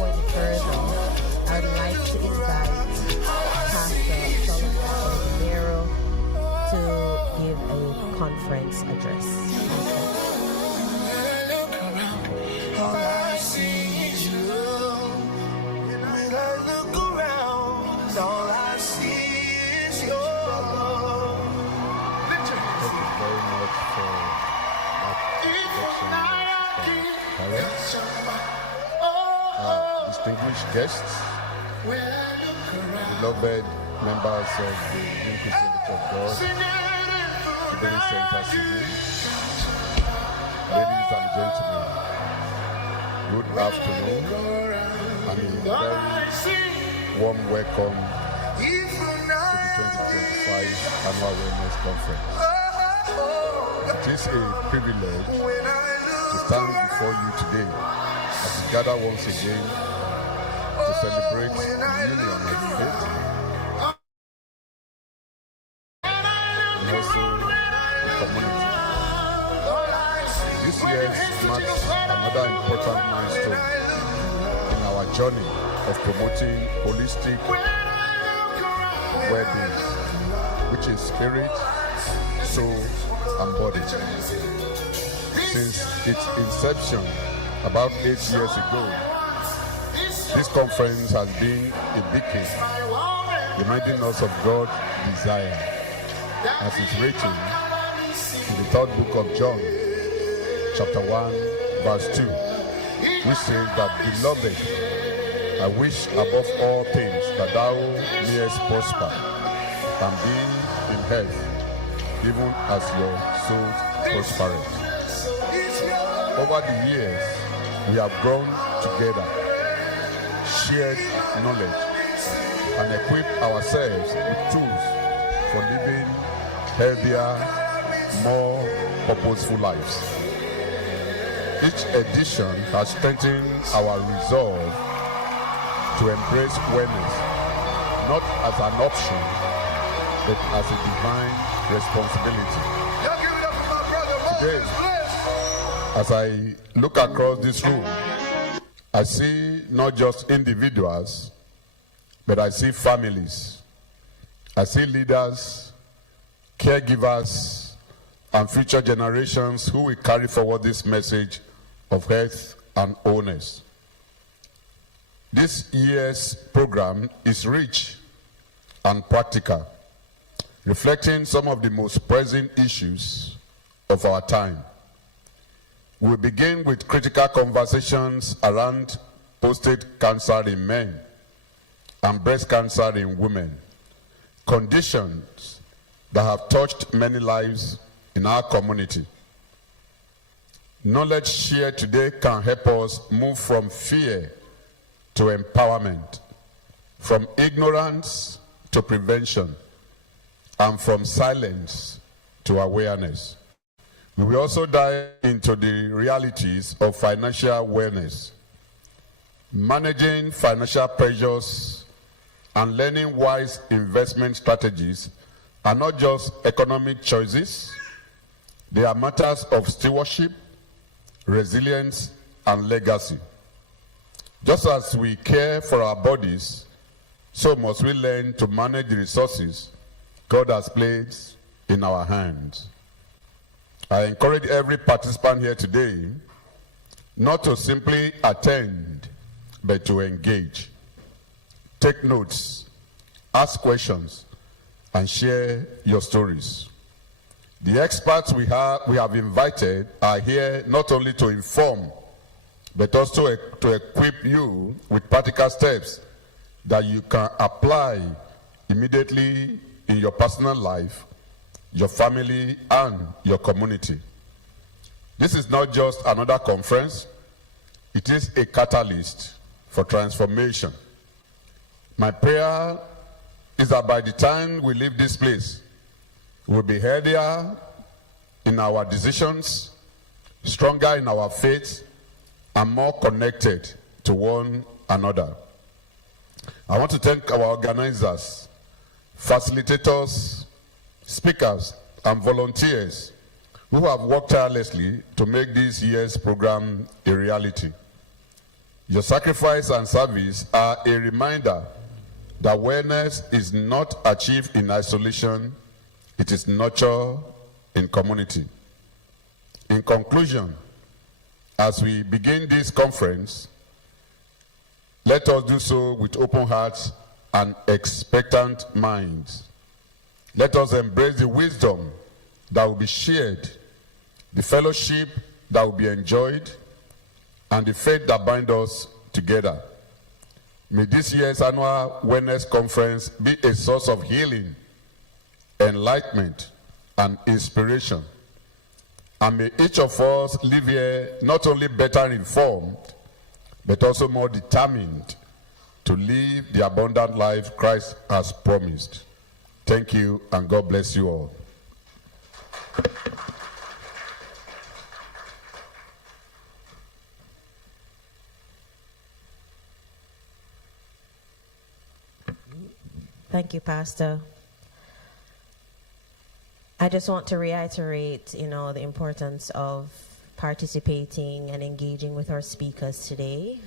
go any further, I'd like to invite Pastor Solomon to give a conference address. All I see is you. When I look around, all I see is your love. Thank you very much for that distinguished guests, beloved members of the Inclusive of God, Jubilee Center Sydney, ladies and gentlemen, good afternoon, and a very warm welcome to the 2025 Annual Welness Conference. It is a privilege to stand before you today as we gather once again to celebrate the union of faith and also the community. This year marks another important milestone in our journey of promoting holistic well-being, which is spirit, soul, and body. Since its inception about 8 years ago, this conference has been a beacon reminding us of God's desire, as is written in the 3rd book of John, chapter 1, verse 2, which says that, Beloved, I wish above all things that thou mayest prosper and be in health, even as your soul prospereth. Over the years, we have grown together, shared knowledge, and equipped ourselves with tools for living healthier, more purposeful lives. Each edition has strengthened our resolve to embrace wellness, not as an option, but as a divine responsibility. Today, as I look across this room, I see not just individuals, but I see families. I see leaders, caregivers, and future generations who will carry forward this message of health and wholeness. This year's program is rich and practical, reflecting some of the most pressing issues of our time. We'll begin with critical conversations around prostate cancer in men and breast cancer in women, conditions that have touched many lives in our community. Knowledge shared today can help us move from fear to empowerment, from ignorance to prevention, and from silence to awareness. We will also dive into the realities of financial wellness, managing financial pressures, and learning wise investment strategies are not just economic choices, they are matters of stewardship, resilience, and legacy. Just as we care for our bodies, so must we learn to manage the resources God has placed in our hands. I encourage every participant here today not to simply attend, but to engage. Take notes, ask questions, and share your stories. The experts we have invited are here not only to inform, but also to equip you with practical steps that you can apply immediately in your personal life, your family, and your community. This is not just another conference, it is a catalyst for transformation. My prayer is that by the time we leave this place, we'll be healthier in our decisions, stronger in our faith, and more connected to one another. I want to thank our organizers, facilitators, speakers, and volunteers who have worked tirelessly to make this year's program a reality. Your sacrifice and service are a reminder that wellness is not achieved in isolation, it is nurtured in community. In conclusion, as we begin this conference, let us do so with open hearts and expectant minds. Let us embrace the wisdom that will be shared, the fellowship that will be enjoyed, and the faith that binds us together. May this year's annual Wellness Conference be a source of healing, enlightenment, and inspiration. And may each of us live here not only better informed, but also more determined to live the abundant life Christ has promised. Thank you, and God bless you all. Thank you, Pastor. I just want to reiterate, the importance of participating and engaging with our speakers today,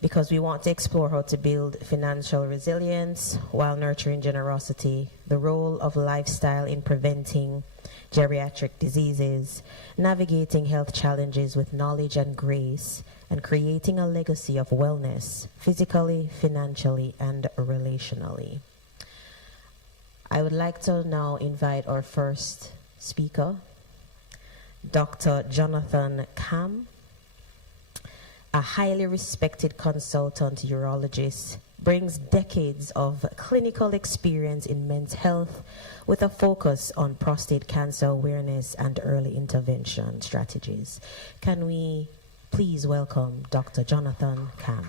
because we want to explore how to build financial resilience while nurturing generosity, the role of lifestyle in preventing geriatric diseases, navigating health challenges with knowledge and grace, and creating a legacy of wellness, physically, financially, and relationally. I would like to now invite our first speaker, Dr. Jonathan Kam, a highly respected consultant urologist, brings decades of clinical experience in men's health with a focus on prostate cancer awareness and early intervention strategies. Can we please welcome Dr. Jonathan Kam.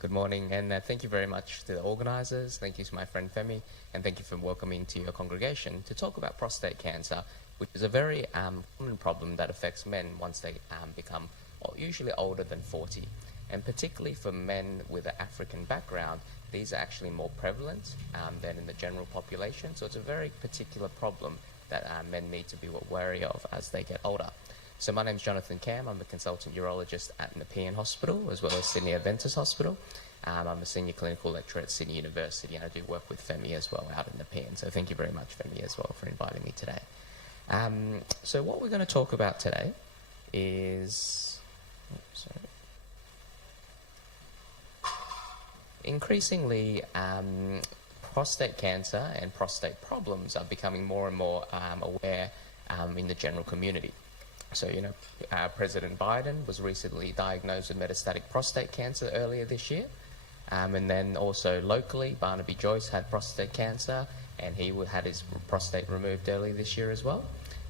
Good morning, and thank you very much to the organizers. Thank you to my friend Femi, and thank you for welcoming to your congregation to talk about prostate cancer, which is a very common problem that affects men once they become usually older than 40. And particularly for men with an African background, these are actually more prevalent than in the general population. So it's a very particular problem that men need to be wary of as they get older. So my name is Jonathan Kam. I'm a consultant urologist at Nepean Hospital as well as Sydney Adventist Hospital. I'm a senior clinical lecturer at Sydney University, and I do work with Femi as well out in Nepean. So thank you very much, Femi, as well for inviting me today. So what we're going to talk about today is... Increasingly, prostate cancer and prostate problems are becoming more and more aware in the general community. So, President Biden was recently diagnosed with metastatic prostate cancer earlier this year. And then also locally, Barnaby Joyce had prostate cancer, and he had his prostate removed earlier this year as well.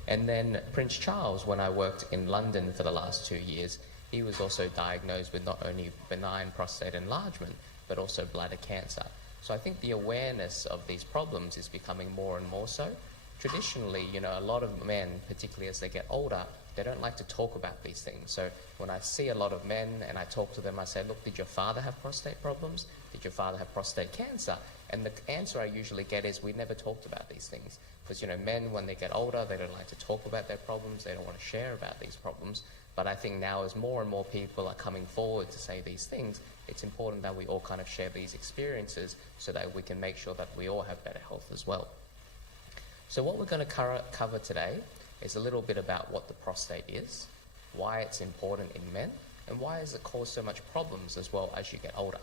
And then Prince Charles, when I worked in London for the last 2 years, he was also diagnosed with not only benign prostate enlargement, but also bladder cancer. So I think the awareness of these problems is becoming more and more so. Traditionally, a lot of men, particularly as they get older, they don't like to talk about these things. So when I see a lot of men and I talk to them, I say, look, did your father have prostate problems? Did your father have prostate cancer? And the answer I usually get is, we never talked about these things. Because, men, when they get older, they don't like to talk about their problems. They don't want to share about these problems. But I think now as more and more people are coming forward to say these things, it's important that we all kind of share these experiences so that we can make sure that we all have better health as well. So what we're going to cover today is a little bit about what the prostate is, why it's important in men, and why does it cause so much problems as well as you get older.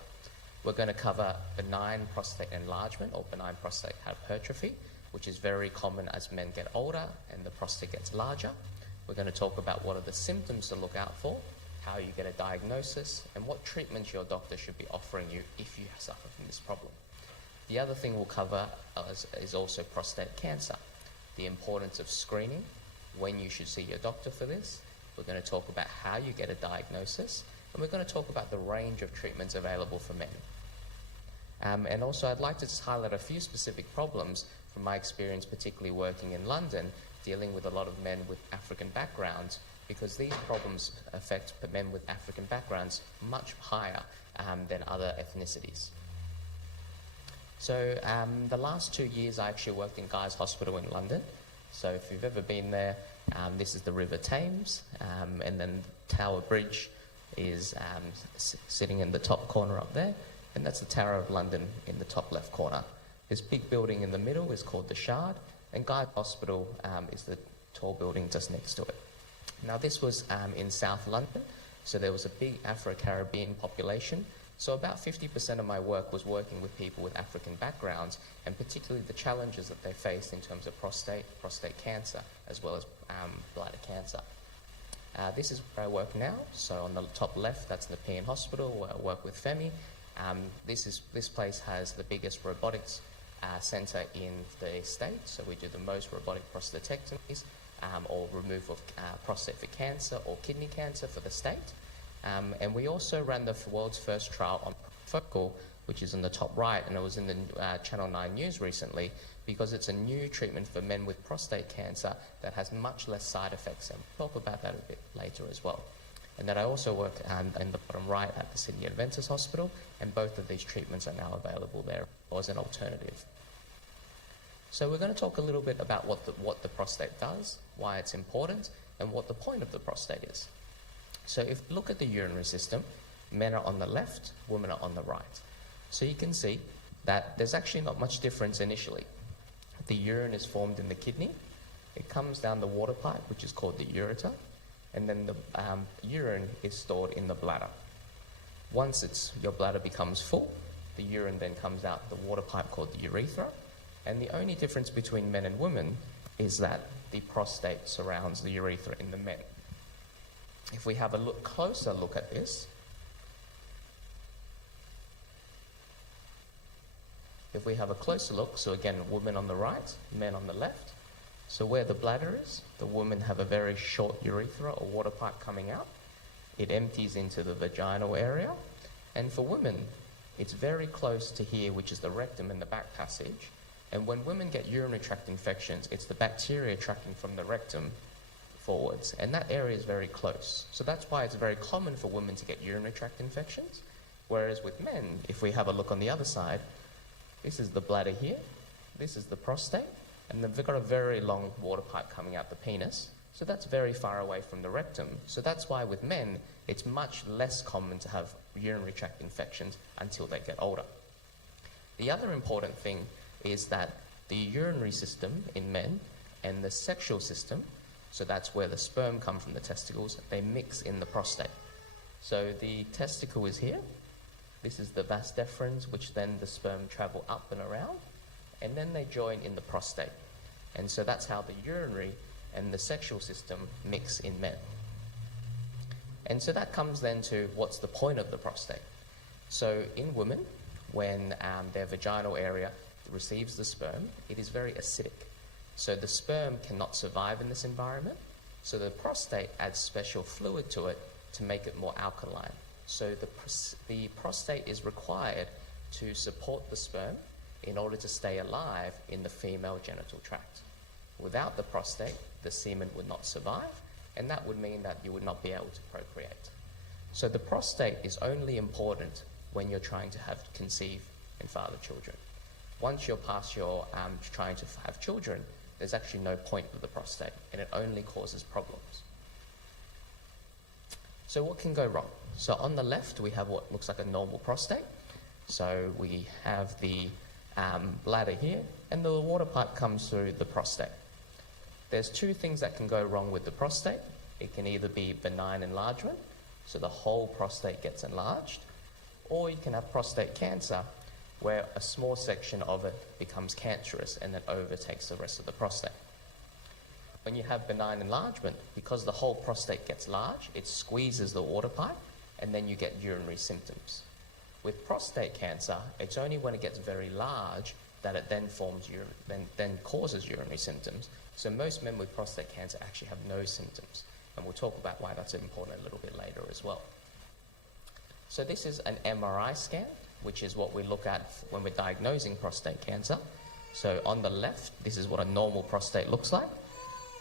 We're going to cover benign prostate enlargement or benign prostate hypertrophy, which is very common as men get older and the prostate gets larger. We're going to talk about what are the symptoms to look out for, how you get a diagnosis, and what treatments your doctor should be offering you if you suffer from this problem. The other thing we'll cover is also prostate cancer, the importance of screening, when you should see your doctor for this. We're going to talk about how you get a diagnosis, and we're going to talk about the range of treatments available for men. And also I'd like to just highlight a few specific problems from my experience, particularly working in London, dealing with a lot of men with African backgrounds, because these problems affect the men with African backgrounds much higher than other ethnicities. So the last 2 years I actually worked in Guy's Hospital in London. So if you've ever been there, this is the River Thames, and then Tower Bridge is sitting in the top corner up there, and that's the Tower of London in the top left corner. This big building in the middle is called the Shard, and Guy's Hospital is the tall building just next to it. Now this was in South London, so there was a big Afro-Caribbean population. So about 50% of my work was working with people with African backgrounds, and particularly the challenges that they faced in terms of prostate cancer, as well as bladder cancer. This is where I work now. So on the top left, that's Nepean Hospital, where I work with Femi. This place has the biggest robotics centre in the state, so we do the most robotic prostatectomies or removal of prostate for cancer or kidney cancer for the state. And we also ran the world's first trial on focal, which is on the top right, and it was in the Channel 9 news recently, because it's a new treatment for men with prostate cancer that has much less side effects, and we'll talk about that a bit later as well. And then I also work in the bottom right at the Sydney Adventist Hospital, and both of these treatments are now available there as an alternative. So we're going to talk a little bit about what the prostate does, why it's important, and what the point of the prostate is. So if you look at the urinary system, men are on the left, women are on the right. So you can see that there's actually not much difference initially. The urine is formed in the kidney, it comes down the water pipe, which is called the ureter, and then the urine is stored in the bladder. Once your bladder becomes full, the urine then comes out the water pipe called the urethra, and the only difference between men and women is that the prostate surrounds the urethra in the men. If we have a closer look at this, so again, women on the right, men on the left. So where the bladder is, the women have a very short urethra or water pipe coming out. It empties into the vaginal area. And for women, it's very close to here, which is the rectum and the back passage. And when women get urinary tract infections, it's the bacteria tracking from the rectum forwards, and that area is very close. So that's why it's very common for women to get urinary tract infections, whereas with men, if we have a look on the other side, this is the bladder here, this is the prostate, and then they've got a very long water pipe coming out the penis, so that's very far away from the rectum. So that's why with men, it's much less common to have urinary tract infections until they get older. The other important thing is that the urinary system in men and the sexual system, so that's where the sperm come from the testicles, they mix in the prostate. So the testicle is here. This is the vas deferens, which then the sperm travel up and around, and then they join in the prostate. And so that's how the urinary and the sexual system mix in men. And so that comes then to what's the point of the prostate. So in women, when their vaginal area receives the sperm, it is very acidic. So the sperm cannot survive in this environment, so the prostate adds special fluid to it to make it more alkaline. So the prostate is required to support the sperm in order to stay alive in the female genital tract. Without the prostate, the semen would not survive, and that would mean that you would not be able to procreate. So the prostate is only important when you're trying to conceive and father children. Once you're past your trying to have children, there's actually no point with the prostate, and it only causes problems. So what can go wrong? So on the left, we have what looks like a normal prostate. So we have the bladder here, and the water pipe comes through the prostate. There's two things that can go wrong with the prostate. It can either be benign enlargement, so the whole prostate gets enlarged, or you can have prostate cancer, where a small section of it becomes cancerous and then overtakes the rest of the prostate. When you have benign enlargement, because the whole prostate gets large, it squeezes the water pipe, and then you get urinary symptoms. With prostate cancer, it's only when it gets very large that it then then causes urinary symptoms. So most men with prostate cancer actually have no symptoms, and we'll talk about why that's important a little bit later as well. So this is an MRI scan, which is what we look at when we're diagnosing prostate cancer. So on the left, this is what a normal prostate looks like.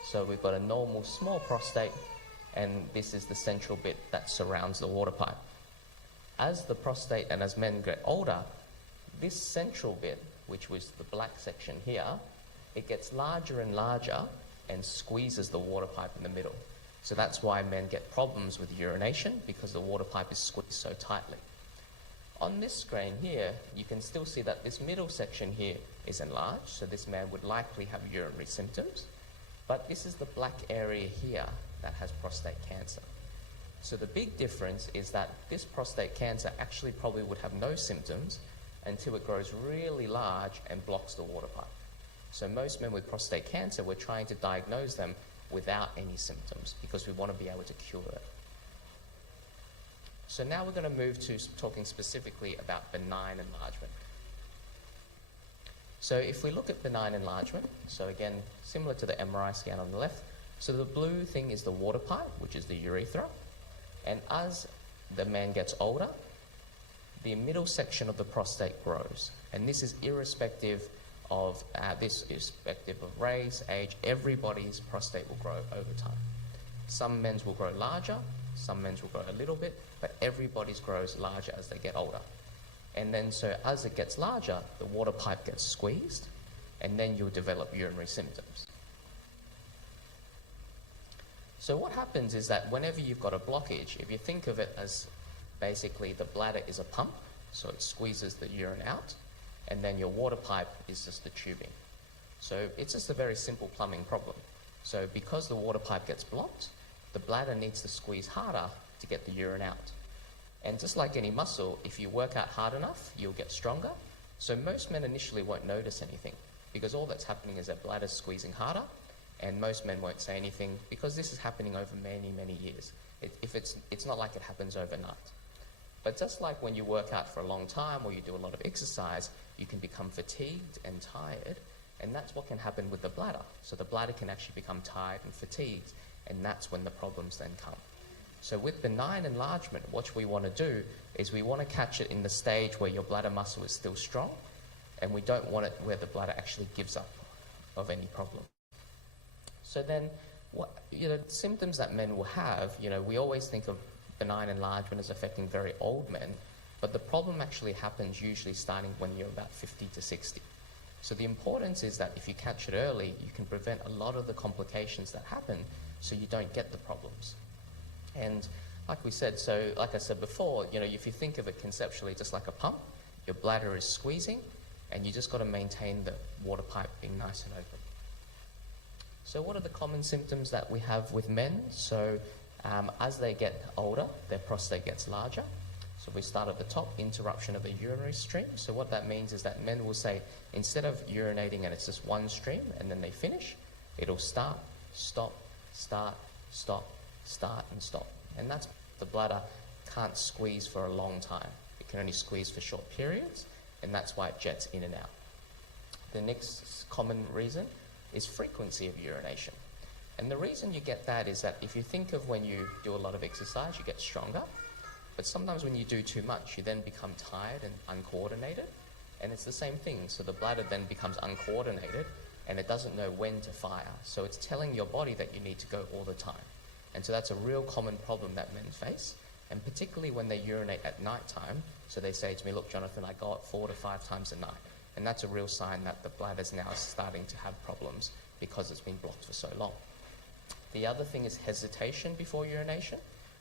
So we've got a normal small prostate, and this is the central bit that surrounds the water pipe. As the prostate and as men get older, this central bit which was the black section here, it gets larger and larger and squeezes the water pipe in the middle. So that's why men get problems with urination, because the water pipe is squeezed so tightly. On this screen here, you can still see that this middle section here is enlarged, so this man would likely have urinary symptoms. But this is the black area here that has prostate cancer. So the big difference is that this prostate cancer actually probably would have no symptoms until it grows really large and blocks the water pipe. So most men with prostate cancer, we're trying to diagnose them without any symptoms because we want to be able to cure it. So now we're going to move to talking specifically about benign enlargement. So if we look at benign enlargement, so again, similar to the MRI scan on the left, so the blue thing is the water pipe, which is the urethra. And as the man gets older, the middle section of the prostate grows. And this is irrespective of race, age. Everybody's prostate will grow over time. Some men's will grow larger, some men's will grow a little bit, but everybody's grows larger as they get older. And then so as it gets larger, the water pipe gets squeezed, and then you'll develop urinary symptoms. So what happens is that whenever you've got a blockage, if you think of it as basically the bladder is a pump, so it squeezes the urine out, and then your water pipe is just the tubing. So it's just a very simple plumbing problem. So because the water pipe gets blocked, the bladder needs to squeeze harder to get the urine out. And just like any muscle, if you work out hard enough, you'll get stronger. So most men initially won't notice anything because all that's happening is their bladder's squeezing harder, and most men won't say anything because this is happening over many, many years. It's not like it happens overnight. But just like when you work out for a long time or you do a lot of exercise, you can become fatigued and tired, and that's what can happen with the bladder. So the bladder can actually become tired and fatigued, and that's when the problems then come. So with benign enlargement, what we want to do is we want to catch it in the stage where your bladder muscle is still strong, and we don't want it where the bladder actually gives up of any problem. So then, symptoms that men will have, we always think of benign enlargement as affecting very old men, but the problem actually happens usually starting when you're about 50 to 60. So the importance is that if you catch it early, you can prevent a lot of the complications that happen so you don't get the problems. And like I said before, if you think of it conceptually just like a pump, your bladder is squeezing and you just got to maintain the water pipe being nice and open. So what are the common symptoms that we have with men? So as they get older, their prostate gets larger. So if we start at the top, interruption of the urinary stream. So what that means is that men will say, instead of urinating and it's just one stream and then they finish, it'll start, stop, start, stop, start and stop. And that's the bladder can't squeeze for a long time. It can only squeeze for short periods, and that's why it jets in and out. The next common reason is frequency of urination. And the reason you get that is that if you think of when you do a lot of exercise, you get stronger. But sometimes when you do too much, you then become tired and uncoordinated. And it's the same thing. So the bladder then becomes uncoordinated and it doesn't know when to fire. So it's telling your body that you need to go all the time. And so that's a real common problem that men face. And particularly when they urinate at night time. So they say to me, look, Jonathan, I go out 4 to 5 times a night. And that's a real sign that the bladder's now starting to have problems because it's been blocked for so long. The other thing is hesitation before urination.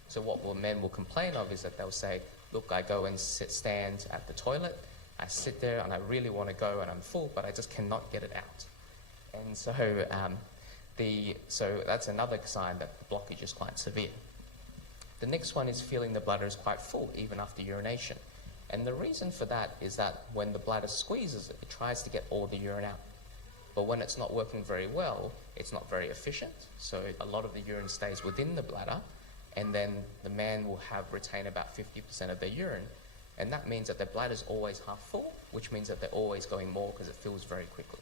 So what men will complain of is that they'll say, look, I go and stand at the toilet, I sit there and I really want to go and I'm full, but I just cannot get it out. And so, so that's another sign that the blockage is quite severe. The next one is feeling the bladder is quite full even after urination. And the reason for that is that when the bladder squeezes, it tries to get all the urine out. But when it's not working very well, it's not very efficient. So a lot of the urine stays within the bladder, and then the man will retain about 50% of their urine. And that means that their bladder is always half full, which means that they're always going more because it fills very quickly.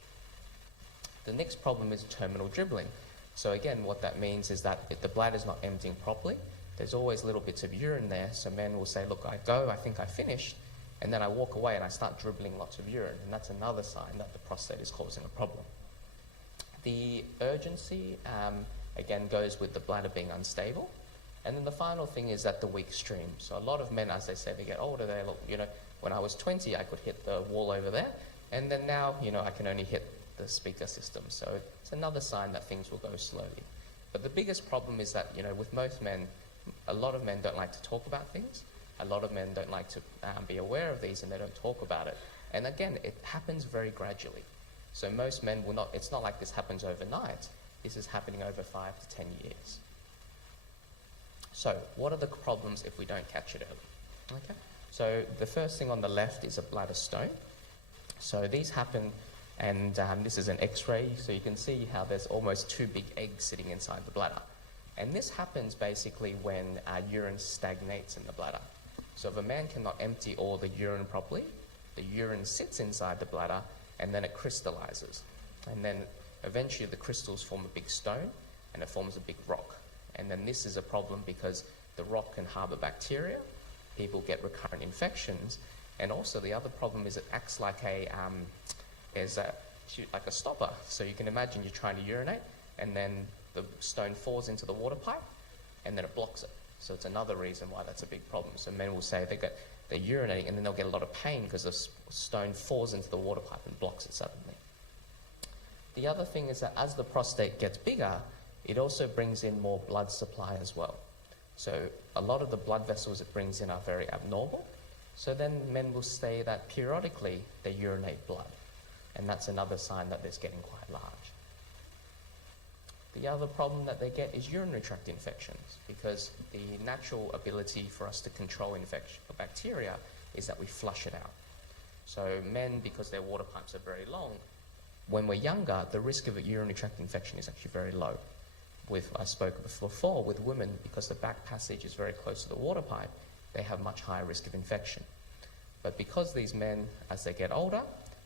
The next problem is terminal dribbling. So again, what that means is that if the bladder is not emptying properly, there's always little bits of urine there. So men will say, look, I think I finished, and then I walk away and I start dribbling lots of urine. And that's another sign that the prostate is causing a problem. The urgency, again, goes with the bladder being unstable. And then the final thing is that the weak stream. So a lot of men, as they say, they get older, they look, when I was 20, I could hit the wall over there. And then now, I can only hit the speaker system. So it's another sign that things will go slowly. But the biggest problem is that, with most men, a lot of men don't like to talk about things. A lot of men don't like to be aware of these, and they don't talk about it. And again, it happens very gradually. So most men will not, it's not like this happens overnight. This is happening over 5 to 10 years. So what are the problems if we don't catch it early? Okay. So the first thing on the left is a bladder stone. So these happen, and this is an X-ray, so you can see how there's almost 2 big eggs sitting inside the bladder. And this happens basically when urine stagnates in the bladder. So if a man cannot empty all the urine properly, the urine sits inside the bladder and then it crystallizes. And then eventually the crystals form a big stone and it forms a big rock. And then this is a problem because the rock can harbor bacteria, people get recurrent infections, and also the other problem is it acts like like a stopper. So you can imagine you're trying to urinate and then the stone falls into the water pipe and then it blocks it. So it's another reason why that's a big problem. So men will say they're urinating and then they'll get a lot of pain because the stone falls into the water pipe and blocks it suddenly. The other thing is that as the prostate gets bigger, it also brings in more blood supply as well. So a lot of the blood vessels it brings in are very abnormal. So then men will say that periodically they urinate blood. And that's another sign that it's getting quite large. The other problem that they get is urinary tract infections, because the natural ability for us to control bacteria is that we flush it out. So men, because their water pipes are very long, when we're younger, the risk of a urinary tract infection is actually very low. I spoke before, with women, because the back passage is very close to the water pipe, they have much higher risk of infection. But because these men, as they get older,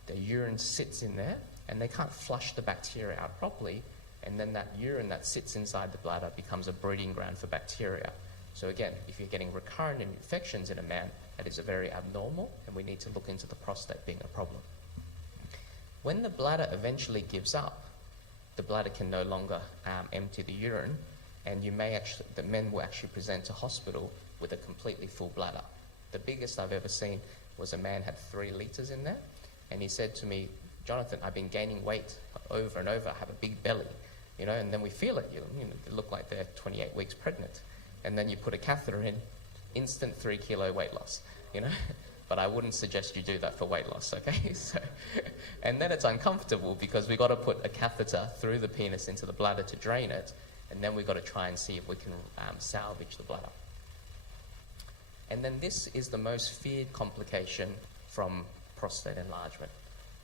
their urine sits in there and they can't flush the bacteria out properly, and then that urine that sits inside the bladder becomes a breeding ground for bacteria. So again, if you're getting recurrent infections in a man, that is very abnormal, and we need to look into the prostate being a problem. When the bladder eventually gives up, the bladder can no longer empty the urine, and the men will actually present to hospital with a completely full bladder. The biggest I've ever seen was a man had 3 litres in there, and he said to me, "Jonathan, I've been gaining weight over and over. I have a big belly." And then we feel it. They look like they're 28 weeks pregnant. And then you put a catheter in, instant 3 kilo weight loss, But I wouldn't suggest you do that for weight loss, okay? And then it's uncomfortable because we've got to put a catheter through the penis into the bladder to drain it, and then we've got to try and see if we can salvage the bladder. And then this is the most feared complication from prostate enlargement.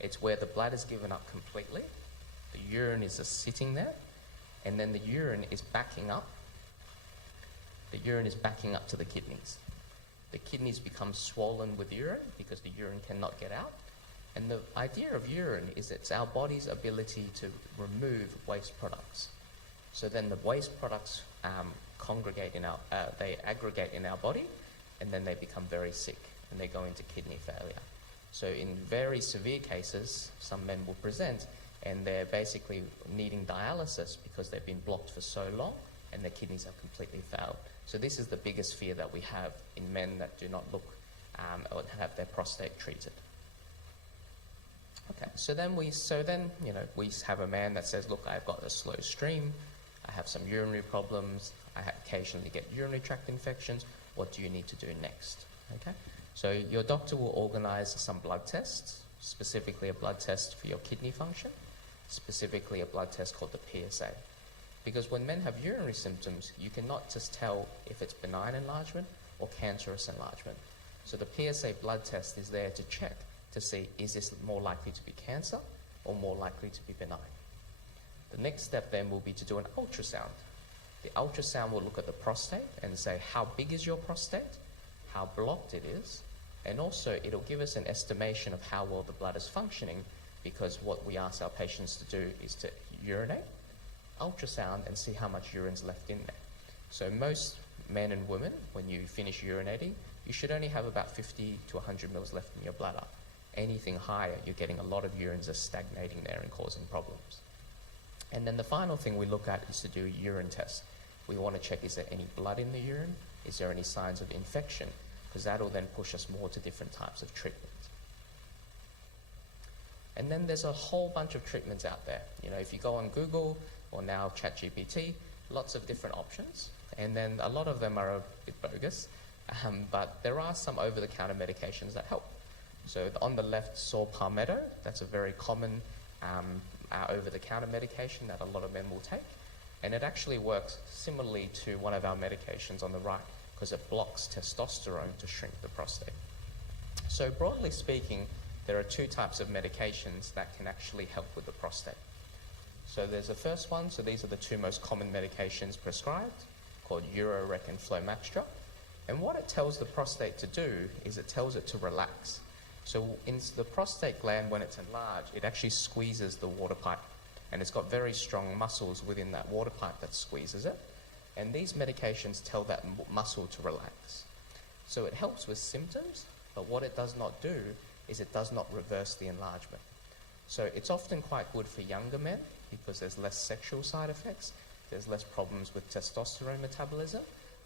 It's where the bladder's given up completely, the urine is just sitting there, and then the urine is backing up. The urine is backing up to the kidneys. The kidneys become swollen with urine because the urine cannot get out. And the idea of urine is it's our body's ability to remove waste products. So then the waste products they aggregate in our body, and then they become very sick and they go into kidney failure. So in very severe cases, some men will present and they're basically needing dialysis because they've been blocked for so long and their kidneys have completely failed. So this is the biggest fear that we have in men that do not look or have their prostate treated. Okay, so then we have a man that says, "Look, I've got a slow stream, I have some urinary problems, I occasionally get urinary tract infections. What do you need to do next?" Okay, so your doctor will organize some blood tests, specifically a blood test for your kidney function, specifically a blood test called the PSA. Because when men have urinary symptoms, you cannot just tell if it's benign enlargement or cancerous enlargement. So the PSA blood test is there to check to see, is this more likely to be cancer or more likely to be benign? The next step then will be to do an ultrasound. The ultrasound will look at the prostate and say, how big is your prostate, how blocked it is, and also it'll give us an estimation of how well the blood is functioning, because what we ask our patients to do is to urinate, ultrasound, and see how much urine's left in there. So most men and women, when you finish urinating, you should only have about 50 to 100 mils left in your bladder. Anything higher, you're getting a lot of urines are stagnating there and causing problems. And then the final thing we look at is to do a urine test. We want to check, is there any blood in the urine? Is there any signs of infection? Because that will then push us more to different types of treatment. And then there's a whole bunch of treatments out there. You know, if you go on Google or now ChatGPT, lots of different options. And then a lot of them are a bit bogus, but there are some over-the-counter medications that help. So on the left, saw palmetto. That's a very common over-the-counter medication that a lot of men will take. And it actually works similarly to one of our medications on the right because it blocks testosterone to shrink the prostate. So broadly speaking, there are two types of medications that can actually help with the prostate. So there's the first one. So these are the two most common medications prescribed, called Urorec and Flomax. And what it tells the prostate to do is it tells it to relax. So in the prostate gland, when it's enlarged, it actually squeezes the water pipe. And it's got very strong muscles within that water pipe that squeezes it. And these medications tell that muscle to relax. So it helps with symptoms, but what it does not do is it does not reverse the enlargement. So it's often quite good for younger men because there's less sexual side effects, there's less problems with testosterone metabolism,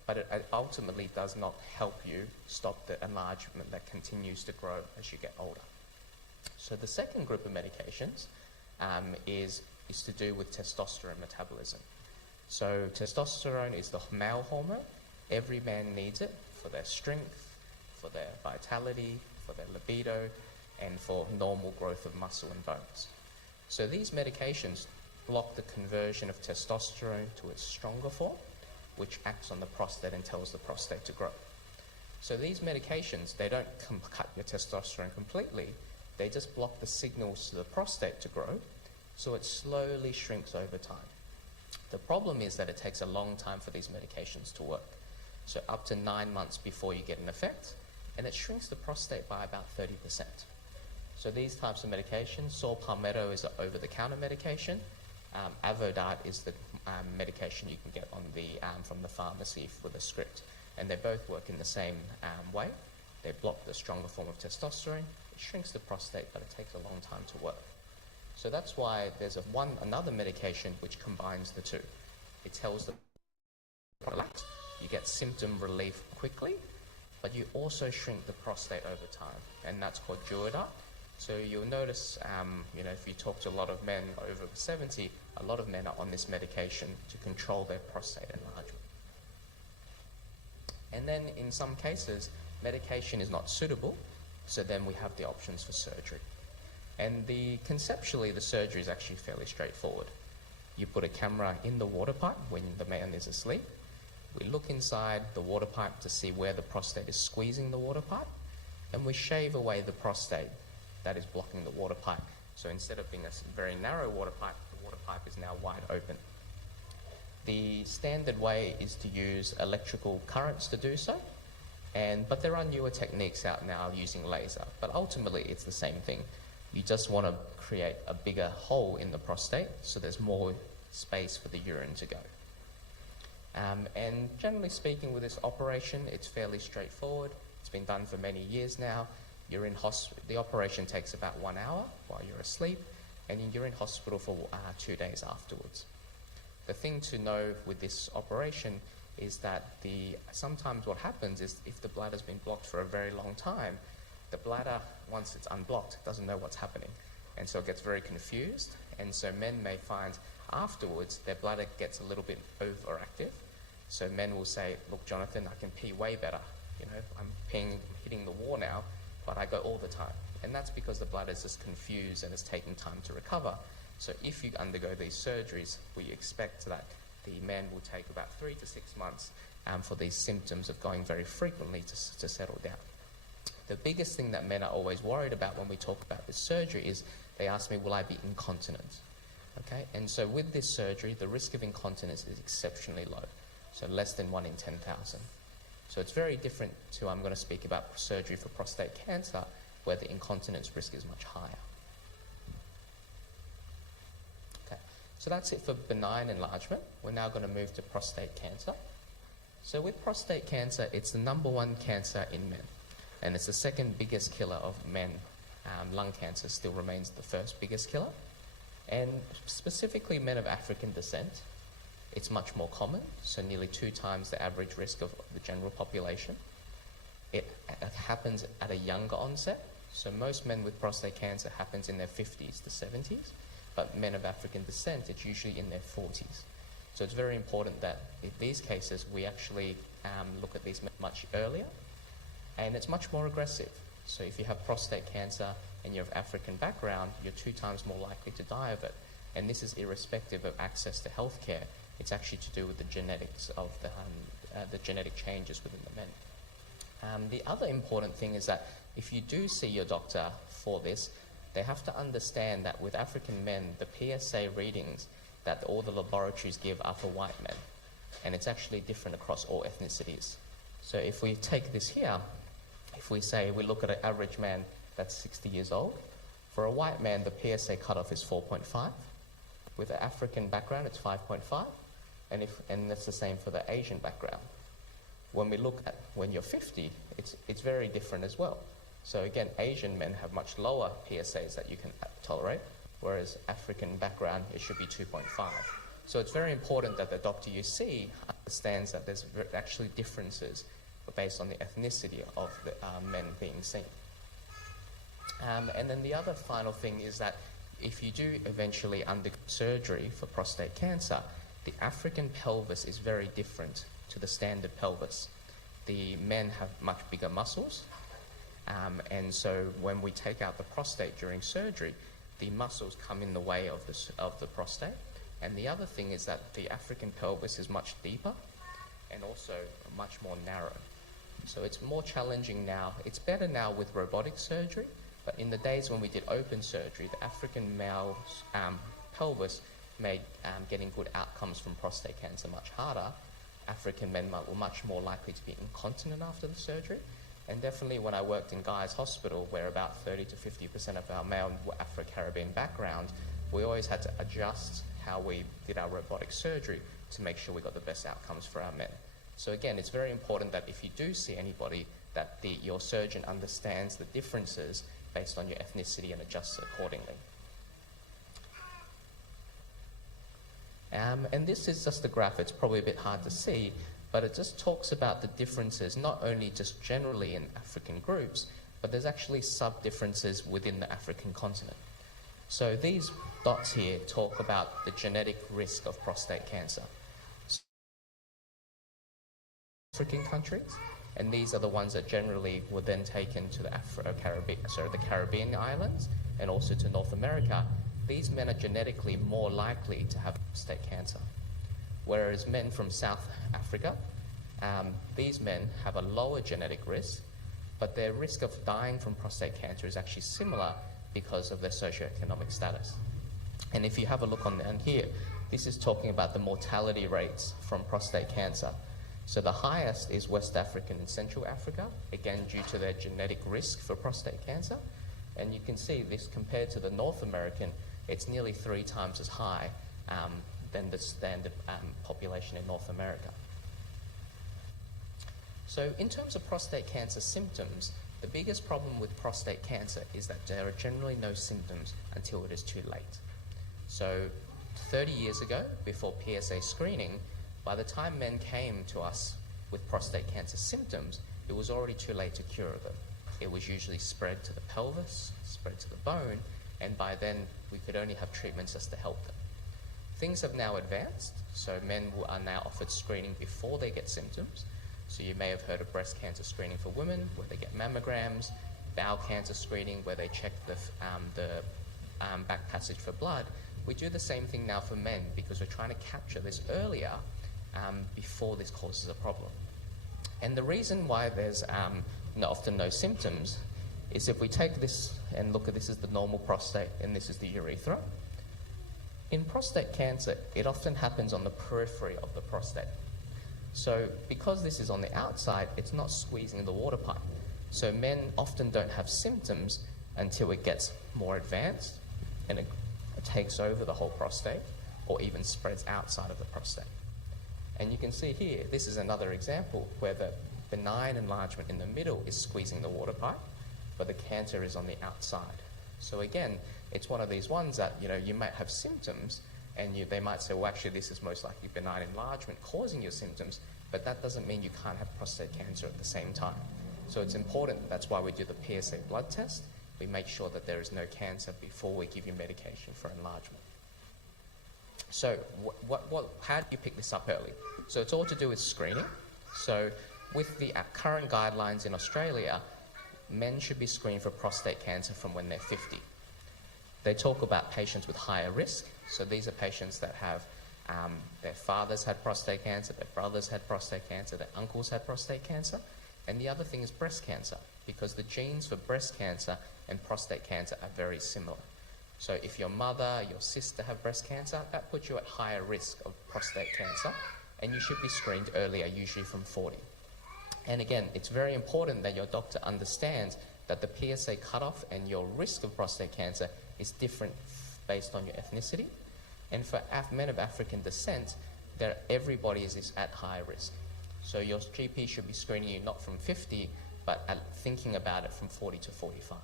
but it ultimately does not help you stop the enlargement that continues to grow as you get older. So the second group of medications is to do with testosterone metabolism. So testosterone is the male hormone. Every man needs it for their strength, for their vitality, for their libido, and for normal growth of muscle and bones. So these medications block the conversion of testosterone to its stronger form, which acts on the prostate and tells the prostate to grow. So these medications, they don't cut your testosterone completely, they just block the signals to the prostate to grow, so it slowly shrinks over time. The problem is that it takes a long time for these medications to work. So up to 9 months before you get an effect, and it shrinks the prostate by about 30%. So these types of medications, saw palmetto is an over-the-counter medication. Avodart is the medication you can get on from the pharmacy with a script. And they both work in the same way. They block the stronger form of testosterone. It shrinks the prostate, but it takes a long time to work. So that's why there's another medication which combines the two. It tells the relax. You get symptom relief quickly, but you also shrink the prostate over time, and that's called Duodart. So you'll notice, if you talk to a lot of men over 70, a lot of men are on this medication to control their prostate enlargement. And then in some cases, medication is not suitable, so then we have the options for surgery. And conceptually, the surgery is actually fairly straightforward. You put a camera in the water pipe when the man is asleep. We look inside the water pipe to see where the prostate is squeezing the water pipe, and we shave away the prostate that is blocking the water pipe. So instead of being a very narrow water pipe, the water pipe is now wide open. The standard way is to use electrical currents to do so, but there are newer techniques out now using laser, but ultimately it's the same thing. You just want to create a bigger hole in the prostate so there's more space for the urine to go. And generally speaking, with this operation, it's fairly straightforward. It's been done for many years now. You're in the operation takes about 1 hour while you're asleep, and you're in hospital for 2 days afterwards. The thing to know with this operation is that sometimes what happens is if the bladder's been blocked for a very long time, the bladder, once it's unblocked, doesn't know what's happening. And so it gets very confused. And so men may find afterwards their bladder gets a little bit overactive. So men will say, look, Jonathan, I can pee way better. I'm hitting the wall now, but I go all the time. And that's because the bladder is just confused and it's taking time to recover. So if you undergo these surgeries, we expect that the man will take about 3 to 6 months for these symptoms of going very frequently to settle down. The biggest thing that men are always worried about when we talk about this surgery is they ask me, will I be incontinent? Okay, and so with this surgery, the risk of incontinence is exceptionally low, so less than 1 in 10,000. So it's very different to, I'm going to speak about surgery for prostate cancer, where the incontinence risk is much higher. Okay, so that's it for benign enlargement. We're now going to move to prostate cancer. So with prostate cancer, it's the #1 cancer in men, and it's the second biggest killer of men. Lung cancer still remains the first biggest killer. And specifically men of African descent, it's much more common, so nearly 2 times the average risk of the general population. It happens at a younger onset, So most men with prostate cancer happens in their 50s to 70s, but men of African descent, it's usually in their 40s. So it's very important that in these cases, we actually look at these much earlier, and it's much more aggressive. So if you have prostate cancer and you're of African background, you're 2 times more likely to die of it. And this is irrespective of access to healthcare. It's actually to do with the genetics of the genetic changes within the men. The other important thing is that if you do see your doctor for this, they have to understand that with African men, the PSA readings that all the laboratories give are for white men. And it's actually different across all ethnicities. So if we take this here, if we say we look at an average man that's 60 years old, for a white man, the PSA cutoff is 4.5. With an African background, it's 5.5. And that's the same for the Asian background. When we look at when you're 50, it's very different as well. So again, Asian men have much lower PSAs that you can tolerate, whereas African background, it should be 2.5. So it's very important that the doctor you see understands that there's actually differences based on the ethnicity of the men being seen. And then the other final thing is that if you do eventually undergo surgery for prostate cancer, the African pelvis is very different to the standard pelvis. The men have much bigger muscles, and so when we take out the prostate during surgery, the muscles come in the way of the prostate. And the other thing is that the African pelvis is much deeper and also much more narrow. So it's more challenging now. It's better now with robotic surgery, but in the days when we did open surgery, the African male's pelvis made getting good outcomes from prostate cancer much harder. African men were much more likely to be incontinent after the surgery. And definitely when I worked in Guy's Hospital, where about 30 to 50% of our male were Afro-Caribbean background, we always had to adjust how we did our robotic surgery to make sure we got the best outcomes for our men. So again, it's very important that if you do see anybody, that your surgeon understands the differences based on your ethnicity and adjusts accordingly. And this is just a graph. It's probably a bit hard to see, but it just talks about the differences, not only just generally in African groups, but there's actually sub-differences within the African continent. So these dots here talk about the genetic risk of prostate cancer. African countries, and these are the ones that generally were then taken to the the Caribbean islands and also to North America. These men are genetically more likely to have prostate cancer. Whereas men from South Africa, these men have a lower genetic risk, but their risk of dying from prostate cancer is actually similar because of their socioeconomic status. And if you have a look on down here, this is talking about the mortality rates from prostate cancer. So the highest is West African and Central Africa, again due to their genetic risk for prostate cancer. And you can see this compared to the North American, it's nearly 3 times as high than the standard population in North America. So in terms of prostate cancer symptoms, the biggest problem with prostate cancer is that there are generally no symptoms until it is too late. So 30 years ago, before PSA screening, by the time men came to us with prostate cancer symptoms, it was already too late to cure them. It was usually spread to the pelvis, spread to the bone, and by then we could only have treatments just to help them. Things have now advanced, so men are now offered screening before they get symptoms. So you may have heard of breast cancer screening for women, where they get mammograms, bowel cancer screening, where they check the back passage for blood. We do the same thing now for men because we're trying to capture this earlier before this causes a problem. And the reason why there's often no symptoms is if we take this and look at this is the normal prostate and this is the urethra. In prostate cancer, it often happens on the periphery of the prostate. So because this is on the outside, it's not squeezing the water pipe. So men often don't have symptoms until it gets more advanced and it takes over the whole prostate or even spreads outside of the prostate. And you can see here, this is another example where the benign enlargement in the middle is squeezing the water pipe, but the cancer is on the outside. So again, it's one of these ones that, you might have symptoms and they might say, well, actually, this is most likely benign enlargement causing your symptoms, but that doesn't mean you can't have prostate cancer at the same time. So it's important, that's why we do the PSA blood test, we make sure that there is no cancer before we give you medication for enlargement. So how do you pick this up early? So it's all to do with screening. So with the current guidelines in Australia, men should be screened for prostate cancer from when they're 50. They talk about patients with higher risk. So these are patients that have their fathers had prostate cancer, their brothers had prostate cancer, their uncles had prostate cancer. And the other thing is breast cancer, because the genes for breast cancer and prostate cancer are very similar. So if your mother, your sister have breast cancer, that puts you at higher risk of prostate cancer, and you should be screened earlier, usually from 40. And again, it's very important that your doctor understands that the PSA cutoff and your risk of prostate cancer is different based on your ethnicity. And for men of African descent, everybody is at high risk. So your GP should be screening you not from 50, but thinking about it from 40 to 45.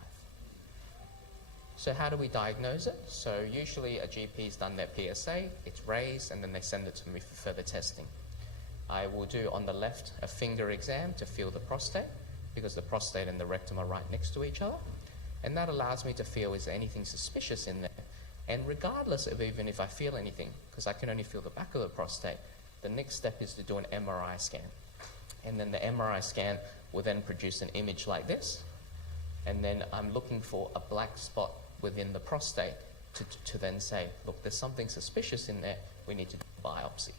So how do we diagnose it? So usually a GP's done their PSA, it's raised, and then they send it to me for further testing. I will do on the left a finger exam to feel the prostate, because the prostate and the rectum are right next to each other. And that allows me to feel, is there anything suspicious in there? And regardless of even if I feel anything, because I can only feel the back of the prostate, the next step is to do an MRI scan. And then the MRI scan will then produce an image like this. And then I'm looking for a black spot within the prostate to then say, look, there's something suspicious in there, we need to do a biopsy.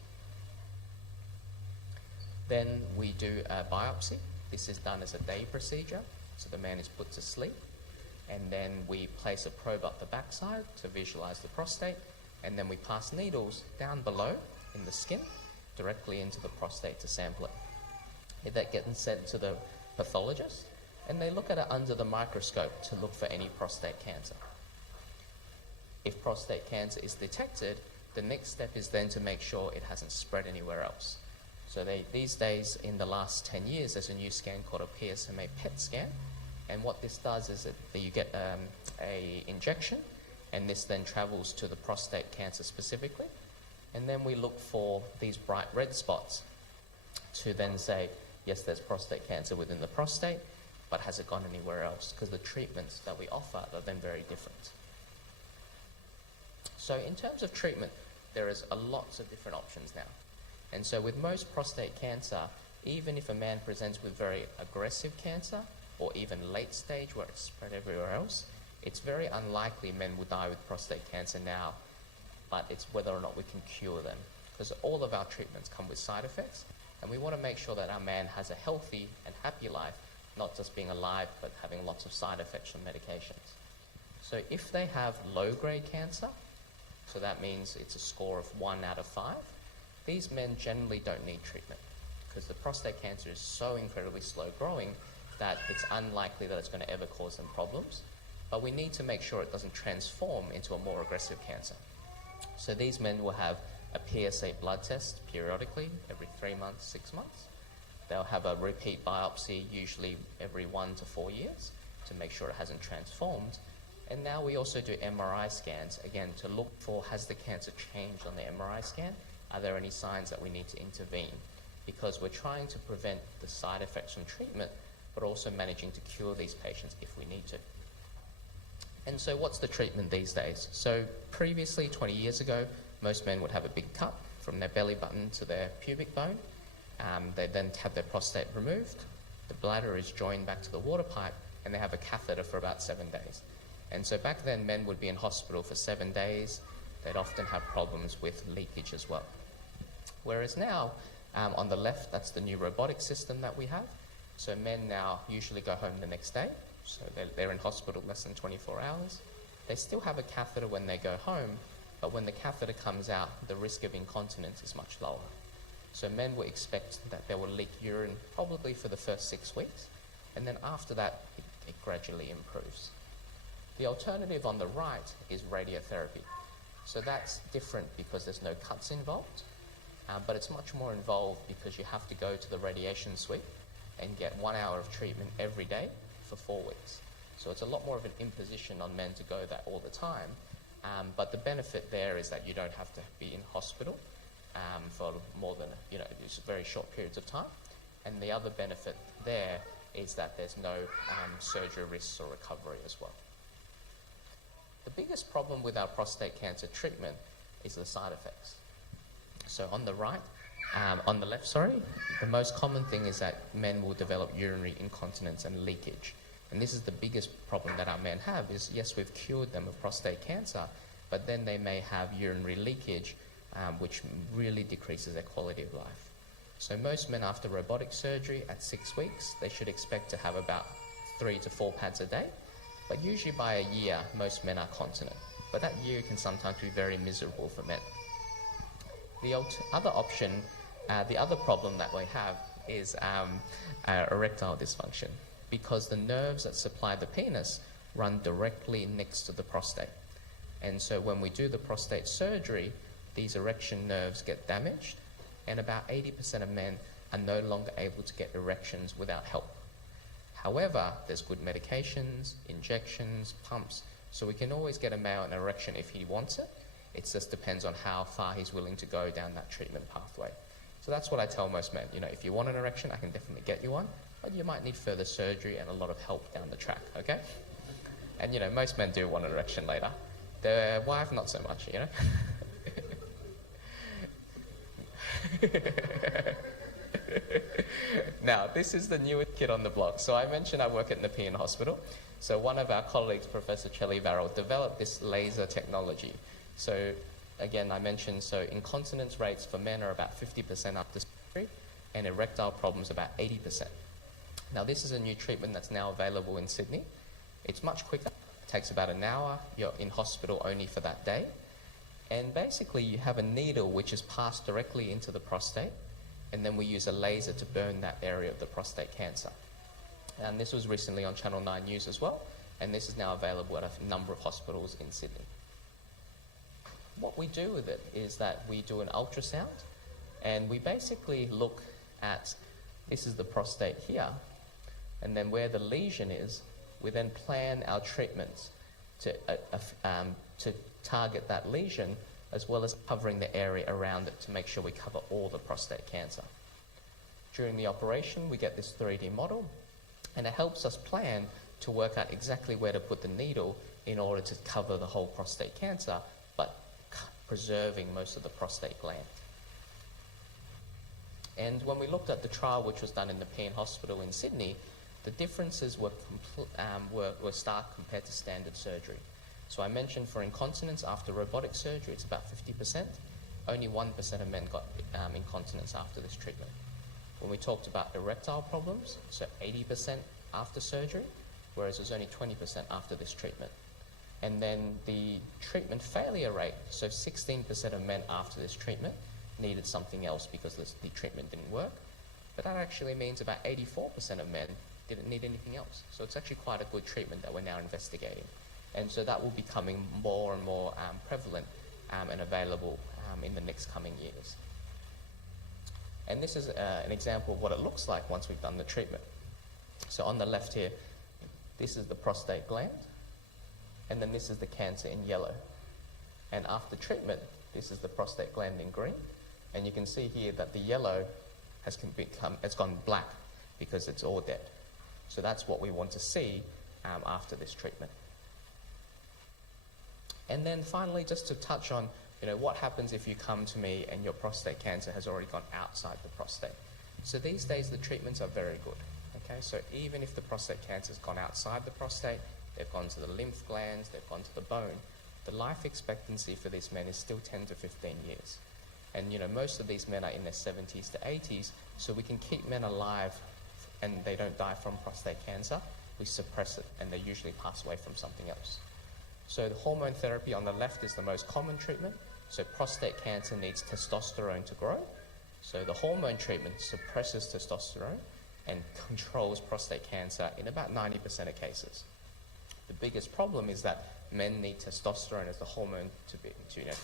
Then we do a biopsy. This is done as a day procedure, so the man is put to sleep. And then we place a probe up the backside to visualize the prostate, and then we pass needles down below in the skin directly into the prostate to sample it. That gets sent to the pathologist, and they look at it under the microscope to look for any prostate cancer. If prostate cancer is detected, the next step is then to make sure it hasn't spread anywhere else. So these days, in the last 10 years, there's a new scan called a PSMA PET scan. And what this does is that you get a injection, and this then travels to the prostate cancer specifically. And then we look for these bright red spots to then say, yes, there's prostate cancer within the prostate, but has it gone anywhere else? Because the treatments that we offer are then very different. So in terms of treatment, there is lots of different options now. And so with most prostate cancer, even if a man presents with very aggressive cancer, or even late stage where it's spread everywhere else, it's very unlikely men will die with prostate cancer now, but it's whether or not we can cure them. Because all of our treatments come with side effects, and we want to make sure that our man has a healthy and happy life, not just being alive, but having lots of side effects from medications. So if they have low-grade cancer, so that means it's a score of 1 out of 5, these men generally don't need treatment, because the prostate cancer is so incredibly slow growing that it's unlikely that it's going to ever cause them problems. But we need to make sure it doesn't transform into a more aggressive cancer. So these men will have a PSA blood test periodically, every 3 months, 6 months. They'll have a repeat biopsy, usually every 1 to 4 years, to make sure it hasn't transformed. And now we also do MRI scans, again, to look for, has the cancer changed on the MRI scan? Are there any signs that we need to intervene? Because we're trying to prevent the side effects from treatment, but also managing to cure these patients if we need to. And so what's the treatment these days? So previously, 20 years ago, most men would have a big cut from their belly button to their pubic bone. They then have their prostate removed. The bladder is joined back to the water pipe, and they have a catheter for about 7 days. And so back then, men would be in hospital for 7 days. They'd often have problems with leakage as well. Whereas now, on the left, that's the new robotic system that we have. So men now usually go home the next day. So they're in hospital less than 24 hours. They still have a catheter when they go home, but when the catheter comes out, the risk of incontinence is much lower. So men will expect that they will leak urine probably for the first 6 weeks, and then after that, it gradually improves. The alternative on the right is radiotherapy. So that's different because there's no cuts involved, but it's much more involved because you have to go to the radiation suite and get 1 hour of treatment every day for 4 weeks. So it's a lot more of an imposition on men to go that all the time. But the benefit there is that you don't have to be in hospital for more than, just very short periods of time. And the other benefit there is that there's no surgery risks or recovery as well. The biggest problem with our prostate cancer treatment is the side effects. So on the left, the most common thing is that men will develop urinary incontinence and leakage. And this is the biggest problem that our men have is, yes, we've cured them of prostate cancer, but then they may have urinary leakage, which really decreases their quality of life. So most men after robotic surgery at 6 weeks, they should expect to have about 3 to 4 pads a day. But usually by a year, most men are continent. But that year can sometimes be very miserable for men. The other option, the other problem that we have is erectile dysfunction, because the nerves that supply the penis run directly next to the prostate. And so when we do the prostate surgery, these erection nerves get damaged, and about 80% of men are no longer able to get erections without help. However, there's good medications, injections, pumps, so we can always get a male an erection if he wants it. It just depends on how far he's willing to go down that treatment pathway. So that's what I tell most men. If you want an erection, I can definitely get you one, but you might need further surgery and a lot of help down the track, okay? And most men do want an erection later. Their wife, not so much, Now, this is the newest kid on the block. So I mentioned I work at Nepean Hospital. So one of our colleagues, Professor Chelly Varrell, developed this laser technology. So again, I mentioned, so incontinence rates for men are about 50% after surgery, and erectile problems about 80%. Now, this is a new treatment that's now available in Sydney. It's much quicker. It takes about an hour. You're in hospital only for that day. And basically, you have a needle which is passed directly into the prostate, and then we use a laser to burn that area of the prostate cancer. And this was recently on Channel 9 News as well, and this is now available at a number of hospitals in Sydney. What we do with it is that we do an ultrasound, and we basically look at, this is the prostate here, and then where the lesion is, we then plan our treatments to target that lesion, as well as covering the area around it to make sure we cover all the prostate cancer. During the operation, we get this 3D model, and it helps us plan to work out exactly where to put the needle in order to cover the whole prostate cancer, but preserving most of the prostate gland. And when we looked at the trial which was done in the Nepean Hospital in Sydney, the differences were stark compared to standard surgery. So I mentioned for incontinence after robotic surgery, it's about 50%. Only 1% of men got incontinence after this treatment. When we talked about erectile problems, so 80% after surgery, whereas it was only 20% after this treatment. And then the treatment failure rate, so 16% of men after this treatment needed something else because the treatment didn't work. But that actually means about 84% of men didn't need anything else. So it's actually quite a good treatment that we're now investigating. And so that will be becoming more and more prevalent and available in the next coming years. And this is an example of what it looks like once we've done the treatment. So on the left here, this is the prostate gland, and then this is the cancer in yellow. And after treatment, this is the prostate gland in green, and you can see here that the yellow it's gone black because it's all dead. So that's what we want to see after this treatment. And then finally, just to touch on, what happens if you come to me and your prostate cancer has already gone outside the prostate. So these days, the treatments are very good. Okay, so even if the prostate cancer has gone outside the prostate, they've gone to the lymph glands, they've gone to the bone, the life expectancy for these men is still 10 to 15 years. And most of these men are in their 70s to 80s, so we can keep men alive and they don't die from prostate cancer. We suppress it and they usually pass away from something else. So the hormone therapy on the left is the most common treatment. So prostate cancer needs testosterone to grow. So the hormone treatment suppresses testosterone and controls prostate cancer in about 90% of cases. The biggest problem is that men need testosterone as the hormone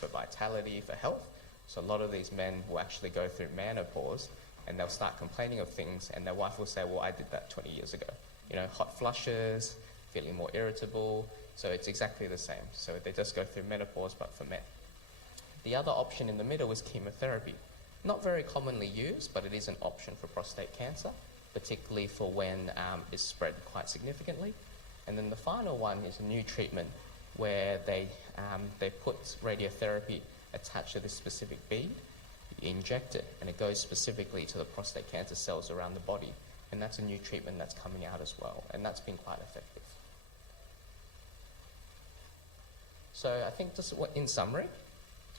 for vitality, for health. So a lot of these men will actually go through menopause and they'll start complaining of things, and their wife will say, well, I did that 20 years ago. Hot flushes, feeling more irritable. So it's exactly the same. So they just go through menopause, but for men. The other option in the middle is chemotherapy. Not very commonly used, but it is an option for prostate cancer. particularly for when it's spread quite significantly. And then the final one is a new treatment where they put radiotherapy attached to this specific bead, you inject it, and it goes specifically to the prostate cancer cells around the body. And that's a new treatment that's coming out as well, and that's been quite effective. So I think just in summary,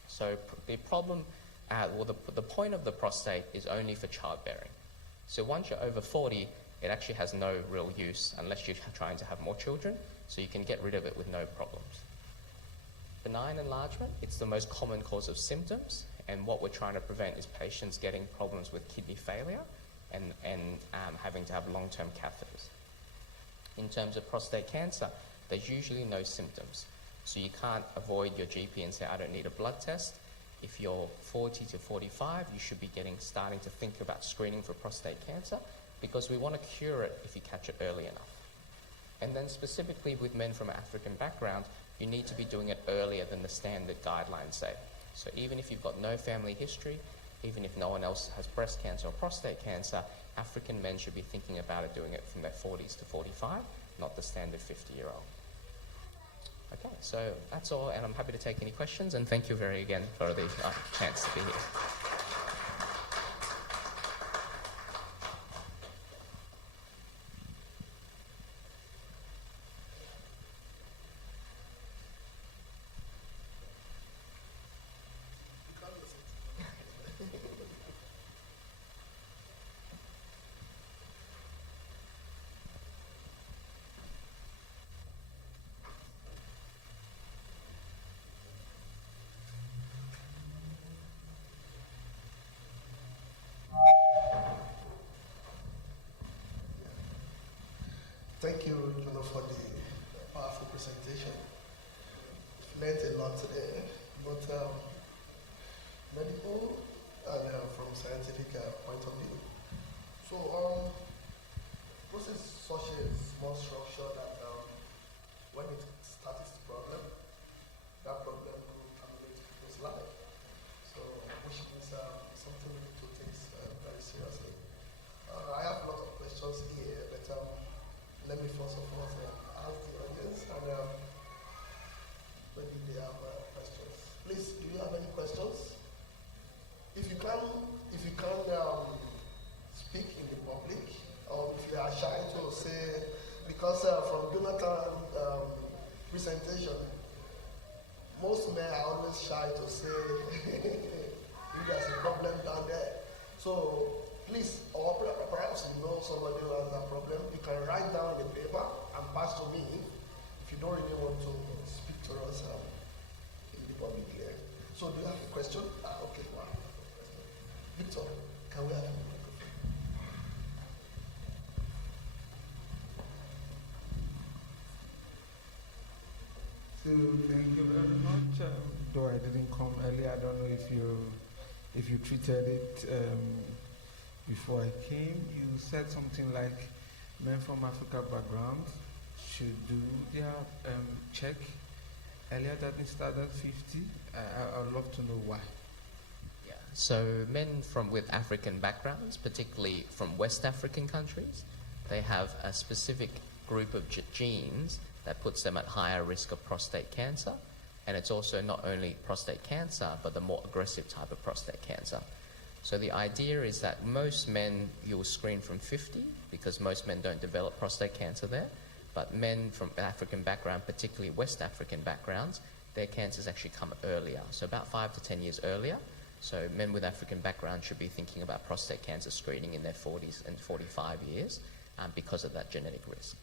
so the problem, the point of the prostate is only for childbearing. So once you're over 40, it actually has no real use unless you're trying to have more children, so you can get rid of it with no problems. Benign enlargement, it's the most common cause of symptoms, and what we're trying to prevent is patients getting problems with kidney failure and having to have long-term catheters. In terms of prostate cancer, there's usually no symptoms. So you can't avoid your GP and say, I don't need a blood test. If you're 40 to 45, you should be starting to think about screening for prostate cancer, because we want to cure it if you catch it early enough. And then specifically with men from an African background, you need to be doing it earlier than the standard guidelines say. So even if you've got no family history, even if no one else has breast cancer or prostate cancer, African men should be thinking about it, doing it from their 40s to 45, not the standard 50-year-old. Okay, so that's all, and I'm happy to take any questions, and thank you very again for the chance to be here. Thank you, Juno, for the powerful presentation. We've learned a lot today, both medical and from scientific point of view. So, this is such a small structure that when it starts the problem, that problem will terminate people's life. So, which means something we need to take very seriously. I have a lot of questions here, but let me first of all ask the audience, and maybe they have questions. Please, do you have any questions? If you can speak in the public, or if you are shy to say, because from Jonathan's presentation, most men are always shy to say if there's a problem down there. So please, or perhaps you know somebody who has a problem, you can write down the paper and pass to me if you don't really want to speak to us in the public here. So do you have a question? Okay, wow. Victor, can we have a microphone? So thank you very much. Though I didn't come earlier, I don't know if you treated it before I came. You said something like men from Africa background should do their check earlier than instead of 50. I'd love to know why. Yeah. So men with African backgrounds, particularly from West African countries, they have a specific group of genes that puts them at higher risk of prostate cancer. And it's also not only prostate cancer, but the more aggressive type of prostate cancer. So the idea is that most men you'll screen from 50, because most men don't develop prostate cancer there. But men from African background, particularly West African backgrounds, their cancers actually come earlier. So about 5 to 10 years earlier. So men with African background should be thinking about prostate cancer screening in their 40s and 45 years because of that genetic risk.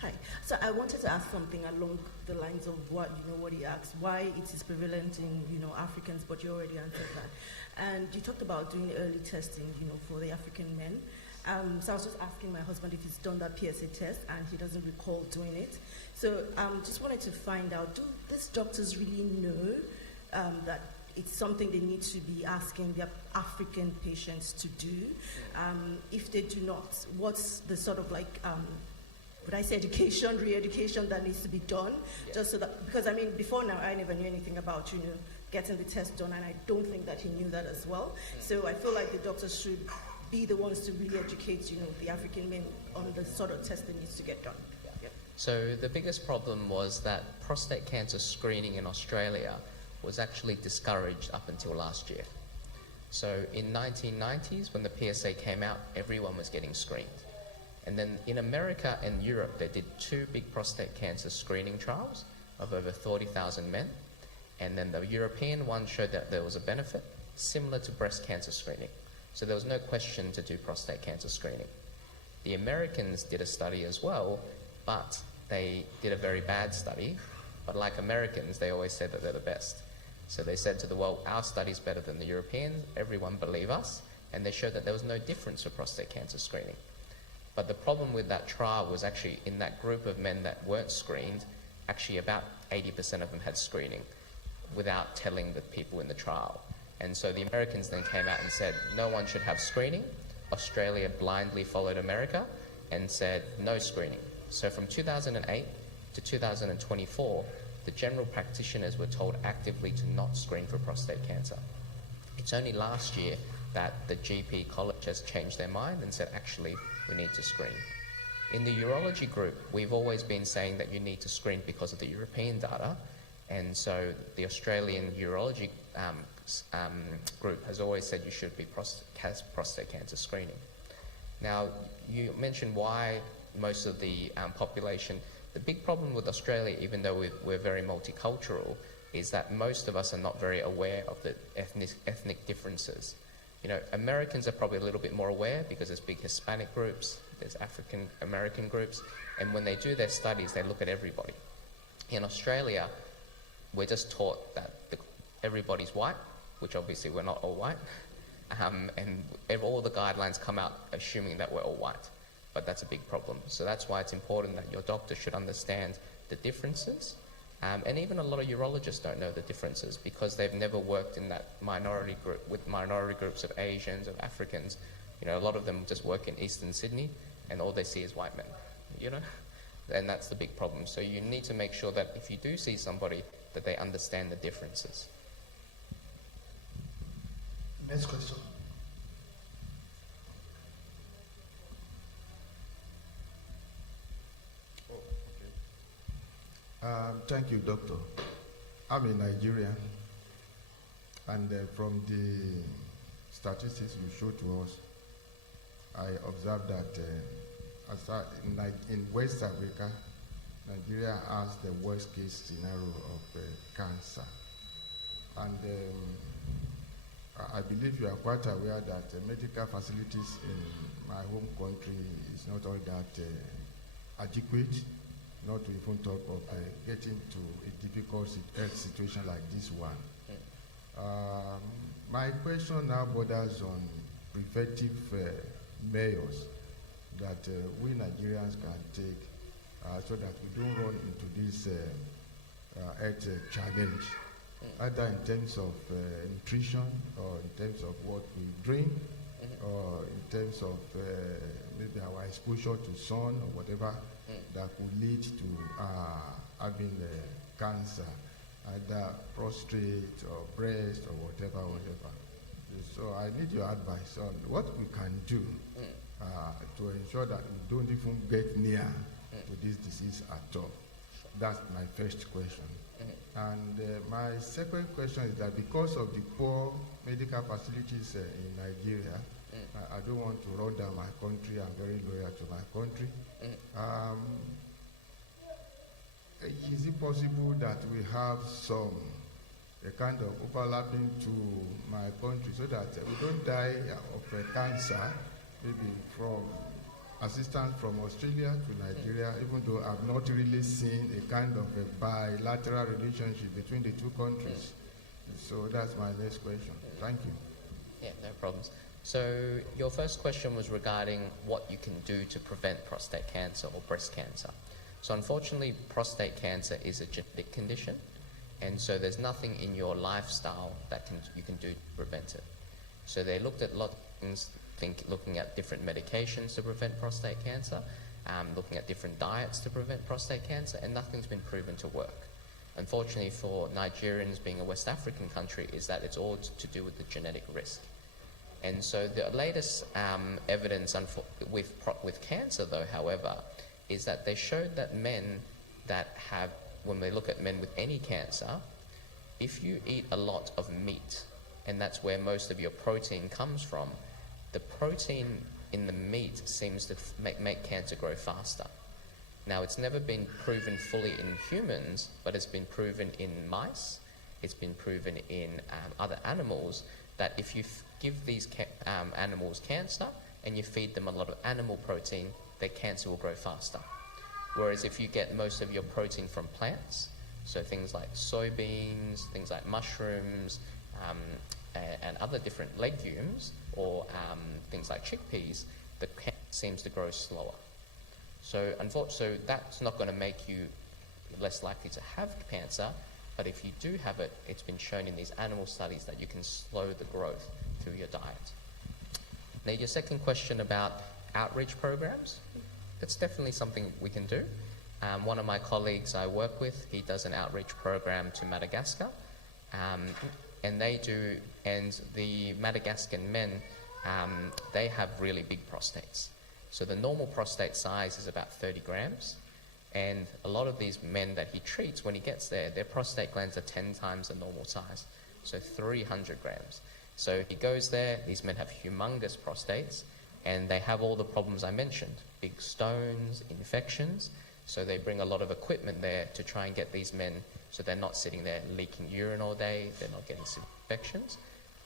Hi. So I wanted to ask something along the lines of what he asked, why it is prevalent in Africans, but you already answered that. And you talked about doing early testing, for the African men. So I was just asking my husband if he's done that PSA test, and he doesn't recall doing it. So just wanted to find out, do these doctors really know that it's something they need to be asking their African patients to do? If they do not, what's the sort of would I say re-education that needs to be done? Yeah. Just so that, because before now, I never knew anything about, getting the test done, and I don't think that he knew that as well. So I feel like the doctors should be the ones to really educate, the African men on the sort of test that needs to get done. Yeah. So the biggest problem was that prostate cancer screening in Australia was actually discouraged up until last year. So in 1990s, when the PSA came out, everyone was getting screened. And then in America and Europe, they did 2 big prostate cancer screening trials of over 40,000 men. And then the European one showed that there was a benefit similar to breast cancer screening. So there was no question to do prostate cancer screening. The Americans did a study as well, but they did a very bad study. But like Americans, they always said that they're the best. So they said to the world, our study's better than the Europeans, everyone believe us, and they showed that there was no difference for prostate cancer screening. But the problem with that trial was actually in that group of men that weren't screened, actually about 80% of them had screening without telling the people in the trial. And so the Americans then came out and said, no one should have screening. Australia blindly followed America and said, no screening. So from 2008 to 2024, the general practitioners were told actively to not screen for prostate cancer. It's only last year that the GP college has changed their mind and said, actually, we need to screen. In the urology group, we've always been saying that you need to screen because of the European data, and so the Australian urology group has always said you should be prostate cancer screening. Now, you mentioned why most of the population, the big problem with Australia, even though we're very multicultural, is that most of us are not very aware of the ethnic differences. Americans are probably a little bit more aware because there's big Hispanic groups, there's African American groups, and when they do their studies, they look at everybody. In Australia, we're just taught that everybody's white, which obviously we're not all white, and all the guidelines come out assuming that we're all white, but that's a big problem. So that's why it's important that your doctor should understand the differences. And even a lot of urologists don't know the differences because they've never worked in that minority group with minority groups of Asians, of Africans. A lot of them just work in Eastern Sydney and all they see is white men, and that's the big problem. So you need to make sure that if you do see somebody, that they understand the differences. Next question. Thank you, Doctor. I'm a Nigerian, and from the statistics you showed to us, I observed that in West Africa, Nigeria has the worst case scenario of cancer. And I believe you are quite aware that medical facilities in my home country is not all that adequate, not to even talk of getting to a difficult health situation like this one. My question now borders on preventive measures that we Nigerians can take so that we don't run into this health challenge, either in terms of nutrition or in terms of what we drink, or in terms of maybe our exposure to sun or whatever that could lead to having cancer, either prostate or breast or whatever. So I need your advice on what we can do to ensure that we don't even get near to this disease at all. That's my first question. And my second question is that because of the poor medical facilities in Nigeria, I don't want to run down my country. I'm very loyal to my country. Is it possible that we have a kind of overlapping to my country so that we don't die of cancer, maybe from assistance from Australia to Nigeria, even though I've not really seen a kind of a bilateral relationship between the two countries? So that's my next question. Thank you. Yeah, no problems. So your first question was regarding what you can do to prevent prostate cancer or breast cancer. So unfortunately, prostate cancer is a genetic condition, and so there's nothing in your lifestyle that you can do to prevent it. So they looked at a lot of things, looking at different medications to prevent prostate cancer, looking at different diets to prevent prostate cancer, and nothing's been proven to work. Unfortunately for Nigerians being a West African country is that it's all to do with the genetic risk. And so the latest evidence with cancer, though, however, is that they showed that men that have, when they look at men with any cancer, if you eat a lot of meat, and that's where most of your protein comes from, the protein in the meat seems to make cancer grow faster. Now, it's never been proven fully in humans, but it's been proven in mice, it's been proven in other animals, that if you give these animals cancer and you feed them a lot of animal protein, their cancer will grow faster. Whereas if you get most of your protein from plants, so things like soybeans, things like mushrooms, and other different legumes, or things like chickpeas, the cancer seems to grow slower. So unfortunately, that's not going to make you less likely to have cancer, but if you do have it, it's been shown in these animal studies that you can slow the growth through your diet. Now, your second question about outreach programs, that's definitely something we can do. One of my colleagues I work with, he does an outreach program to Madagascar, and the Madagascan men, they have really big prostates. So the normal prostate size is about 30 grams, and a lot of these men that he treats, when he gets there, their prostate glands are 10 times the normal size, so 300 grams. So he goes there, these men have humongous prostates, and they have all the problems I mentioned, big stones, infections, so they bring a lot of equipment there to try and get these men so they're not sitting there leaking urine all day, they're not getting infections.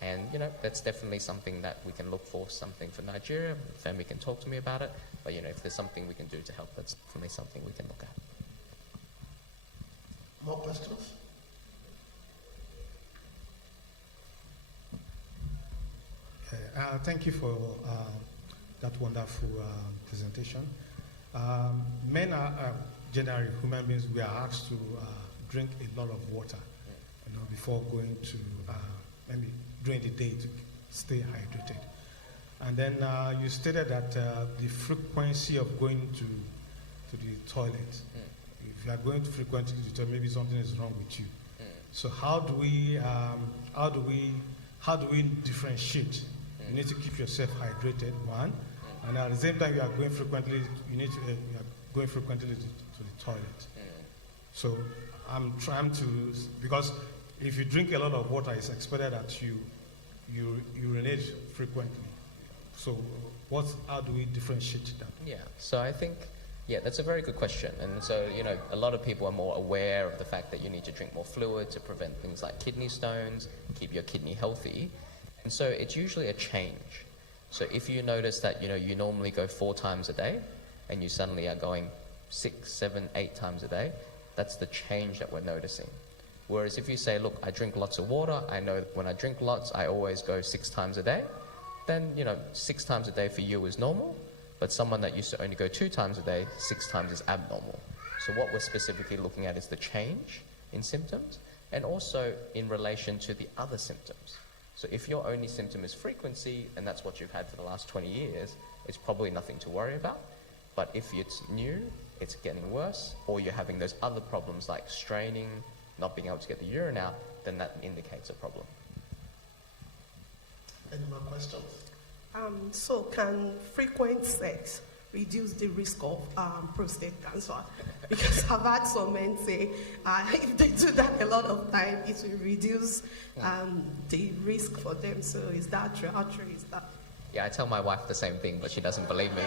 And, that's definitely something that we can look for, something for Nigeria. The family can talk to me about it. But, if there's something we can do to help, that's definitely something we can look at. More questions? Thank you for that wonderful presentation. Men are generally human beings. We are asked to drink a lot of water, before going to maybe during the day to stay hydrated. And then you stated that the frequency of going to the toilet. If you are going to frequently to the toilet, maybe something is wrong with you. So how do we differentiate? You need to keep yourself hydrated, one, and at the same time you are going frequently. You are going frequently to the toilet. So I'm trying to, because if you drink a lot of water, it's expected that you urinate frequently. So how do we differentiate that? Yeah, so I think, that's a very good question. And so, a lot of people are more aware of the fact that you need to drink more fluid to prevent things like kidney stones, keep your kidney healthy. And so it's usually a change. So if you notice that, you normally go 4 times a day and you suddenly are going 6, 7, 8 times a day, that's the change that we're noticing. Whereas if you say, look, I drink lots of water, I know that when I drink lots, I always go 6 times a day, then, 6 times a day for you is normal, but someone that used to only go 2 times a day, 6 times is abnormal. So what we're specifically looking at is the change in symptoms, and also in relation to the other symptoms. So if your only symptom is frequency, and that's what you've had for the last 20 years, it's probably nothing to worry about. But if it's new, it's getting worse, or you're having those other problems like straining, not being able to get the urine out, then that indicates a problem. Any more questions? So can frequent sex reduce the risk of prostate cancer? Because I've had some men say if they do that a lot of time, it will reduce the risk for them. So is that true? How true is that? Yeah, I tell my wife the same thing, but she doesn't believe me.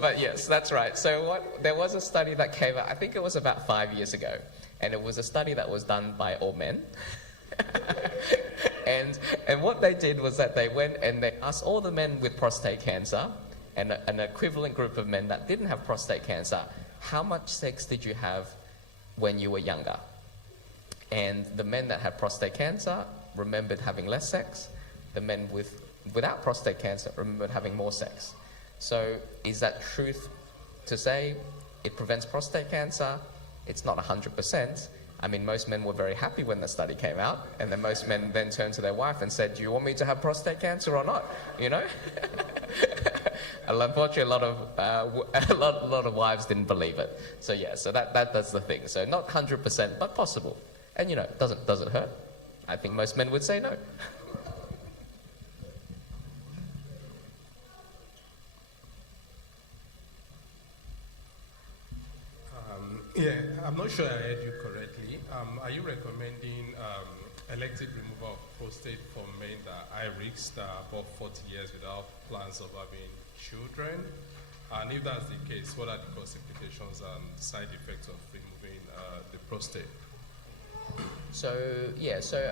But yes, that's right. So there was a study that came out, I think it was about 5 years ago, and it was a study that was done by all men. And what they did was that they went and they asked all the men with prostate cancer and an equivalent group of men that didn't have prostate cancer, how much sex did you have when you were younger? And the men that had prostate cancer remembered having less sex. The men without prostate cancer remembered having more sex. So is that truth to say it prevents prostate cancer? It's not 100%. I mean, most men were very happy when the study came out, and then most men then turned to their wife and said, do you want me to have prostate cancer or not? Unfortunately, a lot of wives didn't believe it. So yeah, so that's the thing. So not 100%, but possible. And does it hurt? I think most men would say no. Yeah, I'm not sure I heard you correctly. Are you recommending elective removal of prostate for men that are high risk, that are above 40 years without plans of having children? And if that's the case, what are the cost implications and side effects of removing the prostate? So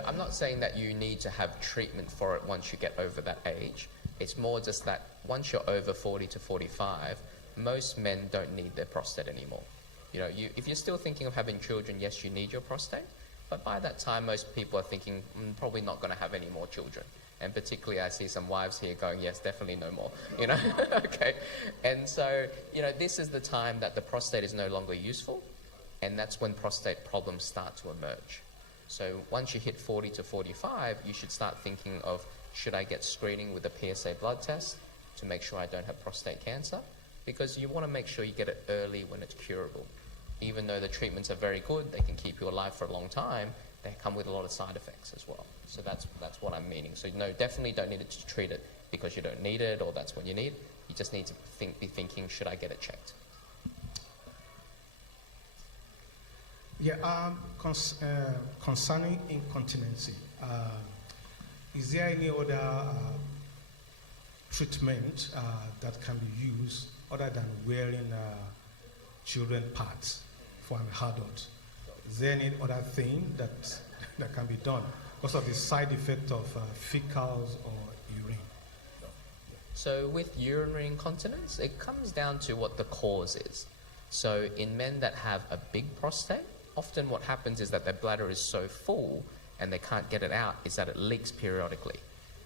I'm not saying that you need to have treatment for it once you get over that age. It's more just that once you're over 40 to 45, most men don't need their prostate anymore. If you're still thinking of having children, yes, you need your prostate. But by that time, most people are thinking, probably not going to have any more children. And particularly, I see some wives here going, yes, definitely no more, okay. And so, this is the time that the prostate is no longer useful. And that's when prostate problems start to emerge. So once you hit 40 to 45, you should start thinking of, should I get screening with a PSA blood test to make sure I don't have prostate cancer? Because you want to make sure you get it early when it's curable. Even though the treatments are very good, they can keep you alive for a long time, they come with a lot of side effects as well. So that's what I'm meaning. So no, definitely don't need to treat it because you don't need it or that's when you need it. You just need to be thinking, should I get it checked? Yeah, concerning incontinency, is there any other treatment that can be used other than wearing children pads for an adult? Is there any other thing that can be done because of the side effect of fecals or urine? So with urinary incontinence, it comes down to what the cause is. So in men that have a big prostate, often what happens is that their bladder is so full and they can't get it out, is that it leaks periodically.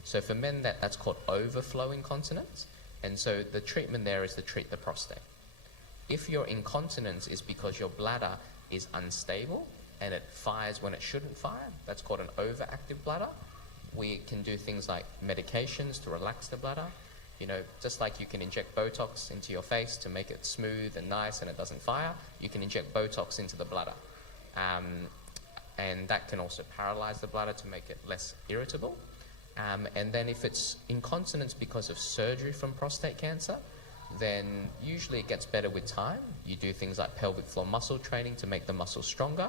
So for men, that's called overflow incontinence. And so the treatment there is to treat the prostate. If your incontinence is because your bladder is unstable and it fires when it shouldn't fire, that's called an overactive bladder. We can do things like medications to relax the bladder. Just like you can inject Botox into your face to make it smooth and nice and it doesn't fire, you can inject Botox into the bladder. And that can also paralyze the bladder to make it less irritable. And then if it's incontinence because of surgery from prostate cancer, then usually it gets better with time. You do things like pelvic floor muscle training to make the muscle stronger.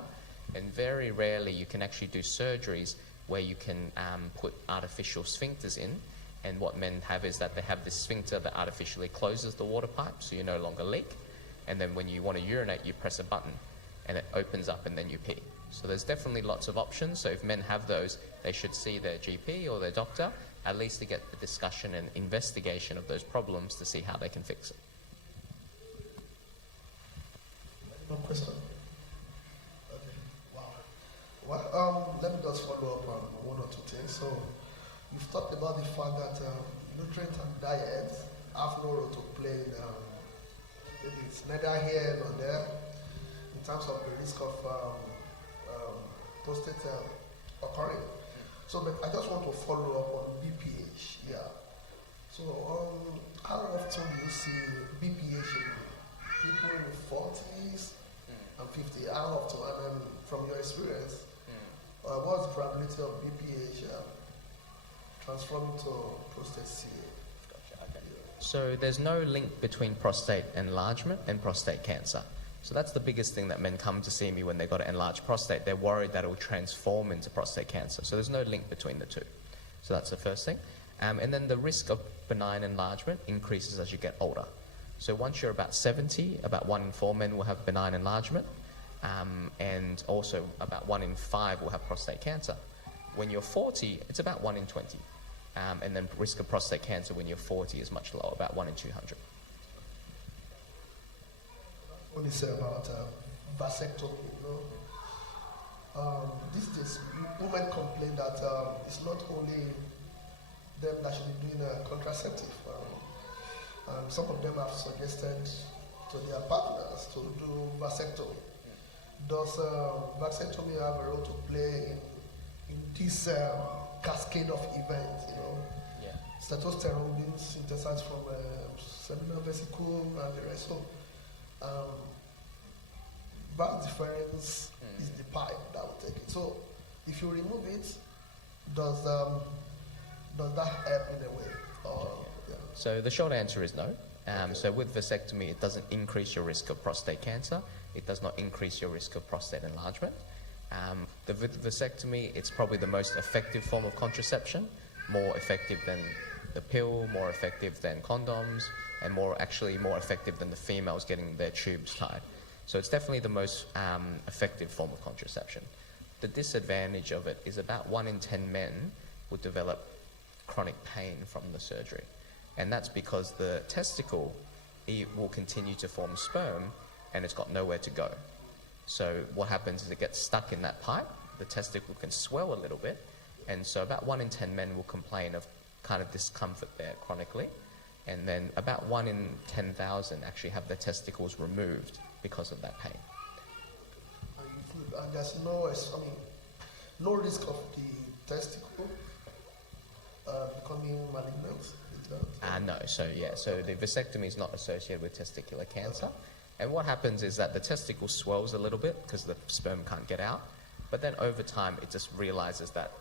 And very rarely you can actually do surgeries where you can put artificial sphincters in. And what men have is that they have this sphincter that artificially closes the water pipe so you no longer leak. And then when you want to urinate, you press a button and it opens up and then you pee. So there's definitely lots of options. So if men have those, they should see their GP or their doctor, at least to get the discussion and investigation of those problems to see how they can fix it. One question. Okay. Wow. Well, let me just follow up on one or two things. So you've talked about the fact that nutrient and diet have no role to play in maybe it's neither here nor there in terms of the risk of prostate occurring. So, but I just want to follow up on BPH. Yeah. So, how often do you see BPH in people in the 40s and 50? How often? And then, from your experience, what's the probability of BPH transforming to prostate CA? Gotcha. Okay. So, there's no link between prostate enlargement and prostate cancer. So that's the biggest thing that men come to see me when they've got an enlarged prostate. They're worried that it will transform into prostate cancer. So there's no link between the two. So that's the first thing. And then the risk of benign enlargement increases as you get older. So once you're about 70, about 1 in 4 men will have benign enlargement. And also about 1 in 5 will have prostate cancer. When you're 40, it's about 1 in 20. And then risk of prostate cancer when you're 40 is much lower, about 1 in 200. What you say about vasectomy, these days, women complain that it's not only them that should be doing a contraceptive. Some of them have suggested to their partners to do vasectomy. Does vasectomy have a role to play in this cascade of events? Yeah. testosterone being synthesized from seminal vesicle and the rest. So, vast difference is the pipe that will take it. So, if you remove it, does that help in a way? Or, yeah. So the short answer is no. So with vasectomy, it doesn't increase your risk of prostate cancer. It does not increase your risk of prostate enlargement. The vasectomy, it's probably the most effective form of contraception, more effective than the pill, more effective than condoms, and more effective than the females getting their tubes tied. So it's definitely the most effective form of contraception. The disadvantage of it is about 1 in 10 men will develop chronic pain from the surgery. And that's because the testicle will continue to form sperm and it's got nowhere to go. So what happens is it gets stuck in that pipe, the testicle can swell a little bit, and so about 1 in 10 men will complain of kind of discomfort there chronically, and then about 1 in 10,000 actually have their testicles removed because of that pain. And there's no risk of the testicle becoming malignant? No, so the vasectomy is not associated with testicular cancer. And what happens is that the testicle swells a little bit because the sperm can't get out, but then over time it just realizes that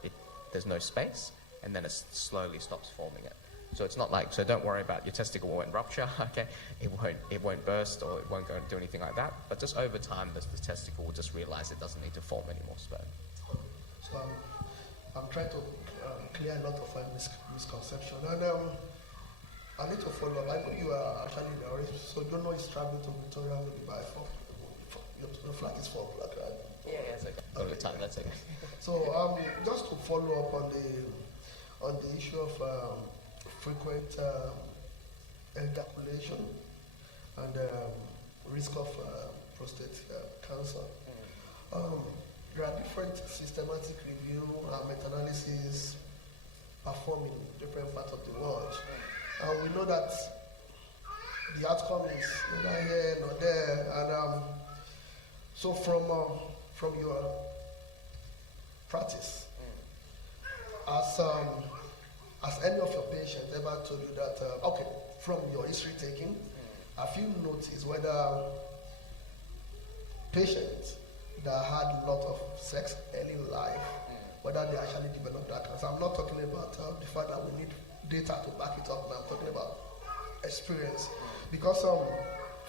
there's no space, and then it slowly stops forming it. So it's not like, so don't worry about your testicle won't rupture, okay? It won't burst or it won't go and do anything like that, but just over time the testicle will just realize it doesn't need to form any more sperm. So I'm trying to clear a lot of misconception. And I need to follow up. I know you are actually in the race, so you know it's traveling to Victoria maybe by 4. Your flight is 4 o'clock, right? Yeah, it's okay. Over time, that's okay. So just to follow up on the issue of frequent ejaculation and risk of prostate cancer. There are different systematic review and meta-analysis performed in different parts of the world. And we know that the outcome is neither here nor there. And so from your practice, has any of your patients ever told you that, from your history taking, have you noticed whether patients that had a lot of sex early in life, whether they actually developed that cancer? I'm not talking about the fact that we need data to back it up, and I'm talking about experience. Because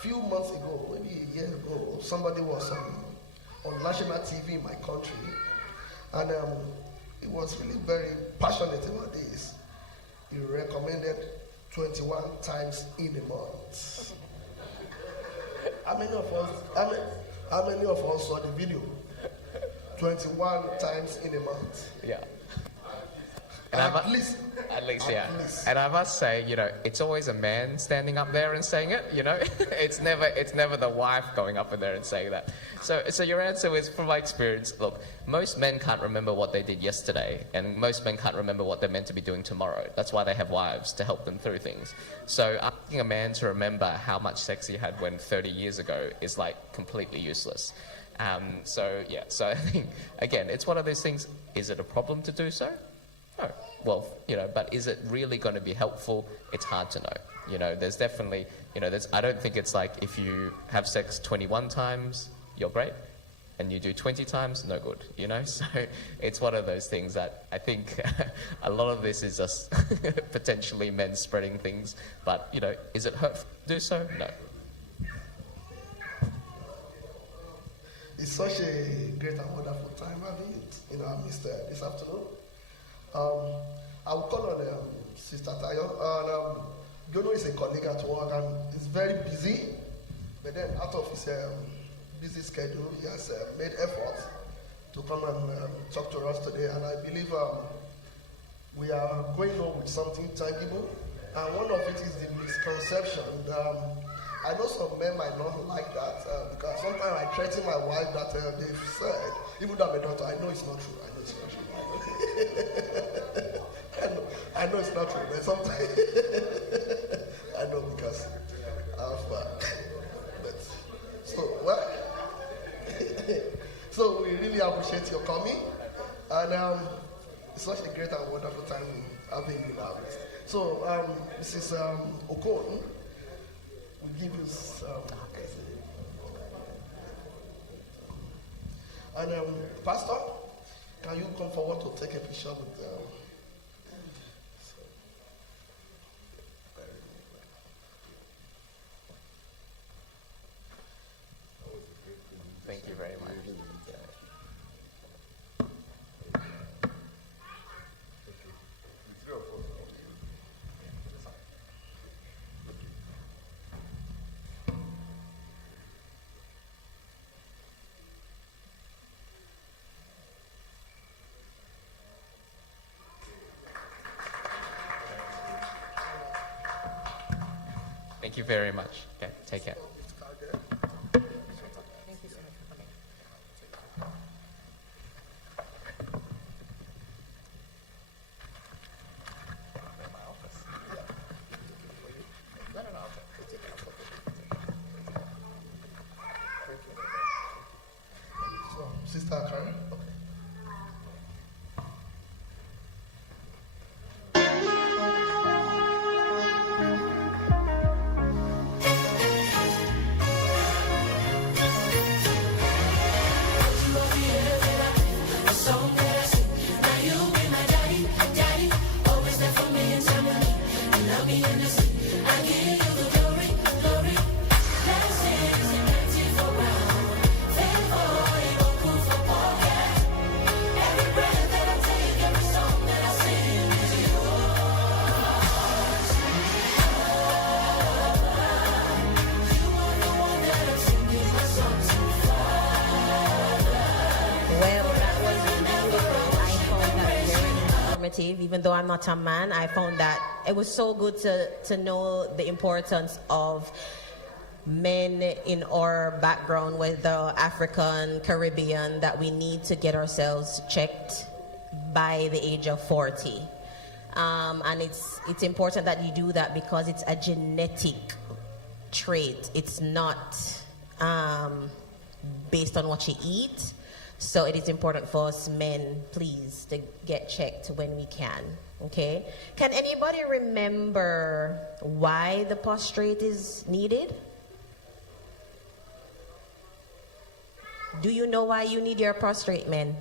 few months ago, maybe a year ago, somebody was on national TV in my country, and he was really very passionate about this. He recommended 21 times in a month. How many of us saw the video? 21 times in a month. Yeah. And at least, yeah. And I must say, it's always a man standing up there and saying it, It's never the wife going up in there and saying that. So your answer is, from my experience, look, most men can't remember what they did yesterday, and most men can't remember what they're meant to be doing tomorrow. That's why they have wives, to help them through things. So asking a man to remember how much sex he had when 30 years ago is like completely useless. So I think, again, it's one of those things. Is it a problem to do so? No. Well, but is it really going to be helpful? It's hard to know. There's definitely, I don't think it's like if you have sex 21 times, you're great, and you do 20 times, no good, So it's one of those things that I think a lot of this is just potentially men spreading things, but, is it hurtful to do so? No. It's such a great and wonderful time having it, amidst this afternoon. I will call on Sister Tayo, and is a colleague at work and he's very busy, but then out of his busy schedule, he has made effort to come and talk to us today, and I believe we are going on with something tangible, and one of it is the misconception. I know some men might not like that because sometimes I threaten my wife that they've said, even though I'm a daughter, I know it's not true. I know it's not true, but sometimes I know because so we really appreciate your coming, and it's such a great and wonderful time Happy Eid harvest. So, Mrs. Okon, we give you some. And Pastor, can you come forward to take a picture with Thank you very much. Thank you very much. Okay, take care. Sister Karen? Okay. Even though I'm not a man, I found that it was so good to know the importance of men in our background, whether African, Caribbean, that we need to get ourselves checked by the age of 40. And it's important that you do that because it's a genetic trait. It's not based on what you eat. So it is important for us men, please, to get checked when we can, okay? Can anybody remember why the prostrate is needed? Do you know why you need your prostrate, men?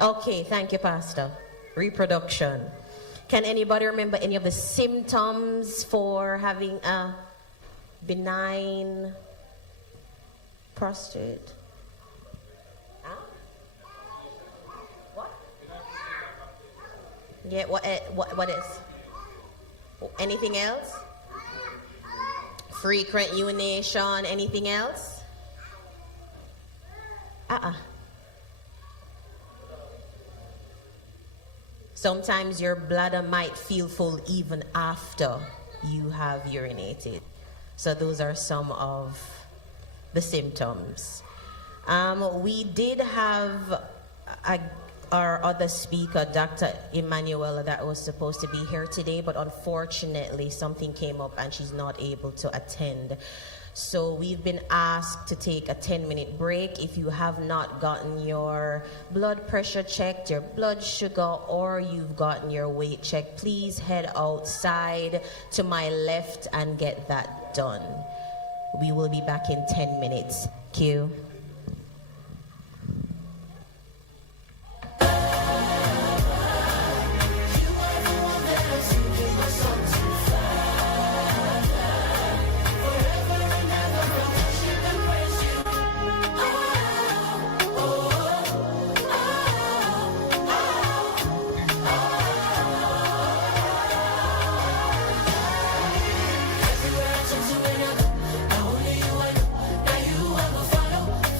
Okay, thank you, Pastor. Reproduction. Can anybody remember any of the symptoms for having a benign prostate? Yeah, what is? Anything else? Frequent urination, anything else? Sometimes your bladder might feel full even after you have urinated. So those are some of the symptoms. We did have our other speaker, Dr. Emanuela, that was supposed to be here today, but unfortunately something came up and she's not able to attend. So we've been asked to take a 10-minute break. If you have not gotten your blood pressure checked, your blood sugar, or you've gotten your weight checked, please head outside to my left and get that done. We will be back in 10 minutes. Thank you. Now only you I know, now you I will follow.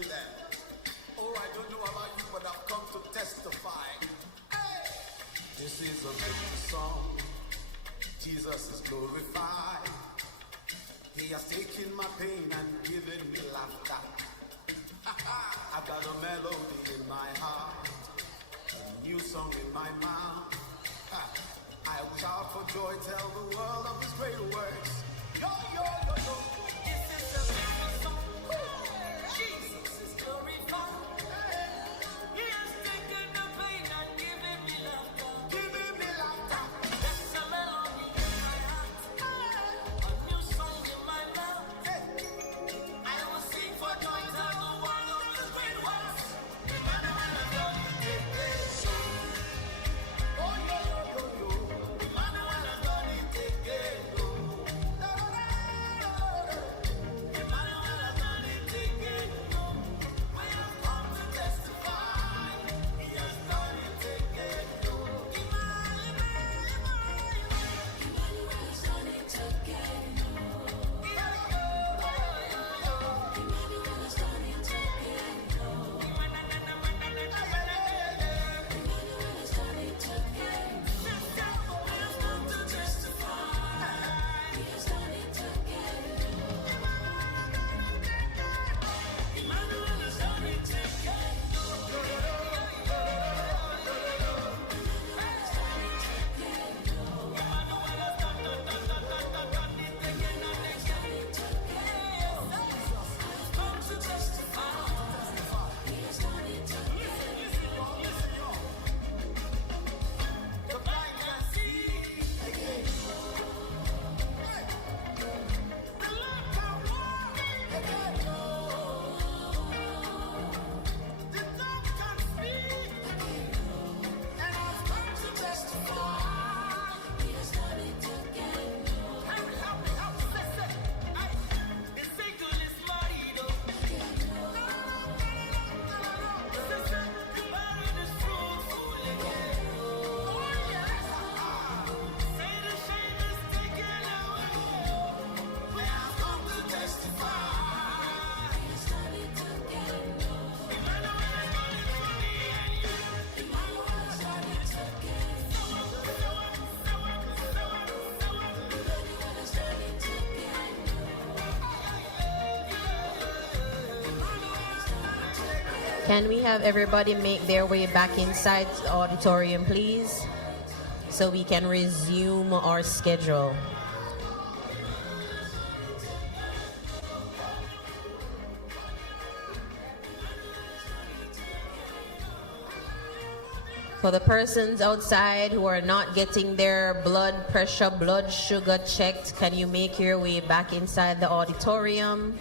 me then. Oh, I don't know about you, but I've come to testify. Hey! This is a victory song. Jesus is glorified. He has taken my pain and given me laughter. I've got a melody in my heart, a new song in my mouth. I will shout for joy, tell the world of His great works. Yo, yo, yo, yo. This is a victory song. Jesus is glorified. He has taken the pain and given me laughter. Giving me laughter. That's a melody in my heart, a new song in my mouth. I will sing for joy, tell the world of His great works. Emmanuel has done it again. Oh, yo, yo, yo, yo. Emmanuel has done it again. Emmanuel has done it again. We have come to testify. He has done it again. Emmanuel has done it again. Can we have everybody make their way back inside the auditorium, please, so we can resume our schedule? For the persons outside who are not getting their blood pressure, blood sugar checked, can you make your way back inside the auditorium?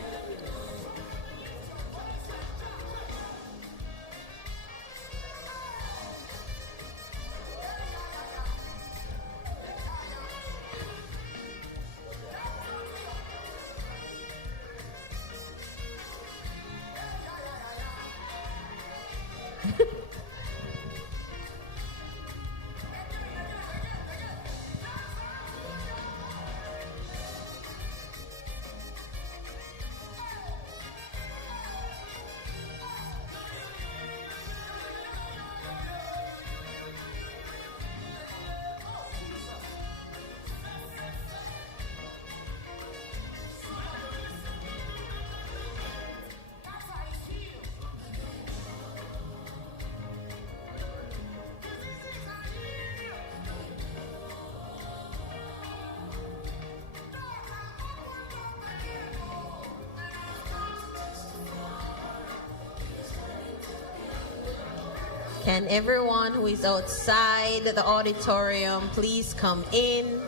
Can everyone who is outside the auditorium please come in?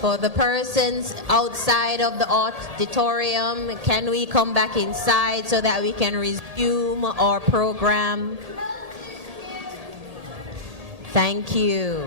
For the persons outside of the auditorium, can we come back inside so that we can resume our program? Thank you.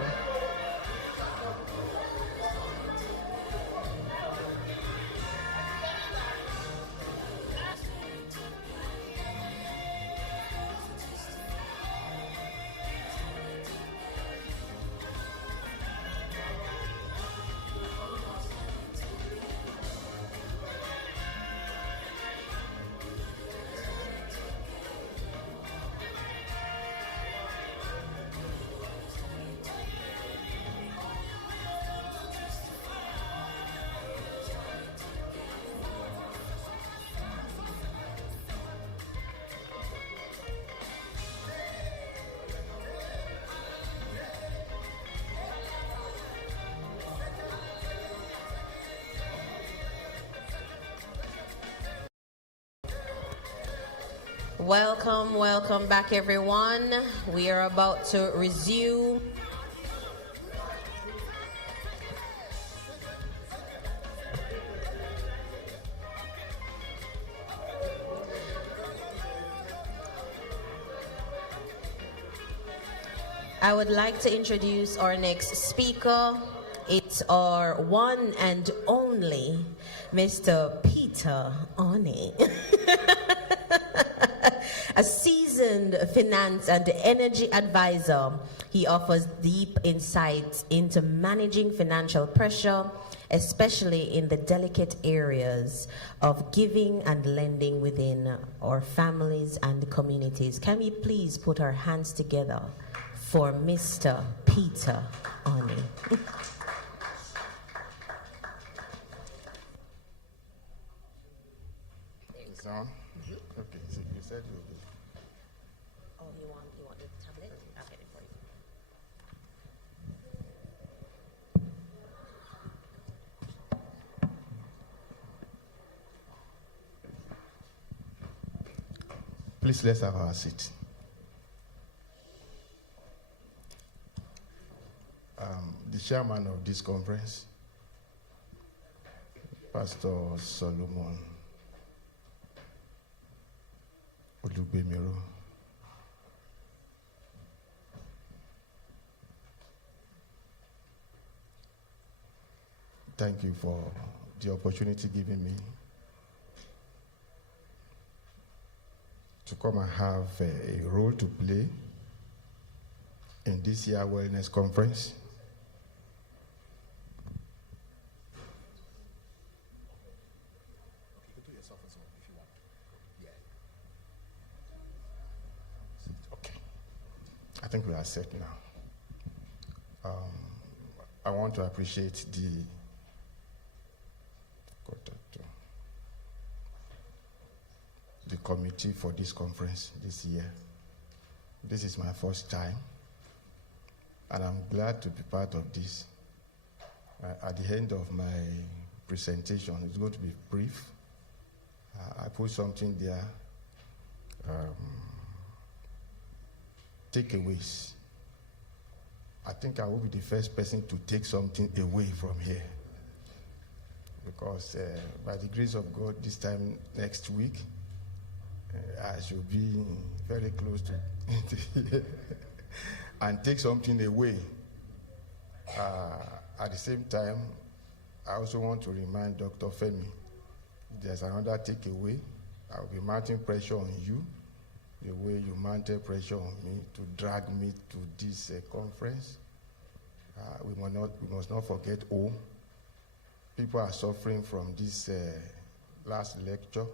Welcome, welcome back, everyone. We are about to resume. I would like to introduce our next speaker. It's our one and only Mr. Peter Oni. A seasoned finance and energy advisor, he offers deep insights into managing financial pressure, especially in the delicate areas of giving and lending within our families and communities. Can we please put our hands together for Mr. Peter Oni? It's on? Okay, so you said you will. Oh, you want the tablet? I'll get it for you. Please, let's have our seat. The chairman of this conference, Pastor Solomon Olugbemiro. Thank you for the opportunity given me to come and have a role to play in this year's Wellness Conference. Okay, I think we are set now. I want to appreciate the committee for this conference this year. This is my first time, and I'm glad to be part of this. At the end of my presentation, it's going to be brief. I put something there, takeaways. I think I will be the first person to take something away from here, because by the grace of God, this time next week, I should be very close to it and take something away. At the same time, I also want to remind Dr. Femi, there's another takeaway. I will be mounting pressure on you, the way you mounted pressure on me to drag me to this conference. We must not forget home. People are suffering from this last lecture,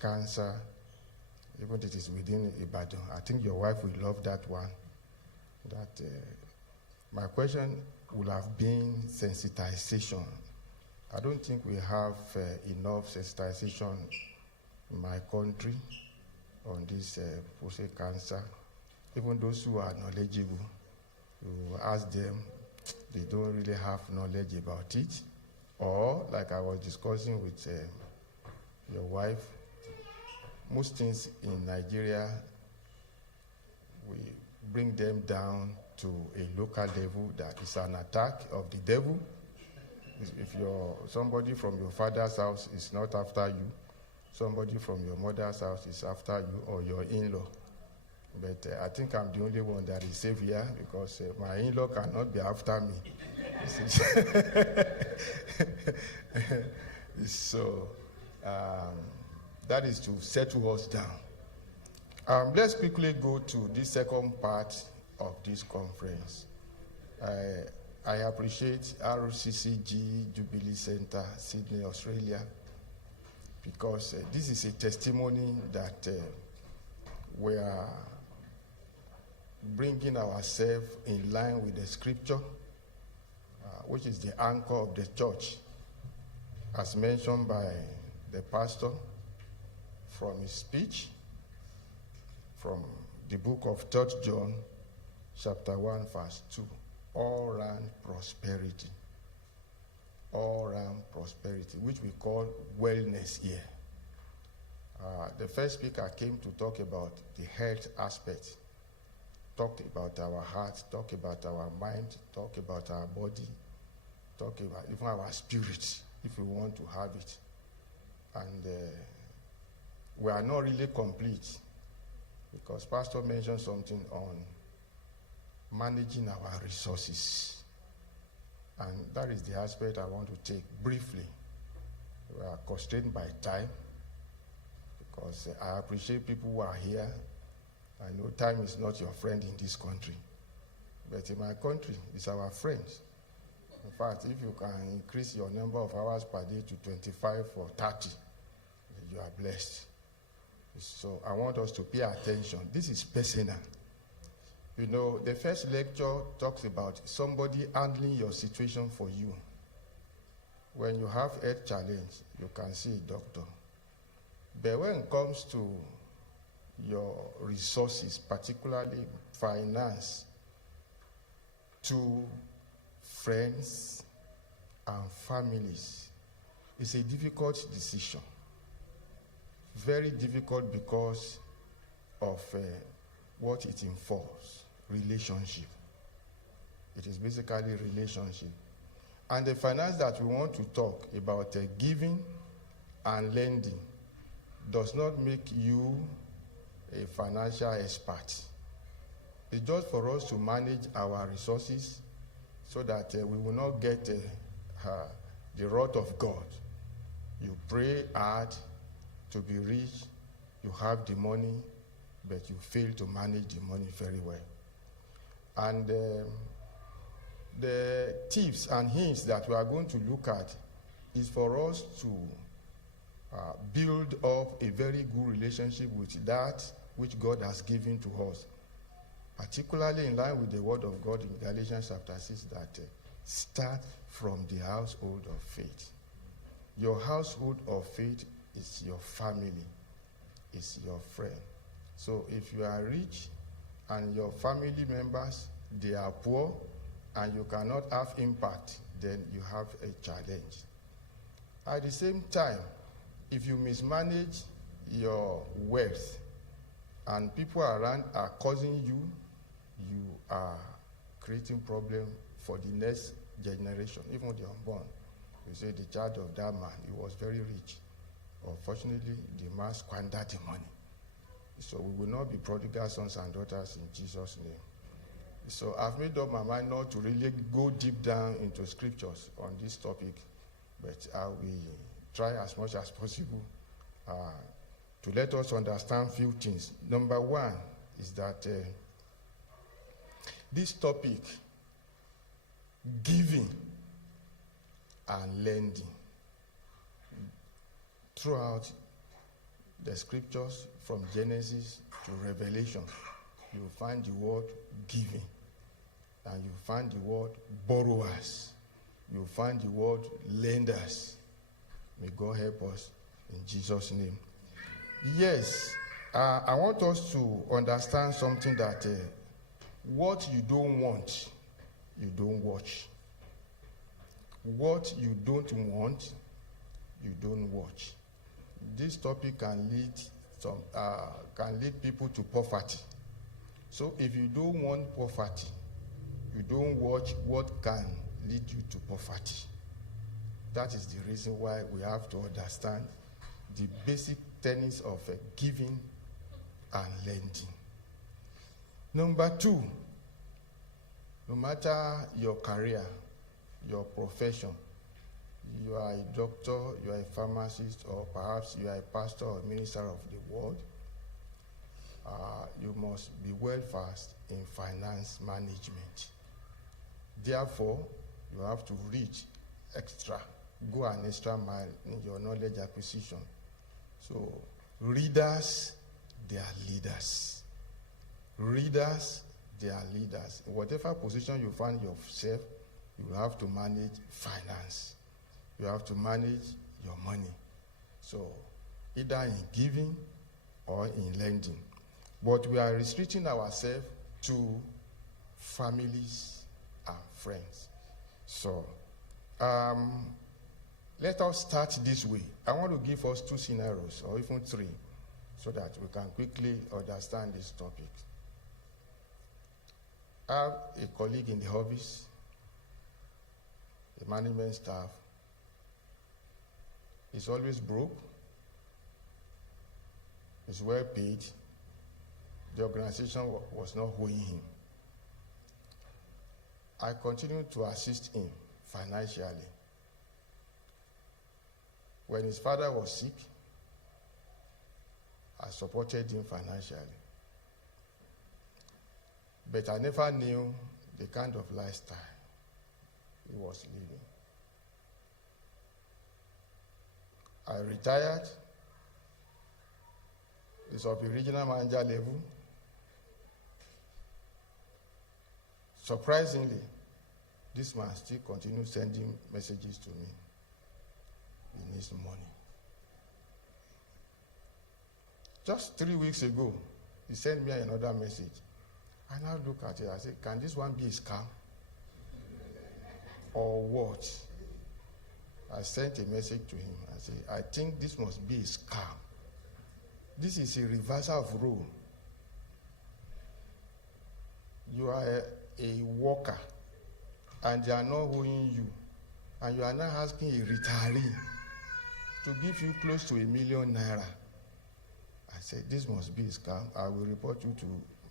cancer, even if it is within Ibadan. I think your wife will love that one. That my question would have been sensitization. I don't think we have enough sensitization in my country on this prostate cancer. Even those who are knowledgeable, you ask them, they don't really have knowledge about it. Or, like I was discussing with your wife, most things in Nigeria, we bring them down to a local level that is an attack of the devil. If somebody from your father's house is not after you, somebody from your mother's house is after you, or your in-law. But I think I'm the only one that is safe here, because my in-law cannot be after me. So that is to settle us down. Let's quickly go to the second part of this conference. I appreciate RCCG Jubilee Center, Sydney, Australia, because this is a testimony that we are bringing ourselves in line with the scripture, which is the anchor of the church, as mentioned by the pastor from his speech, from the book of 3 John, chapter 1, verse 2. All round prosperity. All round prosperity, which we call wellness here. The first speaker came to talk about the health aspect, talk about our heart, talk about our mind, talk about our body, talk about even our spirit, if we want to have it. And we are not really complete, because Pastor mentioned something on managing our resources. And that is the aspect I want to take briefly. We are constrained by time, because I appreciate people who are here. I know time is not your friend in this country, but in my country, it's our friend. In fact, if you can increase your number of hours per day to 25 or 30, you are blessed. So I want us to pay attention. This is personal. You know, the first lecture talks about somebody handling your situation for you. When you have health challenge, you can see a doctor. But when it comes to your resources, particularly finance, to friends and families, it's a difficult decision. Very difficult because of what it involves, relationship. It is basically relationship. And the finance that we want to talk about, giving and lending, does not make you a financial expert. It's just for us to manage our resources so that we will not get the wrath of God. You pray hard to be rich, you have the money, but you fail to manage the money very well. And the tips and hints that we are going to look at is for us to build up a very good relationship with that which God has given to us, particularly in line with the word of God in Galatians chapter 6, that start from the household of faith. Your household of faith is your family, is your friend. So if you are rich and your family members, they are poor, and you cannot have impact, then you have a challenge. At the same time, if you mismanage your wealth and people around are causing you, you are creating problem for the next generation, even the unborn. You say the child of that man, he was very rich. Unfortunately, the man squandered the money. So we will not be prodigal sons and daughters in Jesus' name. So I've made up my mind not to really go deep down into scriptures on this topic, but I will try as much as possible to let us understand few things. Number one is that this topic, giving and lending, throughout the scriptures from Genesis to Revelation, you find the word giving, and you find the word borrowers, you find the word lenders. May God help us in Jesus' name. Yes, I want us to understand something, that what you don't want, you don't watch. What you don't want, you don't watch. This topic can lead people to poverty. So if you don't want poverty, you don't watch what can lead you to poverty. That is the reason why we have to understand the basic tenets of giving and lending. Number two, no matter your career, your profession, you are a doctor, you are a pharmacist, or perhaps you are a pastor or minister of the word, you must be well versed in finance management. Therefore, you have to go an extra mile in your knowledge acquisition. So, readers, they are leaders. Readers, they are leaders. In whatever position you find yourself, you have to manage finance. You have to manage your money. So, either in giving or in lending. But we are restricting ourselves to families and friends. So, let us start this way. I want to give us two scenarios, or even three. so that we can quickly understand this topic. I have a colleague in the office, a management staff. He's always broke. He's well paid. The organization was not owing him. I continued to assist him financially. When his father was sick, I supported him financially. But I never knew the kind of lifestyle he was living. I retired. It's of a regional manager level. Surprisingly, this man still continues sending messages to me. He needs money. Just 3 weeks ago, he sent me another message. I now look at it, I say, can this one be a scam? Or what? I sent a message to him. I said, I think this must be a scam. This is a reversal of role. You are a worker, and they are not owing you, and you are now asking a retiree to give you close to ₦1 million. I said, this must be a scam. I will report you to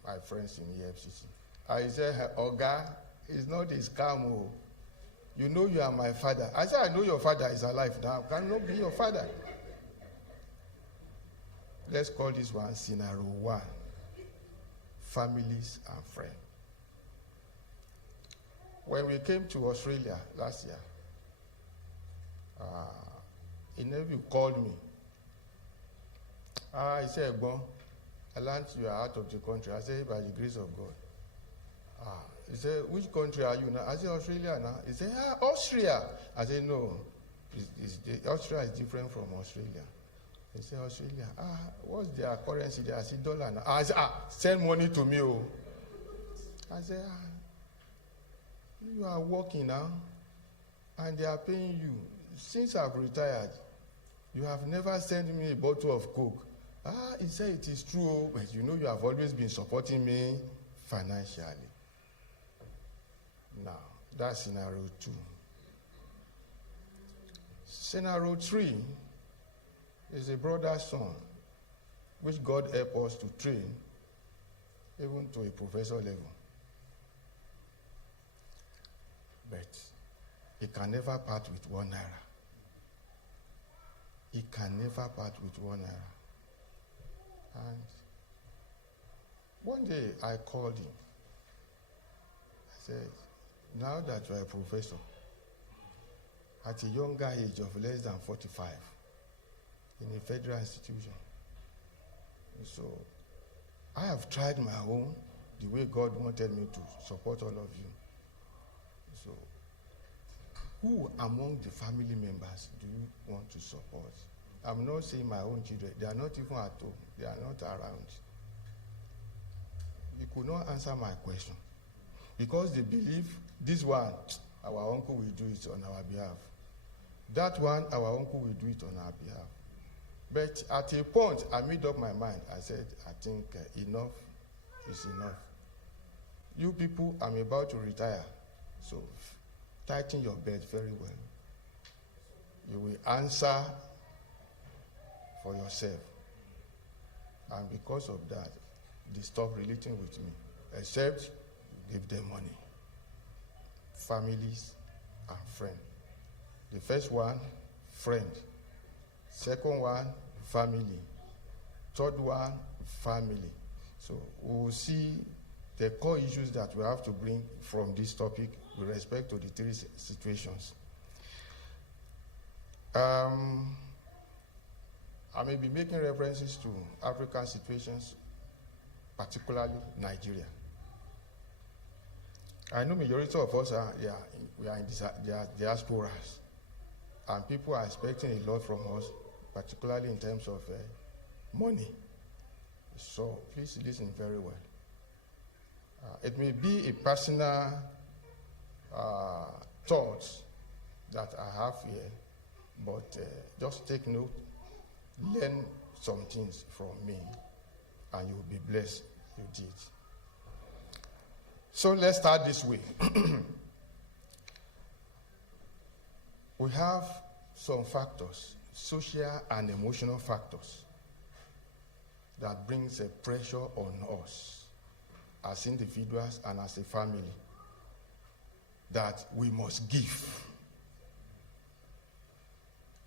my friends in EFCC. I said, Oga, it's not a scam. Oh. You know you are my father. I said, I know your father is alive now. Can not be your father? Let's call this one scenario 1. Families and friends. When we came to Australia last year, a nephew called me. He said, Bon, I learned you are out of the country. I said, by the grace of God. He said, which country are you now? I said, Australia now. He said, Austria. I said, no, Austria is different from Australia. He said, Australia. What's their currency there? I said, dollar now. I said, send money to me. Oh. I said, you are working now, and they are paying you. Since I've retired, you have never sent me a bottle of Coke. He said, it is true, but you know you have always been supporting me financially. Now, that's scenario 2. Scenario 3 is a brother's son, which God helped us to train, even to a professor level. But he can never part with ₦1. He can never part with ₦1. And one day I called him. I said, now that you are a professor, at a younger age of less than 45, in a federal institution, so I have tried my own the way God wanted me to support all of you. So, who among the family members do you want to support? I'm not saying my own children. They are not even at home. They are not around. He could not answer my question because they believe this one, our uncle will do it on our behalf. That one, our uncle will do it on our behalf. But at a point, I made up my mind. I said, I think enough is enough. You people, I'm about to retire. So tighten your belt very well. You will answer for yourself. And because of that, they stop relating with me. Except you give them money. Families and friends. The first one, friend. Second one, family. Third one, family. So we'll see the core issues that we have to bring from this topic with respect to the 3 situations. I may be making references to African situations, particularly Nigeria. I know majority of us we are in diasporas, and people are expecting a lot from us, particularly in terms of money. So please listen very well. It may be a personal thought that I have here, but just take note, learn some things from me, and you'll be blessed you did. So let's start this way. We have some factors, social and emotional factors, that brings a pressure on us as individuals and as a family that we must give.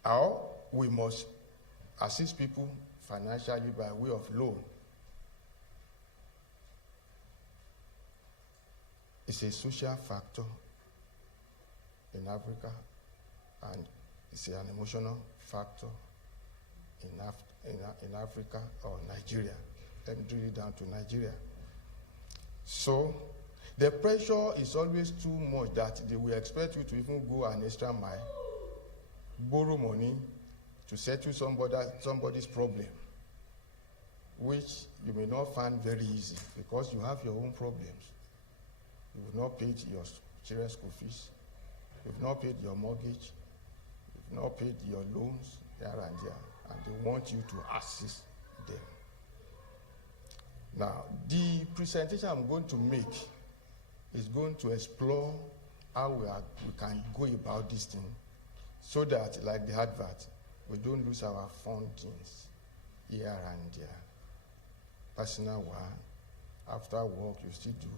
Or we must assist people financially by way of loan. It's a social factor in Africa, and it's an emotional factor in Africa or Nigeria. Let me drill it down to Nigeria. So the pressure is always too much that they will expect you to even go an extra mile, borrow money to settle somebody's problem, which you may not find very easy because you have your own problems. You've not paid your children's school fees, you've not paid your mortgage, you've not paid your loans here and there, and they want you to assist them. Now, the presentation I'm going to make is going to explore how we can go about this thing so that, like the advert, we don't lose our fountains here and there. Personal one, after work, you still do,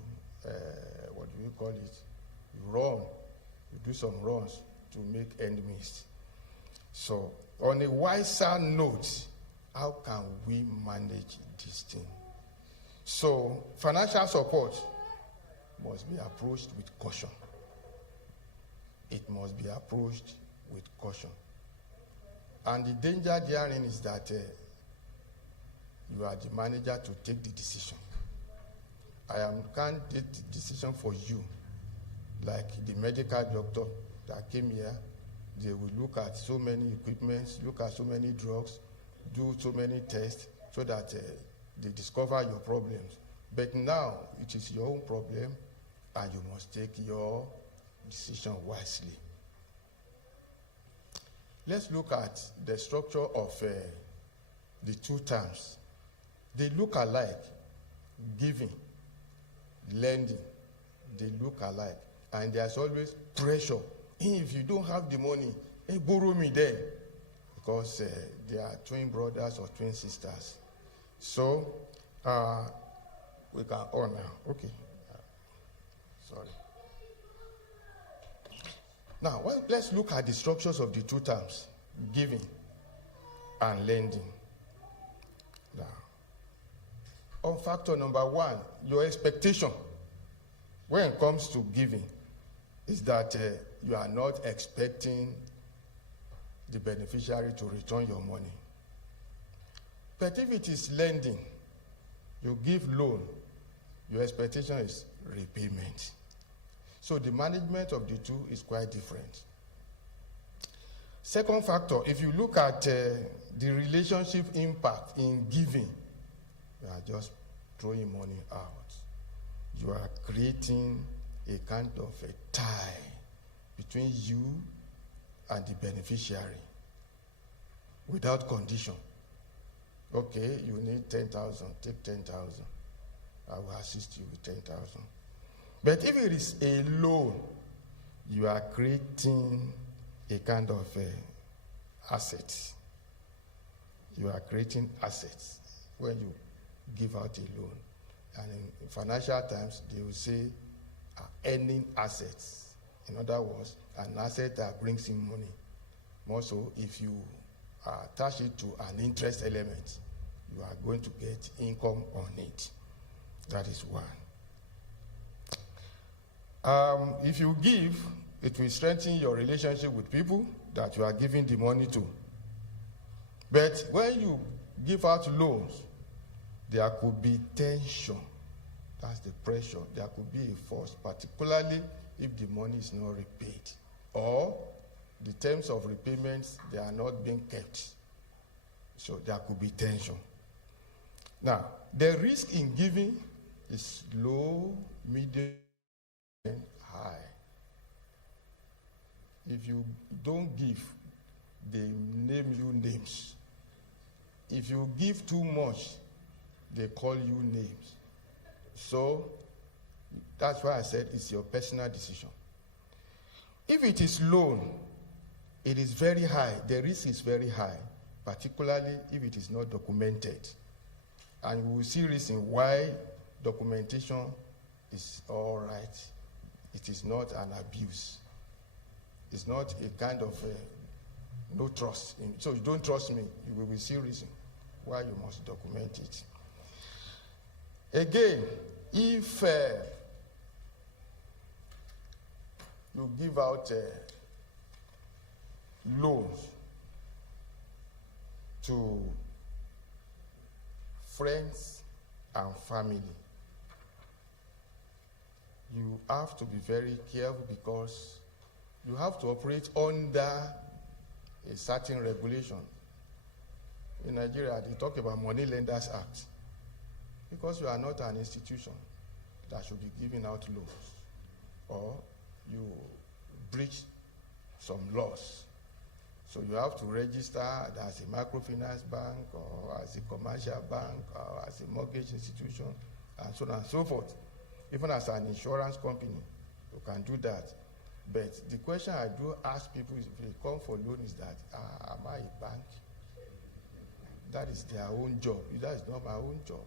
what do you call it? You run. You do some runs to make enemies. So, on a wiser note, how can we manage this thing? So, financial support must be approached with caution. It must be approached with caution. And the danger therein is that you are the manager to take the decision. I can't take the decision for you. Like the medical doctor that came here, they will look at so many equipments, look at so many drugs, do so many tests so that they discover your problems. But now it is your own problem and you must take your decision wisely. Let's look at the structure of the two terms. They look alike. Giving, lending, they look alike. And there's always pressure. If you don't have the money, hey, borrow me then. Because they are twin brothers or twin sisters. So, we can, now, okay. Sorry. Now, let's look at the structures of the two terms, giving and lending. Now, on factor number one, your expectation when it comes to giving is that you are not expecting the beneficiary to return your money. But if it is lending, you give loan, your expectation is repayment. So the management of the two is quite different. Second factor, if you look at the relationship impact in giving, you are just throwing money out. You are creating a kind of a tie between you and the beneficiary without condition. Okay, you need 10,000, take 10,000. I will assist you with 10,000. But if it is a loan, you are creating a kind of asset. You are creating assets when you give out a loan. And in financial terms, they will say earning assets. In other words, an asset that brings in money. More so, if you attach it to an interest element, you are going to get income on it. That is one. If you give, it will strengthen your relationship with people that you are giving the money to. But when you give out loans, there could be tension. That's the pressure. There could be a force, particularly if the money is not repaid. Or the terms of repayments, they are not being kept. So there could be tension. Now, the risk in giving is low, medium, and high. If you don't give, they name you names. if you give too much, they call you names. So that's why I said it's your personal decision. If it is loan, it is very high. The risk is very high, particularly if it is not documented. And we will see reason why documentation is all right. It is not an abuse. It's not a kind of no trust. So you don't trust me, you will see reason why you must document it. Again, if you give out loans to friends and family, you have to be very careful because you have to operate under a certain regulation. In Nigeria, they talk about Money Lenders Act. Because you are not an institution that should be giving out loans, or you breach some laws. So you have to register as a microfinance bank, or as a commercial bank, or as a mortgage institution, and so on and so forth. Even as an insurance company, you can do that. But the question I do ask people if they come for loan is that, am I a bank? That is their own job. That is not my own job.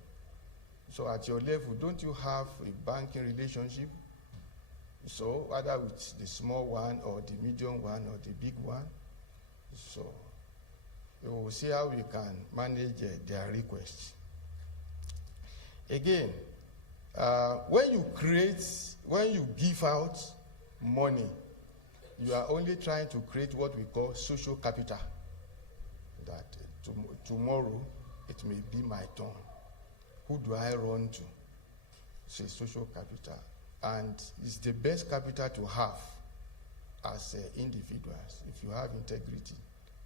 So at your level, don't you have a banking relationship? So whether with the small one or the medium one or the big one. So you will see how we can manage their requests. Again, when you give out money, you are only trying to create what we call social capital. That tomorrow it may be my turn. Who do I run to? Say social capital. And it's the best capital to have as individuals. If you have integrity,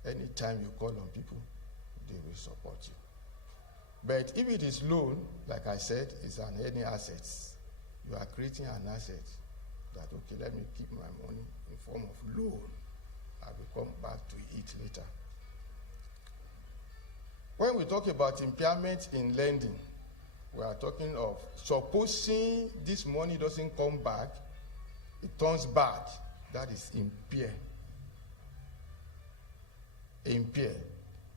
anytime you call on people, they will support you. But if it is loan, like I said, it's an any assets. You are creating an asset that, okay, let me keep my money in form of loan. I will come back to it later. When we talk about impairment in lending, we are talking of supposing this money doesn't come back, it turns bad. That is impair. Impair.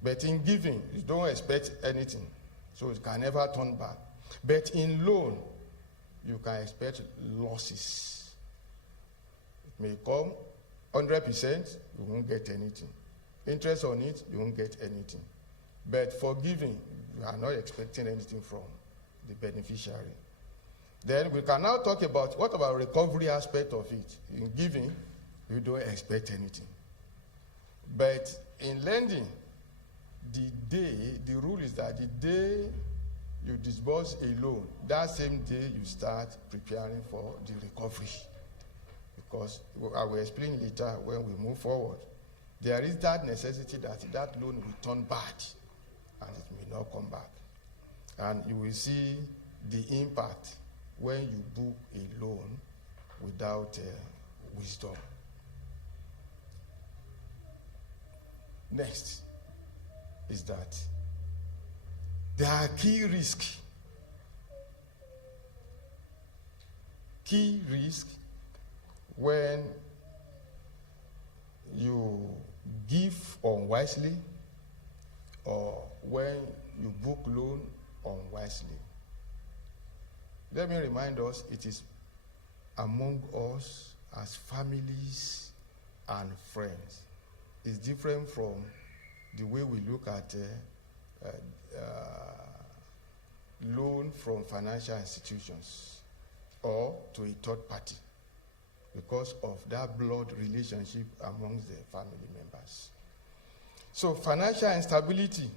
But in giving, you don't expect anything. So it can never turn bad. But in loan, you can expect losses. It may come 100%, you won't get anything. Interest on it, you won't get anything. But for giving, you are not expecting anything from the beneficiary. Then we can now talk about what about recovery aspect of it. In giving, you don't expect anything. But in lending, the rule is that the day you disburse a loan, that same day you start preparing for the recovery. Because I will explain later when we move forward. There is that necessity that that loan will turn bad and it may not come back. And you will see the impact when you book a loan without wisdom. Next is that there are key risks. Key risk when you give unwisely or when you book loan unwisely. Let me remind us, it is among us as families and friends. It's different from the way we look at loan from financial institutions or to a third party because of that blood relationship amongst the family members. So financial instability,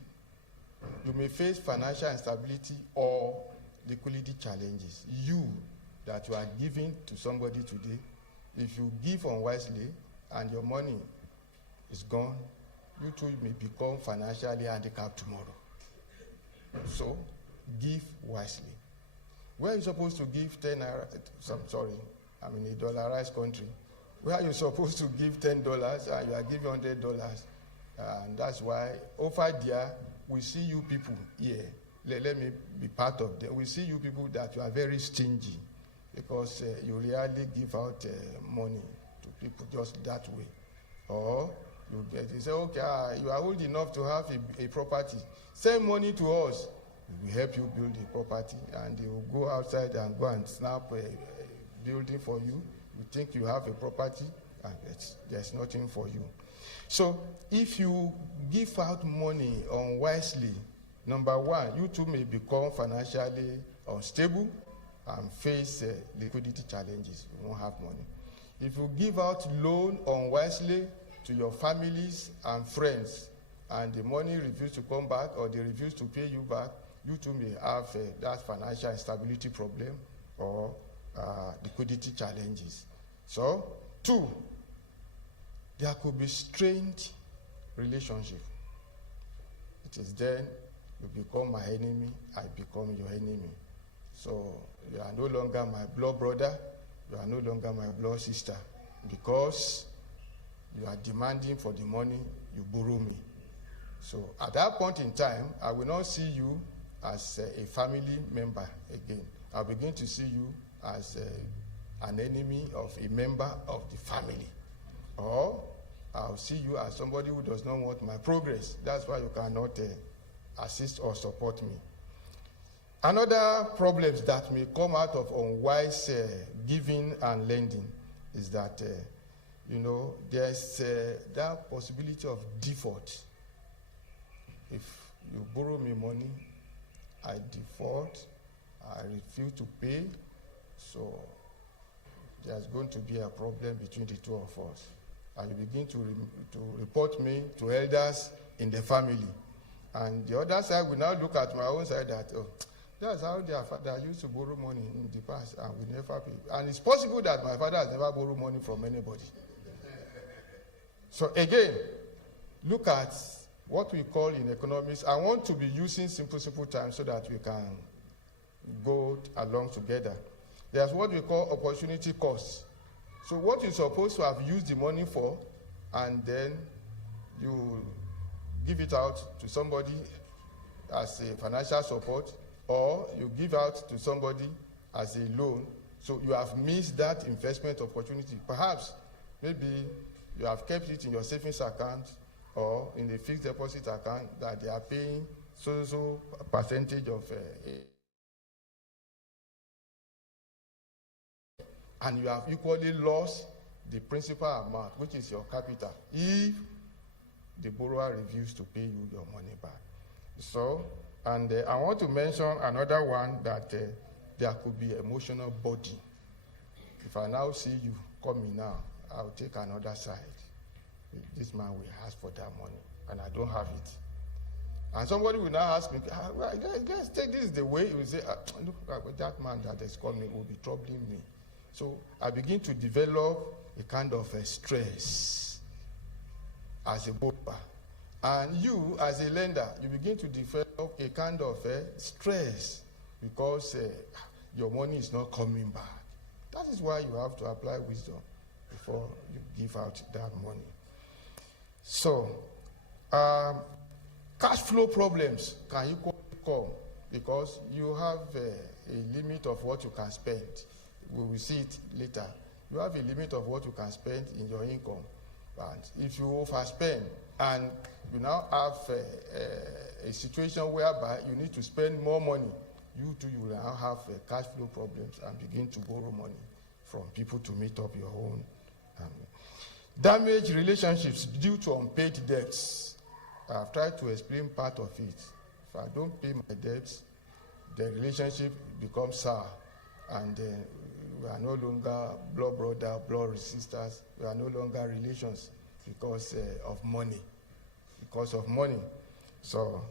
you may face financial instability or liquidity challenges. You that you are giving to somebody today, if you give unwisely and your money is gone, you too may become financially handicapped tomorrow. So give wisely. Where are you supposed to give 10 naira? I'm in a dollarized country. Where are you supposed to give $10 and you are giving $100? And that's why over there, we see you people here, let me be part of them. We see you people that you are very stingy because you rarely give out money to people just that way. Or you say, okay, you are old enough to have a property. Send money to us. We will help you build a property, and they will go outside and go and snap a building for you. You think you have a property, and there's nothing for you. So if you give out money unwisely, number one, you too may become financially unstable and face liquidity challenges. You won't have money. If you give out loan unwisely to your families and friends, and the money refuses to come back or they refuse to pay you back, you too may have that financial instability problem or liquidity challenges. So, 2, there could be strained relationship. It is then you become my enemy, I become your enemy. So you are no longer my blood brother, you are no longer my blood sister, because you are demanding for the money you borrow me. So at that point in time, I will not see you as a family member again. I'll begin to see you as an enemy of a member of the family. Or I'll see you as somebody who does not want my progress. That's why you cannot assist or support me. Another problem that may come out of unwise giving and lending is that, there's that possibility of default. If you borrow me money, I default, I refuse to pay, so there's going to be a problem between the two of us. And you begin to report me to elders in the family. And the other side will now look at my own side that, that's how their father used to borrow money in the past, and we never pay. And it's possible that my father has never borrowed money from anybody. So again, look at what we call in economics. I want to be using simple terms so that we can go along together. There's what we call opportunity cost. So what you're supposed to have used the money for, and then you give it out to somebody as a financial support, or you give out to somebody as a loan. So you have missed that investment opportunity. Perhaps, maybe you have kept it in your savings account or in a fixed deposit account that they are paying so percentage of and you have equally lost the principal amount, which is your capital, if the borrower refuses to pay you your money back. So, and I want to mention another one, that there could be emotional burden. If I now see you coming now, I'll take another side. This man will ask for that money, and I don't have it. And somebody will now ask me, guys, take this the way. He will say, look, that man that is coming will be troubling me. So I begin to develop a kind of a stress as a borrower. And you, as a lender, you begin to develop a kind of stress because your money is not coming back. That is why you have to apply wisdom before you give out that money. So, cash flow problems can equally come because you have a limit of what you can spend. We will see it later. You have a limit of what you can spend in your income. And if you overspend and you now have a situation whereby you need to spend more money, you will now have cash flow problems and begin to borrow money from people to meet up your own. Damaged relationships due to unpaid debts. I've tried to explain part of it. If I don't pay my debts, the relationship becomes sour, and we are no longer blood brother, blood sisters. We are no longer relations because of money. Because of money. So,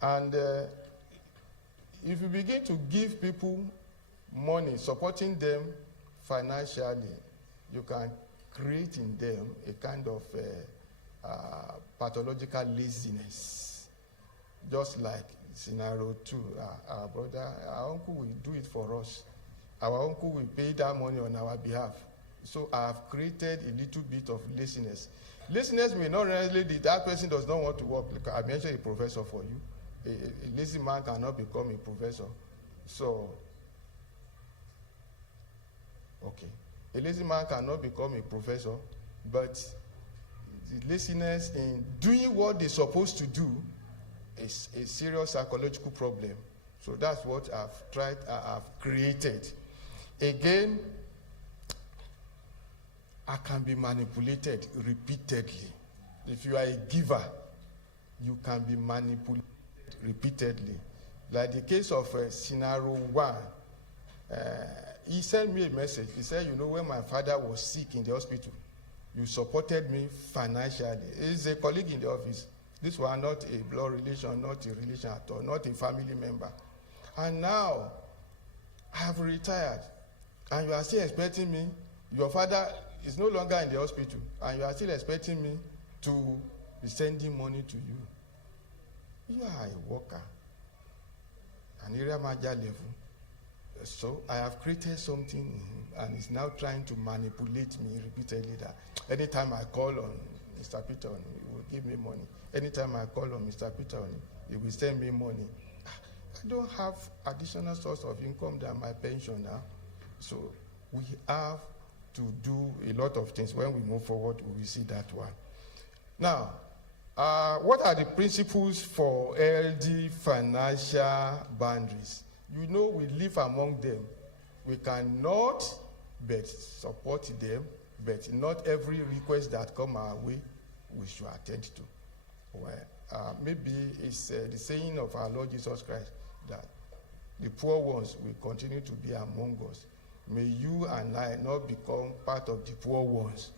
and if you begin to give people money, supporting them financially, you can create in them a kind of pathological laziness. Just like scenario 2, our brother, our uncle will do it for us. Our uncle will pay that money on our behalf. So I have created a little bit of laziness. Laziness may not necessarily be that person does not want to work. Like I mentioned a professor for you. a lazy man cannot become a professor. So, okay. A lazy man cannot become a professor, but the laziness in doing what they're supposed to do is a serious psychological problem. So that's what I've created. Again, I can be manipulated repeatedly. If you are a giver, you can be manipulated repeatedly. Like the case of scenario 1, he sent me a message. He said, you know, when my father was sick in the hospital, you supported me financially. He's a colleague in the office. This was not a blood relation, not a relation at all, not a family member. And now, I have retired, and you are still expecting me. Your father is no longer in the hospital, and you are still expecting me to be sending money to you. You are a worker, an area manager level. So I have created something in him, and he's now trying to manipulate me repeatedly that anytime I call on Mr. Peter, he will give me money. Anytime I call on Mr. Peter, he will send me money. I don't have additional source of income than my pension now. So we have to do a lot of things. When we move forward, we will see that one. Now, what are the principles for healthy financial boundaries? You know, we live among them. We cannot but support them, but not every request that come our way we should attend to. Well, maybe it's the saying of our Lord Jesus Christ that the poor ones will continue to be among us. May you and I not become part of the poor ones,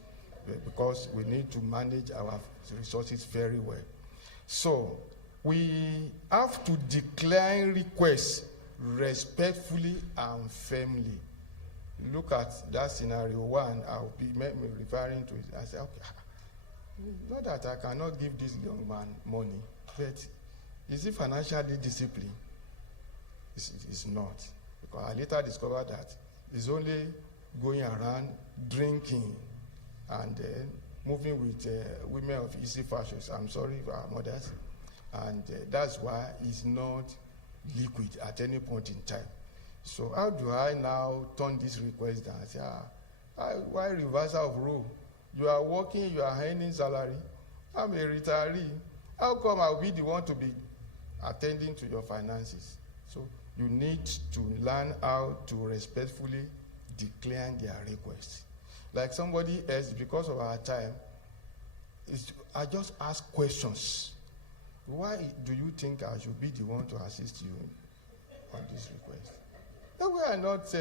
because we need to manage our resources very well. So we have to decline requests respectfully and firmly. Look at that scenario 1. I'll be referring to it. I say, okay, not that I cannot give this young man money, but is he financially disciplined? It's not. Because I later discovered that he's only going around drinking and moving with women of easy fashions. I'm sorry for our mothers. And that's why he's not liquid at any point in time. So how do I now turn this request down and say, why reversal of role? You are working, you are earning salary. I'm a retiree. How come I'll be the one to be attending to your finances? So you need to learn how to respectfully decline their requests. Like somebody else, because of our time, I just ask questions. Why do you think I should be the one to assist you on this request? No, we are not,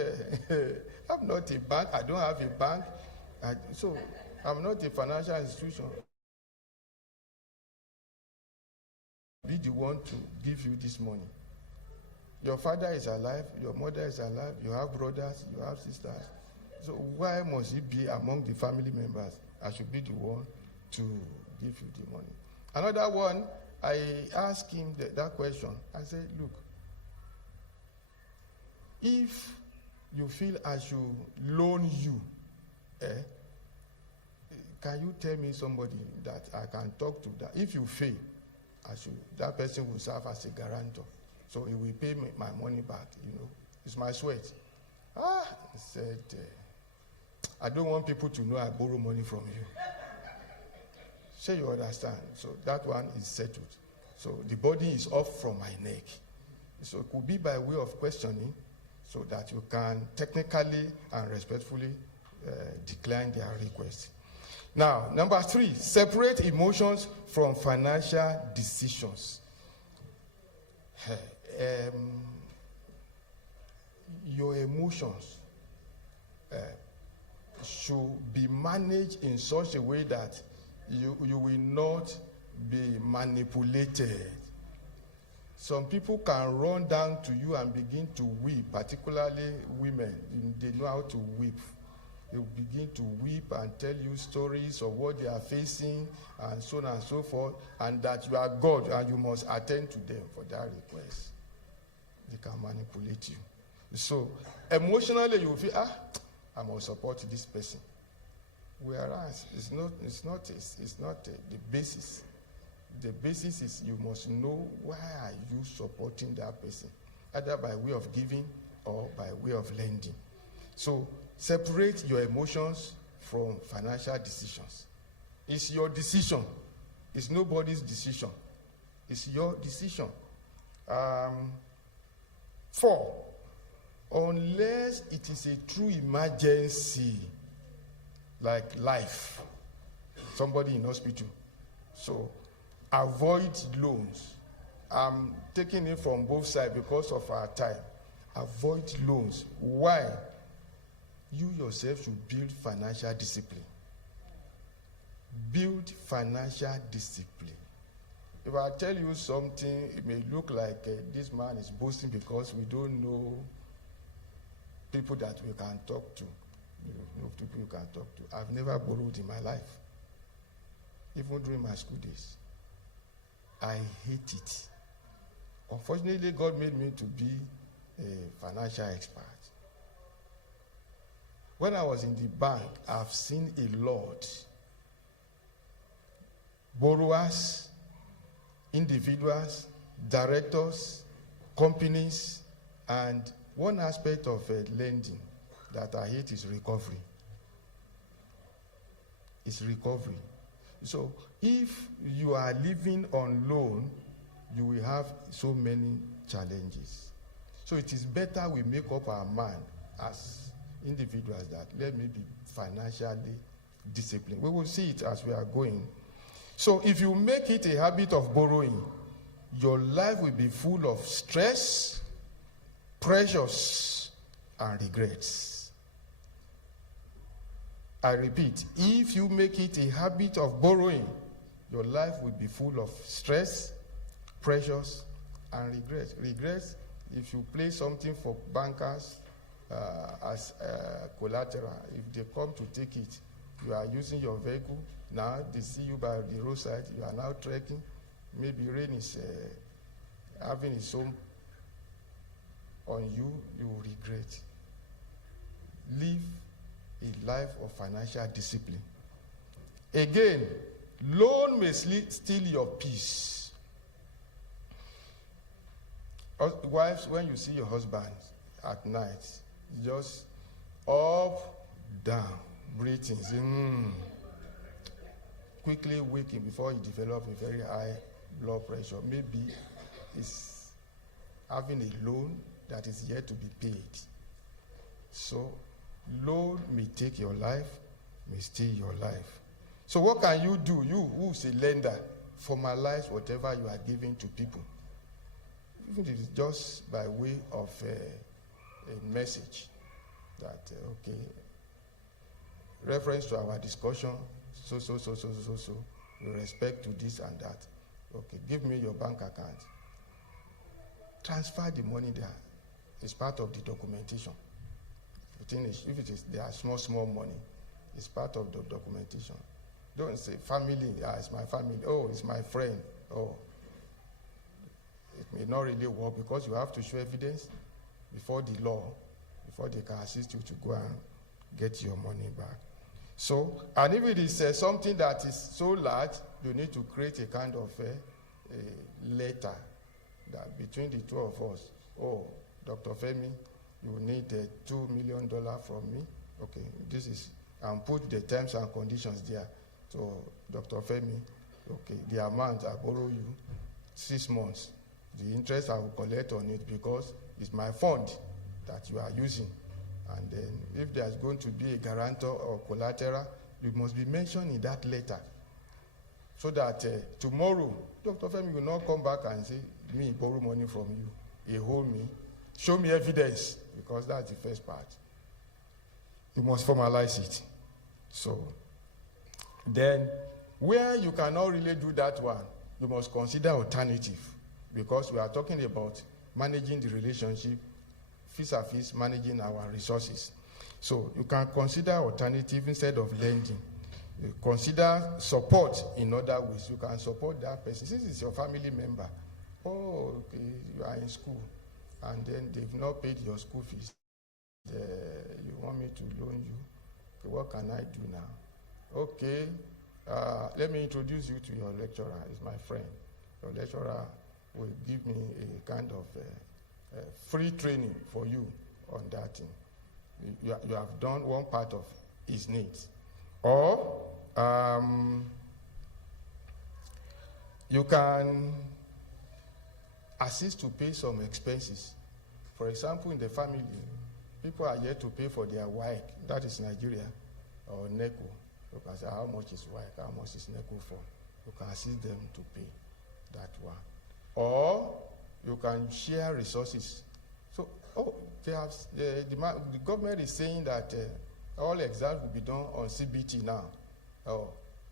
I'm not a bank. I don't have a bank. So I'm not a financial institution. Be the one to give you this money. Your father is alive, your mother is alive, you have brothers, you have sisters. So why must it be among the family members? I should be the one to give you the money. Another one, I asked him that question. I said, look, if you feel I should loan you, can you tell me somebody that I can talk to that? If you fail, that person will serve as a guarantor. So he will pay me my money back, you know. It's my sweat. He said, I don't want people to know I borrow money from you. So you understand. So that one is settled. So the body is off from my neck. So it could be by way of questioning so that you can technically and respectfully decline their request. Now, number 3, separate emotions from financial decisions. Your emotions should be managed in such a way that you will not be manipulated. Some people can run down to you and begin to weep, particularly women. They know how to weep. They will begin to weep and tell you stories of what they are facing and so on and so forth, and that you are God and you must attend to them for that request. They can manipulate you. So emotionally you will feel, I must support this person. Whereas it's not the basis. the basis is you must know why are you supporting that person, either by way of giving or by way of lending. So separate your emotions from financial decisions. It's your decision. It's nobody's decision. It's your decision. 4, unless it is a true emergency, like life, somebody in hospital. So avoid loans. I'm taking it from both sides because of our time. Avoid loans. Why? You yourself should build financial discipline. Build financial discipline. If I tell you something, it may look like this man is boasting because we don't know people that we can talk to. You know people you can talk to. I've never borrowed in my life, even during my school days. I hate it. Unfortunately, God made me to be a financial expert. When I was in the bank, I've seen a lot. Borrowers, individuals, directors, companies, and one aspect of lending that I hate is recovery. It's recovery. So if you are living on loan, you will have so many challenges. So it is better we make up our mind as individuals that let me be financially disciplined. We will see it as we are going. So if you make it a habit of borrowing, your life will be full of stress, pressures, and regrets. I repeat, if you make it a habit of borrowing, your life will be full of stress, pressures, and regrets. Regrets, if you play something for bankers as collateral, if they come to take it, you are using your vehicle. Now they see you by the roadside, you are now trekking. Maybe rain is having its own on you, you will regret. Live a life of financial discipline. Again, loan may steal your peace. Wives, when you see your husband at night, just up, down, breathing, quickly wake him before he develops a very high blood pressure. Maybe he's having a loan that is yet to be paid. So, loan may take your life, may steal your life. So what can you do? You who's a lender, formalize whatever you are giving to people. Even if it's just by way of a message that, okay, reference to our discussion, so, with respect to this and that. Okay, give me your bank account. Transfer the money there. It's part of the documentation. The thing is, if it is, there are small money, it's part of the documentation. Don't say family, it's my family. Oh, it's my friend. Oh, it may not really work because you have to show evidence before the law, before they can assist you to go and get your money back. So, and if it is something that is so large, you need to create a kind of a letter that between the two of us. Oh, Dr. Femi, you need $2 million from me. Okay, this is, and put the terms and conditions there. So, Dr. Femi, okay, the amount I borrow you, 6 months. The interest I will collect on it because it's my fund that you are using. And then if there's going to be a guarantor or collateral, you must be mentioned in that letter. So that tomorrow, Dr. Femi will not come back and say, me borrow money from you. You hold me. Show me evidence, because that's the first part. You must formalize it. So, then, where you cannot really do that one, you must consider alternative, because we are talking about managing the relationship, vis-a-vis managing our resources. So, you can consider alternative instead of lending. You consider support in other ways. You can support that person. Since it's your family member, oh, okay, you are in school, and then they've not paid your school fees. You want me to loan you? Okay, what can I do now? Okay, let me introduce you to your lecturer. He's my friend. Your lecturer will give me a kind of free training for you on that thing. You have done one part of his needs. Or you can assist to pay some expenses. For example, in the family, people are yet to pay for their WAEC, that is Nigeria, or NECO. You can say, how much is WAEC, how much is NECO for? You can assist them to pay that one. Or you can share resources. So, the government is saying that all exams will be done on CBT now.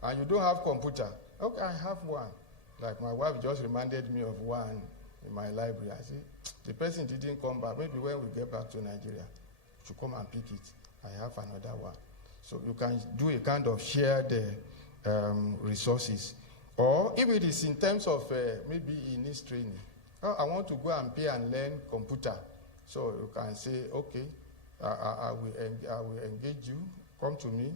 And you don't have computer. Okay, I have one. Like my wife just reminded me of one in my library. I said, the person didn't come back. Maybe when we get back to Nigeria, to come and pick it. I have another one. So you can do a kind of shared resources. Or if it is in terms of maybe he needs training. I want to go and pay and learn computer. So you can say, okay, I will engage you, come to me,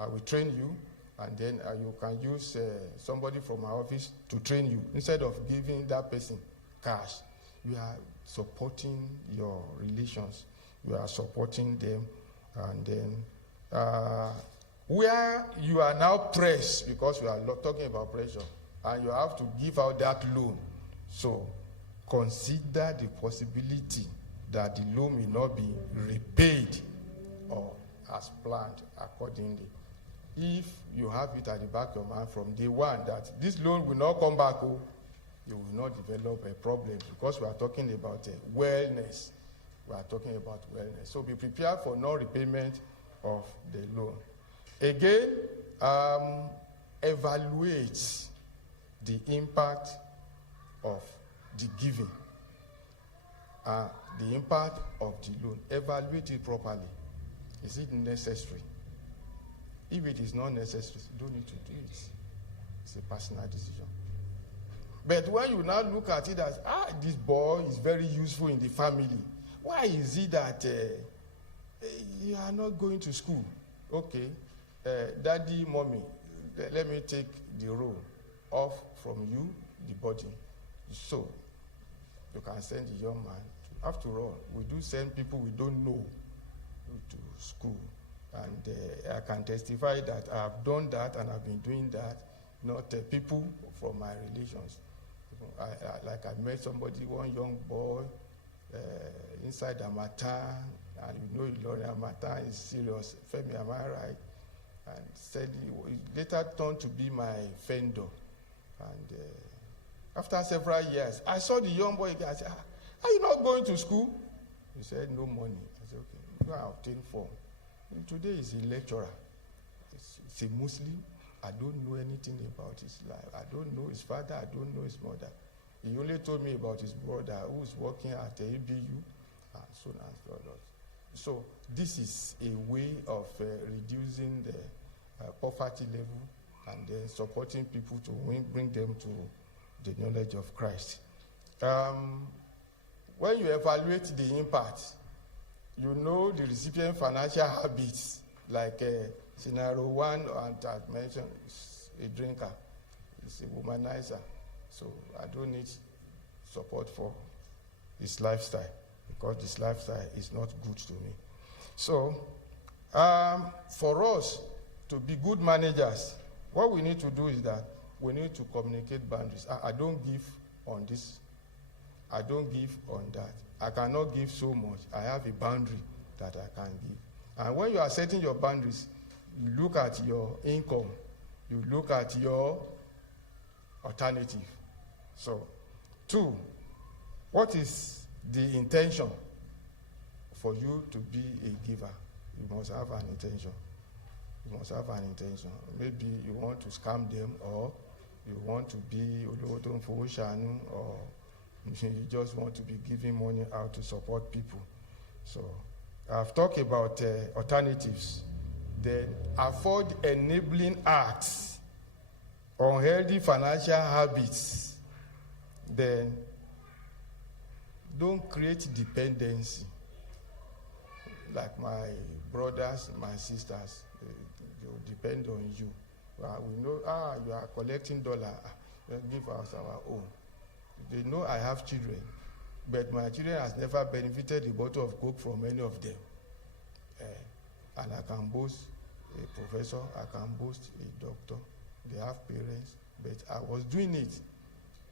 I will train you, and then you can use somebody from my office to train you. Instead of giving that person cash, you are supporting your relations. You are supporting them, and then where you are now pressed, because we are talking about pressure, and you have to give out that loan. So consider the possibility that the loan may not be repaid or as planned accordingly. If you have it at the back of your mind from day one that this loan will not come back, you will not develop a problem, because we are talking about wellness. We are talking about wellness. So be prepared for non-repayment of the loan. Again, evaluate the impact of the giving, the impact of the loan. Evaluate it properly. Is it necessary? If it is not necessary, you don't need to do it. It's a personal decision. But when you now look at it as, this boy is very useful in the family, why is it that you are not going to school? Okay, daddy, mommy, let me take the role off from you, the burden. So you can send the young man. After all, we do send people we don't know to school. And I can testify that I have done that and I've been doing that, not people from my relations. I met somebody, one young boy, inside Amatan, and you know Amatan is serious. Femi, am I right? And said he later turned to be my vendor. And after several years, I saw the young boy again. I said, are you not going to school? He said, no money. I said, okay, go and obtain form. And today he's a lecturer. He's a Muslim. I don't know anything about his life. I don't know his father. I don't know his mother. He only told me about his brother who is working at the ABU and so on and so on. So this is a way of reducing the poverty level and then supporting people to bring them to the knowledge of Christ. When you evaluate the impact, you know the recipient financial habits, like scenario 1, and I mentioned, is a drinker, is a womanizer. So I don't need support for his lifestyle, because this lifestyle is not good to me. So for us to be good managers, what we need to do is that we need to communicate boundaries. I don't give on this. I don't give on that. I cannot give so much. I have a boundary that I can give. And when you are setting your boundaries, you look at your income, you look at your alternative. So, 2, what is the intention for you to be a giver? You must have an intention. You must have an intention. Maybe you want to scam them, or you want to be or you just want to be giving money out to support people. So I've talked about alternatives. Then afford enabling acts, unhealthy financial habits. Then don't create dependency. Like my brothers, my sisters, they depend on you. We know, you are collecting dollar. Give us our own. They know I have children, but my children has never benefited a bottle of Coke from any of them. And I can boast a professor, I can boast a doctor. They have parents, but I was doing it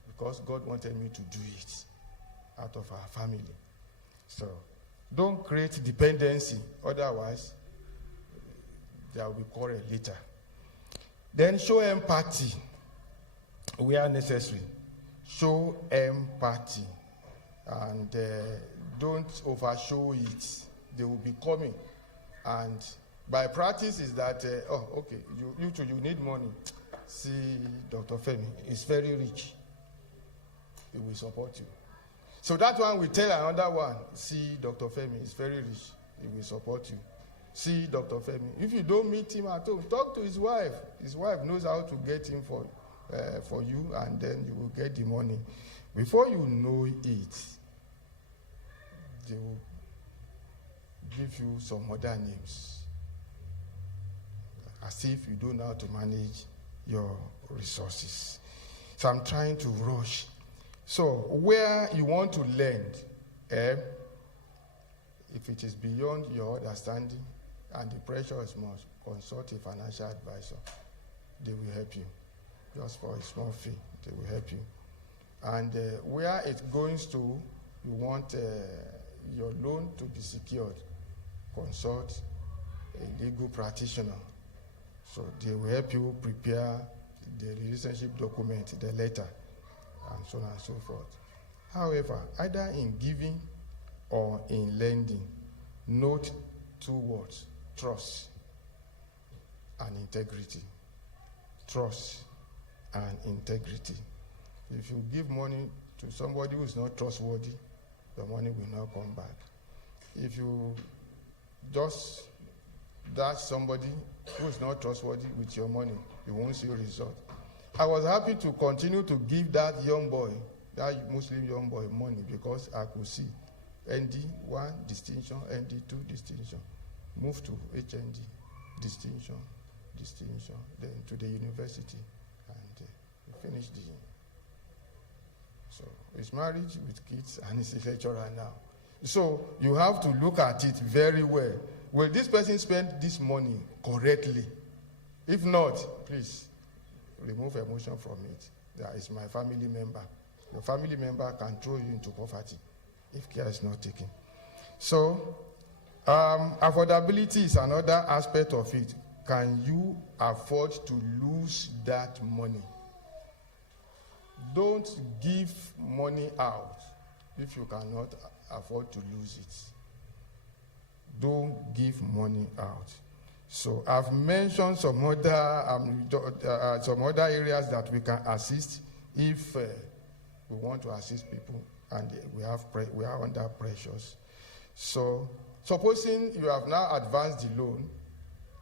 because God wanted me to do it out of our family. So don't create dependency, otherwise there will be quarrel later. Then show empathy where necessary. Show empathy and don't overshow it. They will be coming. And by practice is that, okay, you too, you need money. See Dr. Femi, he's very rich. He will support you. So that one will tell another one, see Dr. Femi, he's very rich. He will support you. See Dr. Femi. If you don't meet him at home, talk to his wife. His wife knows how to get him for you, and then you will get the money. Before you know it, they will give you some other names, as if you don't know how to manage your resources. So I'm trying to rush. So where you want to lend, if it is beyond your understanding and the pressure is much, consult a financial advisor. They will help you. Just for a small fee, they will help you. And where it goes to, you want your loan to be secured, consult a legal practitioner. So they will help you prepare the relationship document, the letter, and so on and so forth. However, either in giving or in lending, note two words: trust and integrity. Trust and integrity. If you give money to somebody who is not trustworthy, the money will not come back. If you just dash somebody who is not trustworthy with your money, you won't see a result. I was happy to continue to give that young boy, that Muslim young boy, money because I could see ND1 distinction, ND2 distinction, move to HND distinction, then to the university, and finish the. So he's married with kids and he's a lecturer now. So you have to look at it very well. Will this person spend this money correctly? If not, please remove emotion from it. That is my family member. Your family member can throw you into poverty if care is not taken. So affordability is another aspect of it. Can you afford to lose that money? Don't give money out if you cannot afford to lose it. Don't give money out. So I've mentioned some other areas that we can assist if we want to assist people and we are under pressures. So supposing you have now advanced the loan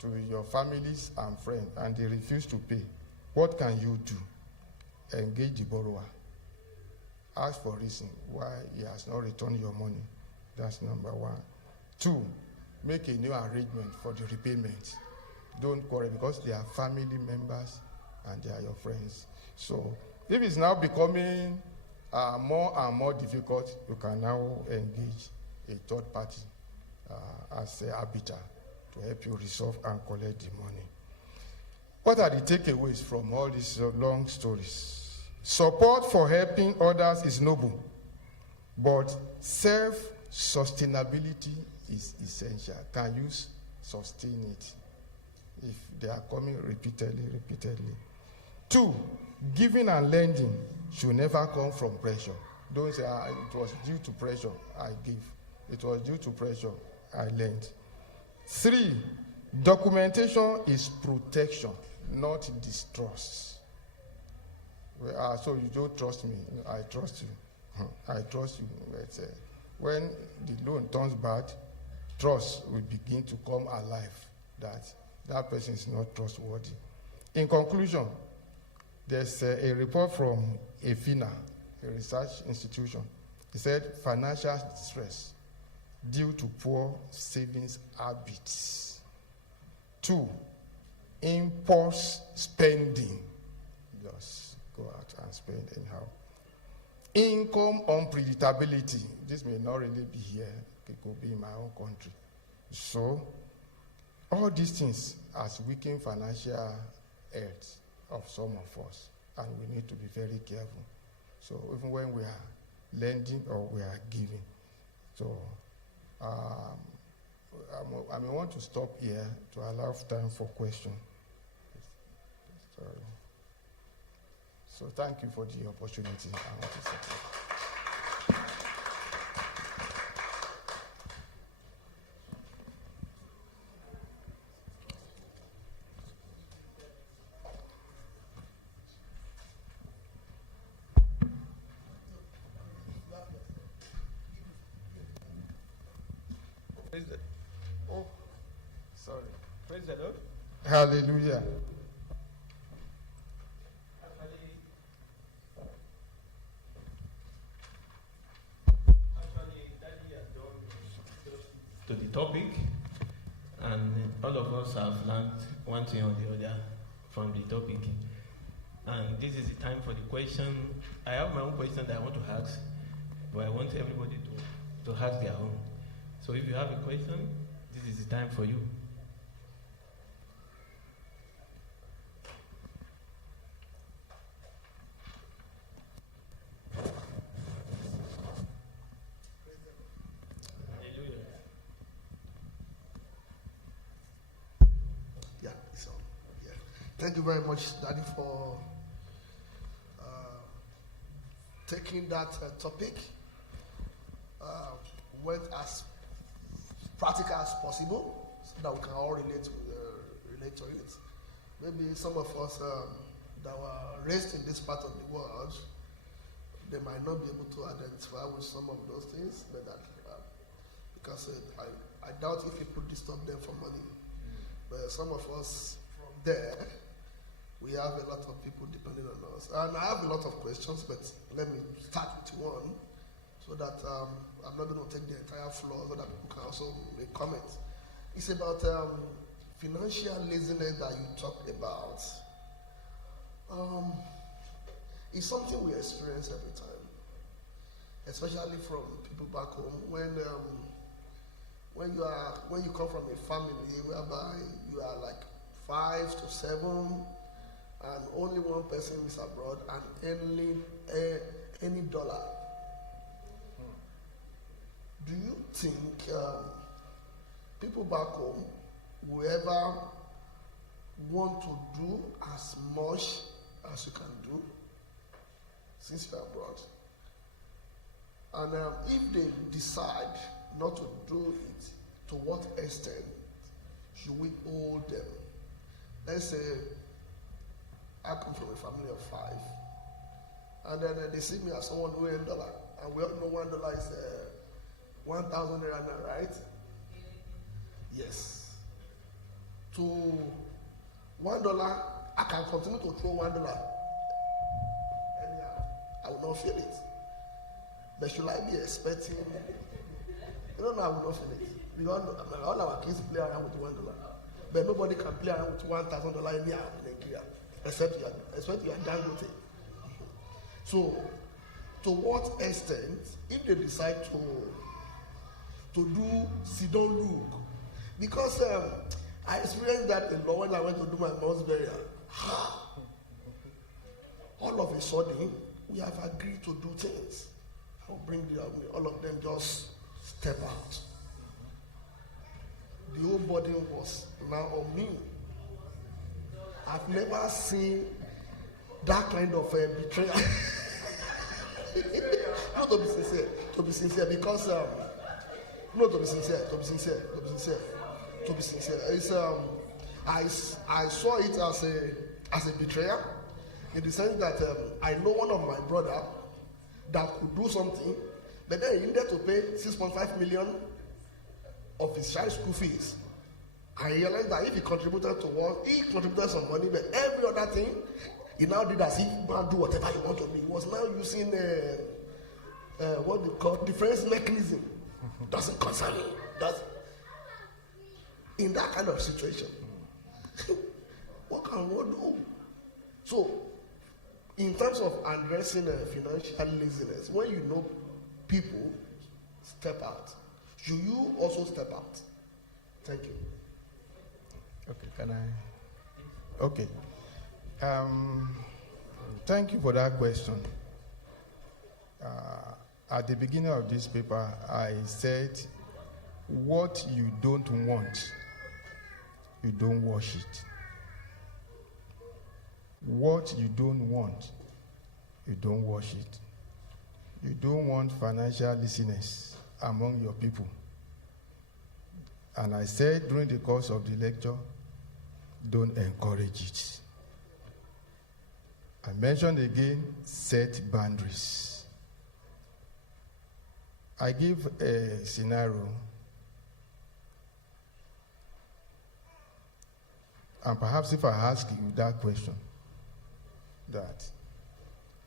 to your families and friends and they refuse to pay, what can you do? Engage the borrower. Ask for reason why he has not returned your money. That's number one. 2, make a new arrangement for the repayment. Don't quarrel because they are family members and they are your friends. So if it's now becoming more and more difficult, you can now engage a third party as a arbiter to help you resolve and collect the money. What are the takeaways from all these long stories? Support for helping others is noble, but self-sustainability is essential. Can you sustain it if they are coming repeatedly? 2, giving and lending should never come from pressure. Don't say, it was due to pressure, I give. It was due to pressure, I lend. 3, documentation is protection, not distrust. So you don't trust me, I trust you. I trust you. But, when the loan turns bad, trust will begin to come alive that person is not trustworthy. In conclusion, there's a report from EFINA, a research institution. It said financial stress due to poor savings habits. 2, impulse spending, just go out and spend anyhow. Income unpredictability, this may not really be here, it could be in my own country. So, all these things has weakened financial health of some of us, and we need to be very careful. So, even when we are lending or we are giving. So, I may want to stop here to allow time for questions. Sorry. So thank you for the opportunity. I want to say. Praise the, Oh, sorry. praise the Lord. Hallelujah. To the topic, and all of us have learned one thing or the other from the topic. And this is the time for the question. I have my own question that I want to ask, but I want everybody to ask their own. So if you have a question, this is the time for you. Thank you very much, Daddy, for taking that topic. Went as practical as possible so that we can all relate to it. Maybe some of us that were raised in this part of the world, they might not be able to identify with some of those things, but that, because I doubt if people disturb them for money. But some of us from there, we have a lot of people depending on us. And I have a lot of questions, but let me start with one so that I'm not going to take the entire floor so that people can also make comments. It's about financial laziness that you talked about. It's something we experience every time, especially from people back home. When you come from a family whereby you are like 5 to 7, and only one person is abroad, and any dollar. Do you think people back home will ever want to do as much as you can do since you're abroad? And if they decide not to do it, to what extent should we hold them? Let's say I come from a family of 5, and then they see me as someone who $1, and we all know $1 is 1,000 naira, right? Yes. To $1, I can continue to throw $1. Anyhow, I will not feel it. But should I be expecting? I will not feel it. Because all our kids play around with $1, but nobody can play around with $1,000 in Nigeria. Except you are Dangote. So, to what extent, if they decide to do sit-down look, because I experienced that a lot when I went to do my mom's burial. All of a sudden, we have agreed to do things. I'll bring all of them just step out. The whole burden was now on me. I've never seen that kind of betrayal. No, to be sincere, because no, to be sincere. It's I saw it as a betrayal, in the sense that I know one of my brother that could do something, but then he needed to pay 6.5 million of his child's school fees. I realized that if he contributed to one, he contributed some money, but every other thing, he now did as if he can do whatever he want to do. He was now using what they call defense mechanism. Doesn't concern me. In that kind of situation, What can one do? So, in terms of addressing financial laziness, when you know people step out, should you also step out? Thank you. Okay, can I? Okay. Thank you for that question. At the beginning of this paper, I said, what you don't want, you don't wash it. What you don't want, you don't wash it. You don't want financial laziness among your people. And I said during the course of the lecture, don't encourage it. I mentioned again, set boundaries. I give a scenario, and perhaps if I ask you that question, that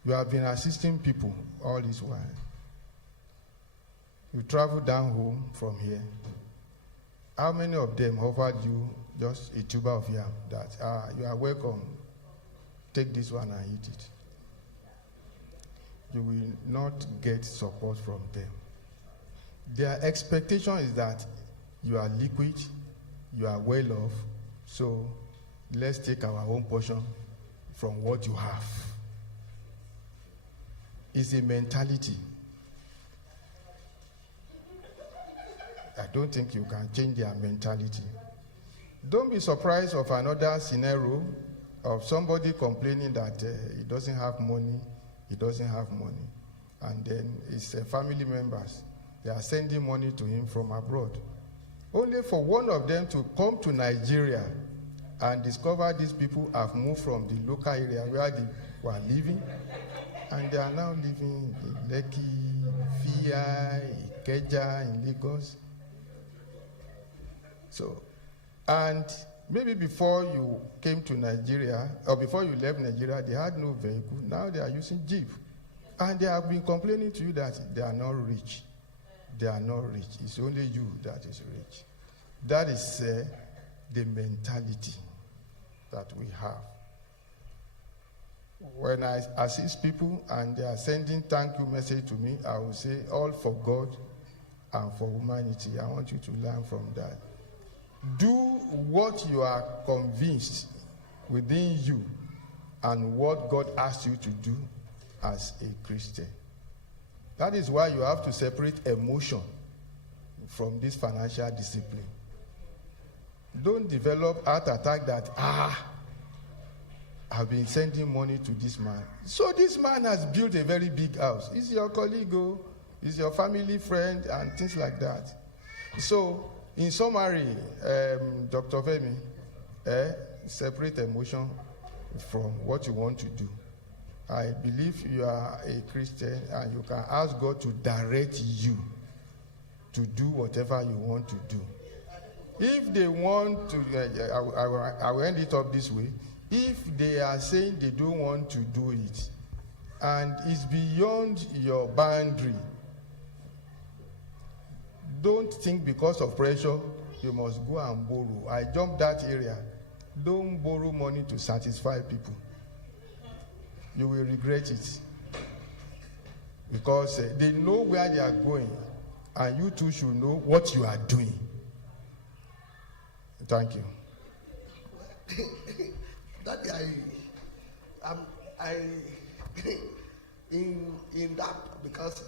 you have been assisting people all this while. You travel down home from here. How many of them offered you just a tuber of yam that you are welcome, take this one and eat it? You will not get support from them. Their expectation is that you are liquid, you are well off, so let's take our own portion from what you have. It's a mentality. I don't think you can change their mentality. Don't be surprised of another scenario of somebody complaining that he doesn't have money, and then his family members, they are sending money to him from abroad. Only for one of them to come to Nigeria and discover these people have moved from the local area where they were living, and they are now living in Lekki, Fia, Ikeja, in Lagos. So, and maybe before you came to Nigeria, or before you left Nigeria, they had no vehicle. Now they are using Jeep. And they have been complaining to you that they are not rich. They are not rich. It's only you that is rich. That is the mentality that we have. When I assist people and they are sending thank you message to me, I will say, all for God and for humanity. I want you to learn from that. Do what you are convinced within you and what God asks you to do as a Christian. That is why you have to separate emotion from this financial discipline. Don't develop heart attack that, I've been sending money to this man. So this man has built a very big house. He's your colleague, he's your family friend, and things like that. So, in summary, Dr. Femi, separate emotion from what you want to do. I believe you are a Christian and you can ask God to direct you to do whatever you want to do. If they want to, I will end it up this way. If they are saying they don't want to do it and it's beyond your boundary, don't think because of pressure you must go and borrow. I jumped that area. Don't borrow money to satisfy people. You will regret it. Because they know where they are going, and you too should know what you are doing. Thank you. That in that, because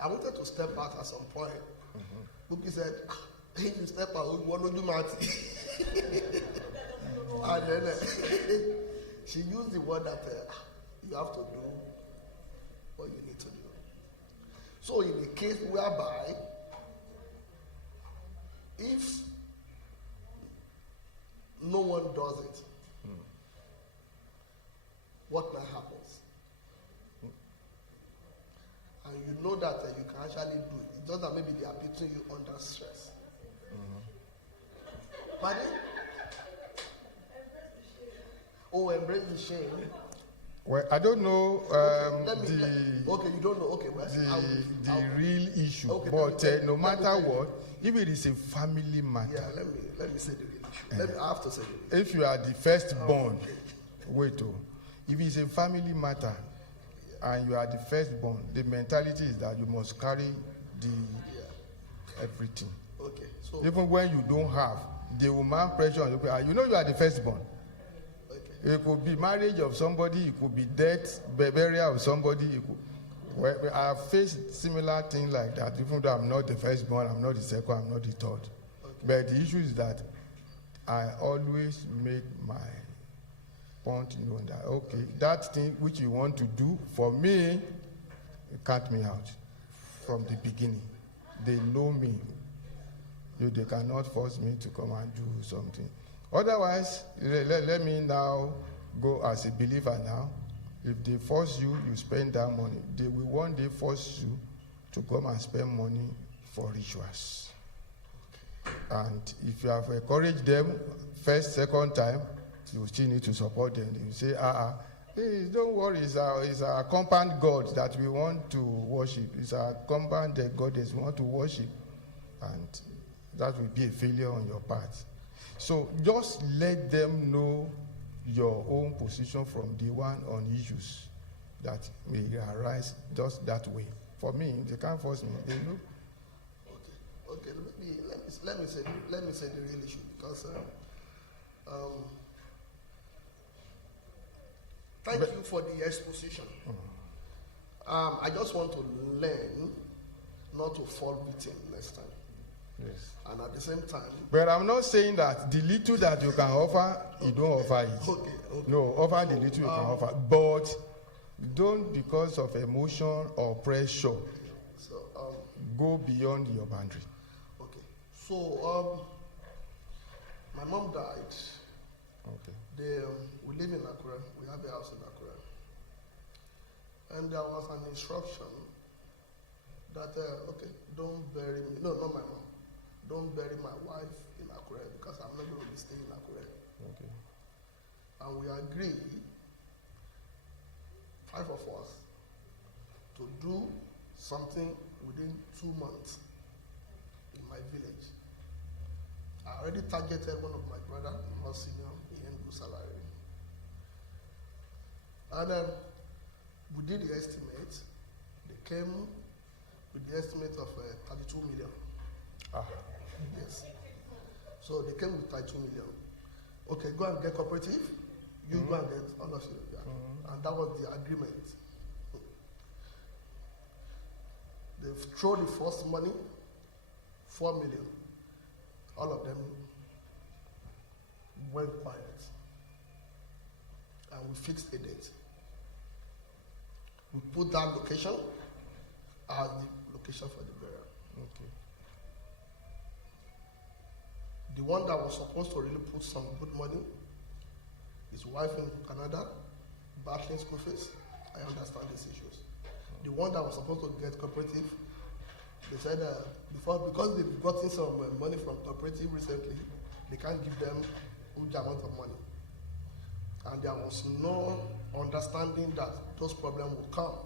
I wanted to step out at some point. Luki said, if you step out, we want to do Marty. And then she used the word that you have to do what you need to do. So in a case whereby, if no one does it, what now happens? And you know that you can actually do it. It's just that maybe they are putting you under stress. Pardon? Oh, embrace the shame. Well, I don't know okay, you don't know. Okay, well, the real issue. Okay, but no matter what, if it is a family matter. Yeah, let me say the real issue. issue. I have to say it. If you are the firstborn, wait, if it's a family matter and you are the firstborn, the mentality is that you must carry everything. Okay. So even when you don't have, they will mount pressure on you. You know you are the firstborn. Okay. It could be marriage of somebody, it could be death, burial of somebody. Well, I have faced similar things like that, even though I'm not the firstborn, I'm not the second, I'm not the third. Okay. But the issue is that I always make my point known that, okay, that thing which you want to do, for me, cut me out from the beginning. They know me. They cannot force me to come and do something. Otherwise, let me now go as a believer now. If they force you, you spend that money. They will one day force you to come and spend money for rituals. And if you have encouraged them first, second time, you still need to support them. You say, hey, don't worry, it's our compound God that we want to worship. It's our compound goddess we want to worship. And that will be a failure on your part. So just let them know your own position from day one on issues that may arise just that way. For me, they can't force me. They know. Okay. Let me say the real issue, because thank you for the exposition. I just want to learn not to fall victim next time. Yes. And at the same time. But I'm not saying that the little that you can offer, you don't offer it. Okay. No, offer the little you can offer. But don't, because of emotion or pressure, go beyond your boundary. Okay. So, my mom died. Okay. We live in Akure. We have a house in Akure. And there was an instruction that, don't bury me. No, not my mom. Don't bury my wife in Akure because I'm not going to be staying in Akure. Okay. And we agreed, 5 of us, to do something within 2 months in my village. I already targeted one of my brother, more senior, he earned good salary. And then we did the estimate. They came with the estimate of 32 million. Yes. So they came with 32 million. Okay, go and get cooperative. You go and get all of you. Yeah. And that was the agreement. They've thrown the first money, 4 million. All of them went quiet. And we fixed a date. We put that location as the location for the burial. Okay. The one that was supposed to really put some good money, his wife in Canada, battling school fees. I understand these issues. The one that was supposed to get cooperative, they said because they've gotten some money from cooperative recently, they can't give them a huge amount of money. And there was no understanding that those problems would come.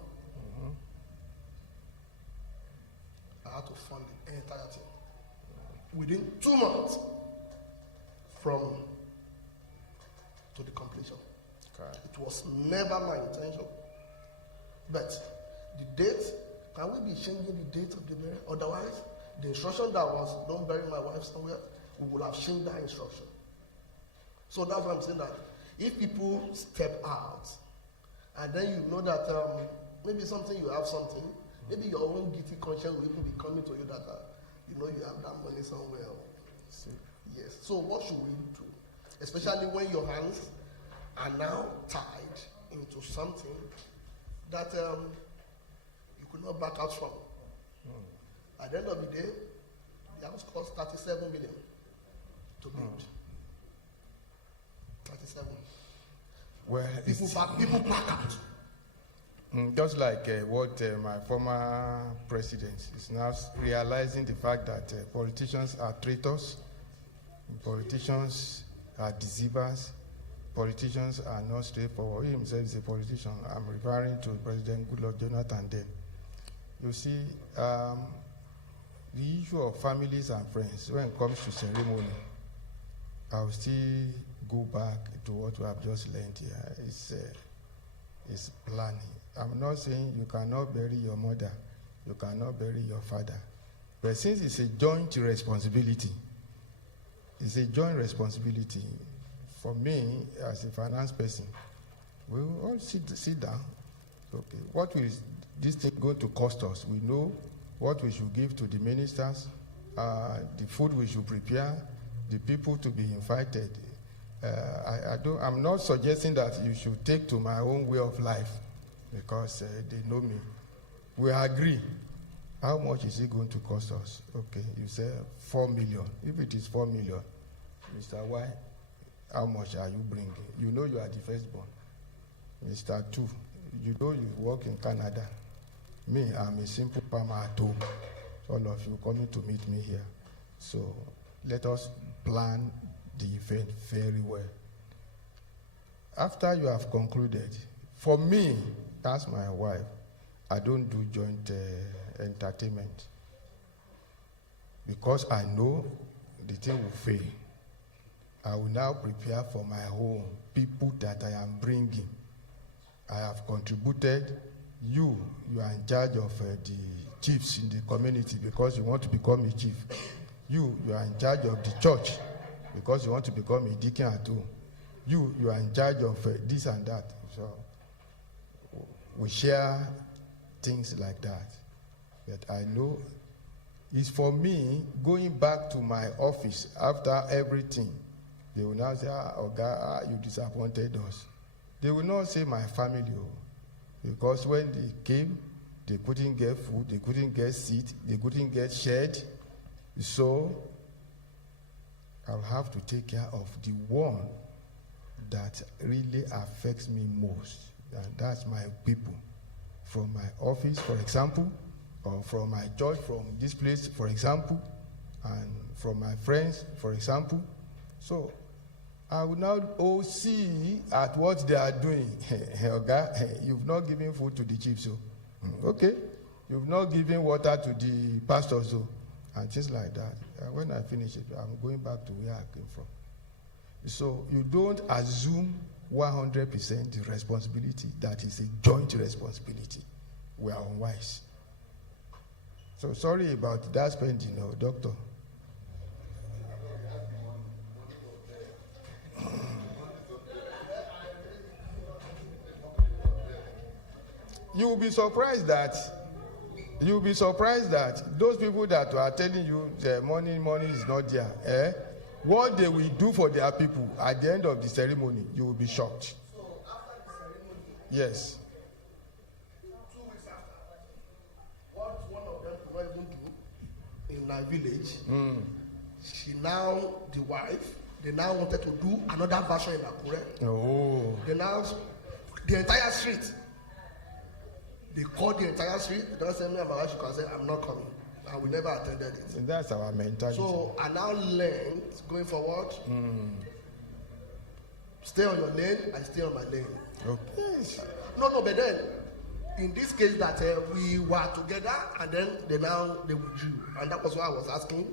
I had to fund the entire thing. Within 2 months to the completion. Okay. It was never my intention. But the date, can we be changing the date of the burial? Otherwise, the instruction that was don't bury my wife somewhere, we would have changed that instruction. So that's why I'm saying that if people step out and then you know that maybe you have something, maybe your own guilty conscience will even be coming to you that you have that money somewhere. Yes. So what should we do? Especially when your hands are now tied into something that you could not back out from. At the end of the day, the house cost 37 million to build. 37. Well, people back out. Just like what my former president is now realizing the fact that politicians are traitors, politicians are deceivers, politicians are not straightforward. He himself is a politician. I'm referring to President Goodluck Jonathan then. You see, the issue of families and friends when it comes to ceremony, I'll still go back to what we have just learned here. It's planning. I'm not saying you cannot bury your mother, you cannot bury your father. But since it's a joint responsibility, for me as a finance person, we will all sit down. Okay, what is this thing going to cost us? We know what we should give to the ministers, the food we should prepare, the people to be invited. I'm not suggesting that you should take to my own way of life because they know me. We agree. How much is it going to cost us? Okay, you say 4 million. If it is 4 million, Mr. Y, how much are you bringing? You know you are the firstborn. Mr. 2, you know you work in Canada. Me, I'm a simple farmer at home. All of you coming to meet me here. So let us plan the event very well. After you have concluded, for me, as my wife, I don't do joint entertainment because I know the thing will fail. I will now prepare for my home, people that I am bringing. I have contributed. You are in charge of the chiefs in the community because you want to become a chief. You are in charge of the church because you want to become a deacon at home. You are in charge of this and that. So we share things like that. But I know it's for me going back to my office after everything. They will now say, Oga, you disappointed us. They will not say my family, because when they came, they couldn't get food, they couldn't get seat, they couldn't get shed. So I'll have to take care of the one that really affects me most. And that's my people. From my office, for example, or from my church, from this place, for example, and from my friends, for example. So I will now see at what they are doing. You've not given food to the chief, so okay. You've not given water to the pastor, so and things like that. And when I finish it, I'm going back to where I came from. So you don't assume 100% the responsibility. That is a joint responsibility. We are unwise. So sorry about that spending, doctor. You'll be surprised that those people that are telling you the money is not there, what they will do for their people at the end of the ceremony, you will be shocked. So after the ceremony, yes. 2 weeks after, what one of them could not even do in our village, she now, the wife, they now wanted to do another version in Akure. Oh. They now, the entire street, they called the entire street. They don't say me and my wife, she can say, I'm not coming. And we never attended it. And that's our mentality. So I now learned, going forward, stay on your lane, I stay on my lane. Okay. No, but then, in this case that we were together, and then they withdrew. And that was why I was asking,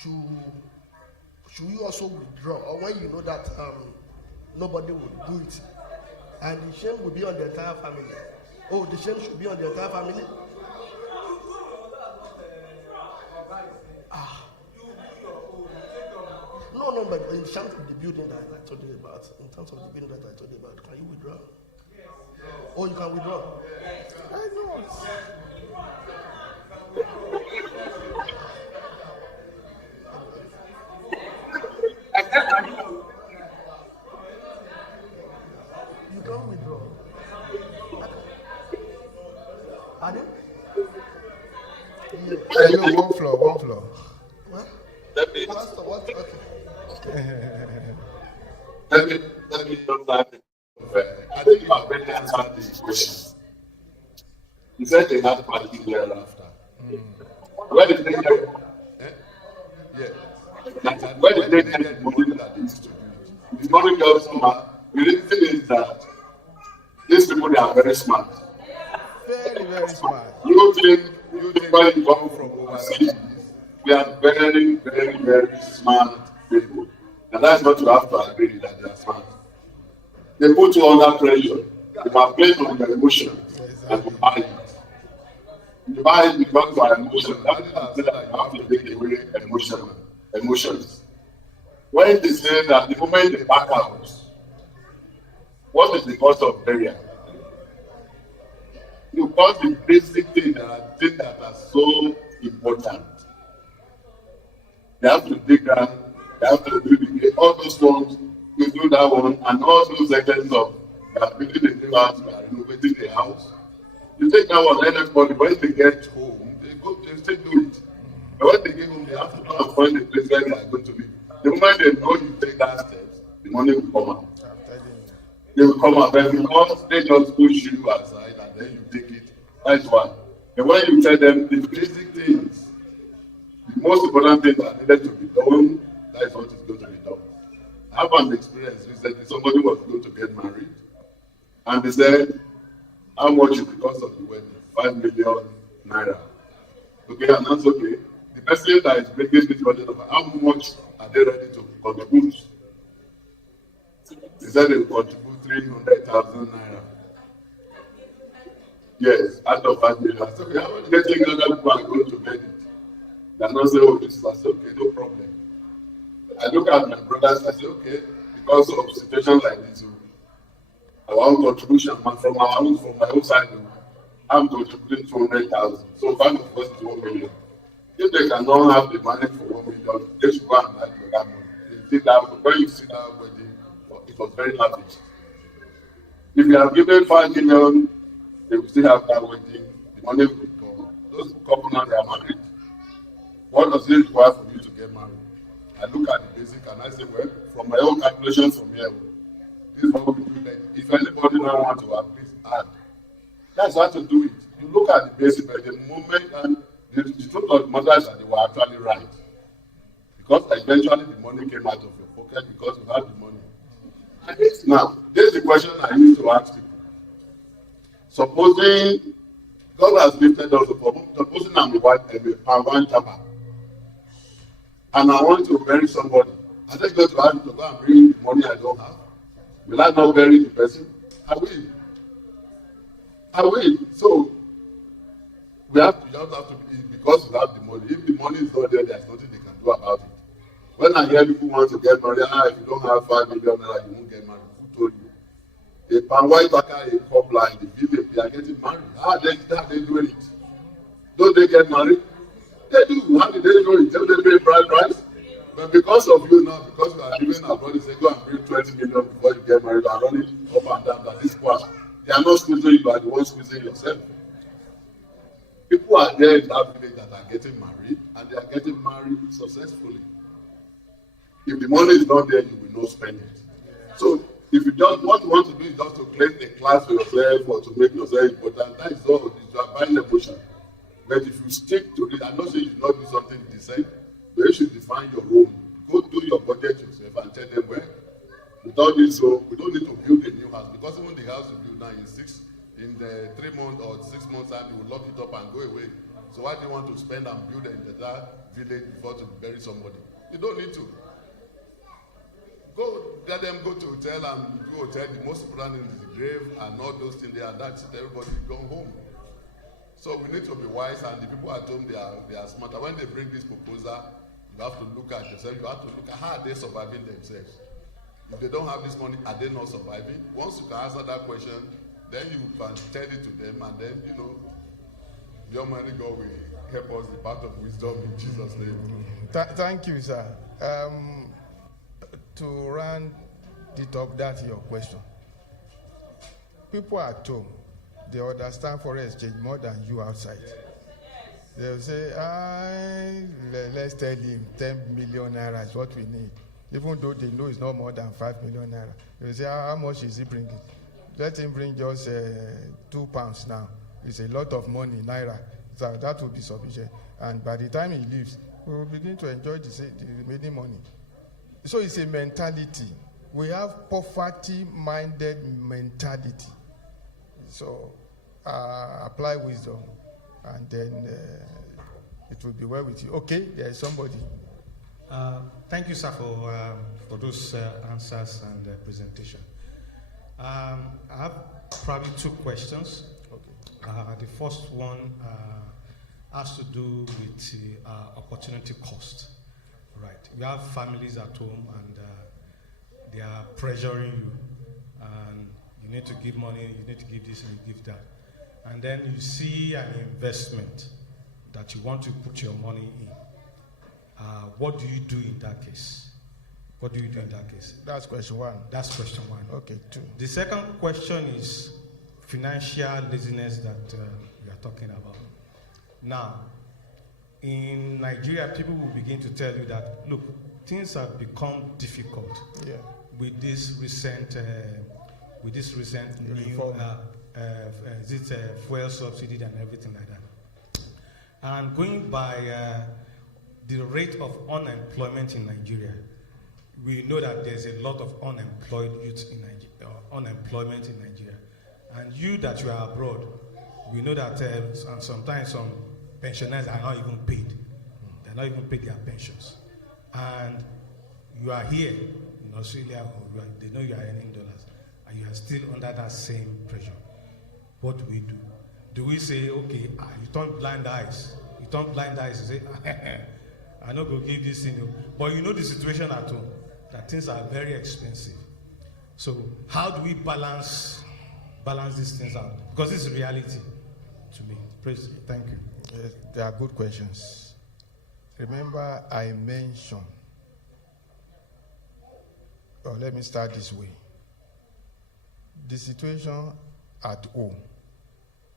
should you also withdraw? Or when you know that nobody would do it, and the shame will be on the entire family. Oh, the shame should be on the entire family? No, but in terms of the building that I told you about, can you withdraw? Oh, you can withdraw? I know. You can withdraw. Pardon? Yeah. Hello, one floor. What? Pastor, what? Okay. Let me just add. I think you have better answered this question. You said they had party thereafter. Where did they get? Where did they get the money that they used to do it? The money goes somewhere. The reason is that these people, they are very smart. Very, very smart. You think when you come from overseas, we are very, very, very smart people. And that's what you have to agree that they are smart. They put you under pressure. You are playing on your emotions and you buy it. You buy it because you are emotional. That is why you have to take away emotions. When they say that the moment they back out, what is the cost of burial? You cost the basic thing that are so important. They have to dig ground, they have to do the all those ones, you do that one, and all those items of they are building a new house, they are renovating the house. You take that one, everybody, when they get home, they still do it. But when they get home, they have to go and find the place where they are going to live. The moment they know you take that steps, the money will come out. They will come out, but because they just push you aside and then you take it, that's why. And when you tell them the basic things, the most important things that needed to be done, that is what is going to be done. I have an experience recently, somebody was going to get married, and they said, how much is the cost of the wedding? 5 million naira. Okay, and that's okay. The person that is making this budget, how much are they ready to contribute? They said they will contribute 300,000 naira. Yes, out of 5 million. So we are getting other people are going to get it. They are not saying, oh, this is okay, no problem. I look at my brothers, I say, okay, because of situations like this, our own contribution from my own side, I'm contributing 200,000. So 5 of us is 1 million. If they cannot have the money for 1 million, they should go and have that money. They see that when you see that wedding, it was very lavish. If you have given 5 million, they will still have that wedding, the money will go. Those couple now they are married. What does it require for you to get married? I look at the basic and I say, well, from my own calculations from here, this is what we do. If anybody now wants to have this, add. That's how to do it. You look at the basic, but the moment, and the truth of the matter is that they were actually right. Because eventually the money came out of your pocket because you had the money. And this, now, this is the question I used to ask people. Supposing God has lifted us up, supposing I'm a one chapter, and I want to bury somebody, I just go to ask to go and bring the money I don't have. Will I not bury the person? I will. So we have to just have to be, because we have the money. If the money is not there, there's nothing they can do about it. When I hear people want to get married, if you don't have 5 million naira, you won't get married. Who told you? A pan white worker, a couple in the village, they are getting married. How they doing it? Don't they get married? They do. How did they do it? Don't they pay bride price? But because of you now, because you are living abroad, they say go and bring 20 million before you get married. You are running up and down that this class. They are not squeezing you, you are the one squeezing yourself. People are there in that village that are getting married, and they are getting married successfully. If the money is not there, you will not spend it. So, if you just what you want to do is just to create a class for yourself or to make yourself important, that is all. You are buying emotion. But if you stick to it, I'm not saying you should not do something decent, but you should define your own. Go do your budget yourself and tell them where. Without this, so we don't need to build a new house because even the house you build now in the 3 months or 6 months time, you will lock it up and go away. So why do you want to spend and build an entire village before to bury somebody? You don't need to. Go let them go to hotel and do hotel. The most important thing is the grave and all those things there, and that's it. Everybody gone home. So we need to be wise, and the people at home they are smarter. When they bring this proposal, you have to look at yourself. You have to look at how are they surviving themselves. If they don't have this money, are they not surviving? Once you can answer that question, then you can tell it to them, and then your money God will help us the path of wisdom in Jesus' name. Thank you, sir. To round it up, that's your question. People at home, they understand foreign exchange more than you outside. They'll say, let's tell him 10 million naira is what we need. Even though they know it's not more than 5 million naira. They'll say, how much is he bringing? Let him bring just 2 pounds now. It's a lot of money, naira. So that will be sufficient. And by the time he leaves, we will begin to enjoy the remaining money. So it's a mentality. We have poverty-minded mentality. So apply wisdom, and then it will be well with you. Okay, there is somebody. Thank you, sir, for those answers and presentation. I have probably two questions. Okay. The first one has to do with opportunity cost. Right. You have families at home and they are pressuring you, and you need to give money, you need to give this and you give that. And then you see an investment that you want to put your money in. What do you do in that case? What do you do in that case? That's question one. That's question one. Okay, two. The second question is financial laziness that we are talking about. Now, in Nigeria, people will begin to tell you that, look, things have become difficult with this recent new fuel subsidy and everything like that. And going by the rate of unemployment in Nigeria, we know that there's a lot of unemployed youth in Nigeria, unemployment in Nigeria. And you that you are abroad, we know that and sometimes some pensioners are not even paid. They're not even paid their pensions. And you are here in Australia, or they know you are earning dollars, and you are still under that same pressure. What do we do? Do we say, okay, you turn blind eyes? You turn blind eyes and say, I not go give this thing. But you know the situation at home, that things are very expensive. So how do we balance these things out? Because it's reality to me. Praise. Thank you. Yes, they are good questions. Remember, I mentioned, let me start this way. The situation at home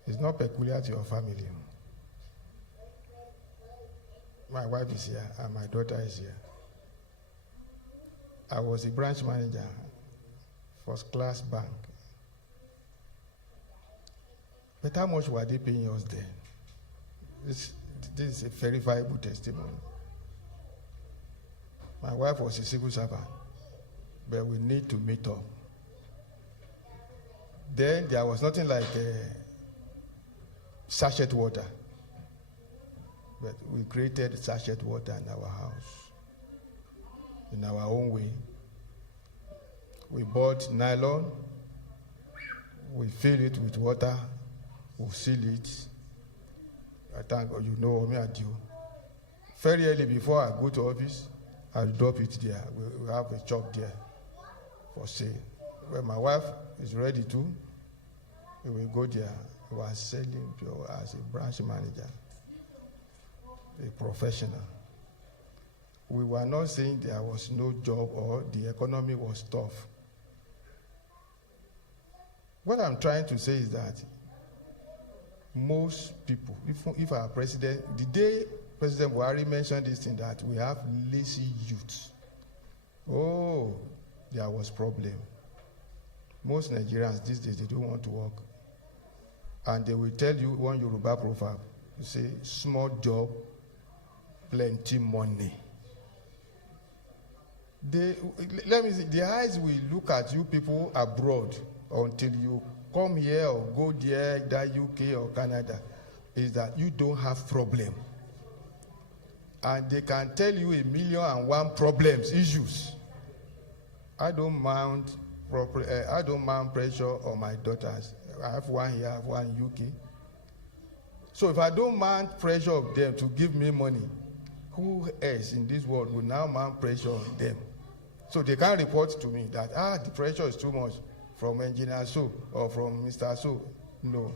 is not peculiar to your family. My wife is here and my daughter is here. I was a branch manager, first class bank. But how much were they paying us then? This is a verifiable testimony. My wife was a civil servant, but we need to meet up. Then there was nothing like sachet water. But we created sachet water in our house, in our own way. We bought nylon, we fill it with water, we seal it. I thank God, you know me and you. Very early before I go to office, I'll drop it there. We have a shop there for sale. When my wife is ready to, we will go there. We are selling pure as a branch manager, a professional. We were not saying there was no job or the economy was tough. What I'm trying to say is that most people, if our president, the day President Buhari mentioned this thing that we have lazy youth, there was problem. Most Nigerians these days, they don't want to work. And they will tell you one Yoruba proverb, you say, small job, plenty money. Let me see, the eyes will look at you people abroad until you come here or go there, either UK or Canada, is that you don't have problem. And they can tell you 1,000,001 problems, issues. I don't mount pressure on my daughters. I have one here, I have one in UK. So if I don't mount pressure of them to give me money, who else in this world will now mount pressure on them? So they can report to me that, the pressure is too much from engineer so or from Mr. So. No.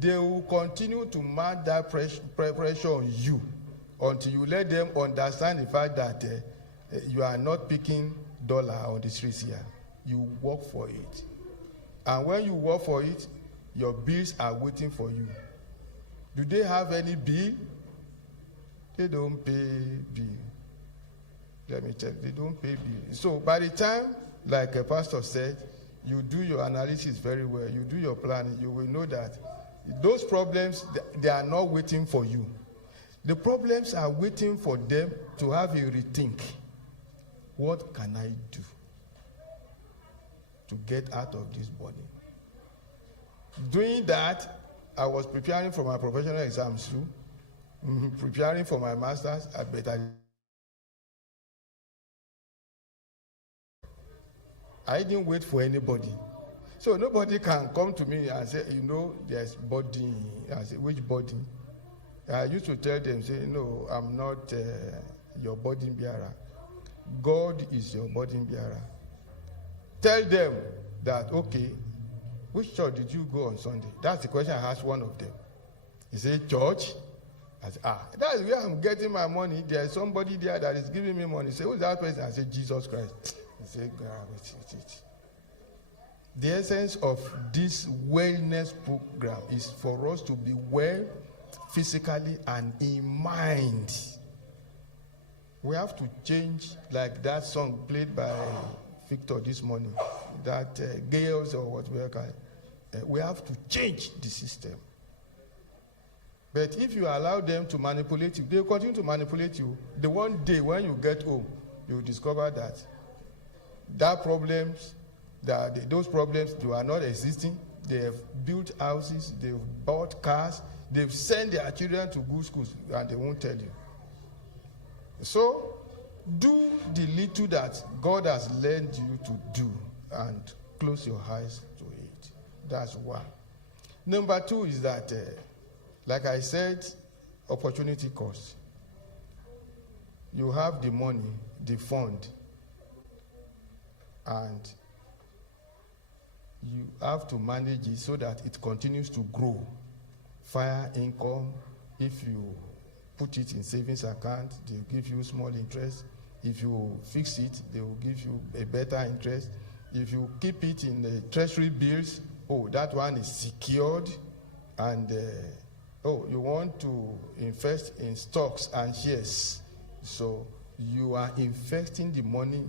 They will continue to mount that pressure on you until you let them understand the fact that you are not picking dollar on the streets here. You work for it. And when you work for it, your bills are waiting for you. Do they have any bill? They don't pay bill. Let me check. They don't pay bill. So by the time, like a pastor said, you do your analysis very well, you do your planning, you will know that those problems, they are not waiting for you. The problems are waiting for them to have a rethink. What can I do to get out of this body? Doing that, I was preparing for my professional exams too, preparing for my master's, but I I didn't wait for anybody. So nobody can come to me and say, there's burden. I say, which burden? I used to tell them, say, no, I'm not your burden bearer. God is your burden bearer. Tell them that, okay, which church did you go on Sunday? That's the question I asked one of them. He said, church? I said, that's where I'm getting my money. There's somebody there that is giving me money. He said, who's that person? I said, Jesus Christ. He said, wait. The essence of this wellness program is for us to be well physically and in mind. We have to change, like that song played by Victor this morning, that Gales or what we call it. We have to change the system. But if you allow them to manipulate you, they will continue to manipulate you. The one day when you get home, you will discover that those problems they are not existing. They have built houses, they've bought cars, they've sent their children to good schools, and they won't tell you. So, do the little that God has led you to do and close your eyes to it. That's one. Number two is that, like I said, opportunity cost. You have the money, the fund, and you have to manage it so that it continues to grow. Fire income, if you put it in savings account, they'll give you small interest. If you fix it, they will give you a better interest. If you keep it in the treasury bills, that one is secured. And you want to invest in stocks and shares. So you are investing the money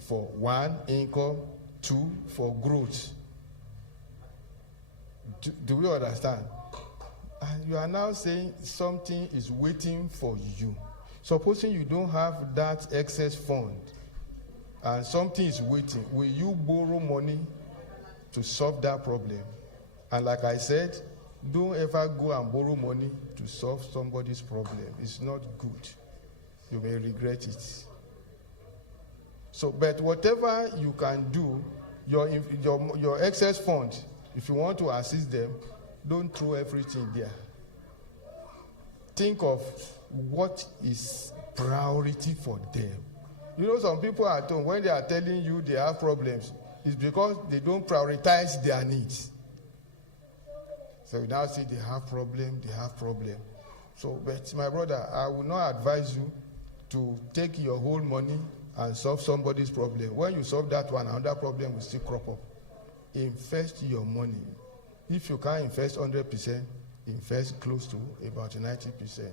for one, income, two, for growth. Do we understand? And you are now saying something is waiting for you. Supposing you don't have that excess fund and something is waiting, will you borrow money to solve that problem? And like I said, don't ever go and borrow money to solve somebody's problem. It's not good. You may regret it. So, but whatever you can do, your excess fund, if you want to assist them, don't throw everything there. Think of what is priority for them. Some people at home, when they are telling you they have problems, it's because they don't prioritize their needs. So you now see they have problem. So, but my brother, I will not advise you to take your whole money and solve somebody's problem. When you solve that one, another problem will still crop up. Invest your money. If you can't invest 100%, invest close to about 90%.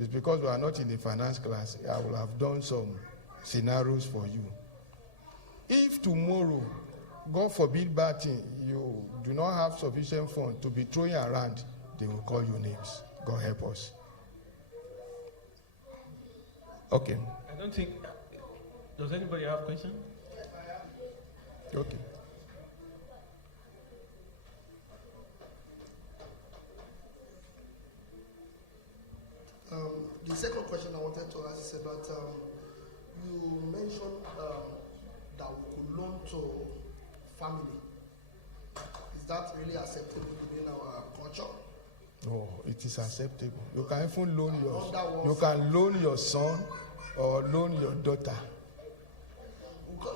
It's because we are not in the finance class. I will have done some scenarios for you. If tomorrow, God forbid bad thing, you do not have sufficient funds to be throwing around, they will call you names. God help us. Okay. I don't think... Does anybody have a question? Okay. The second question I wanted to ask is about, you mentioned that we could loan to family. Is that really acceptable within our culture? No, it is acceptable. You can even loan your son or loan your daughter.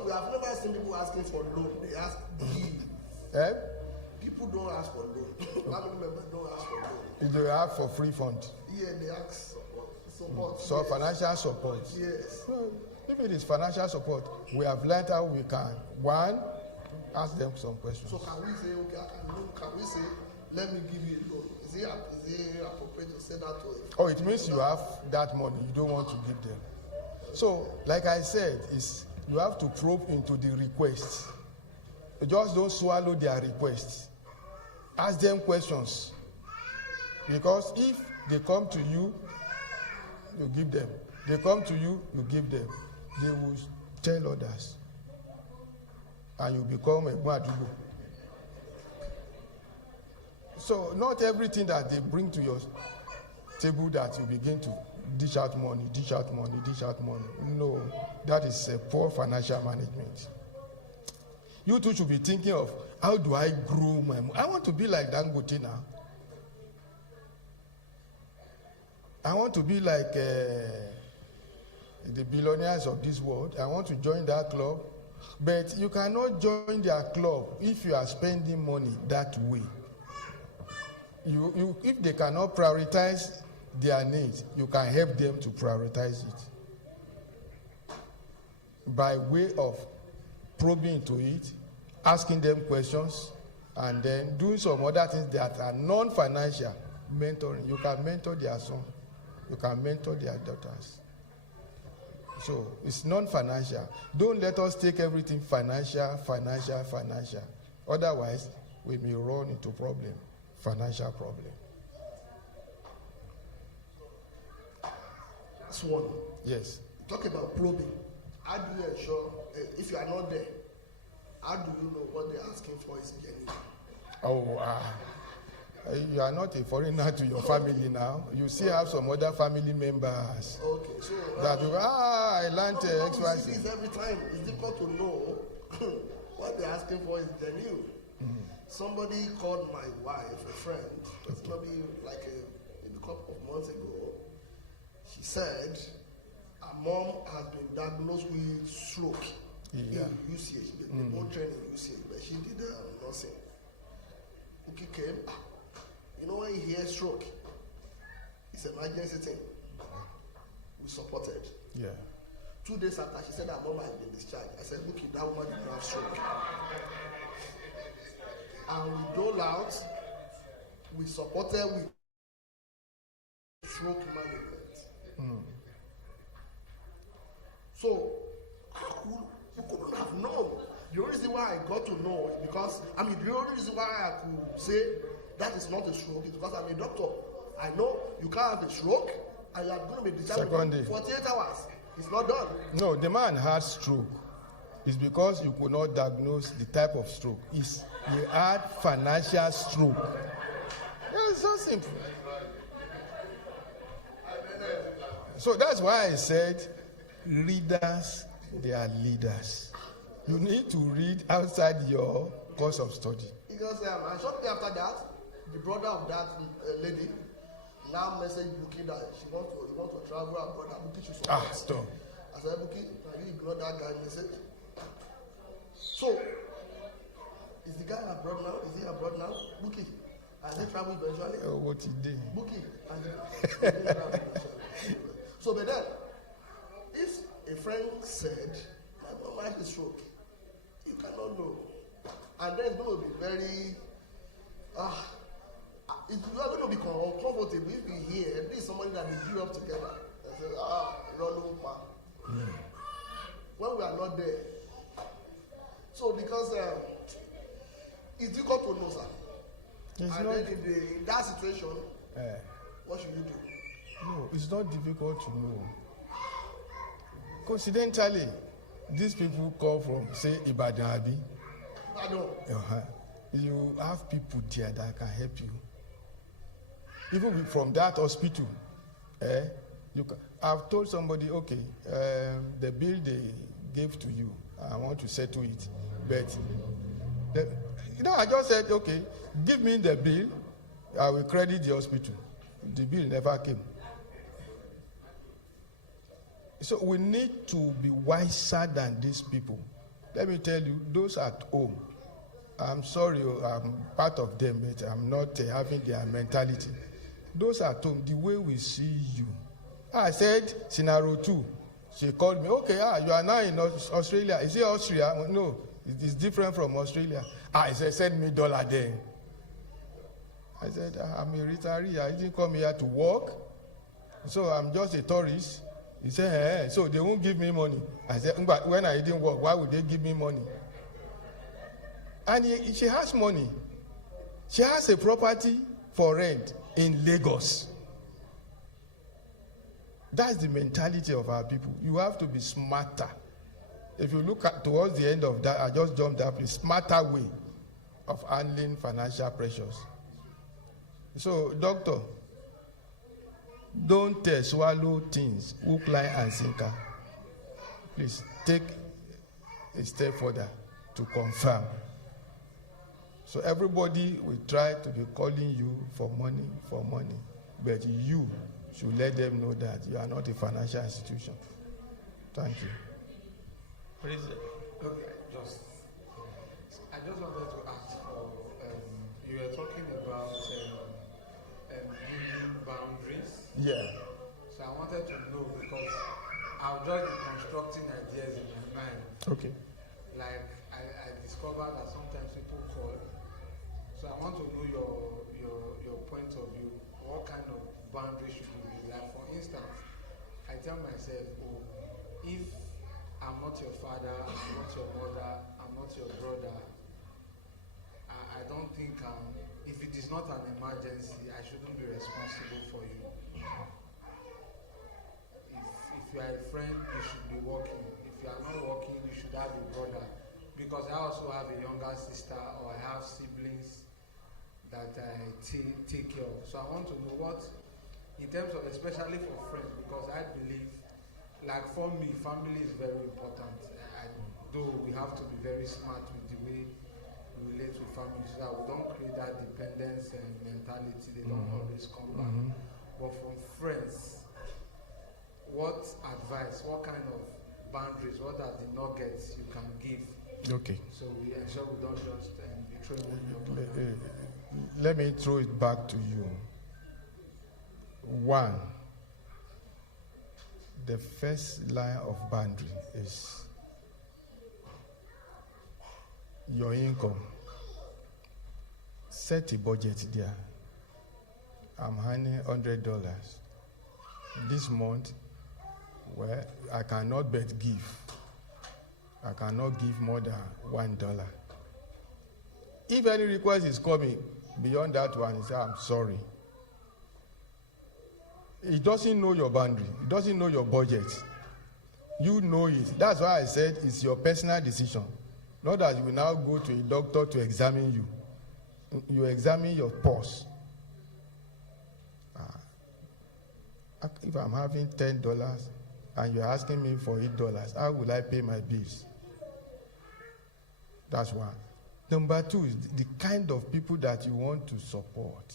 We have never seen people asking for loan. They ask give. People don't ask for loan. Family members don't ask for loan. They ask for free fund. Yeah, they ask support. So yes. Financial support. Yes. No, if it is financial support, we have learned how we can. One, ask them some questions. So can we say, okay, I can loan? Can we say, let me give you a loan? Is it appropriate to say that to them? Oh, it means you have that money. You don't want to give them. So, like I said, you have to probe into the requests. You just don't swallow their requests. Ask them questions. Because if they come to you, you give them. They come to you, you give them. They will tell others. And you become a Mwadubu. So not everything that they bring to your table that you begin to dish out money. No, that is a poor financial management. You too should be thinking of, how do I grow my money? I want to be like Dangote now. I want to be like the billionaires of this world. I want to join that club. But you cannot join their club if you are spending money that way. If they cannot prioritize their needs, you can help them to prioritize it by way of probing into it, asking them questions, and then doing some other things that are non-financial mentoring. You can mentor their son, you can mentor their daughters. So it's non-financial. Don't let us take everything financial. Otherwise, we may run into financial problem. That's one. Yes. Talk about probing. How do you ensure, if you are not there, how do you know what they're asking for is genuine? You are not a foreigner to your family now. You still have some other family members. Okay, so that you I learned XYZ. This every time. It's difficult to know what they're asking for is genuine. Mm-hmm. Somebody called my wife, a friend, it's maybe like a couple of months ago. She said her mom has been diagnosed with stroke in UCH. They both trained in UCH, but she did nursing. Uki came. You know when you hear stroke, it's an emergency thing. We supported. Yeah. 2 days after, she said her mom had been discharged. I said, look, that woman didn't have stroke. And we dole out, we supported with stroke management. Mm. So, we couldn't have known. The only reason why I got to know is because, the only reason why I could say that is not a stroke is because I'm a doctor. I know you can't have a stroke and you are going to be discharged in 48 hours. It's not done. No, the man had stroke. It's because you could not diagnose the type of stroke. He had financial stroke. It's so simple. So that's why I said, readers, they are leaders. You need to read outside your course of study. Because and shortly after that, the brother of that lady now messaged Buki that he want to travel abroad. Buki should support. Stop. I said, Buki, can you ignore that guy message? So, is the guy abroad now? Is he abroad now? Buki, has he traveled eventually? What he did? Buki, has he traveled eventually? So, but then, if a friend said, my mom had a stroke, you cannot know. And then it's going to be very, you are going to be uncomfortable if you hear this is somebody that they grew up together. And say, when we are not there. So because it's difficult to know, sir. And then in that situation, what should you do? No, it's not difficult to know. Coincidentally, these people come from, say, Ibadan Abi. You have people there that can help you. Even from that hospital, I've told somebody, okay, the bill they gave to you, I want to settle it. But, I just said, okay, give me the bill, I will credit the hospital. The bill never came. So we need to be wiser than these people. Let me tell you, those at home, I'm sorry, I'm part of them, but I'm not having their mentality. Those at home, the way we see you. I said, scenario 2. She called me, okay, you are now in Australia. Is it Austria? No, it is different from Australia. I said, send me $1 there. I said, I'm a retiree. I didn't come here to work. So I'm just a tourist. He said, so they won't give me money. I said, but when I didn't work, why would they give me money? And she has money. She has a property for rent in Lagos. That's the mentality of our people. You have to be smarter. If you look towards the end of that, I just jumped up, a smarter way of handling financial pressures. So, doctor, don't swallow things, hook, line, and sinker. Please take a step further. to confirm. So everybody will try to be calling you for money, but you should let them know that you are not a financial institution. Thank you. Okay, I just wanted to ask for, you were talking about building boundaries. Yeah. So I wanted to know, because I'll just be constructing ideas in my mind. Okay. Like I discovered that sometimes people call. So I want to know your point of view. What kind of boundaries should we be? Like, for instance, I tell myself, oh, if I'm not your father, I'm not your mother, I'm not your brother, I don't think if it is not an emergency, I shouldn't be responsible for you. If you are a friend, you should be working. If you are not working, you should have a brother. Because I also have a younger sister, or I have siblings that I take care of. So I want to know what, in terms of, especially for friends, because I believe, like for me, family is very important. Though we have to be very smart with the way we relate with family, so that we don't create that dependence and mentality. They don't always come back. But from friends, what advice, what kind of boundaries, what are the nuggets you can give? Okay. So we ensure we don't just be throwing away. Let me throw it back to you. One, the first line of boundary is your income. Set a budget there. I'm earning $100. This month, well, I cannot but give. I cannot give more than $1. If any request is coming beyond that one, he says, I'm sorry. He doesn't know your boundary. He doesn't know your budget. You know it. That's why I said it's your personal decision. Not that you will now go to a doctor to examine you. You examine your pulse. If I'm having $10 and you're asking me for $8, how will I pay my bills? That's one. Number two is the kind of people that you want to support.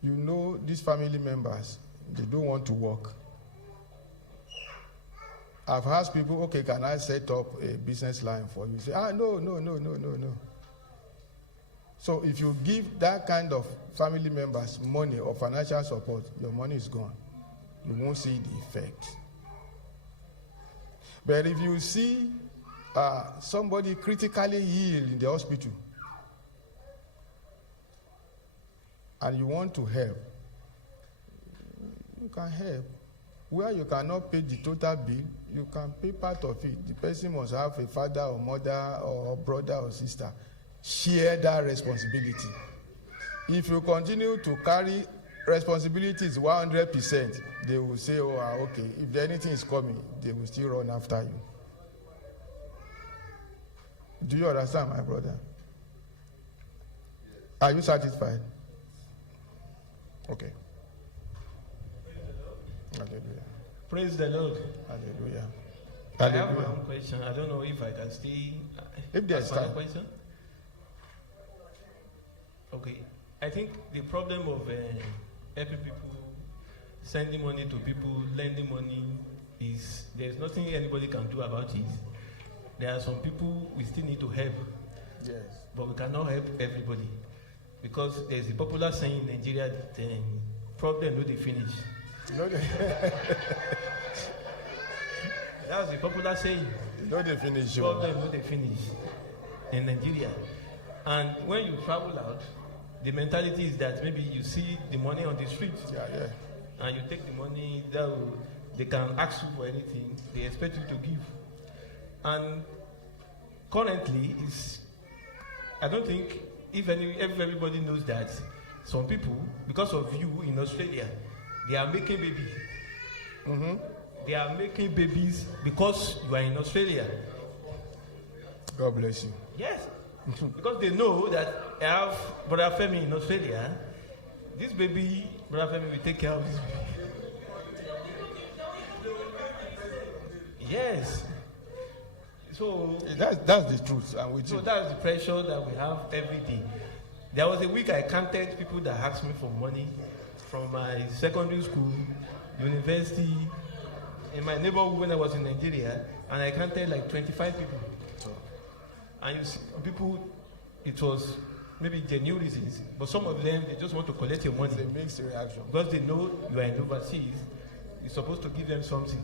You know, these family members, they don't want to work. I've asked people, okay, can I set up a business line for you? You say, no. So if you give that kind of family members money or financial support, your money is gone. You won't see the effect. But if you see somebody critically ill in the hospital and you want to help, you can help. Where you cannot pay the total bill, you can pay part of it. The person must have a father or mother or brother or sister. Share that responsibility. If you continue to carry responsibilities 100%, they will say, okay, if anything is coming, they will still run after you. Do you understand, my brother? Are you satisfied? Okay. Hallelujah. Praise the Lord. Hallelujah. I have my own question. I don't know if I can still if there's time. Question. Okay. I think the problem of helping people, sending money to people, lending money, is there's nothing anybody can do about it. There are some people we still need to help. Yes. But we cannot help everybody. Because there's a popular saying in Nigeria that problem no they finish. That's the popular saying. No they finish. Problem no they finish in Nigeria. And when you travel out, the mentality is that maybe you see the money on the street. Yeah. And you take the money, they can ask you for anything, they expect you to give. And currently, I don't think if everybody knows that some people, because of you in Australia, they are making babies. Mm-hmm. They are making babies because you are in Australia. God bless you. Yes. Because they know that I have Brother Femi in Australia. This baby, Brother Femi will take care of this baby. Yes. So that's the truth. I'm with you. So that's the pressure that we have every day. There was a week I counted people that asked me for money from my secondary school, university, in my neighborhood when I was in Nigeria, and I counted like 25 people. And you see, people, it was maybe genuine reasons, but some of them, they just want to collect your money. It's a mixed reaction. Because they know you are in overseas, you're supposed to give them something.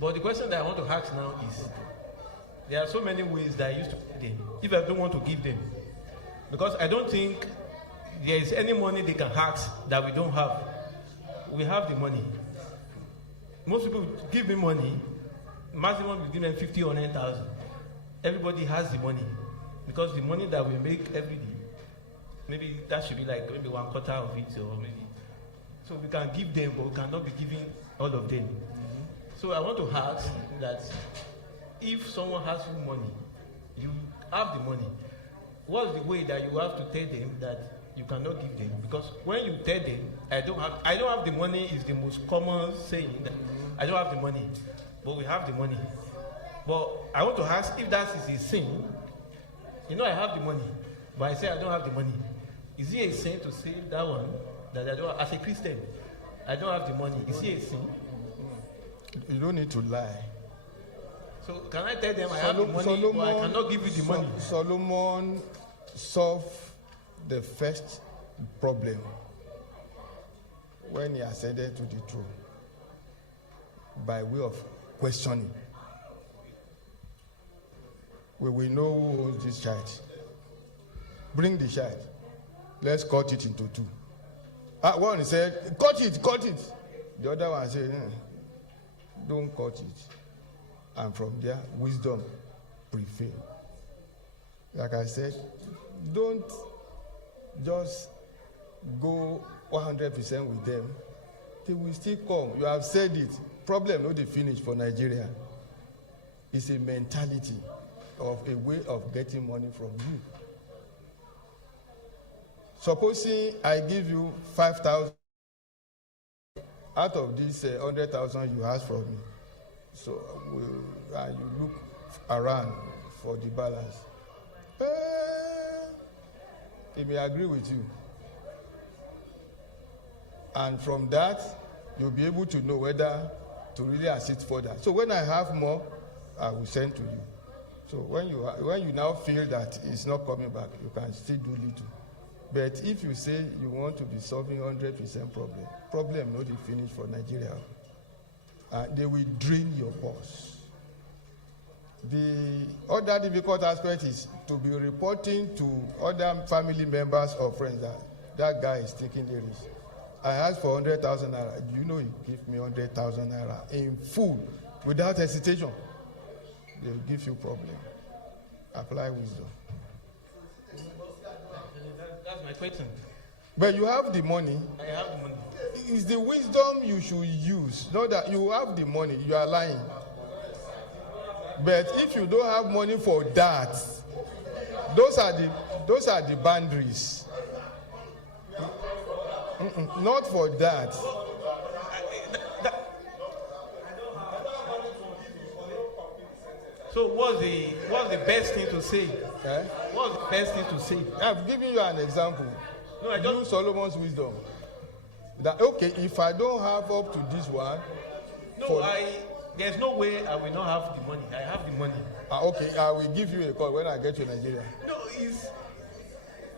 But the question that I want to ask now is, there are so many ways that I used to give them, if I don't want to give them. Because I don't think there is any money they can ask that we don't have. We have the money. Most people give me money, maximum we give them 50 or 9,000. Everybody has the money. Because the money that we make every day, maybe that should be like maybe 1/4 of it, or maybe. So we can give them, but we cannot be giving all of them. So I want to ask that if someone has money, you have the money, what's the way that you have to tell them that you cannot give them? Because when you tell them, I don't have the money is the most common saying that I don't have the money, but we have the money. But I want to ask if that is a sin. You know I have the money, but I say I don't have the money. Is it a sin to say that one, that I don't, as a Christian, I don't have the money? Is it a sin? You don't need to lie. So can I tell them I have the money, but I cannot give you the money? Solomon solved the first problem when he ascended to the throne by way of questioning. We will know who owns this child. Bring the child. Let's cut it into two. One said, cut it. The other one said, don't cut it. And from there, wisdom prevailed. Like I said, don't just go 100% with them. They will still come. You have said it. Problem not the finish for Nigeria. It's a mentality of a way of getting money from you. Supposing I give you 5,000 out of this 100,000 you ask from me, so you look around for the balance. He may agree with you, and from that you'll be able to know whether to really assist further. So when I have more, I will send to you. So when you now feel that it's not coming back, you can still do little. But if you say you want to be solving 100% problem not be finished for Nigeria. They will drain your purse. The other difficult aspect is to be reporting to other family members or friends that guy is taking the risk. I asked for 100,000 naira. You know he gave me 100,000 naira in full without hesitation. They will give you problem. Apply wisdom. That's my question. But you have the money. I have the money. It's the wisdom you should use. Not that you have the money, you are lying. But if you don't have money for that, those are the boundaries. Not for that. So what's the best thing to say? What's the best thing to say? I've given you an example. No, I Use Solomon's wisdom. That okay, if I don't have up to this one. No, there's no way I will not have the money. I have the money. Okay, I will give you a call when I get to Nigeria. No, it's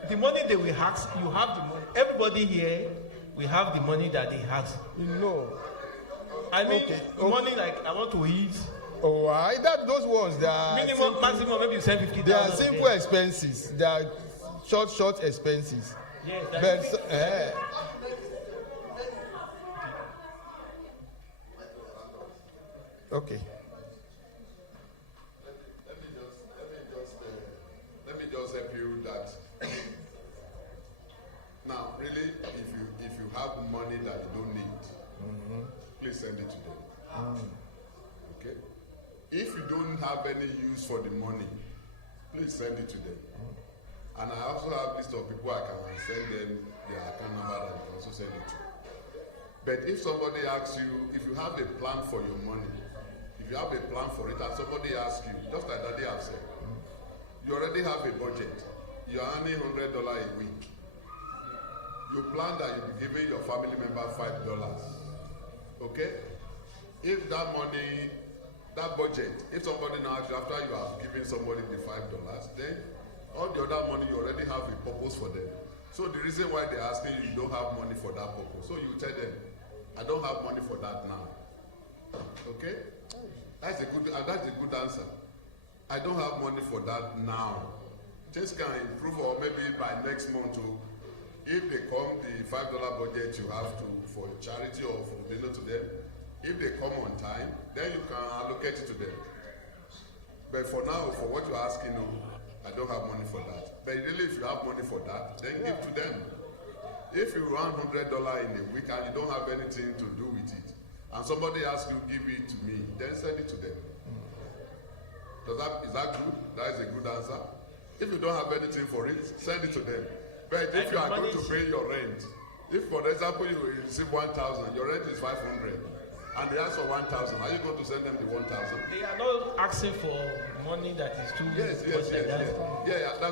the money they will ask. You have the money. Everybody here, we have the money that they ask. No. I mean, money like I want to eat. Oh, those ones they are minimum, simple, maximum, maybe you send 50,000. They are simple expenses. They are short expenses. Yes, but okay. Let me just help you that. Now, really, if you have money that you don't need, please send it to them. Okay. If you don't have any use for the money, please send it to them. And I also have a list of people I can send them their account number that you can also send it to. But if somebody asks you, if you have a plan for your money, if If you have a plan for it and somebody asks you, just like Daddy have said, you already have a budget. You are earning $100 a week. You plan that you'll be giving your family member $5. Okay? If that money, that budget, if somebody now asks you after you have given somebody the $5, then all the other money you already have a purpose for them. So the reason why they're asking you don't have money for that purpose. So you tell them, I don't have money for that now. Okay? That's a good answer. I don't have money for that now. Things can improve, or maybe by next month, if they come, the $5 budget you have to for charity or for dinner to them, if they come on time, then you can allocate it to them. But for now, for what you're asking, no, I don't have money for that. But really, if you have money for that, then give to them. If you run $100 in a week and you don't have anything to do with it, and somebody asks you, give it to me, then send it to them. Is that good? That is a good answer. If you don't have anything for it, send it to them. But if you are going to pay your rent, if for example you receive 1,000, your rent is 500, and they ask for 1,000, are you going to send them the 1,000? They are not asking for money that is too. Yes.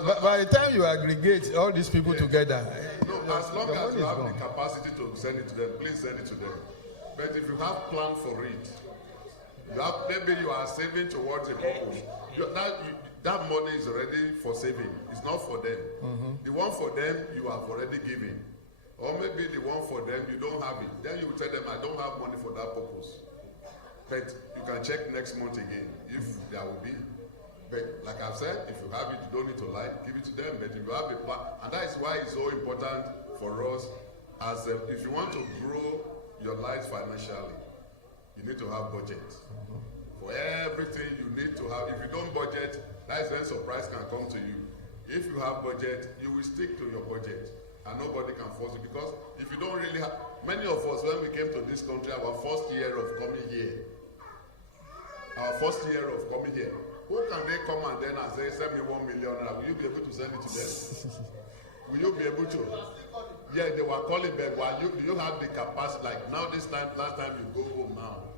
But by the time you aggregate all these people together, no, as long as you have the capacity to send it to them, please send it to them. But if you have plan for it, maybe you are saving towards a purpose. That money is already for saving. It's not for them. The one for them, you have already given. Or maybe the one for them, you don't have it. Then you will tell them, I don't have money for that purpose. But you can check next month again, if there will be. But like I've said, if you have it, you don't need to lie, give it to them. But if you have a plan, and that is why it's so important for us, if you want to grow your life financially, you need to have budget. For everything you need to have. If you don't budget, that is when surprise can come to you. If you have budget, you will stick to your budget, and nobody can force you. Because if you don't really have, many of us, when we came to this country, our first year of coming here, who can they come and then say, send me 1 million? Will you be able to send it to them? Will you be able to? Yeah, they were calling back. Do you have the capacity? Like now, last time you go home now.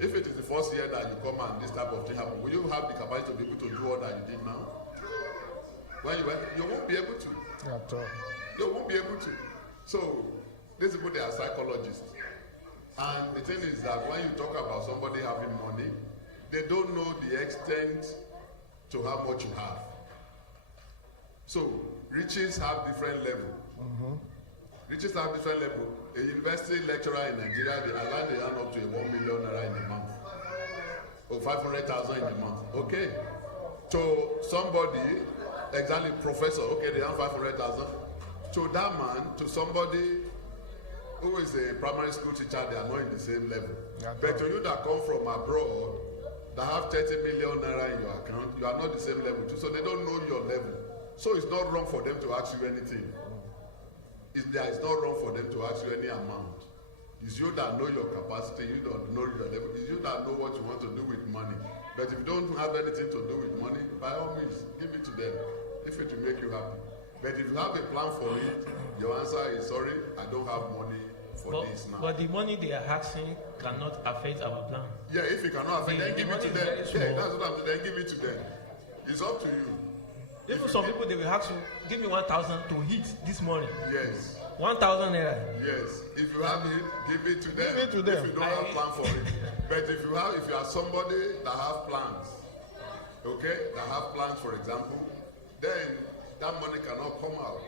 If it is the first year that you come and this type of thing happen, will you have the capacity to be able to do all that you did now? When you went, you won't be able to. You won't be able to. So, these people, they are psychologists. And the thing is that when you talk about somebody having money, they don't know the extent to how much you have. So, riches have different levels. Riches have different levels. A university lecturer in Nigeria, they allow they earn up to 1 million naira in a month. Or 500,000 in a month. Okay. To somebody, exactly professor, okay, they earn 500,000. To that man, to somebody who is a primary school teacher, they are not in the same level. But to you that come from abroad, that have 30 million naira in your account, you are not the same level too. So they don't know your level. So it's not wrong for them to ask you anything. It's not wrong for them to ask you any amount. It's you that know your capacity, you don't know your level. It's you that know what you want to do with money. But if you don't have anything to do with money, by all means, give it to them if it will make you happy. But if you have a plan for it, your answer is sorry, I don't have money for this now. But the money they are asking cannot affect our plan. Yeah, if you cannot affect, then give it to them. Yeah, that's what I'm saying. Then give it to them. It's up to you. Even some people, they will ask you, give me 1,000 to hit this morning. Yes. 1,000 naira. Yes. If you have it, give it to them. Give it to them. If you don't have plan for it. But if you are somebody that have plans, okay, that have plans, for example, then that money cannot come out.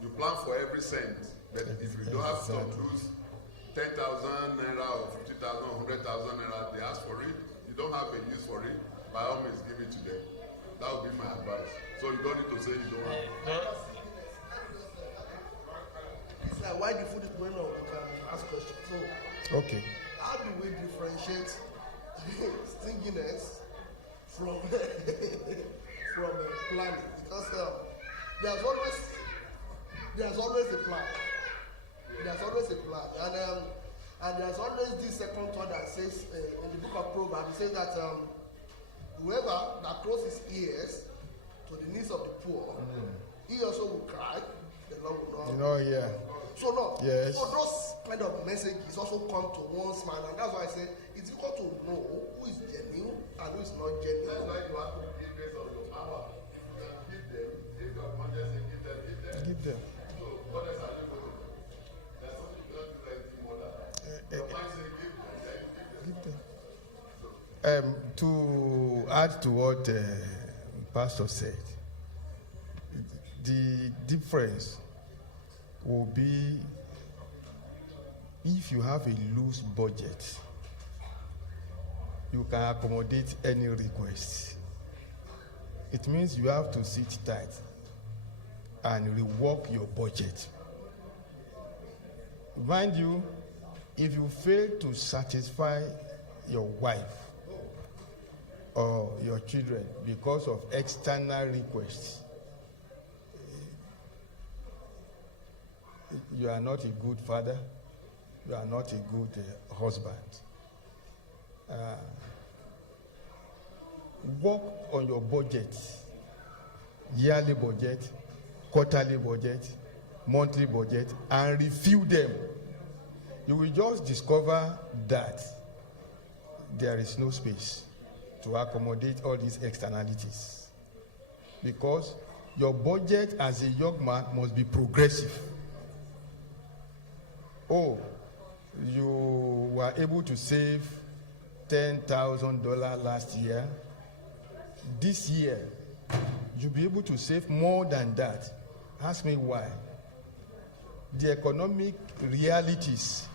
You plan for every cent. But if you don't have to lose 10,000 naira or 50,000 or 100,000 naira, they ask for it. You don't have a use for it. By all means, give it to them. That would be my advice. So you don't need to say you don't have. It's like why the food is going on, we can ask questions. So, okay. How do we differentiate stinginess from planning? Because there's always a plan. There's always a plan, and there's always this second thought that says in the book of Proverbs, it says that whoever that closes his ears to the needs of the poor, he also will cry. The Lord will not. Yeah. So no. Yes. So those kind of messages also come to one's mind, and that's why I say it's difficult to know who is genuine and who is not genuine. That's why you have to give based on your power. If you can give them, if your conscience say give them, give them. Give them. So what else are you going to do? There's something you don't do anything more than that. Your mind say give them, then you give them. To add to what Pastor said, the difference will be if you have a loose budget, you can accommodate any request. It means you have to sit tight and rework your budget. Mind you, if you fail to satisfy your wife or your children because of external requests, you are not a good father, you are not a good husband. Work on your budget, yearly budget, quarterly budget, monthly budget, and review them. You will just discover that there is no space to accommodate all these externalities, because your budget as a young man must be progressive. Oh, you were able to save $10,000 last year. This year, you'll be able to save more than that. Ask me why. The economic realities,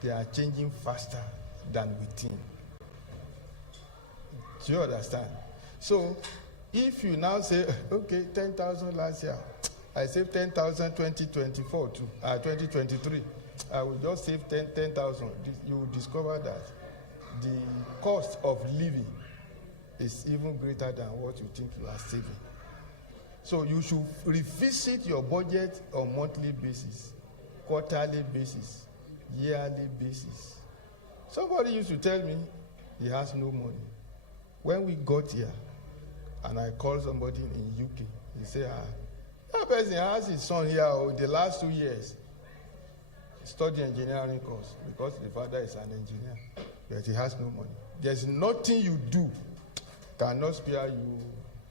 they are changing faster than we think. Do you understand? So, if you now say, okay, 10,000 last year, I saved 10,000 2024 to 2023. I will just save 10,000. You will discover that the cost of living is even greater than what you think you are saving. So you should revisit your budget on monthly basis, quarterly basis, yearly basis. Somebody used to tell me he has no money. When we got here, and I called somebody in UK, he said, that person has his son here the last 2 years. Study engineering course because the father is an engineer, but he has no money. There's nothing you do cannot spare you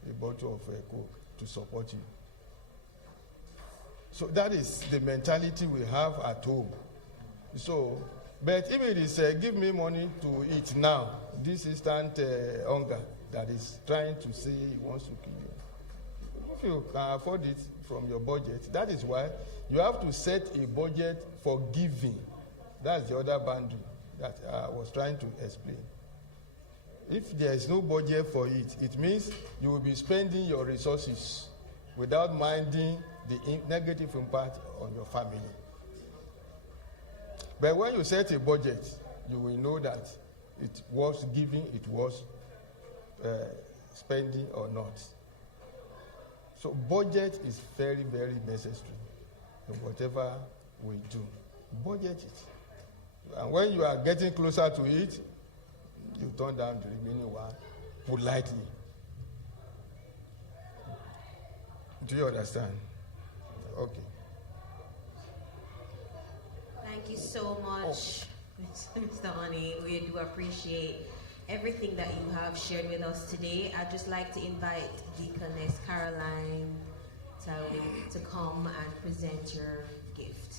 a bottle of Coke to support you. So that is the mentality we have at home. So, but if it is give me money to eat now, this instant hunger that is trying to say he wants to kill you. If you can afford it from your budget, that is why you have to set a budget for giving. That's the other boundary that I was trying to explain. If there is no budget for it, it means you will be spending your resources without minding the negative impact on your family. But when you set a budget, you will know that it was giving, it was spending or not. So budget is very, very necessary in whatever we do. Budget it. And when you are getting closer to it, you turn down the remaining one politely. Do you understand? Okay. Thank you so much, Mr. Honey. We do appreciate everything that you have shared with us today. I'd just like to invite Deaconess Caroline to come and present your gift.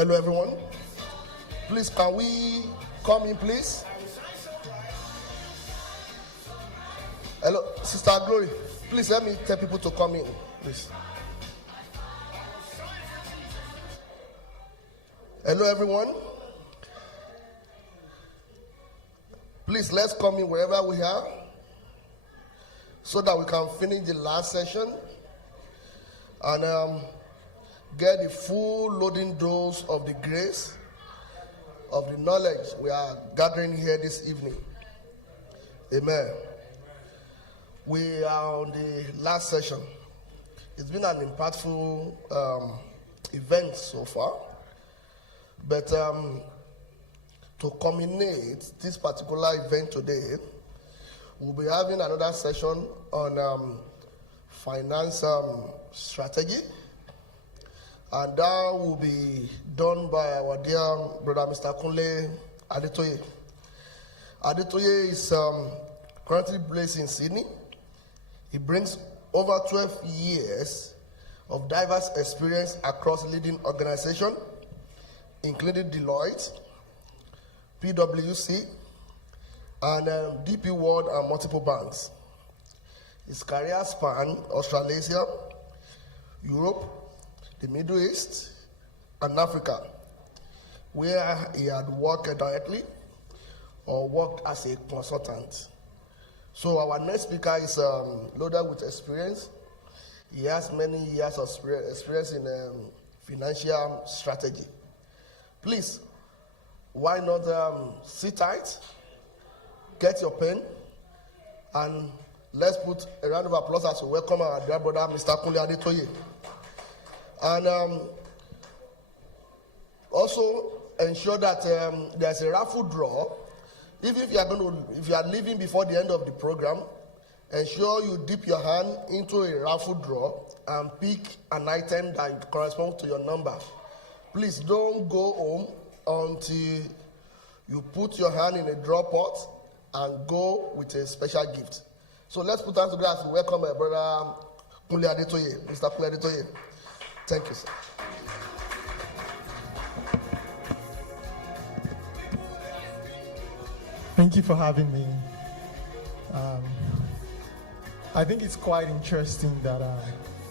Hello, everyone. Please, can we come in, please? Hello, Sister Glory. Please let me tell people to come in, please. Hello, everyone. Please, let's come in wherever we are so that we can finish the last session and get the full loading dose of the grace, of the knowledge we are gathering here this evening. Amen. We are on the last session. It's been an impactful event so far. But to culminate this particular event today, we'll be having another session on finance strategy. And that will be done by our dear brother, Mr. Kunle Adetoye. Adetoye is currently based in Sydney. He brings over 12 years of diverse experience across leading organizations, including Deloitte, PwC, and DP World and multiple banks. His career span Australasia, Europe, the Middle East, and Africa, where he had worked directly or worked as a consultant. So our next speaker is loaded with experience. He has many years of experience in financial strategy. Please, why not sit tight, get your pen, and let's put a round of applause as we welcome our dear brother, Mr. Kunle Adetoye. And also ensure that there's a raffle draw. If you are leaving before the end of the program, ensure you dip your hand into a raffle draw and pick an item that corresponds to your number. Please don't go home until you put your hand in a draw pot and go with a special gift. So let's put hands together as we welcome my brother Kunle Adetoye, Mr. Kunle Adetoye. Thank you, sir. Thank you for having me. I think it's quite interesting that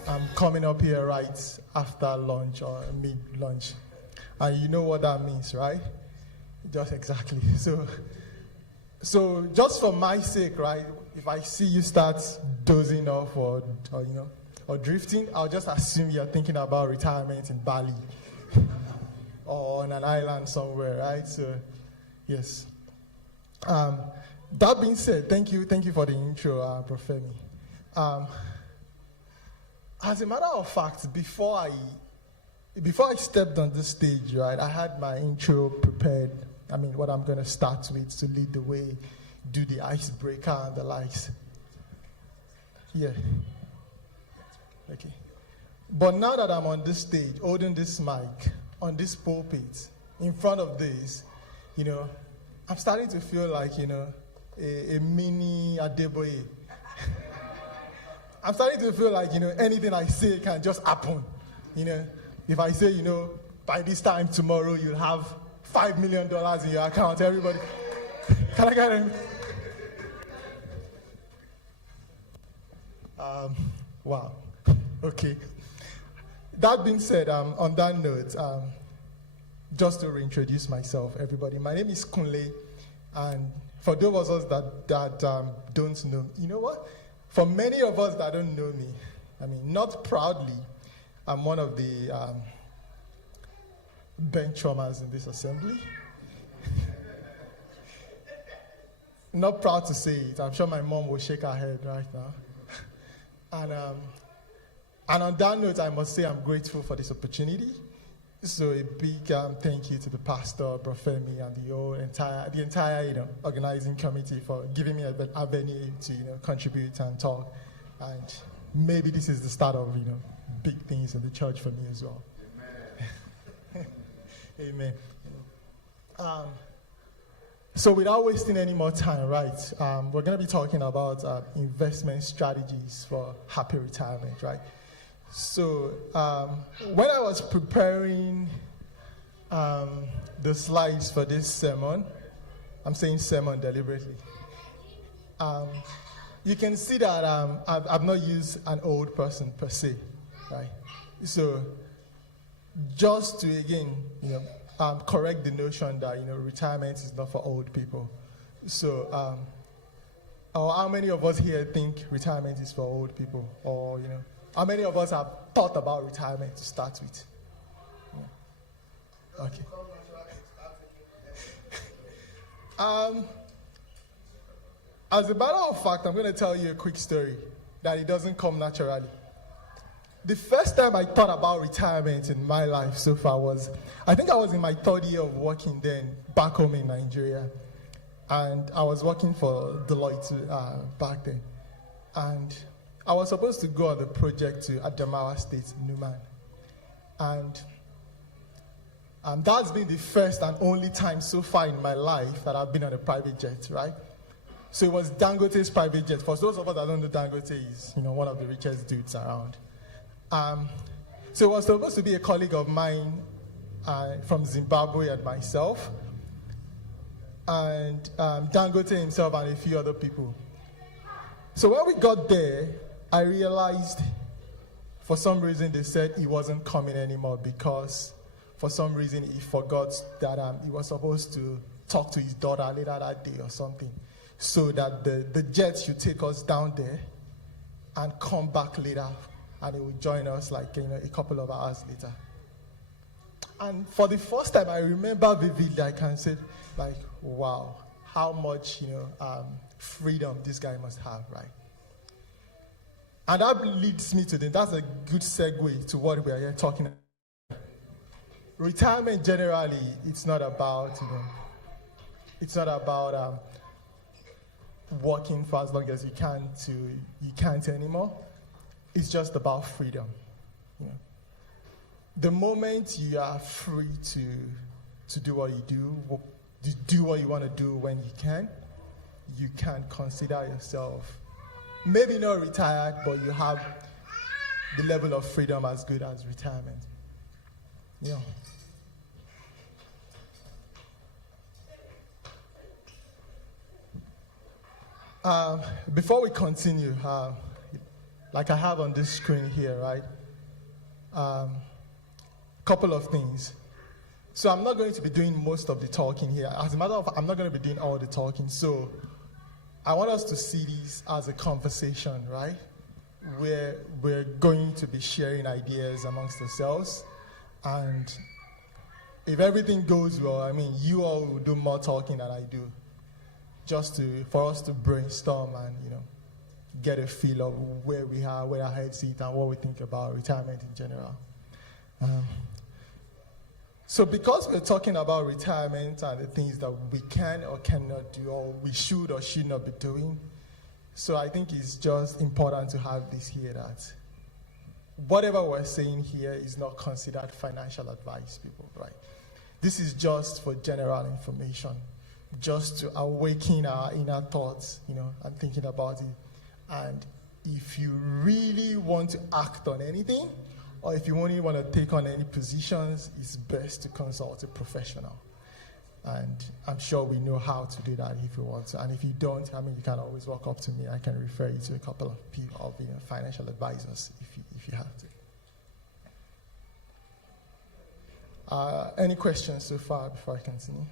I'm coming up here right after lunch or mid-lunch. And you know what that means, right? Just exactly. So just for my sake, right, if I see you start dozing off or drifting, I'll just assume you're thinking about retirement in Bali or on an island somewhere, right? So, yes. That being said, thank you for the intro, Prof. Femi. As a matter of fact, before I stepped on the stage, right, I had my intro prepared. I mean, what I'm going to start with to lead the way, do the icebreaker and the likes. Yeah. Okay. But now that I'm on this stage, holding this mic, on this pulpit, in front of this, I'm starting to feel like, a mini Adeboye. I'm starting to feel like, anything I say can just happen. If I say, by this time tomorrow, you'll have $5 million in your account, everybody. Can I get him? Wow. Okay. That being said, on that note, just to reintroduce myself, everybody, my name is Kunle, and for those of us that don't know, you know what? For many of us that don't know me, I mean, not proudly, I'm one of the bench trommers in this assembly. Not proud to say it. I'm sure my mom will shake her head right now. And on that note, I must say I'm grateful for this opportunity. So a big thank you to the pastor, Prof. Femi, and the entire organizing committee for giving me a venue to contribute and talk. And maybe this is the start of big things in the church for me as well. Amen. Amen. So without wasting any more time, right? We're going to be talking about investment strategies for happy retirement, right? So when I was preparing the slides for this sermon. I'm saying sermon deliberately. You can see that I've not used an old person per se, right? So just to again, correct the notion that retirement is not for old people. So, how many of us here think retirement is for old people, or how many of us have thought about retirement to start with? Yeah. Okay. As a matter of fact, I'm going to tell you a quick story that it doesn't come naturally. The first time I thought about retirement in my life so far was, I think I was in my third year of working then back home in Nigeria. And I was working for Deloitte back then. And I was supposed to go on the project to Adamawa State, Numan. And that's been the first and only time so far in my life that I've been on a private jet, right? So it was Dangote's private jet. For those of us that don't know, Dangote is, one of the richest dudes around. So it was supposed to be a colleague of mine from Zimbabwe and myself, and Dangote himself and a few other people. So when we got there, I realized for some reason they said he wasn't coming anymore because for some reason he forgot that he was supposed to talk to his daughter later that day or something. So that the jet should take us down there and come back later, and he would join us a couple of hours later. And for the first time, I remember vividly, I can say, wow, how much freedom this guy must have, right? And that leads me to that's a good segue to what we are here talking about. Retirement generally, it's not about working for as long as you can to you can't anymore. It's just about freedom. The moment you are free to do what you do what you want to do when you can consider yourself maybe not retired, but you have the level of freedom as good as retirement. Before we continue, like I have on this screen here, right? Couple of things. So I'm not going to be doing most of the talking here. As a matter of fact, I'm not going to be doing all the talking. So I want us to see this as a conversation, right? Where we're going to be sharing ideas amongst ourselves. And if everything goes well, you all will do more talking than I do. Just for us to brainstorm and, get a feel of where we are, where our heads sit, and what we think about retirement in general. So because we're talking about retirement and the things that we can or cannot do, or we should or should not be doing, so I think it's just important to have this here that whatever we're saying here is not considered financial advice, people, right? This is just for general information, just to awaken our inner thoughts, and thinking about it. And if you really want to act on anything, or if you only want to take on any positions, it's best to consult a professional. And I'm sure we know how to do that if you want to. And if you don't, you can always walk up to me. I can refer you to a couple of people, financial advisors, if you have to. Any questions so far before I continue?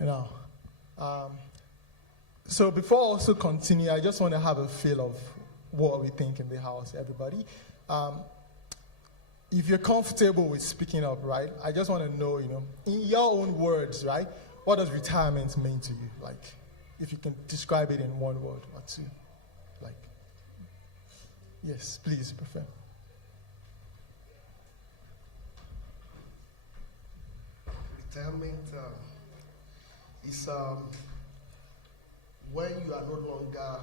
No. So before I also continue, I just want to have a feel of what we think in the house, everybody. If you're comfortable with speaking up, right, I just want to know, in your own words, right, what does retirement mean to you? If you can describe it in one word or two. Yes, please, Prophet. Retirement is when you are no longer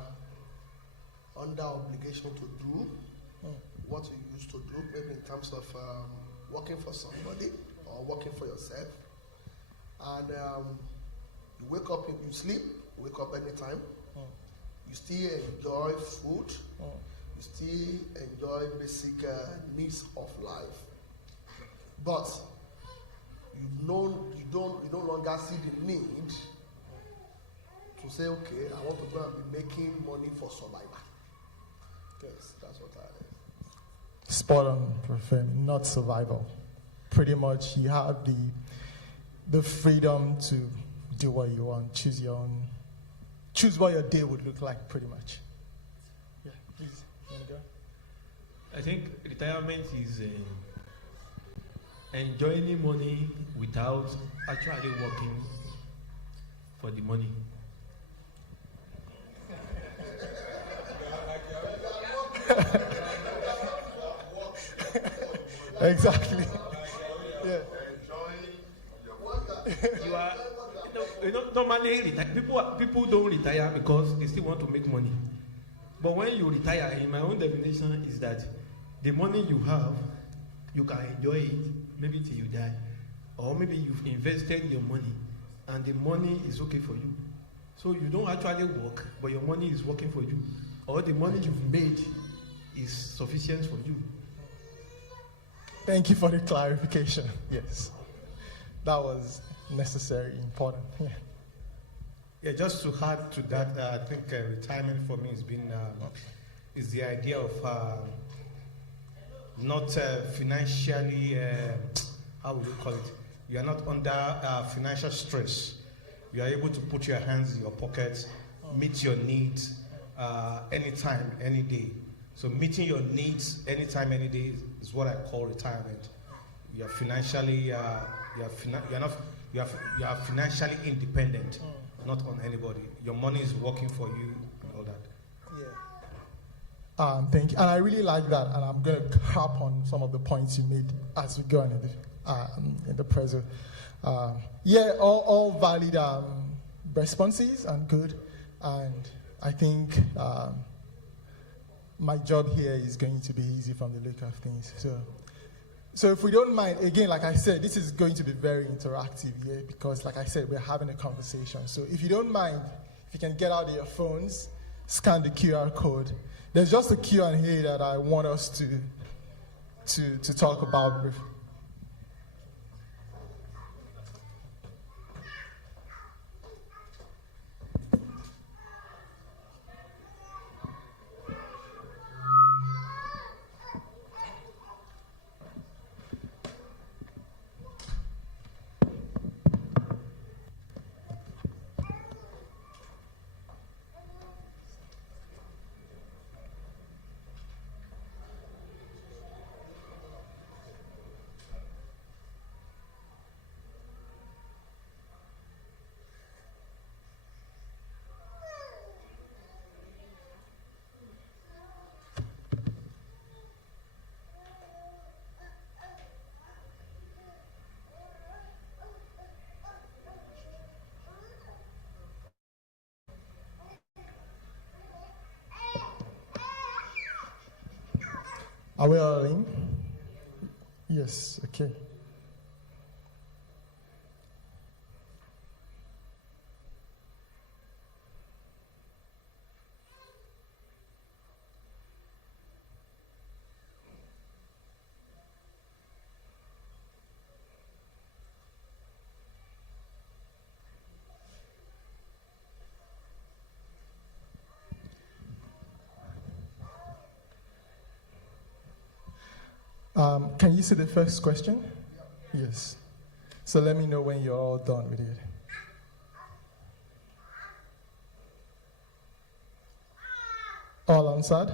under obligation to do what you used to do, maybe in terms of working for somebody or working for yourself. And you wake up, you sleep, you wake up anytime. You still enjoy food. You still enjoy basic needs of life. but you no longer see the need to say, okay, I want to go and be making money for survival. Yes, that's what I did. Spot on, Prof. Not survival. Pretty much, you have the freedom to do what you want, choose what your day would look like, pretty much. Yeah, please, you want to go? I think retirement is enjoying money without actually working for the money. Exactly. Yeah. Normally people don't retire because they still want to make money. But when you retire, in my own definition, is that the money you have, you can enjoy it maybe till you die, or maybe you've invested your money, and the money is okay for you. So you don't actually work, but your money is working for you, or the money you've made is sufficient for you. Thank you for the clarification. Yes, that was necessary, important. Yeah. Yeah, just to add to that, I think retirement for me has been is the idea of not financially, how would you call it? You are not under financial stress. You are able to put your hands in your pockets, meet your needs anytime, any day. So meeting your needs anytime, any day is what I call retirement. You are financially, you are financially independent, not on anybody. Your money is working for you and all that. Yeah. Thank you, and I really like that. And I'm going to harp on some of the points you made as we go on in the present. Yeah, all valid responses and good. And I think my job here is going to be easy from the look of things. So if we don't mind, again, like I said, this is going to be very interactive here because, like I said, we're having a conversation. So if you don't mind, if you can get out your phones, scan the QR code. There's just a Q&A that I want us to talk about. Are we all in? Yes, okay. Can you see the first question? Yes. So let me know when you're all done with it. All answered?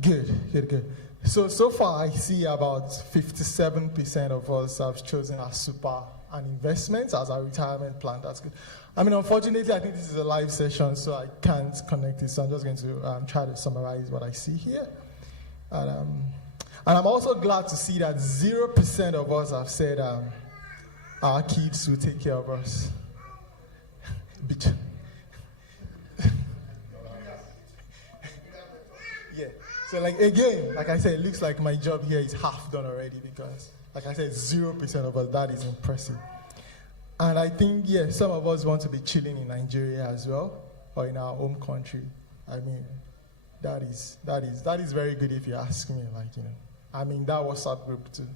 Good. So far, I see about 57% of us have chosen our super and investments as our retirement plan. That's good. I mean, unfortunately, I think this is a live session, so I can't connect it. So I'm just going to try to summarize what I see here. And And I'm also glad to see that 0% of us have said our kids will take care of us. Yeah. So like again, like I said, it looks like my job here is half done already because, like I said, 0% of us. That is impressive. And I think, yeah, some of us want to be chilling in Nigeria as well, or in our home country. I mean, that is very good if you ask me. Like, you know, I mean, that WhatsApp group too.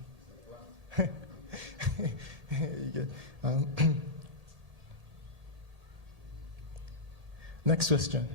Next question.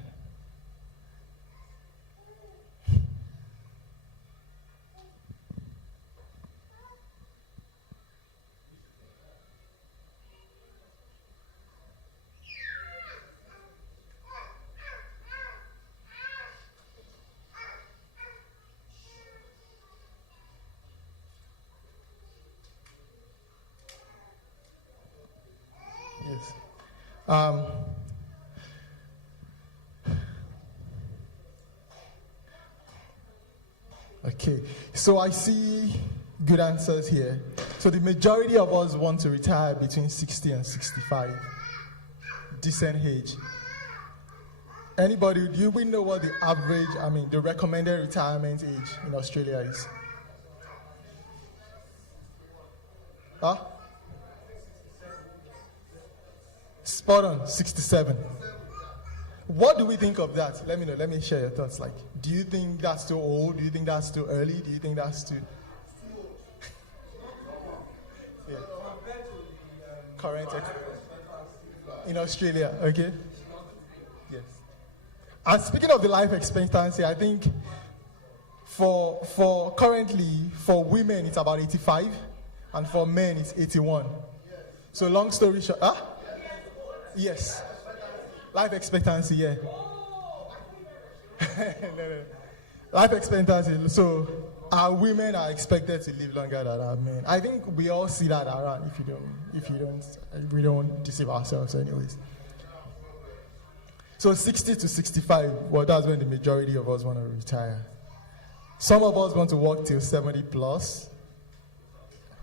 Yes. Okay, so I see good answers here. So the majority of us want to retire between 60 and 65. Decent age. Anybody, do we know what the average, the recommended retirement age in Australia is? Huh? Spot on, 67. What do we think of that? Let me know. Let me share your thoughts. Like, do you think that's too old? Do you think that's too early? Do you think that's too... Yeah. Current in Australia, okay? Yes. And speaking of the life expectancy, I think for currently, for women, it's about 85, and for men, it's 81. So long story short, huh? Yes. Life expectancy, yeah. No. Life expectancy. So our women are expected to live longer than our men. I think we all see that around. We don't deceive ourselves anyways. So 60 to 65, well, that's when the majority of us want to retire. Some of us want to work till 70 plus.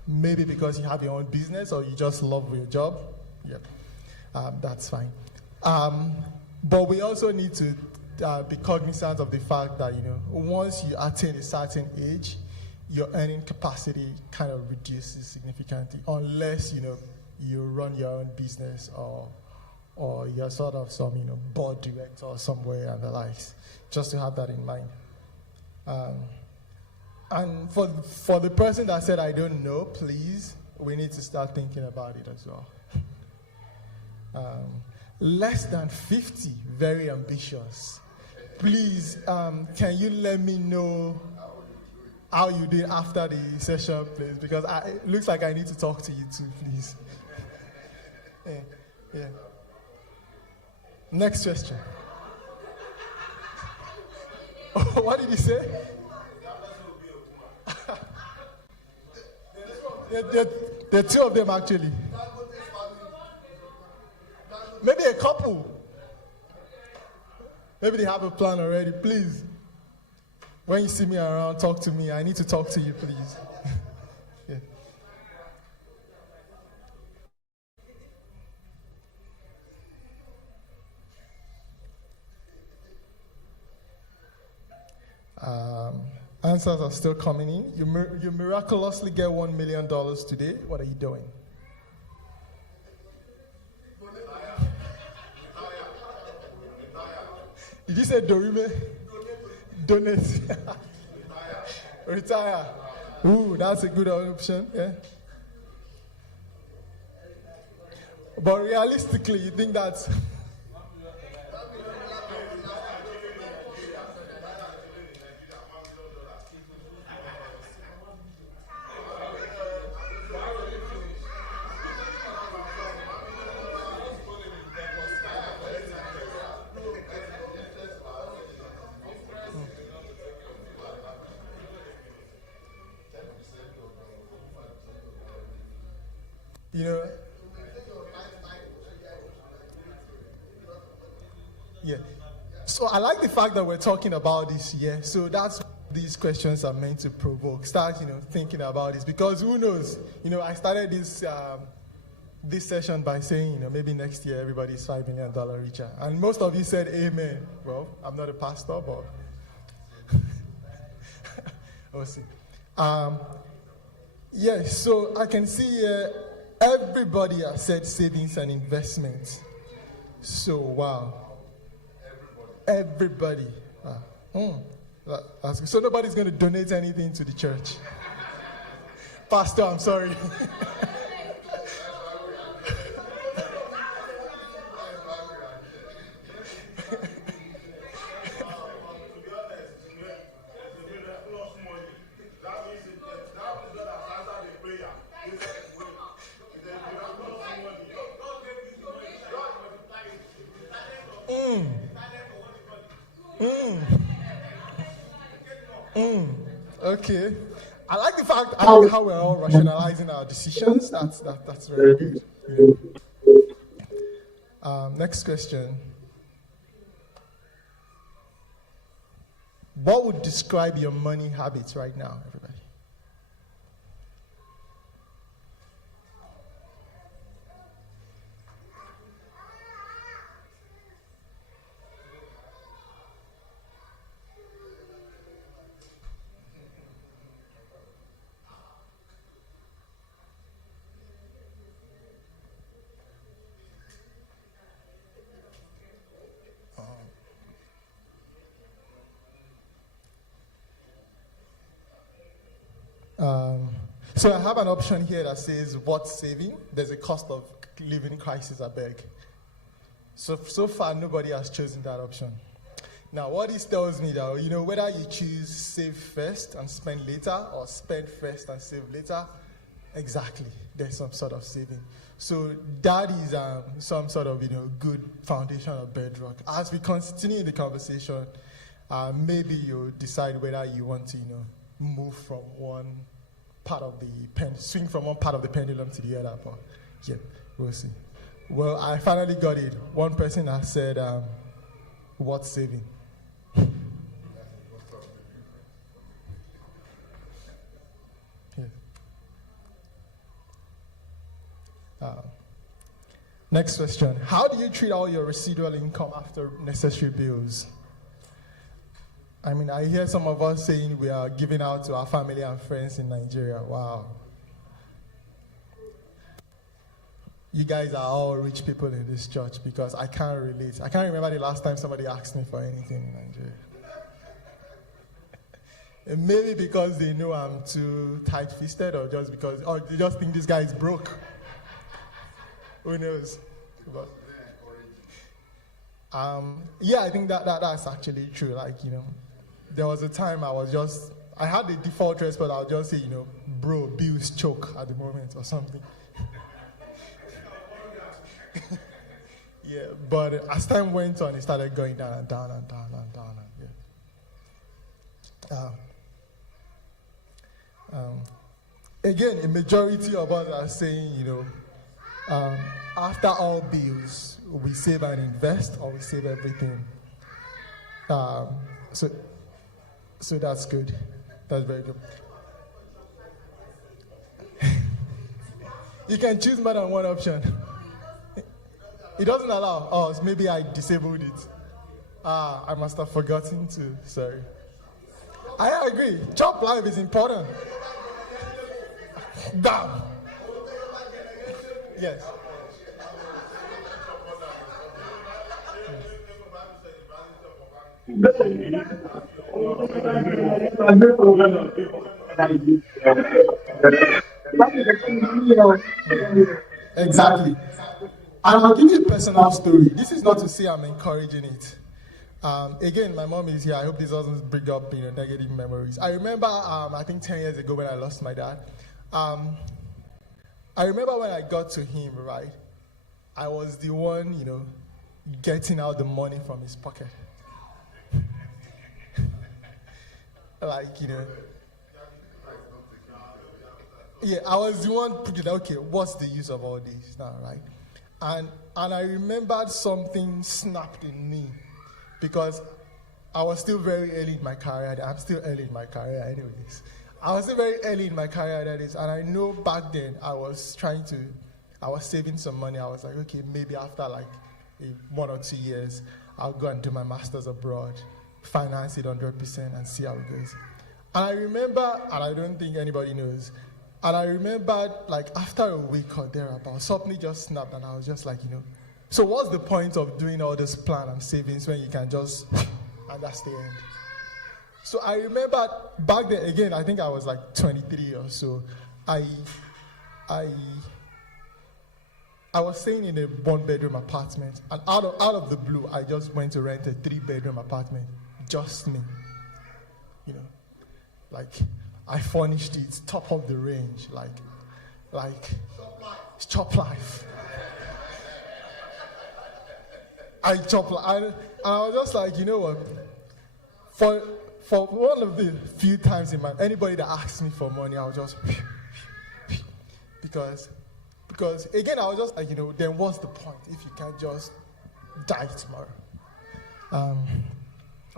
Maybe because you have your own business or you just love your job. Yep. That's fine. But we also need to be cognizant of the fact that, once you attain a certain age, your earning capacity kind of reduces significantly, unless, you run your own business or you're sort of some, board director somewhere and the likes, just to have that in mind. And for the person that said, I don't know, please, we need to start thinking about it as well. Less than 50, very ambitious. Please, can you let me know how you did after the session, please? Because it looks like I need to talk to you too, please. Yeah. Next question. What did he say? There are two of them actually. Maybe a couple. Maybe they have a plan already. Please, when you see me around, talk to me. I need to talk to you, please. Yeah. Answers are still coming in. You miraculously get $1 million today. What are you doing? Did you say Dorime? Donate. Retire. Ooh, that's a good option. Yeah. But realistically, you think that's... Yeah. So I like the fact that we're talking about this. Yeah. So that's these questions are meant to provoke. Start, thinking about this, because who knows? I started this session by saying, maybe next year everybody's $5 million richer, and most of you said amen. Well, I'm not a pastor, but we'll see. Yes, so I can see everybody has said savings and investments. So wow, everybody. Wow. That's good. So nobody's going to donate anything to the church. Pastor, I'm sorry. Okay. I like the fact how we're all rationalizing our decisions. That's very good. Next question. What would describe your money habits right now, everybody? So I have an option here that says, what's saving? There's a cost of living crisis, I beg. So far, nobody has chosen that option. Now, what this tells me that, whether you choose save first and spend later, or spend first and save later, exactly, there's some sort of saving. So that is some sort of, good foundation or bedrock. As we continue the conversation, maybe you'll decide whether you want to, move from one part of the swing from one part of the pendulum to the other. But yeah, we'll see. Well, I finally got it. One person has said, what's saving? Next question. How do you treat all your residual income after necessary bills? I mean, I hear some of us saying we are giving out to our family and friends in Nigeria. Wow. You guys are all rich people in this church, because I can't relate. I can't remember the last time somebody asked me for anything in Nigeria. And maybe because they know I'm too tight-fisted, or they just think this guy is broke. Who knows? Yeah, I think that's actually true. There was a time I had the default response, I would just say, bro, bills choke at the moment or something. Yeah, but as time went on, it started going down and down and down and down. Again, a majority of us are saying, after all bills, we save and invest, or we save everything. So that's good. That's very good. You can choose more than one option. It doesn't allow. Oh, maybe I disabled it. I must have forgotten to. Sorry. I agree. Job life is important. Damn. Yes. Exactly. And I'll give you a personal story. This is not to say I'm encouraging it. Again, my mom is here. I hope this doesn't bring up negative memories. I remember, I think 10 years ago when I lost my dad. I remember when I got to him, right? I was the one, getting out the money from his pocket. Yeah, I was the one putting, okay, what's the use of all this now, right? And I remembered something snapped in me, because I was still very early in my career. I'm still early in my career, anyways. I was still very early in my career, that is, and I know back then I was saving some money. I was like, okay, maybe after like 1 or 2 years, I'll go and do my master's abroad, finance it 100%, and see how it goes. And I remember, and I don't think anybody knows, and I remembered, like, after a week or thereabout, something just snapped, and I was just like, so what's the point of doing all this plan and savings when you can just, and that's the end. So I remember back then, again, I think I was like 23 or so, I was staying in a 1-bedroom apartment, and out of the blue, I just went to rent a 3-bedroom apartment, just me, like, I furnished it, top of the range, like chop life. I was just like, you know what? For one of the few times in my, anybody that asked me for money, I was just because again, I was just like, then what's the point if you can't just die tomorrow?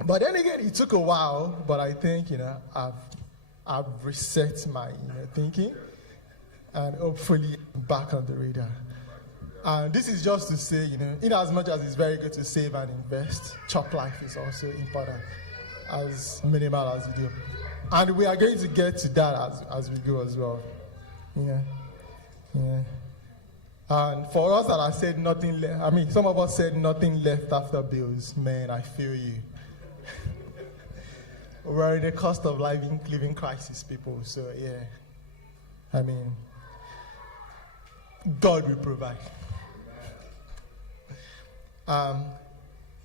But then again, it took a while, but I think, I've reset my thinking, and hopefully back on the radar. And this is just to say, in as much as it's very good to save and invest, chop life is also important, as minimal as you do. And we are going to get to that as we go as well. Yeah. And for us that I said nothing left, some of us said nothing left after bills. Man, I feel you. We're in a cost of living crisis, people. So yeah, God will provide.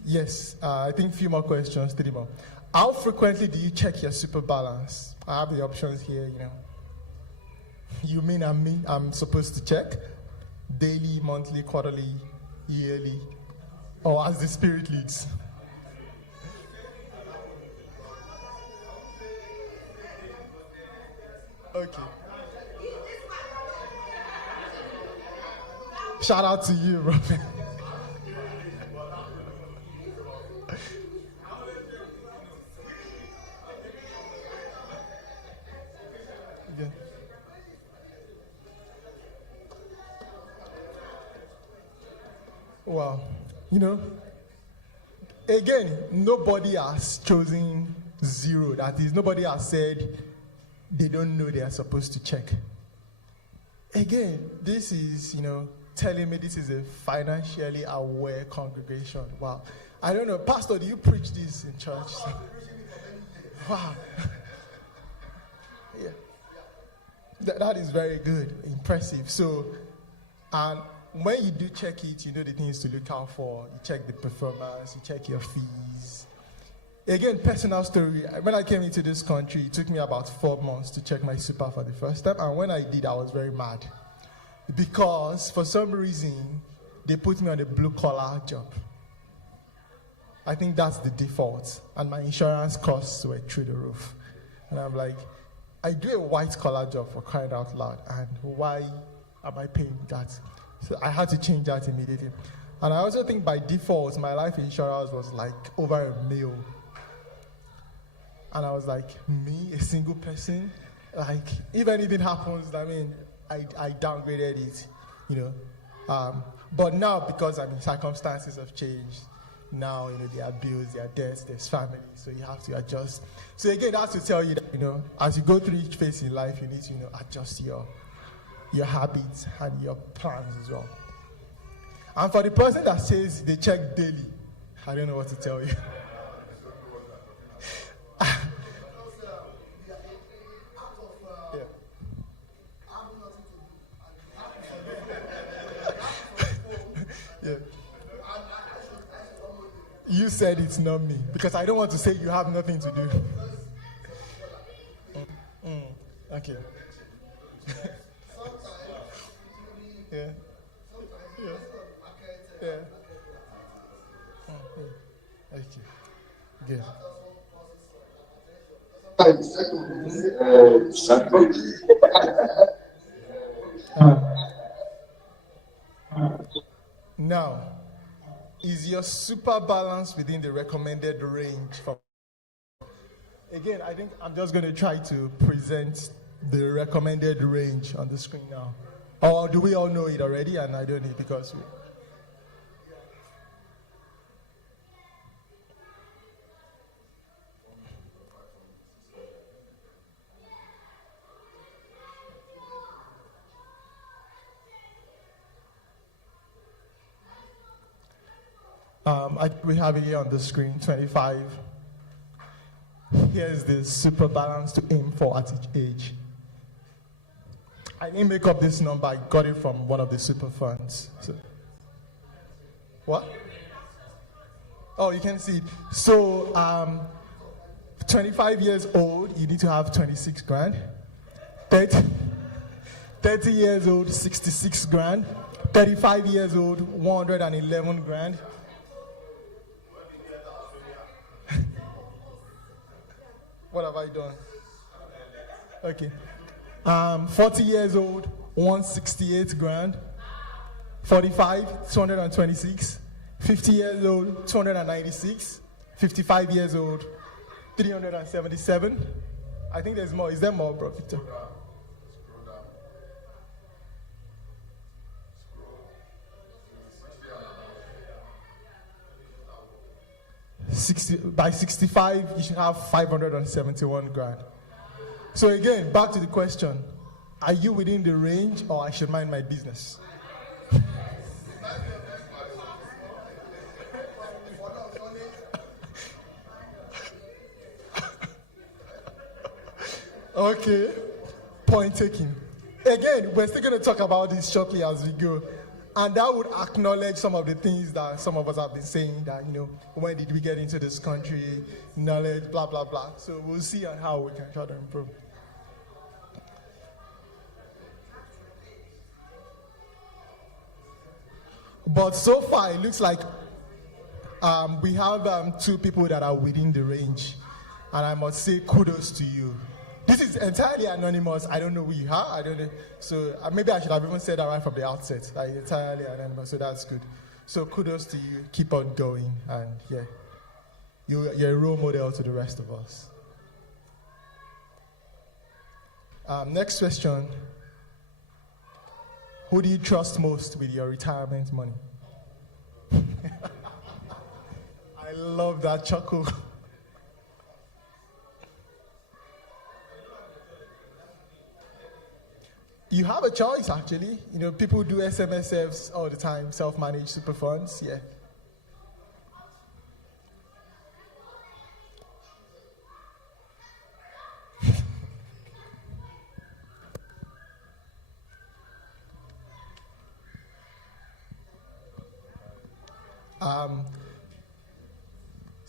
Yes, I think a few more questions, 3 more. How frequently do you check your super balance? I have the options here, You mean I'm supposed to check? Daily, monthly, quarterly, yearly, or as the Spirit leads? Okay. Shout out to you, Robin. Yeah. Well, again, nobody has chosen zero. That is, nobody has said they don't know they are supposed to check. Again, this is, telling me this is a financially aware congregation. Wow. I don't know. Pastor, do you preach this in church? Wow. Yeah. That is very good. Impressive. So, and when you do check it, you know the things to look out for. You check the performance, you check your fees. Again, personal story. When I came into this country, it took me about 4 months to check my super for the first time. And when I did, I was very mad. Because for some reason, they put me on a blue-collar job. I think that's the default. And my insurance costs were through the roof. And I'm like, I do a white-collar job, for crying out loud. And why am I paying that? So I had to change that immediately. And I also think by default, my life insurance was like over $1 million. And I was like, me, a single person? Like, if anything happens, I downgraded it, But now, because, circumstances have changed. Now, there are bills, there are debts, there's family, so you have to adjust. So again, that's to tell you that, as you go through each phase in life, you need to, adjust your habits and your plans as well. And for the person that says they check daily, I don't know what to tell you. Yeah. You said it's not me, because I don't want to say you have nothing to do. Okay. Yeah. Yeah. Okay. Good. Now, is your super balance within the recommended range? Again, I think I'm just going to try to present the recommended range on the screen now. Or do we all know it already and I don't need because we... We have it here on the screen, 25. Here's the super balance to aim for at each age. I didn't make up this number. I got it from one of the super funds. So, what? Oh, you can see it. So, 25 years old, you need to have 26 grand. 30 years old, 66 grand. 35 years old, 111 grand. What have I done? Okay. 40 years old, 168 grand. 45, 226. 50 years old, 296. 55 years old, 377. I think there's more. Is there more, Bro Victor? 60, by 65, you should have 571 grand. So again, back to the question, are you within the range or I should mind my business? Okay, point taken. Again, we're still going to talk about this shortly as we go. And that would acknowledge some of the things that some of us have been saying that, when did we get into this country, knowledge, blah, blah, blah. So we'll see on how we can try to improve. But so far, it looks like we have 2 people that are within the range. And I must say kudos to you. This is entirely anonymous. I don't know who you are. I don't know. So maybe I should have even said that right from the outset. Like entirely anonymous. So that's good. So kudos to you. Keep on going. And yeah, you're a role model to the rest of us. Next question. Who do you trust most with your retirement money? I love that chuckle. You have a choice, actually. People do SMSFs all the time, self-managed super funds, yeah.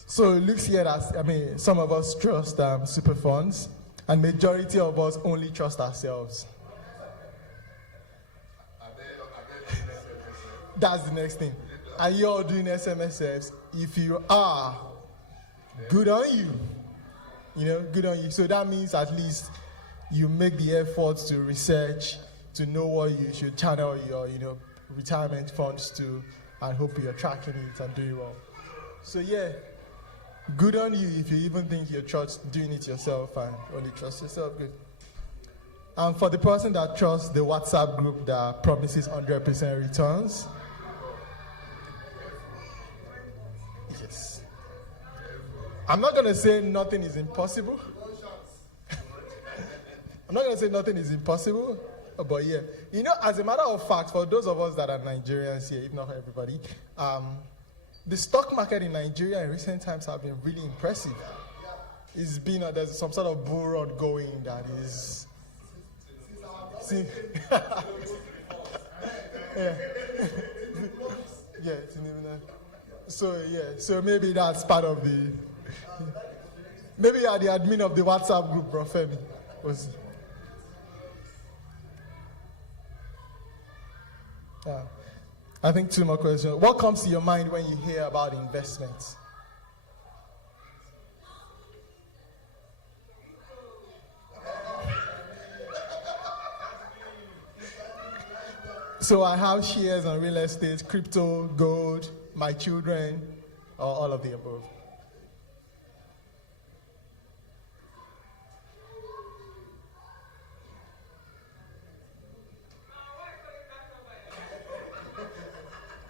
So it looks here that, some of us trust super funds, and majority of us only trust ourselves. That's the next thing. Are you all doing SMSFs? If you are, good on you. Good on you. So that means at least you make the effort to research, to know what you should channel your, retirement funds to, and hope you're tracking it and doing well. So yeah, good on you if you even think you're doing it yourself and only trust yourself. Good. And for the person that trusts the WhatsApp group that promises 100% returns, yes. I'm not going to say nothing is impossible. I'm not going to say nothing is impossible, but yeah. As a matter of fact, for those of us that are Nigerians here, if not for everybody, the stock market in Nigeria in recent times have been really impressive. It's been, there's some sort of bull run going that is... See? Yeah. Yeah, it's even that. So yeah, so maybe that's part of the... Maybe you are the admin of the WhatsApp group, Bro Femi. I think 2 more questions. What comes to your mind when you hear about investments? So I have shares on real estate, crypto, gold, my children, or all of the above?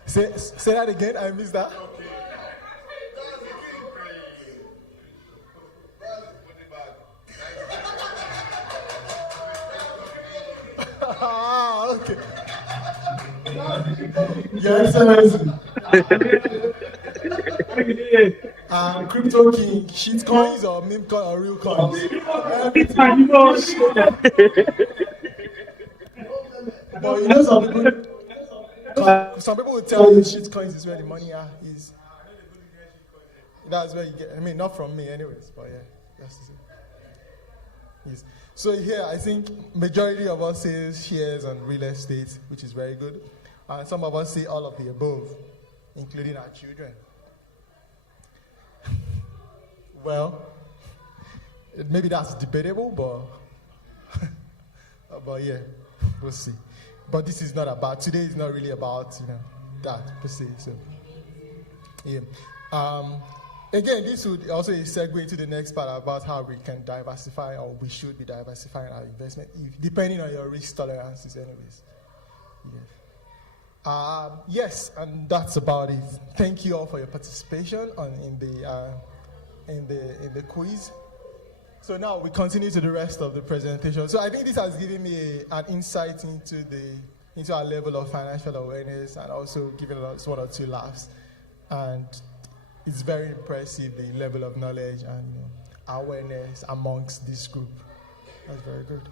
Say that again. I missed that. Okay. Your Excellency. Crypto king, shit coins or meme coins or real coins? But you know some people will tell you shit coins is where the money is. That's where you get. I mean, not from me, anyways. But yeah, that's it. Yes. So here, I think majority of us say shares and real estate, which is very good. And some of us say all of the above, including our children. Well, maybe that's debatable, but yeah, we'll see. But this is not about, today is not really about, that per se. So, yeah. Again, this would also segue to the next part about how we can diversify, or we should be diversifying our investment, depending on your risk tolerances anyways. Yes. Yes, and that's about it. Thank you all for your participation in the quiz. So now we continue to the rest of the presentation. So I think this has given me an insight into our level of financial awareness, and also given us one or two laughs. And it's very impressive, the level of knowledge and awareness amongst this group. That's very good.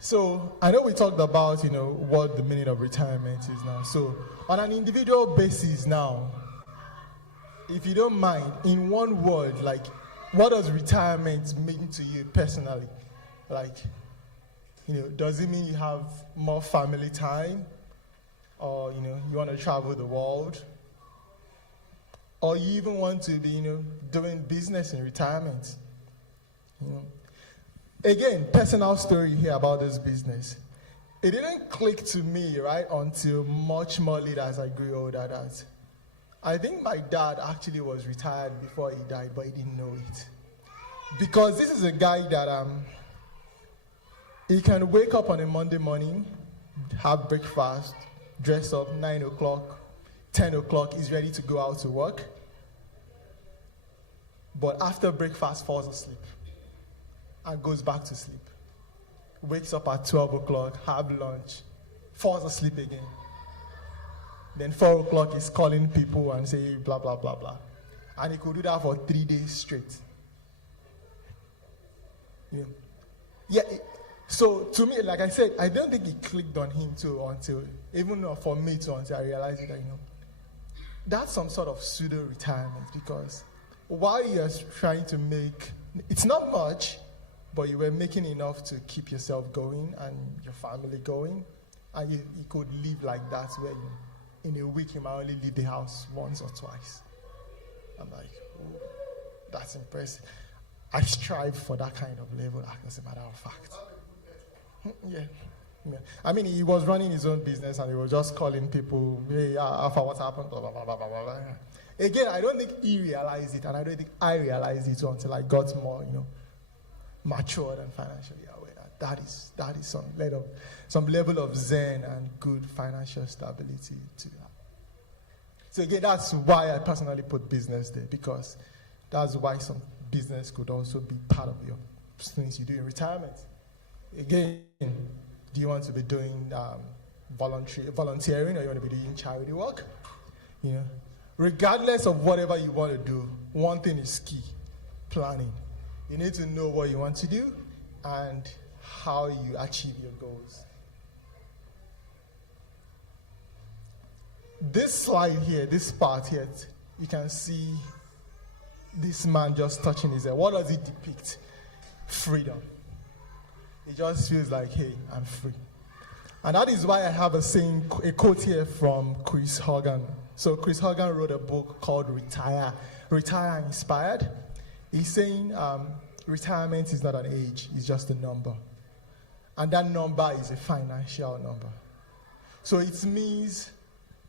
So I know we talked about what the meaning of retirement is now. So on an individual basis now, if you don't mind, in one word, like, what does retirement mean to you personally? Like, does it mean you have more family time? Or, you want to travel the world? Or you even want to be, doing business in retirement? Again, personal story here about this business. It didn't click to me, right, until much more later as I grew older. That I think my dad actually was retired before he died, but he didn't know it. Because this is a guy that he can wake up on a Monday morning, have breakfast, dress up, 9 o'clock, 10 o'clock, he's ready to go out to work. But after breakfast, falls asleep and goes back to sleep. Wakes up at 12 o'clock, have lunch, falls asleep again. Then 4 o'clock, he's calling people and saying blah, blah, blah, blah. And he could do that for 3 days straight. Yeah. So to me, like I said, I don't think it clicked on him too until I realized that, that's some sort of pseudo-retirement, because while you're trying to make, it's not much, but you were making enough to keep yourself going and your family going, and you could live like that, where in a week you might only leave the house once or twice. I'm like, oh, that's impressive. I strive for that kind of level, as a matter of fact. Yeah. I mean, he was running his own business and he was just calling people, hey, Alpha, what happened? Blah, blah, blah, blah, blah, blah. Again, I don't think he realized it, and I don't think I realized it until I got more, matured and financially aware. That is some level of zen and good financial stability to that. So again, that's why I personally put business there, because that's why some business could also be part of your things you do in retirement. Again, do you want to be doing volunteering, or you want to be doing charity work? Regardless of whatever you want to do, one thing is key: planning. You need to know what you want to do and how you achieve your goals. This slide here, this part here, you can see this man just touching his head. What does it depict? Freedom. It just feels like, hey, I'm free. And that is why I have a quote here from Chris Hogan. So Chris Hogan wrote a book called Retire Inspired. He's saying retirement is not an age, it's just a number. And that number is a financial number. So it means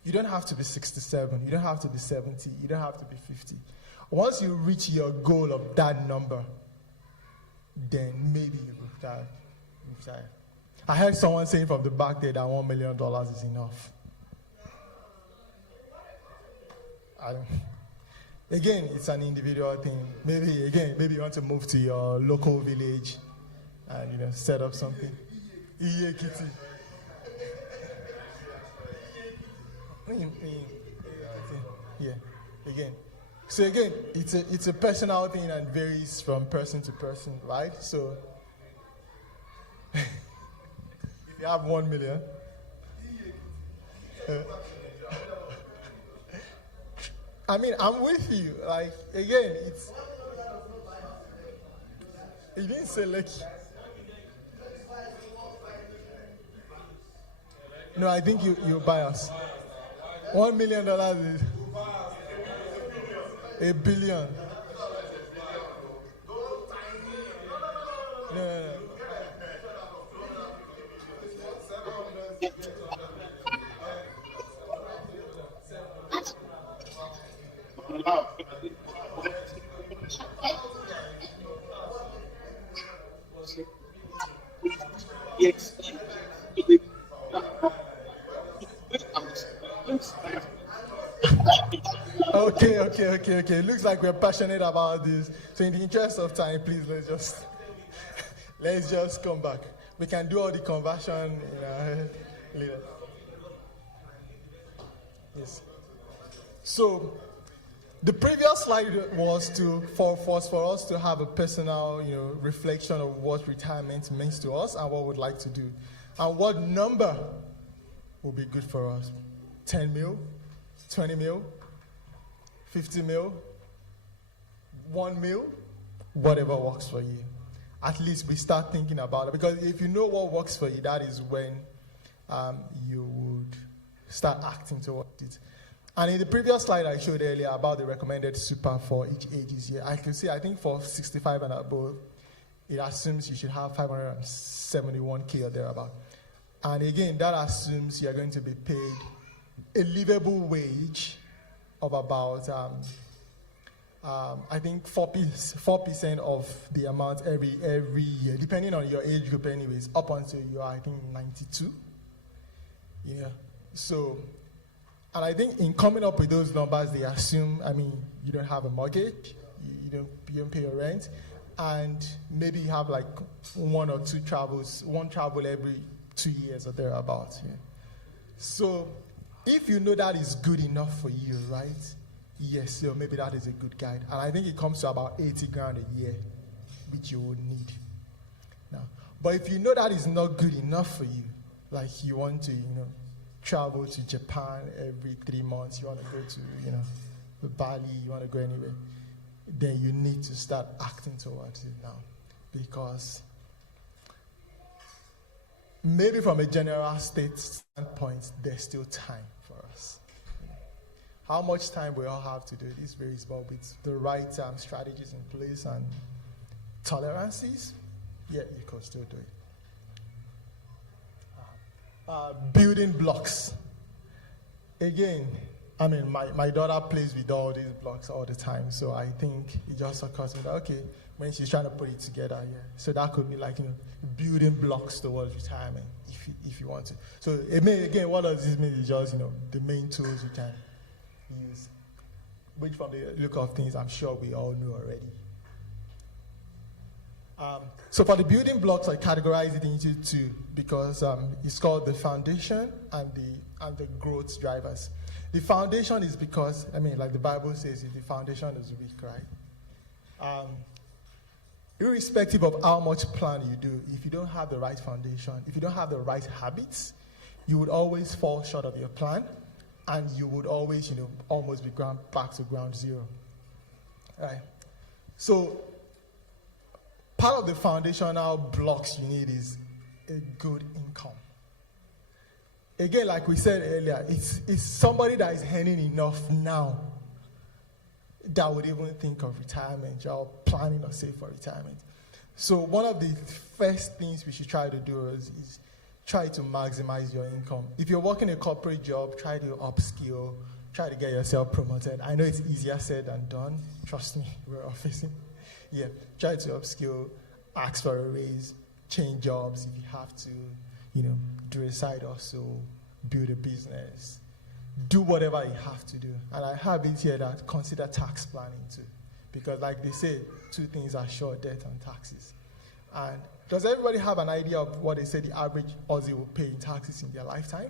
you don't have to be 67, you don't have to be 70, you don't have to be 50. Once you reach your goal of that number, then maybe you retire. I heard someone saying from the back there that $1 million is enough. Again, it's an individual thing. Maybe you want to move to your local village and set up something. Yeah, again. So again, it's a personal thing and varies from person to person, right? So if you have 1 million, I mean, I'm with you. Like, again, he didn't say lucky. No, I think you bias. $1 million is $1 billion. No. Yes. Okay. Looks like we're passionate about this. So in the interest of time, please let's just come back. We can do all the conversion later. Yes. So the previous slide was for us to have a personal, reflection of what retirement means to us and what we'd like to do, and what number will be good for us. 10 mil, 20 mil, 50 mil, 1 mil, whatever works for you. At least we start thinking about it, because if you know what works for you, that is when you would start acting towards it. And in the previous slide I showed earlier about the recommended super for each ages here, I can see, I think for 65 and above, it assumes you should have 571K or thereabout. And again, that assumes you're going to be paid a livable wage of about, I think 4% of the amount every year, depending on your age group anyways, up until you're, I think, 92. Yeah. So, and I think in coming up with those numbers, they assume, you don't have a mortgage, you don't pay your rent, and maybe you have like one travel every 2 years or thereabouts. Yeah. So if you know that is good enough for you, right? Yes, so maybe that is a good guide. And I think it comes to about 80 grand a year, which you would need. Now, but if you know that is not good enough for you, like you want to, travel to Japan every 3 months, you want to go to, Bali, you want to go anywhere, then you need to start acting towards it now. Because maybe from a general state standpoint, there's still time for us. How much time we all have to do this varies, but with the right strategies in place and tolerances, yeah, you can still do it. Building blocks. Again, my daughter plays with all these blocks all the time, so I think it just occurs to me that, okay, when she's trying to put it together, yeah. So that could be like, building blocks towards retirement, if you want to. So again, what does this mean is just, the main tools you can use, which from the look of things, I'm sure we all know already. So for the building blocks, I categorize it into two, because it's called the foundation and the growth drivers. The foundation is because, like the Bible says, the foundation is weak, right? Irrespective of how much plan you do, if you don't have the right foundation, if you don't have the right habits, you would always fall short of your plan, and you would always, almost be back to ground zero. Right? So part of the foundational blocks you need is a good income. Again, like we said earlier, it's somebody that is earning enough now that would even think of retirement or planning or save for retirement. So one of the first things we should try to do is try to maximize your income. If you're working a corporate job, try to upskill, try to get yourself promoted. I know it's easier said than done. Trust me, we're all facing. Yeah, try to upskill, ask for a raise, change jobs if you have to, do a side hustle, build a business, do whatever you have to do. And I have it here that consider tax planning too. Because like they say, two things are sure, death and taxes. And does everybody have an idea of what they say the average Aussie will pay in taxes in their lifetime?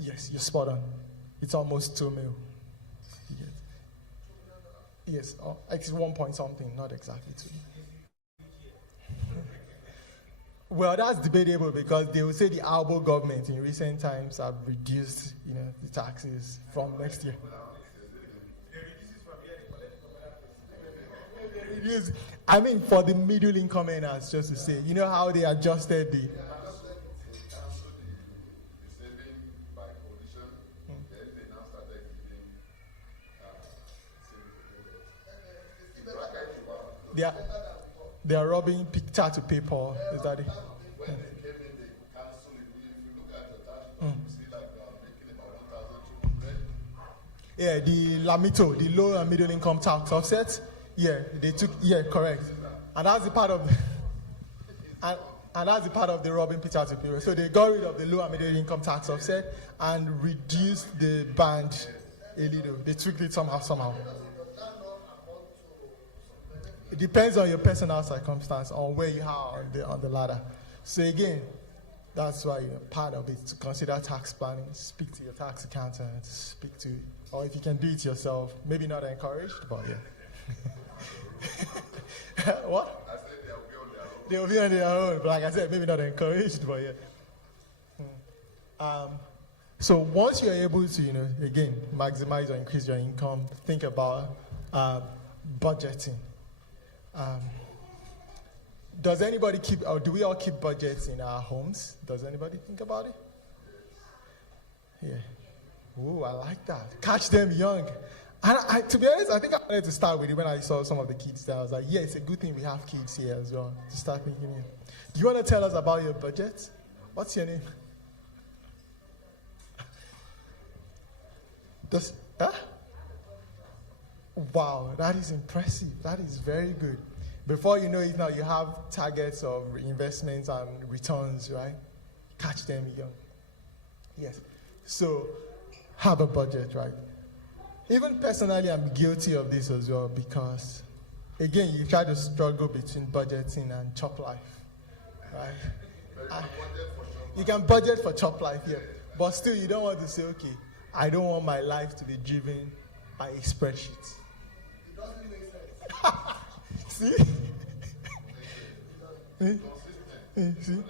Yes, you're spot on. It's almost 2 mil. Yes, it's 1 point something, not exactly 2. Well, that's debatable because they will say the Albo government in recent times have reduced, the taxes from next year. I mean, for the middle income earners, just to say, how they adjusted the. They are robbing picture to paper. Is that it? When they came in, they canceled it. If you look at the tax return, you see like they are making about 1,200. Yeah, the Lamito, the low and middle income tax offset. Yeah, they took. Yeah, correct. And that's the part of. And that's the part of the robbing picture to paper. So they got rid of the low and middle income tax offset and reduced the band a little. They tweaked it somehow. It depends on your personal circumstance, on where you are on the ladder. So again, that's why part of it to consider tax planning. Speak to your tax accountant. Or if you can do it yourself, maybe not encouraged, but yeah. What? I said they'll be on their own. They'll be on their own, but like I said, maybe not encouraged, but yeah. So once you're able to, again, maximize or increase your income, think about budgeting. Does anybody do we all keep budgets in our homes? Does anybody think about it? Yeah. Ooh, I like that. Catch them young. And to be honest, I think I wanted to start with it when I saw some of the kids there. I was like, yeah, it's a good thing we have kids here as well to start thinking. Do you want to tell us about your budget? What's your name? Wow, that is impressive. That is very good. Before you know it now, you have targets of investments and returns, right? Catch them young. Yes. So have a budget, right? Even personally, I'm guilty of this as well because, again, you try to struggle between budgeting and chop life, right? You can budget for chop life, yeah. But still, you don't want to say, okay, I don't want my life to be driven by a spreadsheet. It doesn't make sense. See? See?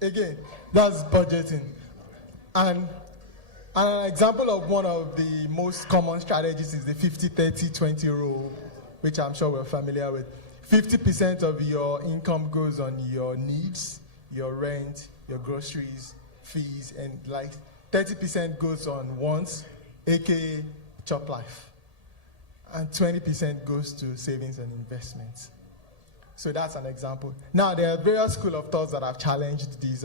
Again, that's budgeting. And an example of one of the most common strategies is the 50-30-20 rule, which I'm sure we're familiar with. 50% of your income goes on your needs, your rent, your groceries, fees, and like 30% goes on wants, aka chop life. And 20% goes to savings and investments. So that's an example. Now, there are various schools of thoughts that have challenged this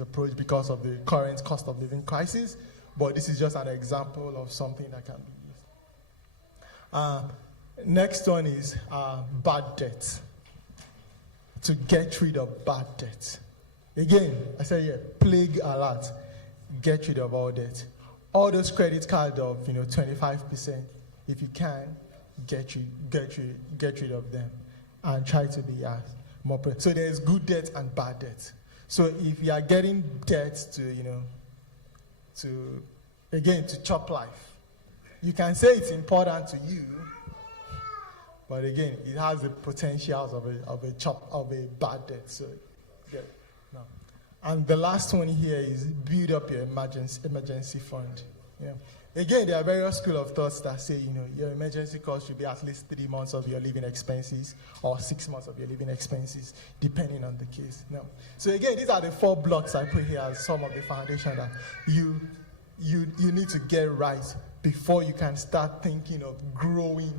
approach because of the current cost of living crisis, but this is just an example of something that can be used. Next one is bad debt. To get rid of bad debt. Again, I say plague alert. Get rid of all debt. All those credit cards of 25%, if you can, get rid of them and try to be more. So there's good debt and bad debt. So if you are getting debt to chop life, you can say it's important to you, but again, it has the potentials of a bad debt. So, no. And the last one here is build up your emergency fund. Again, there are various schools of thoughts that say, your emergency cost should be at least 3 months of your living expenses or 6 months of your living expenses, depending on the case. So again, these are the 4 blocks I put here as some of the foundation that you you need to get right before you can start thinking of growing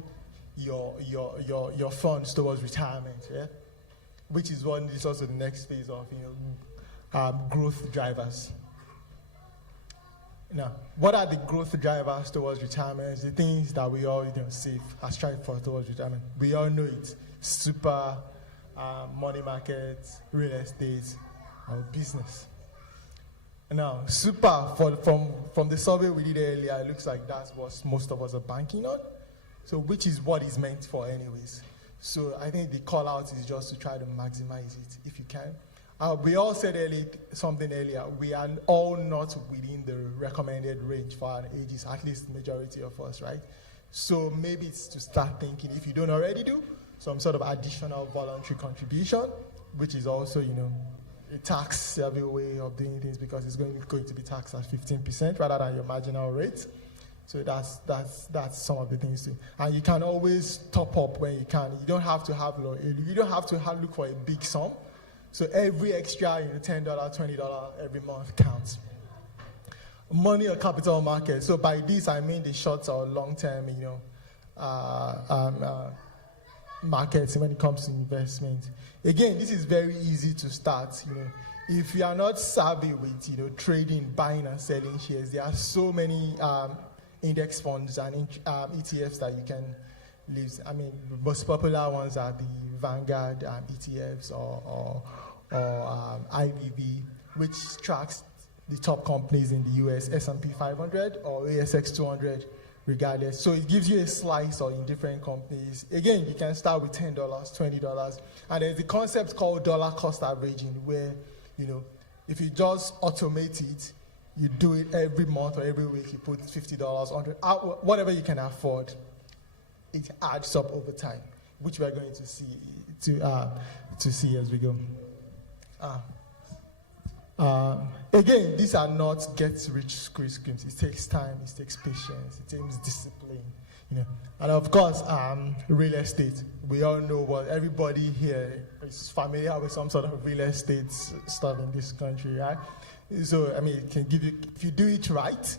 your funds towards retirement, yeah? Which is what is also the next phase of growth drivers. Now, what are the growth drivers towards retirement? The things that we all save, strive for towards retirement. We all know it: super, money markets, real estate, or business. Now, super, from the survey we did earlier, it looks like that's what most of us are banking on. So, which is what it's meant for, anyways. So, I think the call out is just to try to maximize it if you can. We all said something earlier. We are all not within the recommended range for our ages, at least the majority of us, right? So maybe it's to start thinking, if you don't already do, some sort of additional voluntary contribution, which is also, a tax-savvy way of doing things, because it's going to be taxed at 15% rather than your marginal rate. So that's some of the things too. And you can always top up when you can. You don't have to look for a big sum. So every extra, $10, $20 every month counts. Money or capital market. So by this, I mean the short or long-term, markets when it comes to investment. Again, this is very easy to start. If you are not savvy with, trading, buying and selling shares, there are so many index funds and ETFs that you can use. I mean, the most popular ones are the Vanguard ETFs or IVV, which tracks the top companies in the US, S&P 500 or ASX 200, regardless. So it gives you a slice or in different companies. Again, you can start with $10, $20. And there's the concept called dollar cost averaging, where, if you just automate it, you do it every month or every week, you put $50, $100, whatever you can afford, it adds up over time, which we're going to see as we go. Again, these are not get-rich-quick schemes. It takes time, it takes patience, it takes discipline, And of course, real estate. We all know what everybody here is familiar with some sort of real estate stuff in this country, right? So, it can give you, if you do it right,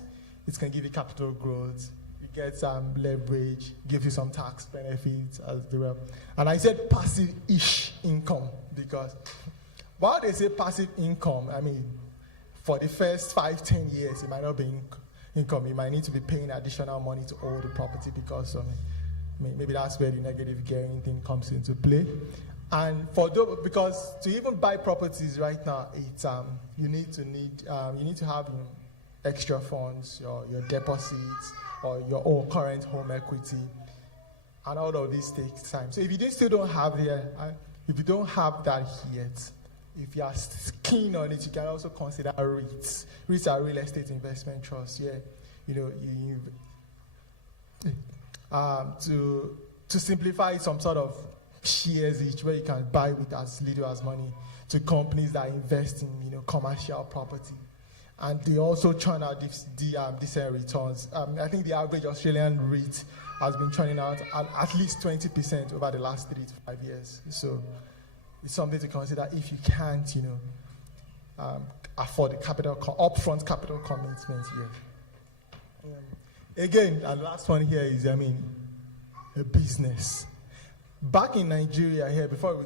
it can give you capital growth. You get some leverage, give you some tax benefits as well. And I said passive-ish income because while they say passive income, for the first 5-10 years, it might not be income. You might need to be paying additional money to own the property because maybe that's where the negative gearing thing comes into play. And because to even buy properties right now, it's you need to have extra funds, your deposits, or your own current home equity, and all of this takes time. So if you still don't have if you don't have that yet, if you are keen on it, you can also consider REITs. REITs are real estate investment trusts. Yeah, to simplify, some sort of shares each, where you can buy with as little as money, to companies that invest in commercial property, and they also churn out decent returns. I think the average Australian REIT has been churning out at least 20% over the last 3 to 5 years. So it's something to consider if you can't, afford the upfront capital commitment here. Again, the last one here is, a business. Back in Nigeria here, before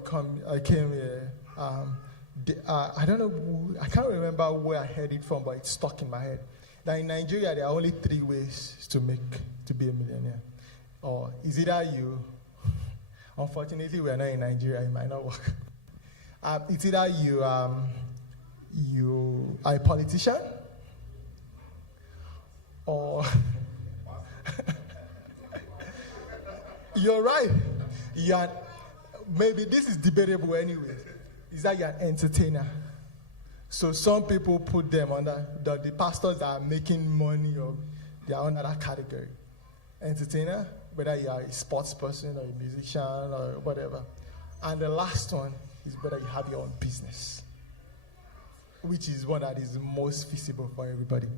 I came here, I don't know, I can't remember where I heard it from, but it's stuck in my head. That in Nigeria, there are only 3 ways to be a millionaire. Or is either you, unfortunately, we are not in Nigeria, it might not work. It's either you are a politician, or you're right. Maybe this is debatable anyway. Is that you're an entertainer? So some people put them under the pastors that are making money, or they are under that category. Entertainer, whether you are a sports person or a musician or whatever. And the last one is whether you have your own business, which is one that is most feasible for everybody.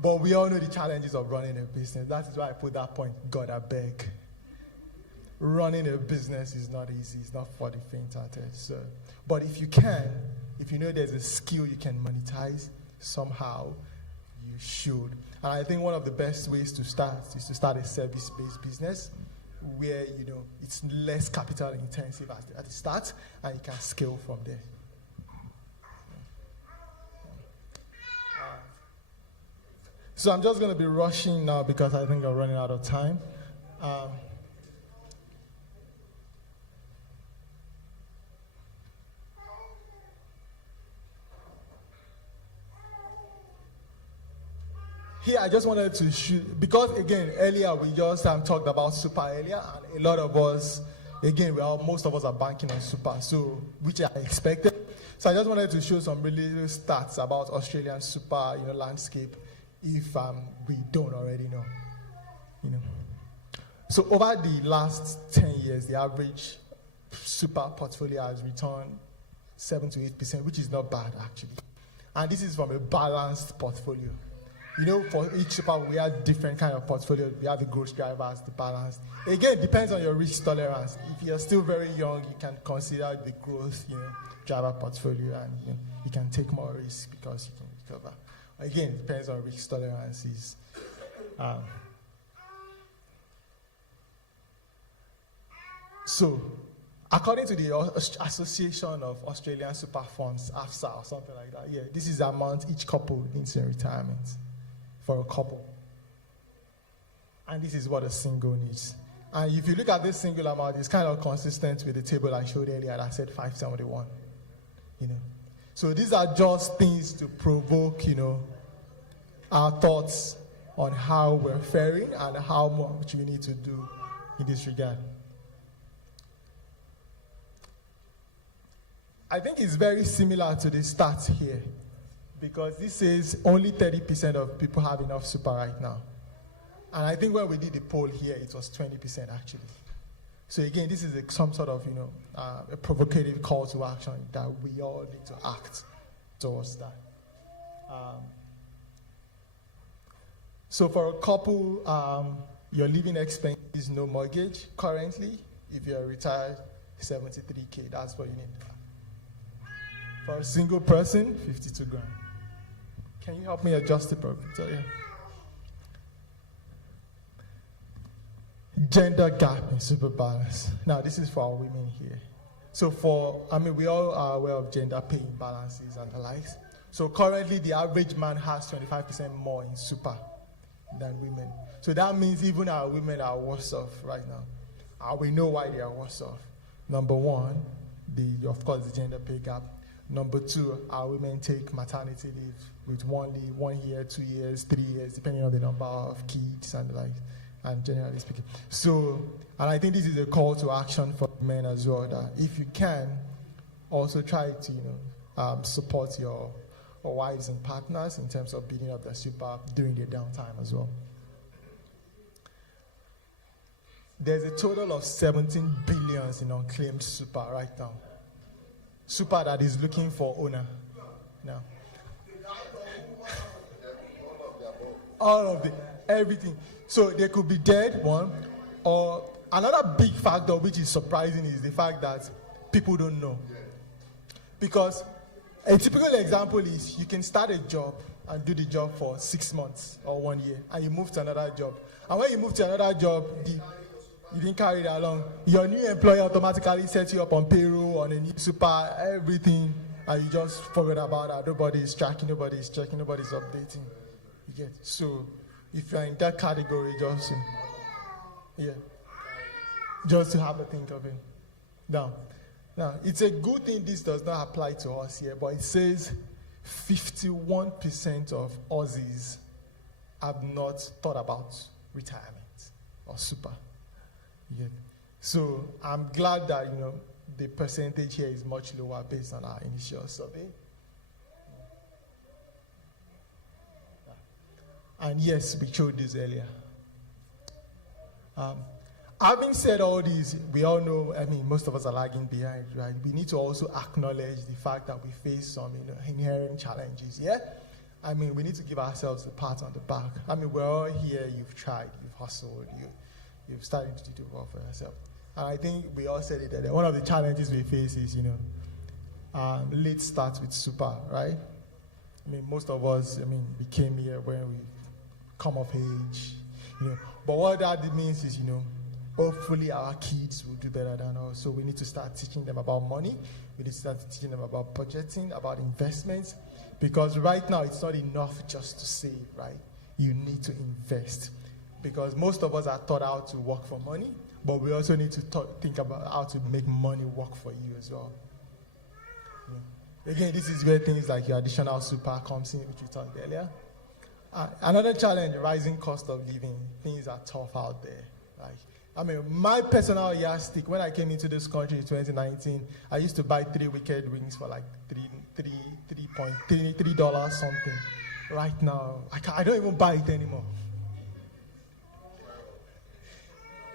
But we all know the challenges of running a business. That is why I put that point, God, I beg. Running a business is not easy. It's not for the faint-hearted. So, but if you know there's a skill you can monetize somehow, you should. And I think one of the best ways to start is to start a service-based business where, you know, it's less capital intensive at the start, and you can scale from there. So I'm just going to be rushing now because I think I'm running out of time. Here, I just wanted to shoot, because again, earlier we just talked about super earlier, and a lot of us, again, most of us are banking on super, so which I expected. So I just wanted to show some really stats about Australian super, you know, landscape, if we don't already know, you know. So over the last 10 years, the average super portfolio has returned 7 to 8%, which is not bad actually. And this is from a balanced portfolio. You know, for each super, we have different kind of portfolio. We have the growth drivers, the balance. Again, it depends on your risk tolerance. If you're still very young, you can consider the growth, you know, driver portfolio, and you can take more risk because you can recover. Again, it depends on risk tolerances. So, according to the Association of Australian Super Funds, AFSA or something like that, yeah, this is the amount each couple needs in retirement. For a couple. And this is what a single needs. And if you look at this single amount, it's kind of consistent with the table I showed earlier that said 571. You know. So these are just things to provoke, you know, our thoughts on how we're faring and how much we need to do in this regard. I think it's very similar to the stats here, because this says only 30% of people have enough super right now. And I think when we did the poll here, it was 20% actually. So again, this is some sort of, you know, a provocative call to action that we all need to act towards that. So for a couple, your living expenses, no mortgage currently. If you're retired, 73K, that's what you need. For a single person, 52 grand. Can you help me adjust the projector? Yeah. Gender gap in super balance. Now, this is for our women here. So we all are aware of gender pay imbalances and the likes. So currently, the average man has 25% more in super than women. So that means even our women are worse off right now. And we know why they are worse off. Number one, of course, the gender pay gap. Number two, our women take maternity leave with 1 year, 2 years, 3 years, depending on the number of kids and the like, and generally speaking. So, and I think this is a call to action for men as well, that if you can, also try to, you know, support your wives and partners in terms of building up their super during their downtime as well. There's a total of 17 billion in unclaimed super right now. Super that is looking for owner now. All of it, everything. So they could be dead, one, or another big factor which is surprising is the fact that people don't know. Because a typical example is you can start a job and do the job for 6 months or 1 year, and you move to another job. And when you move to another job, you didn't carry that along. Your new employer automatically sets you up on payroll, on a new super, everything, and you just forget about that. Nobody is tracking, nobody is checking, nobody is updating. You get? So if you're in that category, just to have a think of it. Now, it's a good thing this does not apply to us here, but it says 51% of Aussies have not thought about retirement or super. Yeah. So I'm glad that, you know, the percentage here is much lower based on our initial survey. And yes, we showed this earlier. Having said all these, we all know, I mean, most of us are lagging behind, right? We need to also acknowledge the fact that we face some, you know, inherent challenges, yeah? I mean, we need to give ourselves a pat on the back. I mean, we're all here, you've tried, you've hustled, you've started to do well for yourself. And I think we all said it that one of the challenges we face is, you know, late starts with super, right? I mean, most of us, I mean, we came here when we come of age, you know. But what that means is, you know, hopefully our kids will do better than us. So we need to start teaching them about money. We need to start teaching them about budgeting, about investments. Because right now, it's not enough just to save, right? You need to invest. Because most of us are taught how to work for money, but we also need to think about how to make money work for you as well. Yeah. Again, this is where things like your additional super comes in, which we talked earlier. Another challenge, rising cost of living. Things are tough out there. Like, I mean, my personal yardstick, when I came into this country in 2019, I used to buy 3 wicked wings for like $3 something. Right now, I don't even buy it anymore.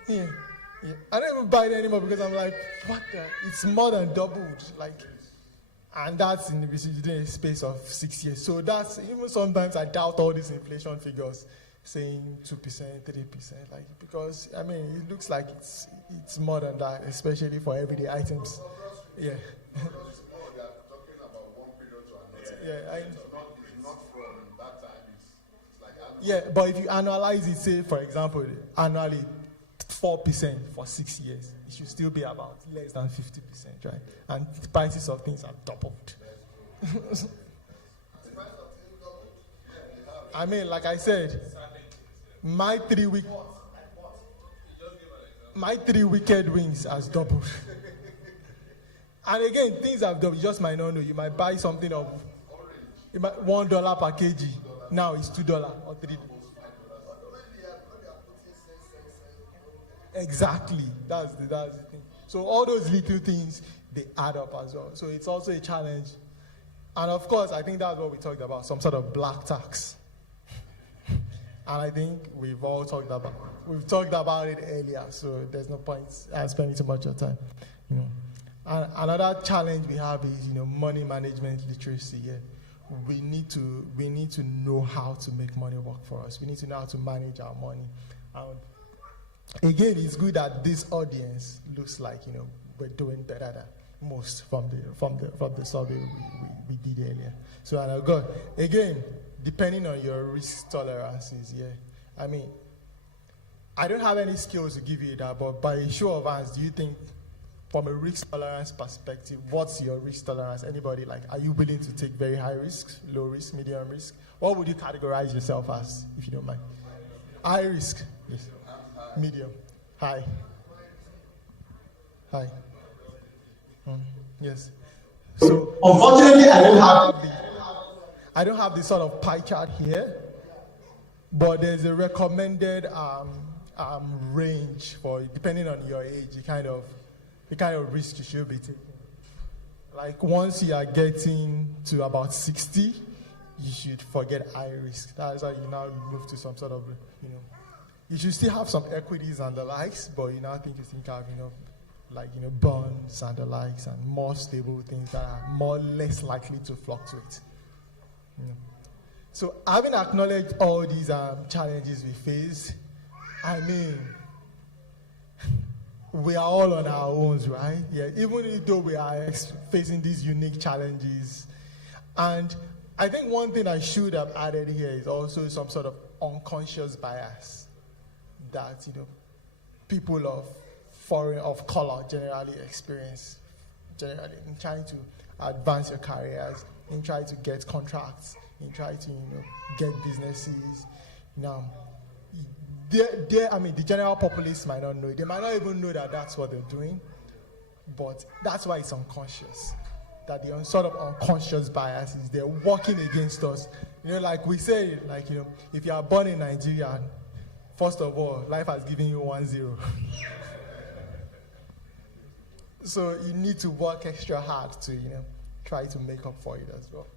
Yeah. I don't even buy it anymore because I'm like, what the? It's more than doubled. Like, and that's in the space of 6 years. So that's, even sometimes I doubt all these inflation figures saying 2%, 3%, like, because, I mean, it looks like it's more than that, especially for everyday items. Yeah. Yeah, but if you analyze it, say, for example, annually 4% for 6 years, it should still be about less than 50%, right? And the prices of things have doubled. I mean, like I said, my 3 wicked wings has doubled. And again, things have doubled. You just might not know. You might buy something of $1 per kg. Now it's $2 or $3. Exactly. That's the thing. So all those little things, they add up as well. So it's also a challenge. And of course, I think that's what we talked about, some sort of black tax. And I think we've talked about it earlier, so there's no point spending too much of time. You know. And another challenge we have is, you know, money management literacy. Yeah. We need to know how to make money work for us. We need to know how to manage our money. And again, it's good that this audience looks like, you know, we're doing better than most from the survey we did earlier. So, and again, depending on your risk tolerances, yeah. I mean, I don't have any skills to give you that, but by a show of hands, do you think, from a risk tolerance perspective, what's your risk tolerance? Anybody, like, are you willing to take very high risks, low risk, medium risk? What would you categorize yourself as, if you don't mind? High risk, yes. Medium, high. Yes. So unfortunately, I don't have the sort of pie chart here, but there's a recommended range for, depending on your age, the kind of risk you should be taking. Like, once you are getting to about 60, you should forget high risk. That's how you now move to some sort of, you know, you should still have some equities and the likes, but you now think of, you know, like, you know, bonds and the likes, and more stable things that are less likely to fluctuate. You know. So, having acknowledged all these challenges we face, I mean, we are all on our own, right? Yeah, even though we are facing these unique challenges. And I think one thing I should have added here is also some sort of unconscious bias that, you know, people of color generally experience, in trying to advance your careers, in trying to get contracts, in trying to, you know, get businesses. Now, the general populace might not know it. They might not even know that that's what they're doing, but that's why it's unconscious. That the sort of unconscious bias is they're working against us. You know, like we say, like, you know, if you are born in Nigeria, first of all, life has given you 1-0. So you need to work extra hard to, you know, try to make up for it as well.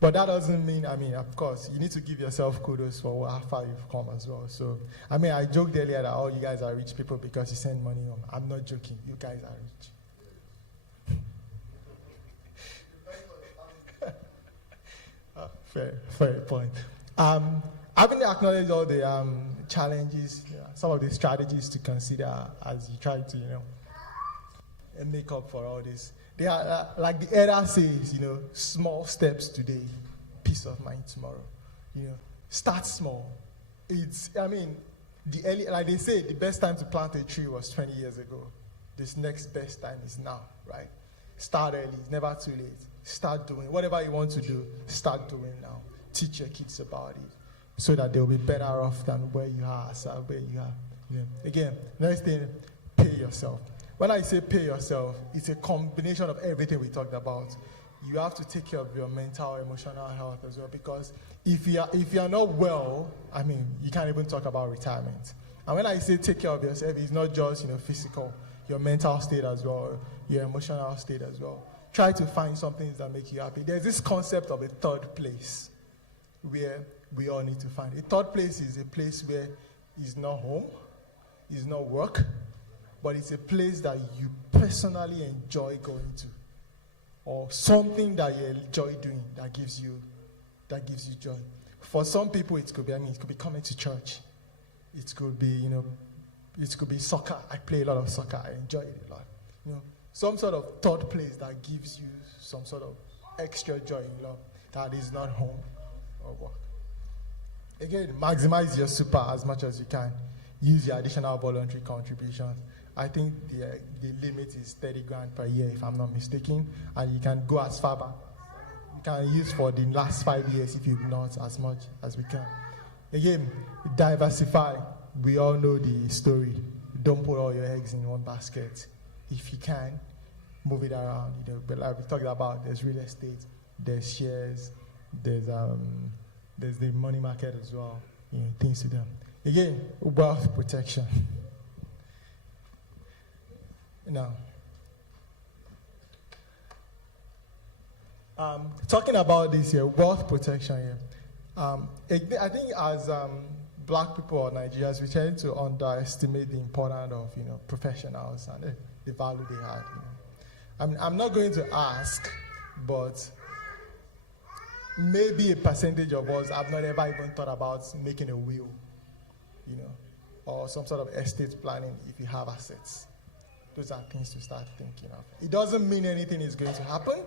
But that doesn't mean, I mean, of course, you need to give yourself kudos for how far you've come as well. So, I mean, I joked earlier that all you guys are rich people because you send money home. I'm not joking. You guys are rich. Fair point. Having acknowledged all the challenges, some of the strategies to consider as you try to, you know, make up for all this, They are like the era says, small steps today, peace of mind tomorrow. Start small. Like they say, the best time to plant a tree was 20 years ago. This next best time is now, right? Start early, it's never too late. Start doing whatever you want to do, start doing now. Teach your kids about it so that they'll be better off than where you are, where you are. Again, next thing, pay yourself. When I say pay yourself, it's a combination of everything we talked about. You have to take care of your mental, emotional health as well, because if you are not well, you can't even talk about retirement. And when I say take care of yourself, it's not just physical, your mental state as well, your emotional state as well. Try to find some things that make you happy. There's this concept of a third place where we all need to find. A third place is a place where it's not home, it's not work, but it's a place that you personally enjoy going to, or something that you enjoy doing that gives you joy. For some people, it could be coming to church. It could be, it could be soccer. I play a lot of soccer. I enjoy it a lot. Some sort of third place that gives you some sort of extra joy in love that is not home or work. Again, maximize your super as much as you can. Use your additional voluntary contributions. I think the limit is 30 grand per year, if I'm not mistaken, and you can go as far back. You can use for the last 5 years if you've not, as much as we can. Again, diversify. We all know the story. Don't put all your eggs in one basket. If you can, move it around. But like we talked about, there's real estate, there's shares, there's the money market as well. Things to do. Again, wealth protection. Now, talking about this here, wealth protection here. I think as black people or Nigerians, we tend to underestimate the importance of professionals and the value they have. I'm not going to ask, but maybe a percentage of us have not ever even thought about making a will, or some sort of estate planning if you have assets. Those are things to start thinking of. It doesn't mean anything is going to happen.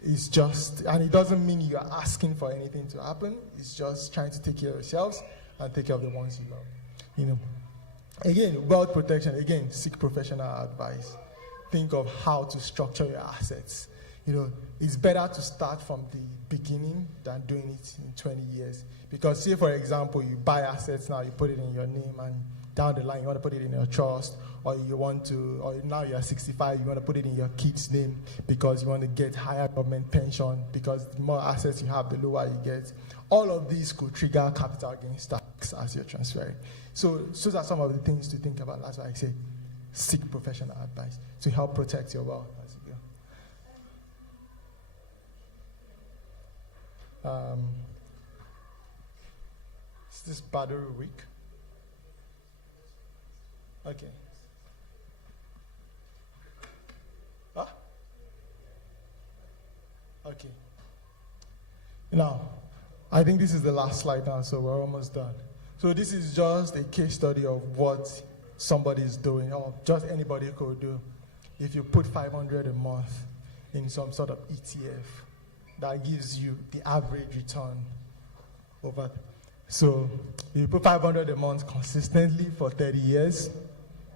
It's just, and it doesn't mean you are asking for anything to happen. It's just trying to take care of yourselves and take care of the ones you love. Again, wealth protection. Again, seek professional advice. Think of how to structure your assets. It's better to start from the beginning than doing it in 20 years. Because say, for example, you buy assets now, you put it in your name, and down the line you want to put it in your trust, or now you're 65, you want to put it in your kid's name because you want to get higher government pension, because the more assets you have, the lower you get. All of these could trigger capital gains tax as you're transferring. So those are some of the things to think about. That's why I say seek professional advice to help protect your wealth as you go. Is this battery weak? Okay. Okay. Now, I think this is the last slide now, so we're almost done. So this is just a case study of what somebody is doing, or just anybody could do. If you put 500 a month in some sort of ETF, that gives you the average return over. So if you put 500 a month consistently for 30 years,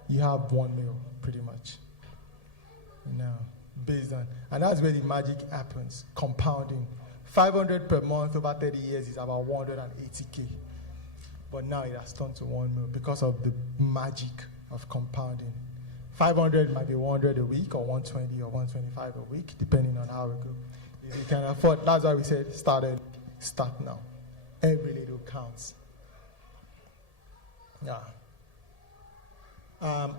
you have 1 mil, pretty much. Based on, and that's where the magic happens, compounding. 500 per month over 30 years is about 180K. But now it has turned to 1 mil because of the magic of compounding. 500 might be 100 a week, or 120 or 125 a week, depending on how we go. If you can afford, that's why we said start now. Every little counts. Yeah.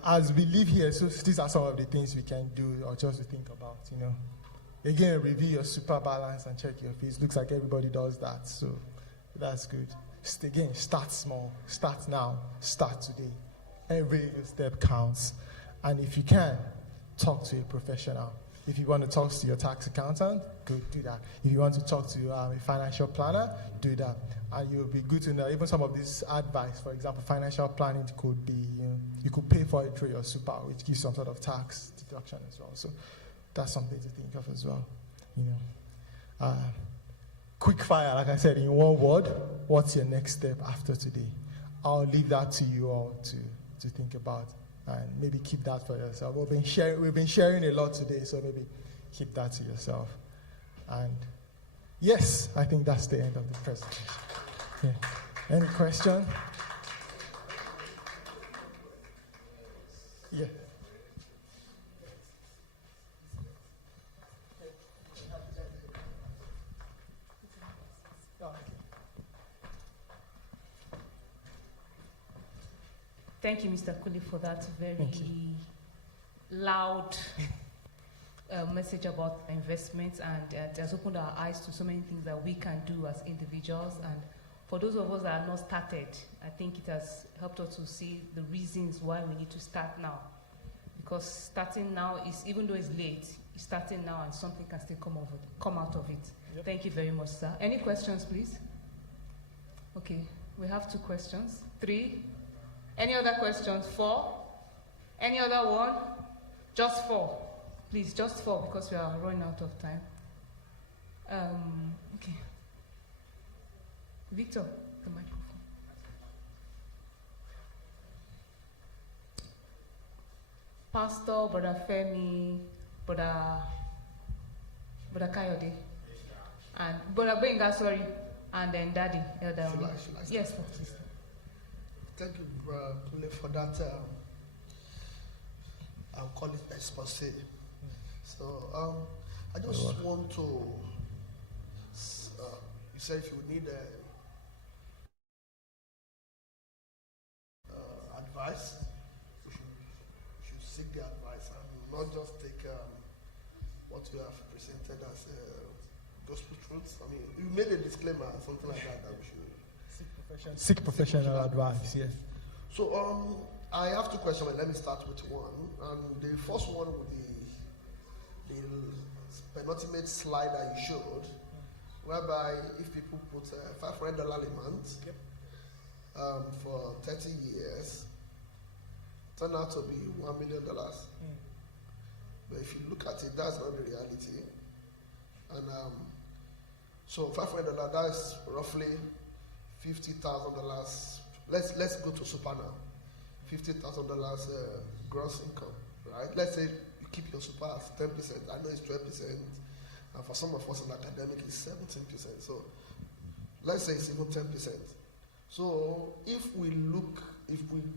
As we live here, so these are some of the things we can do or just to think about, Again, review your super balance and check your fees. Looks like everybody does that, so that's good. Again, start small. Start now. Start today. Every little step counts. And if you can, talk to a professional. If you want to talk to your tax accountant, go do that. If you want to talk to a financial planner, do that. And you'll be good to know even some of this advice. For example, financial planning could be, you could pay for it through your super, which gives some sort of tax deduction as well. So that's something to think of as well. Quick fire, like I said, in one word, what's your next step after today? I'll leave that to you all to think about, and maybe keep that for yourself. We've been sharing a lot today, so maybe keep that to yourself. And yes, I think that's the end of the presentation. Yeah. Any question? Yeah. Thank you, Mr. Kuli, for that very loud message about investments, and it has opened our eyes to so many things that we can do as individuals. And for those of us that are not started, I think it has helped us to see the reasons why we need to start now. Because starting now is, even though it's late, it's starting now and something can still come out of it. Yep. Thank you very much, sir. Any questions, please? Okay, we have 2 questions. 3. Any other questions? 4? Any other one? Just 4. Please, just 4, because we are running out of time. Okay. Victor, the microphone. Pastor, Brother Femi, Brother Kayode, and Brother Benga, sorry, and then Daddy, Elder. Should I yes, please. Thank you, Kule, for that. I'll call it expose. So I just want to. You said if you need advice, you should seek the advice and not just take what you have presented as gospel truths. I mean, you made a disclaimer, something like that we should. Seek professional advice, yes. So I have 2 questions, but let me start with one. And the first one would be the penultimate slide that you showed, whereby if people put $500 a month for 30 years, turn out to be $1 million. But if you look at it, that's not the reality. And so $500, that's roughly $50,000. Let's go to super now. $50,000 gross income, right? Let's say you keep your super at 10%. I know it's 12%, and for some of us in academic, it's 17%. So let's say it's even 10%. So if we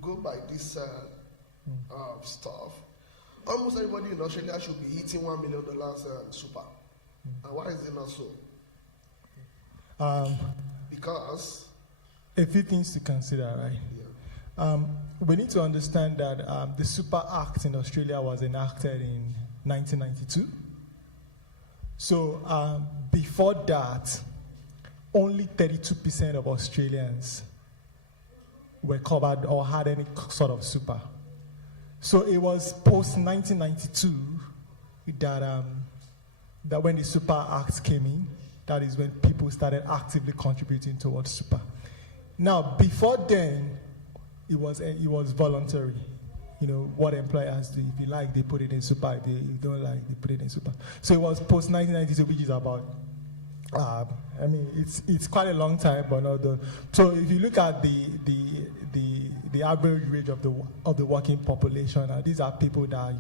go by this stuff, almost everybody in Australia should be hitting $1 million super. And why is it not so? Because a few things to consider, right? Yeah. We need to understand that the Super Act in Australia was enacted in 1992. So before that, only 32% of Australians were covered or had any sort of super. So it was post 1992 that when the Super Act came in, that is when people started actively contributing towards super. Now, before then, it was voluntary. You know, what employers do. If you like, they put it in super. If you don't like, they put it in super. So it was post 1992, which is about, it's quite a long time, but not the. So if you look at the average age of the working population, these are people that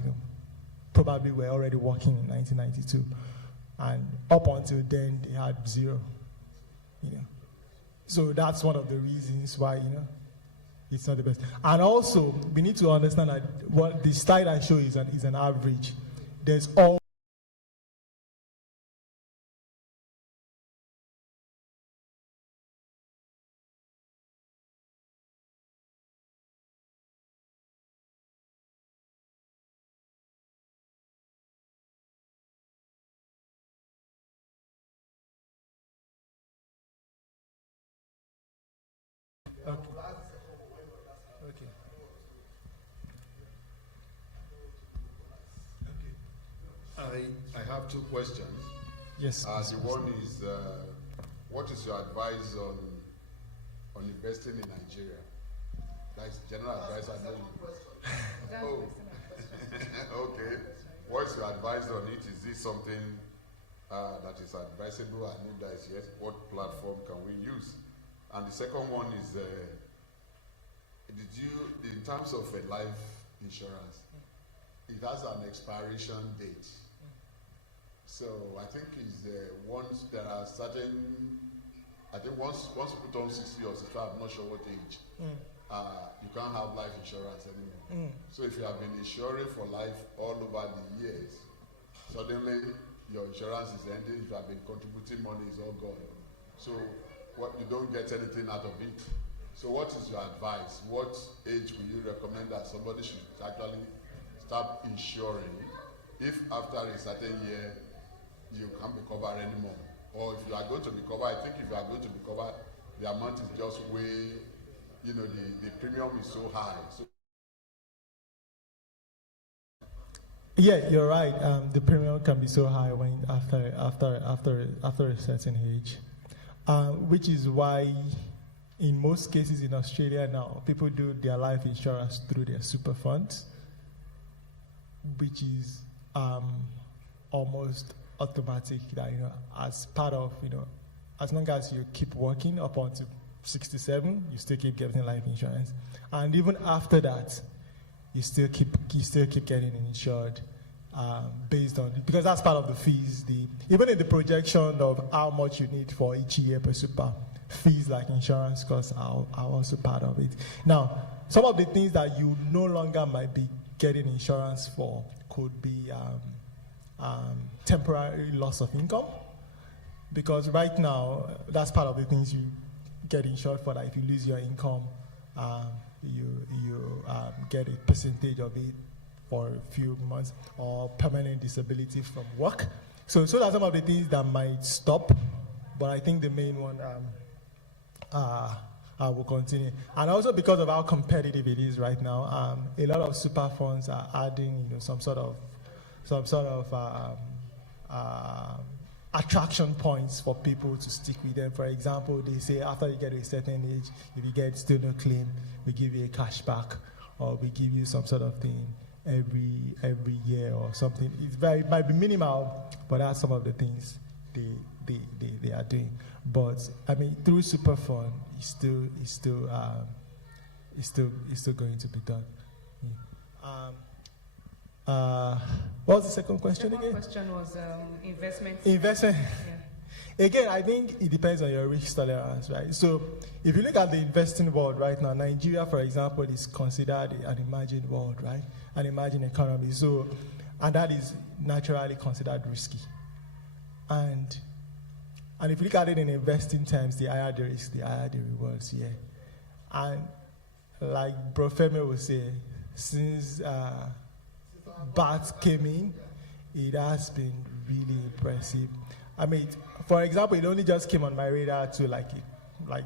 probably were already working in 1992, and up until then they had zero. So that's one of the reasons why it's not the best. And also we need to understand that what the slide I show is an average. There's all I have 2 questions. Yes. The one is, what is your advice on investing in Nigeria? That's general advice. I know you. Oh, okay. What's your advice on it? Is this something that is advisable, and if that is yes, what platform can we use? And the second one is, in terms of life insurance, it has an expiration date. So I think once there are certain, I think once you put on 60 or 65, I'm not sure what age, you can't have life insurance anymore. So if you have been insuring for life all over the years, suddenly your insurance is ending. If you have been contributing money, it's all gone. So you don't get anything out of it. So what is your advice? What age will you recommend that somebody should actually start insuring if after a certain year you can't be covered anymore? Or if you are going to be covered, I think if you are going to be covered, the amount is just way, the premium is so high. So yeah, you're right. The premium can be so high when after a certain age, which is why, in most cases in Australia now, people do their life insurance through their super funds, which is almost automatic. That as part of as long as you keep working up until 67, you still keep getting life insurance, and even after that, you still keep getting insured based on, because that's part of the fees. Even in the projection of how much you need for each year per super, fees like insurance costs are also part of it. Now, some of the things that you no longer might be getting insurance for could be temporary loss of income, because right now that's part of the things you get insured for. That if you lose your income, you get a percentage of it for a few months, or permanent disability from work. So that's some of the things that might stop, but I think the main one will continue. And also because of how competitive it is right now, a lot of super funds are adding some sort of attraction points for people to stick with them. For example, they say after you get to a certain age, if you get still no claim, we give you a cashback, or we give you some sort of thing every year or something. It might be minimal, but that's some of the things they are doing. But I mean, through super fund, it's still going to be done. Yeah. What was the second question again? The second question was investment. Investment. Yeah. Again, I think it depends on your risk tolerance, right? So if you look at the investing world right now, Nigeria, for example, is considered an emerging world, right? An emerging economy. So, and that is naturally considered risky. And if you look at it in investing terms, the higher the risk, the higher the rewards, yeah. And like Bro Femi would say, since BAT came in, it has been really impressive. I mean, for example, it only just came on my radar to like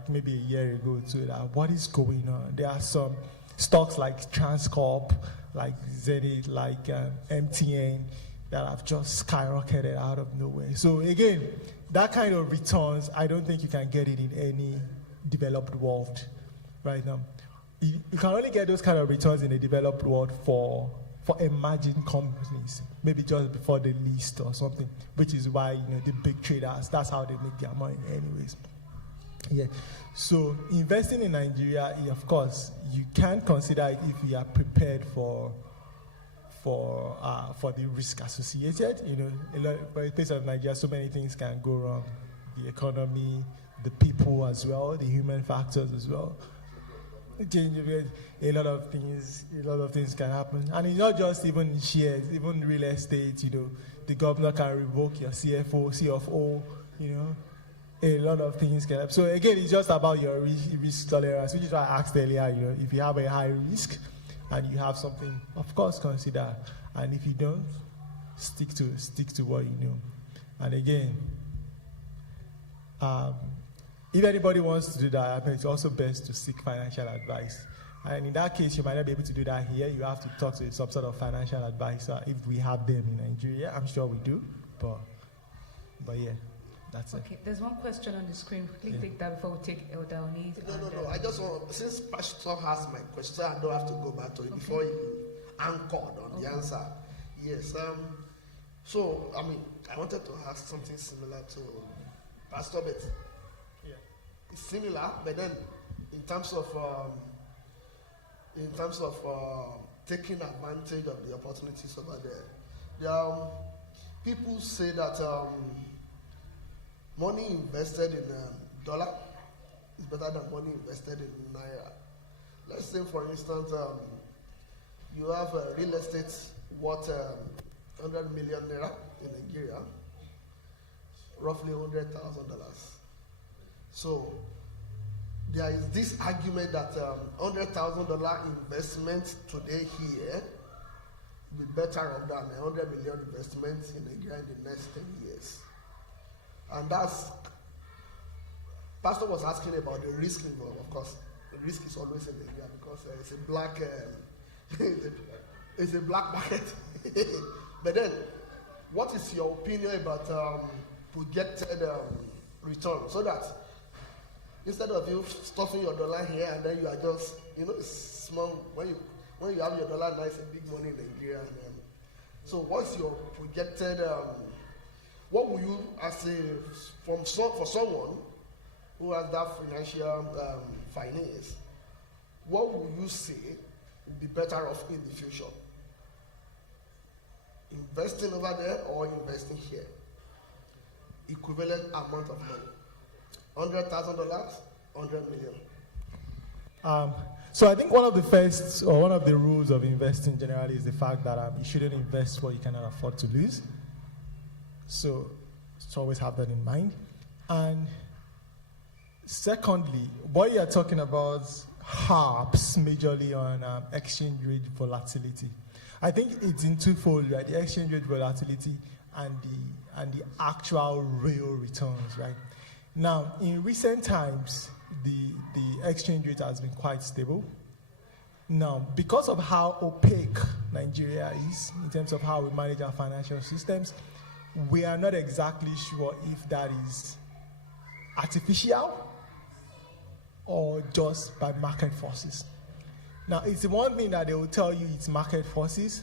maybe a year ago to that what is going on. There are some stocks like Transcorp, like Zenith, like MTN that have just skyrocketed out of nowhere. So again, that kind of returns, I don't think you can get it in any developed world right now. You can only get those kind of returns in a developed world for emerging companies, maybe just before the list or something, which is why the big traders, that's how they make their money anyways. Yeah. So investing in Nigeria, of course, you can consider it if you are prepared for the risk associated. In a place of Nigeria, so many things can go wrong. The economy, the people as well, the human factors as well. A lot of things can happen, and it's not just even shares, even real estate. The governor can revoke your CFO. A lot of things can happen. So again, it's just about your risk tolerance, which is why I asked earlier. If you have a high risk and you have something, of course, consider. And if you don't, stick to what you know. And again, if anybody wants to do that, I mean, it's also best to seek financial advice. And in that case, you might not be able to do that here. You have to talk to some sort of financial advisor if we have them in Nigeria. I'm sure we do, but yeah, that's it. Okay, there's one question on the screen. Please take that before we take Elder Oni. No. I just want, since Pastor has my question, so I don't have to go back to it before you anchored on the answer. Yes. So, I wanted to ask something similar to Pastor Bet. Yeah. It's similar, but then in terms of taking advantage of the opportunities over there, people say that money invested in dollar is better than money invested in naira. Let's say, for instance, you have real estate worth 100 million naira in Nigeria, roughly $100,000. So there is this argument that $100,000 investment today here will be better off than a 100 million investment in Nigeria in the next 10 years. And that's, Pastor was asking about the risk involved. Of course, the risk is always in Nigeria because it's a black it's a black market. But then, what is your opinion about projected return? So that instead of you stuffing your dollar here and then you are just, it's small. When you have your dollar now, it's a big money in Nigeria. So what's your projected, what will you, for someone who has that financial finance, what will you say would be better off in the future? Investing over there or investing here? Equivalent amount of money. $100,000, 100 million. So I think one of the rules of investing generally is the fact that you shouldn't invest what you cannot afford to lose. So always have that in mind. And secondly, what you are talking about harps majorly on exchange rate volatility. I think it's in twofold, right? The exchange rate volatility and the actual real returns, right? Now, in recent times, the exchange rate has been quite stable. Now, because of how opaque Nigeria is in terms of how we manage our financial systems, we are not exactly sure if that is artificial or just by market forces. Now, it's the one thing that they will tell you it's market forces,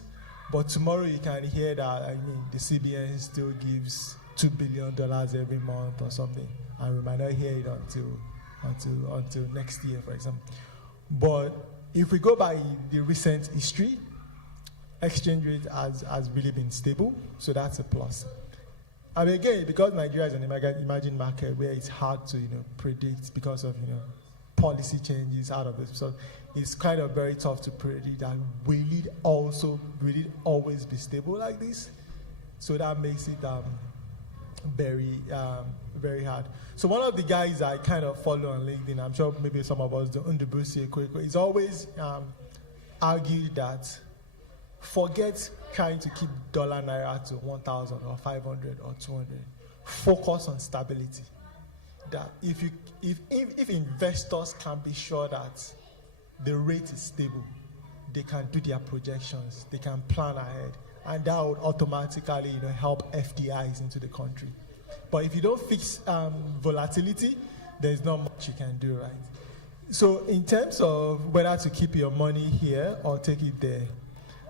but tomorrow you can hear that, the CBN still gives $2 billion every month or something, and we might not hear it until next year, for example. But if we go by the recent history, exchange rate has really been stable, so that's a plus. And again, because Nigeria is an emerging market where it's hard to predict because of policy changes out of it, so it's kind of very tough to predict that will it always be stable like this. So that makes it very very hard. So one of the guys I kind of follow on LinkedIn, I'm sure maybe some of us do, he's always argued that forget trying to keep dollar naira to 1,000 or 500 or 200. Focus on stability. That if investors can be sure that the rate is stable, they can do their projections, they can plan ahead, and that would automatically help FDIs into the country. But if you don't fix volatility, there's not much you can do, right? So in terms of whether to keep your money here or take it there,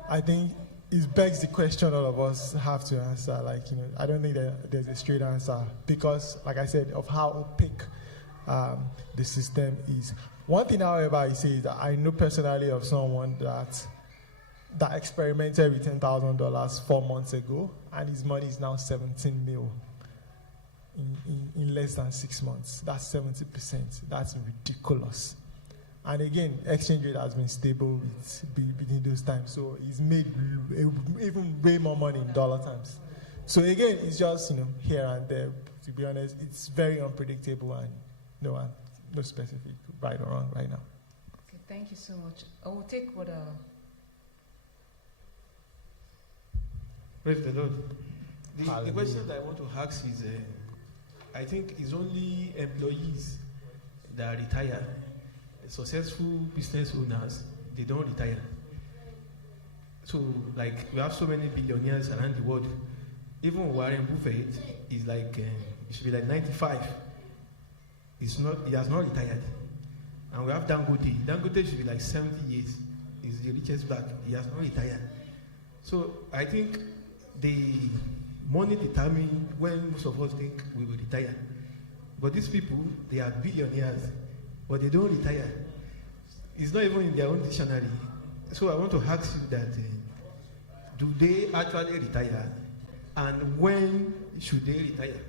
I think it begs the question all of us have to answer. I don't think there's a straight answer because, like I said, of how opaque the system is. One thing, however, I say is that I know personally of someone that experimented with $10,000 4 months ago, and his money is now 17 mil in less than 6 months. That's 70%. That's ridiculous. And again, exchange rate has been stable within those times, so he's made even way more money in dollar terms. So again, it's just here and there. To be honest, it's very unpredictable and no specific right or wrong right now. Okay, thank you so much. I will take what. Praise the Lord. The question that I want to ask is, I think it's only employees that retire. Successful business owners, they don't retire. So, we have so many billionaires around the world. Even Warren Buffett is it should be 95. He has not retired. And we have Dangote. Dangote should be 70 years. He's the richest black. He has not retired. So I think the money determines when most of us think we will retire. But these people, they are billionaires, but they don't retire. It's not even in their own dictionary. So I want to ask you that, do they actually retire? And when should they retire?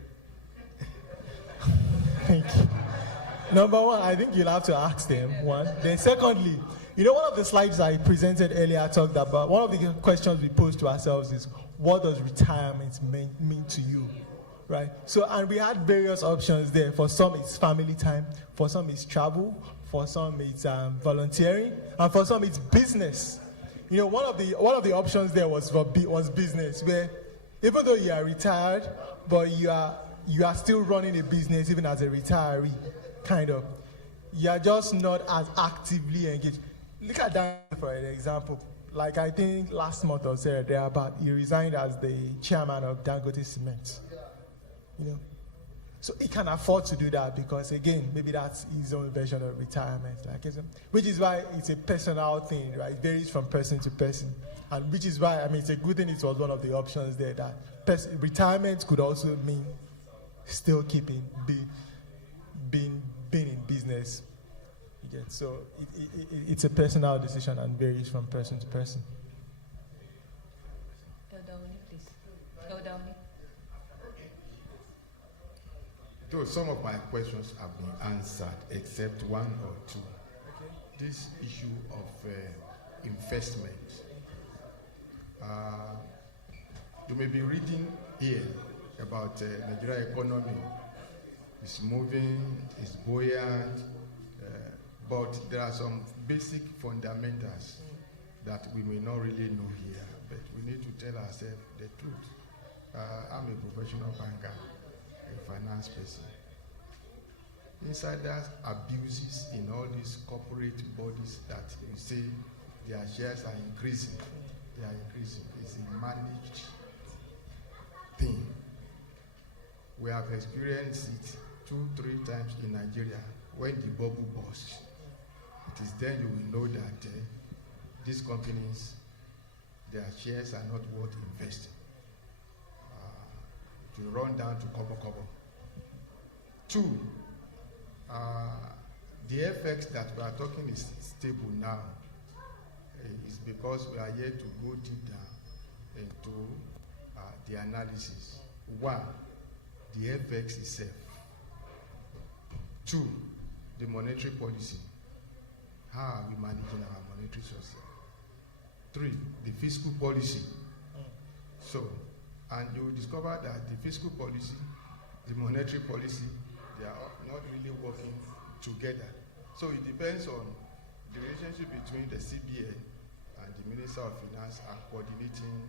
Thank you. Number one, I think you'll have to ask them, one. Then secondly, you know, one of the slides I presented earlier talked about, one of the questions we pose to ourselves is, what does retirement mean to you? Right? So, and we had various options there. For some, it's family time. For some, it's travel. For some, it's volunteering. And for some, it's business. You know, one of the options there was business, where even though you are retired, but you are still running a business even as a retiree, kind of. You are just not as actively engaged. Look at that for an example. Like, I think last month or so, he resigned as the chairman of Dangote Cement. You know, so he can afford to do that because, again, maybe that's his own version of retirement, which is why it's a personal thing, right? It varies from person to person, and which is why, I mean, it's a good thing it was one of the options there, that retirement could also mean still keeping being in business. So it's a personal decision and varies from person to person. Though some of my questions have been answered, except one or two. Okay. This issue of investment. You may be reading here about Nigeria economy. It's moving, it's buoyant, but there are some basic fundamentals that we may not really know here, but we need to tell ourselves the truth. I'm a professional banker, a finance person. Insiders abuses in all these corporate bodies that you say their shares are increasing. They are increasing. It's a managed thing. We have experienced it 2-3 times in Nigeria when the bubble burst. It is then you will know that these companies, their shares are not worth investing. It will run down to kobo. 2, the FX that we are talking is stable now. Is because we are here to go deep down into the analysis. 1, the FX itself. 2, the monetary policy. How are we managing our monetary sources? 3, the fiscal policy. So, and you will discover that the fiscal policy, the monetary policy, they are not really working together. So it depends on the relationship between the CBN and the Minister of Finance and coordinating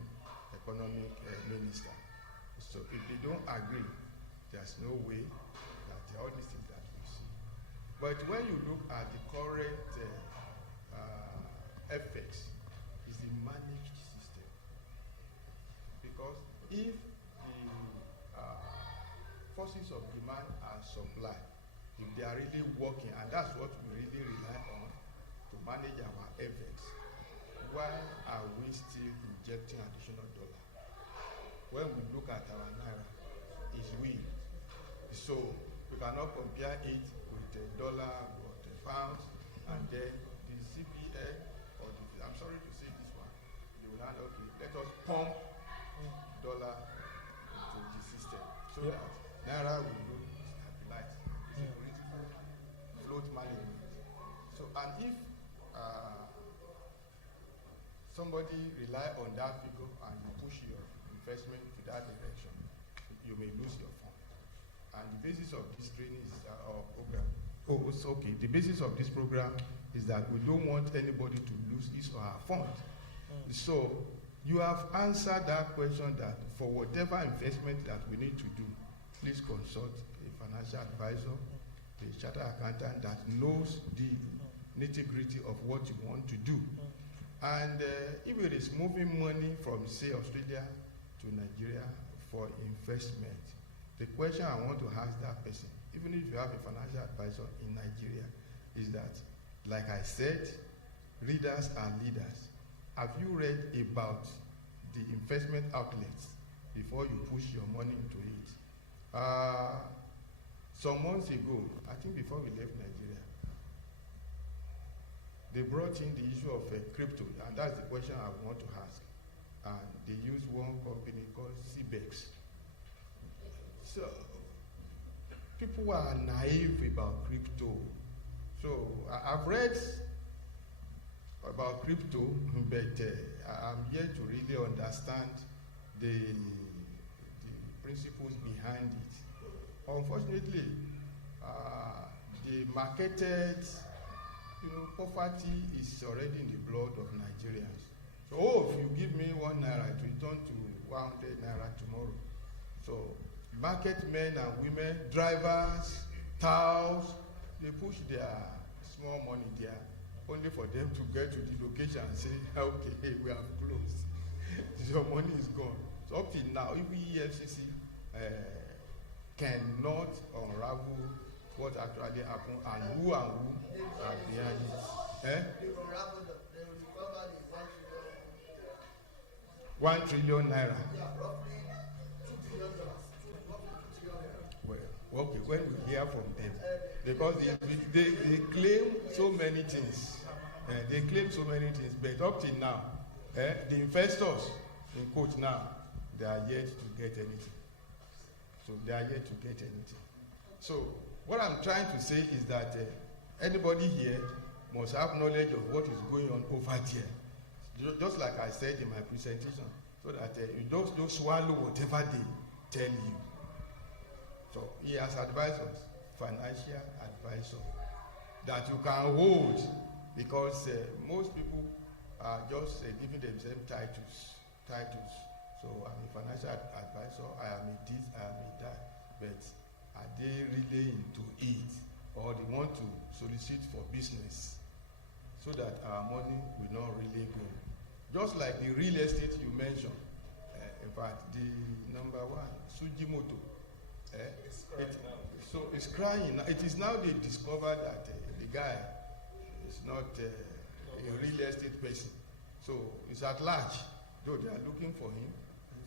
economic minister. So if they don't agree, there's no way that all these things that we see. But when you look at the current effects, it's a managed system. Because if the forces of demand and supply, if they are really working, and that's what we really rely on to manage our FX, why are we still injecting additional dollar? When we look at our naira, it's weak. So we cannot compare it with the dollar or the pounds, and then the CPN or the, I'm sorry to say this one, they will not, okay, let us pump dollar into the system so that naira will look stabilized. It's a political float management. So, and if somebody rely on that figure and you push your investment to that direction, you may lose your fund. And the basis of this training is program. Oh, it's okay. The basis of this program is that we don't want anybody to lose his or her fund. So you have answered that question, that for whatever investment that we need to do, please consult a financial advisor, a chartered accountant that knows the nitty-gritty of what you want to do. And if it is moving money from, say, Australia to Nigeria for investment, the question I want to ask that person, even if you have a financial advisor in Nigeria, is that, like I said, readers are leaders. Have you read about the investment outlets before you push your money into it. Some months ago, I think before we left Nigeria, they brought in the issue of crypto, and that's the question I want to ask. And they used one company called CBEX. So, people are naive about crypto. So, I've read about crypto, but I'm yet to really understand the principles behind it. Unfortunately, the marketed, poverty is already in the blood of Nigerians. So, if you give me 1 naira, it will turn to 100 naira tomorrow. So, market men and women, drivers, touts, they push their small money there, only for them to get to the location and say, okay, we have closed. Your money is gone. So up till now, if EFCC cannot unravel what actually happened and who are behind it. They unravel them. They will recover the 1 trillion naira. Yeah, roughly $2 billion. Well, okay, when we hear from them, because they claim so many things. But up till now, the investors, in quote now, they are yet to get anything. So what I'm trying to say is that anybody here must have knowledge of what is going on over there. Just like I said in my presentation, so that you don't swallow whatever they tell you. So he has advisors, financial advisor, that you can hold, because most people are just giving themselves titles. So I'm a financial advisor, I am a this, I am a that. But are they really into it? Or they want to solicit for business so that our money will not really go? Just like the real estate you mentioned, in fact, the number one, Sujimoto, it's crying. It is now they discover that the guy is not a real estate person. So it's at large, though they are looking for him.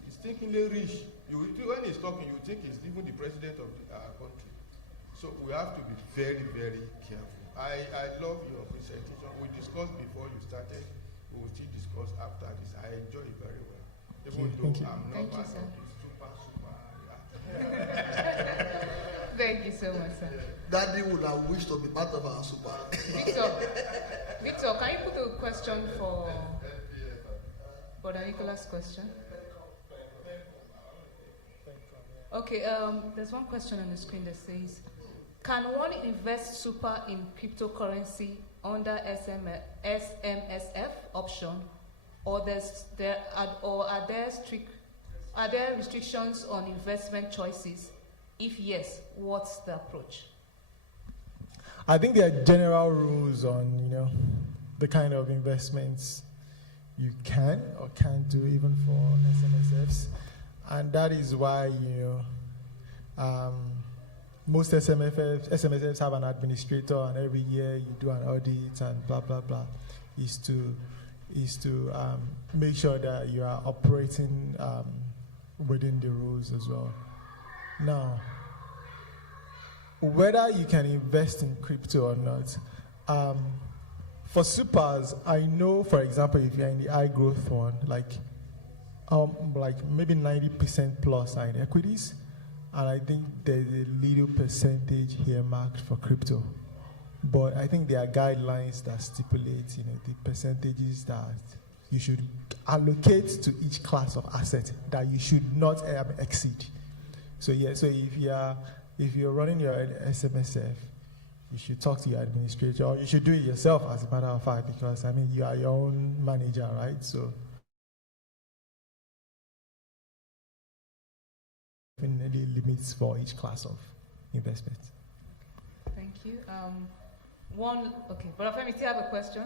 He's thinkingly rich. When he's talking, you think he's even the president of our country. So we have to be very, very careful. I love your presentation. We discussed before you started. We will still discuss after this. I enjoy it very well. Even though I'm not part of this super. Thank you so much, sir. Daddy would have wished to be part of our super. Victor, can you put a question for Nicola's question? Okay, there's one question on the screen that says, can one invest super in cryptocurrency under SMSF option, or are there restrictions on investment choices? If yes, what's the approach? I think there are general rules on, the kind of investments you can or can't do, even for SMSFs. And that is why, most SMSFs have an administrator, and every year you do an audit and blah, blah, blah, is to make sure that you are operating within the rules as well. Now, whether you can invest in crypto or not, for supers, I know, for example, if you're in the high growth one, like maybe 90% plus are in equities, and I think there's a little percentage here marked for crypto. But I think there are guidelines that stipulate, the percentages that you should allocate to each class of asset that you should not exceed. So if you're running your SMSF, you should talk to your administrator, or you should do it yourself, as a matter of fact, because you are your own manager, right? So definitely limits for each class of investment. Thank you. Okay, but Femi, still have a question?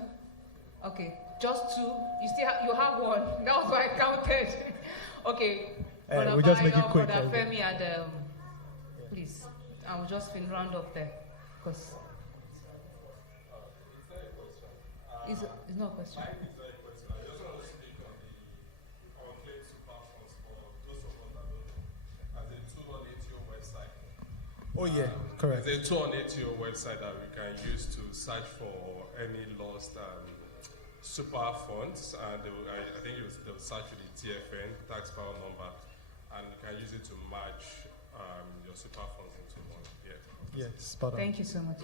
Okay, just two. You have one. That was what I counted. Okay. We just make it quick. Femi and please, I will just round up there, because it's not a question. I just want to speak on the Oh yeah, correct. There's a tool on ATO website that we can use to search for any lost super funds, and I think they'll search for the TFN, tax file number, and you can use it to match your super funds into one. Yeah. Yes, spot on. Thank you so much.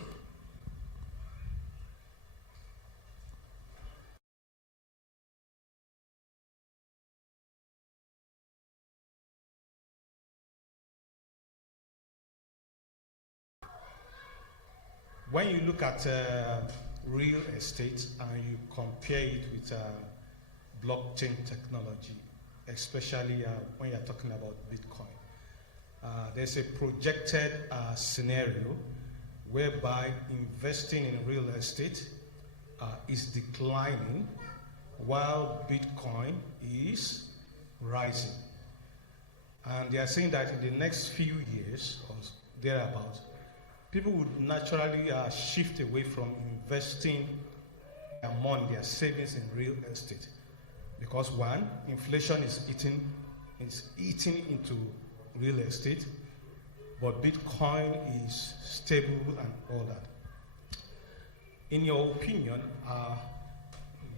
When you look at real estate and you compare it with blockchain technology, especially when you're talking about Bitcoin, there's a projected scenario whereby investing in real estate is declining while Bitcoin is rising. And they are saying that in the next few years or thereabouts, people would naturally shift away from investing their money, their savings in real estate. Because one, inflation is eating into real estate, but Bitcoin is stable and all that. In your opinion,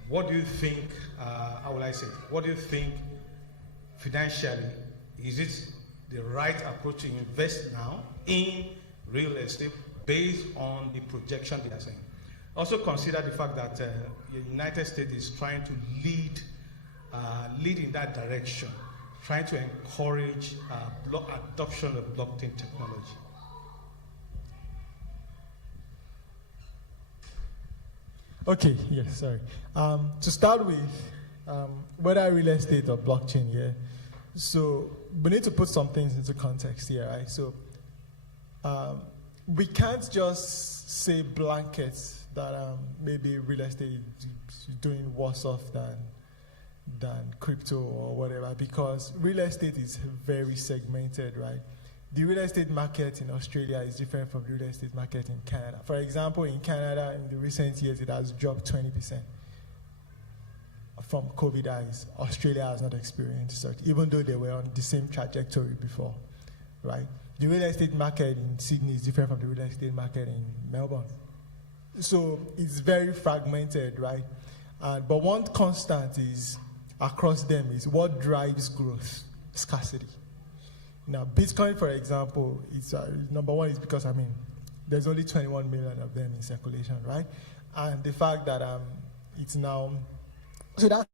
what do you think, how will I say, what do you think financially, is it the right approach to invest now in real estate based on the projection they are saying? Also consider the fact that the United States is trying to lead in that direction, trying to encourage adoption of blockchain technology. Okay, yes, sorry. To start with, whether real estate or blockchain, yeah. So we need to put some things into context here, right? So we can't just say blankets that maybe real estate is doing worse off than crypto or whatever, because real estate is very segmented, right? The real estate market in Australia is different from the real estate market in Canada. For example, in Canada, in the recent years, it has dropped 20% from COVID highs. Australia has not experienced such, even though they were on the same trajectory before, right? The real estate market in Sydney is different from the real estate market in Melbourne. So it's very fragmented, right? But one constant is across them is what drives growth: scarcity. Now, Bitcoin, for example, is number one is because, there's only 21 million of them in circulation, right? And the fact that it's now, so that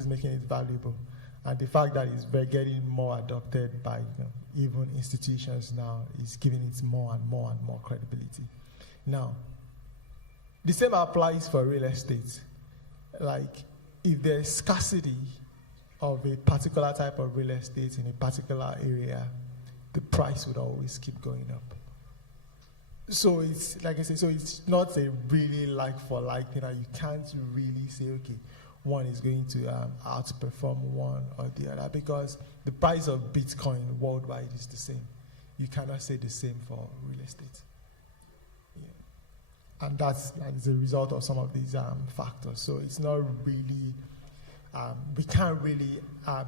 is making it valuable. And the fact that it's getting more adopted by even institutions now is giving it more and more and more credibility. Now, the same applies for real estate. Like, if there's scarcity of a particular type of real estate in a particular area, the price would always keep going up. So it's, like I said, so it's not a really like for like, you can't really say, okay, one is going to outperform one or the other, because the price of Bitcoin worldwide is the same. You cannot say the same for real estate. Yeah. And that's as a result of some of these factors. So it's not really, we can't really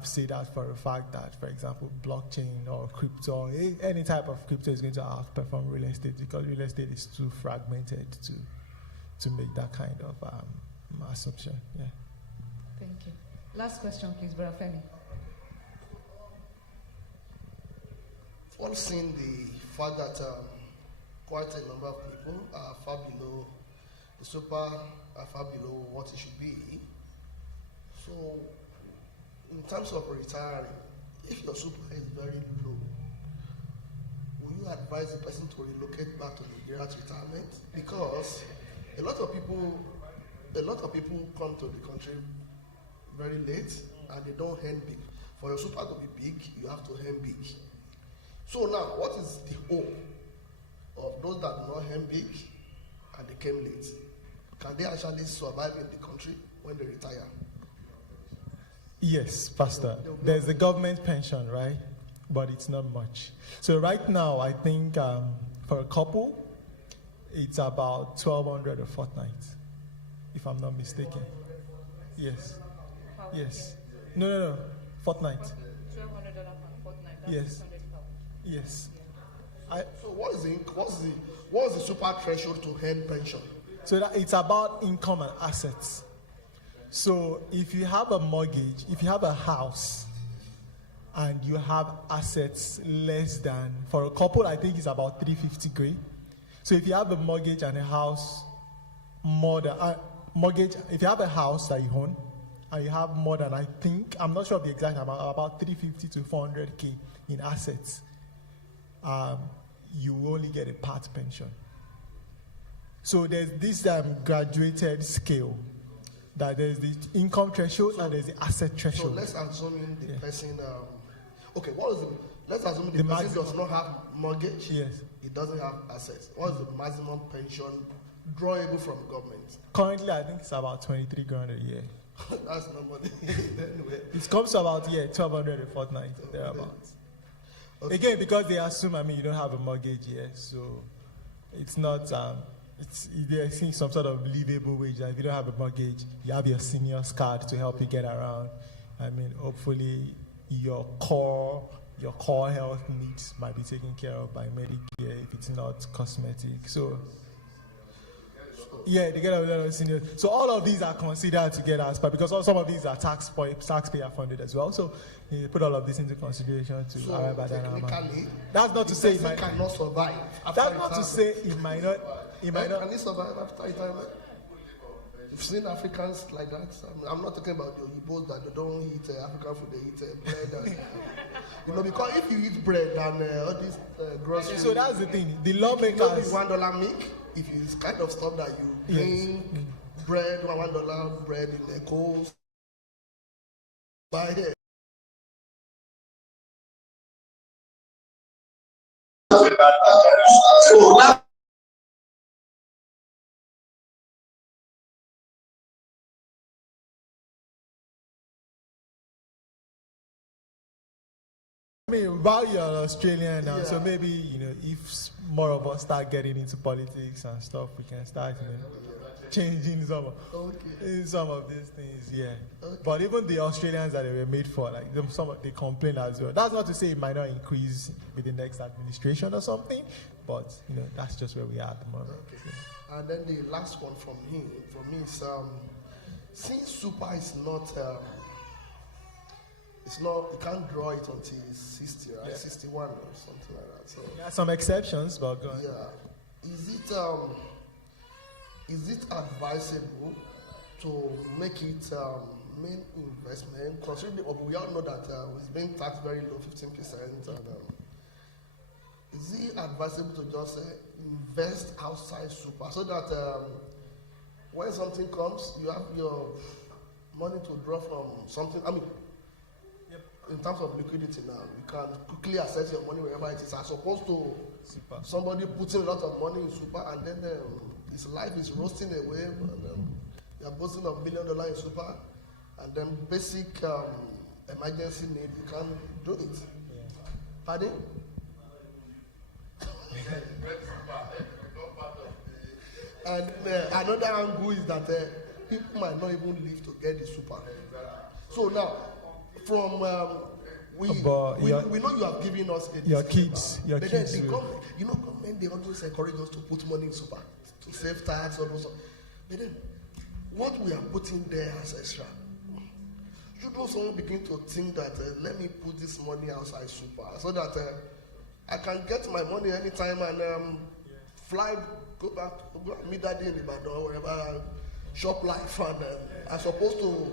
say that for a fact that, for example, blockchain or crypto, or any type of crypto is going to outperform real estate, because real estate is too fragmented to make that kind of assumption. Yeah. Thank you. Last question, please, Brother Femi. All seen the fact that quite a number of people are far below the super, are far below what it should be. So, in terms of retiring, if your super is very low, will you advise the person to relocate back to Nigeria to retirement? Because a lot of people come to the country very late and they don't earn big. For your super to be big, you have to earn big. So now, what is the hope of those that do not earn big and they came late? Can they actually survive in the country when they retire? Yes, Pastor. There's the government pension, right? But it's not much. So right now, I think for a couple, it's about 1,200 a fortnight, if I'm not mistaken. Yes. Yes. No. Fortnight. $1,200 per fortnight. That's yes. Yes. So what's the super threshold to earn pension? So that it's about income and assets. So if you have a mortgage, if you have a house, and you have assets less than, for a couple, I think it's about 350 grand. So if you have a mortgage and a house, more than mortgage, if you have a house that you own, and you have more than, I think, I'm not sure of the exact amount, about 350 to 400k in assets, you will only get a part pension. So there's this graduated scale, that there's the income threshold and there's the asset threshold. So let's assume the person, let's assume the person does not have mortgage, yes. He doesn't have assets. What is the maximum pension drawable from government? Currently, I think it's about 23 grand a year. That's no money. Anyway. It comes to about 1,200 a fortnight, thereabouts. Okay. Again, because they assume, you don't have a mortgage yet, so it's not, they're seeing some sort of livable wage. If you don't have a mortgage, you have your senior's card to help you get around. Hopefully your core health needs might be taken care of by Medicare if it's not cosmetic. So yeah, they get a lot of seniors. So all of these are considered to get as, but because some of these are taxpayer funded as well. So you put all of this into consideration to arrive at that amount. That's not to say it might cannot survive. That's not to say it might not. Can he survive after retirement? You've seen Africans like that. I'm not talking about the Oyibo's that they don't eat African food, they eat bread. And, because if you eat bread and all these groceries. So that's the thing. The lawmakers. $1 milk. If it's kind of stuff that you drink, bread, $1 bread in the coast, buy here. So now, while you're Australian now, so maybe, if more of us start getting into politics and stuff, we can start, changing some of these things, But even the Australians that they were made for, like they complain as well. That's not to say it might not increase with the next administration or something, but that's just where we are at the moment. Okay. And then the last one from me is since super is not. You can't draw it until 60, right? 61 or something like that. So there are some exceptions, but go on. Yeah. Is it advisable to make it main investment? Considering we all know that it's being taxed very low, 15%. And is it advisable to just invest outside super so that when something comes, you have your money to draw from something? In terms of liquidity now, you can quickly access your money wherever it is, as opposed to somebody putting a lot of money in super and then his life is roasting away and you're boasting of $1 million in super and then basic emergency need, you can't do it. Pardon? And another angle is that people might not even live to get the super. So now, from we know you have given us your kids. But then the government, they always encourage us to put money in super to save tax or those. But then what we are putting there as extra, shouldn't someone begin to think that let me put this money outside super so that I can get my money anytime and fly, go meet daddy in Ibadan or wherever, shop life and as opposed to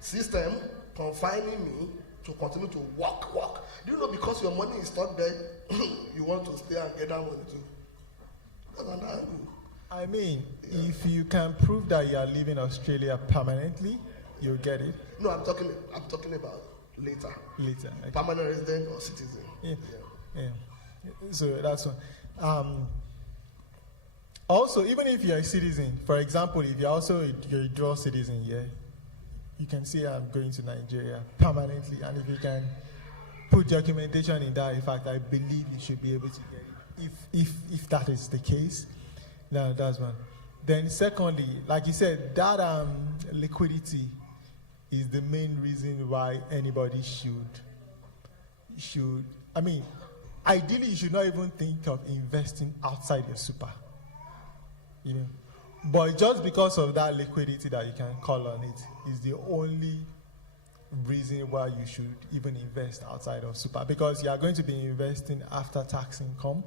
system confining me to continue to work. Do you know because your money is stuck there, you want to stay and get that money too? That's an angle. If you can prove that you are leaving Australia permanently, you'll get it. No, I'm talking about later. Later. Okay. Permanent resident or citizen. Yeah. So that's one. Also, even if you're a citizen, for example, if you're also a dual citizen, you can say I'm going to Nigeria permanently, and if you can put documentation in that, in fact, I believe you should be able to get it. If that is the case, that's one. Then secondly, like you said, that liquidity is the main reason why anybody should. ideally you should not even think of investing outside your super. You know, but just because of that liquidity that you can call on it is the only reason why you should even invest outside of super, because you are going to be investing after tax income,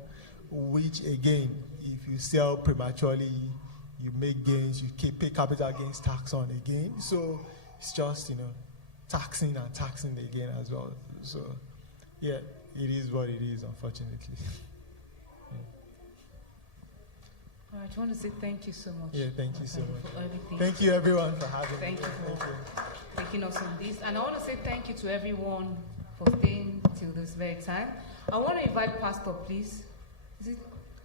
which again, if you sell prematurely, you make gains, you pay capital gains tax on again. So it's just, you know, taxing and taxing again as well. So yeah, it is what it is, unfortunately. All right, I want to say thank you so much. Yeah, thank you so much. For everything. Thank you everyone for having Thank me. you for taking us on this. And I want to say thank you to everyone for staying till this very time. I want to invite Pastor, please.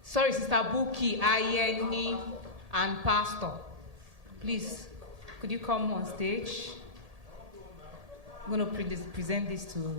Sorry, Sister Buki, Ayeni, and Pastor. Please, could you come on stage? I'm going to present this to that.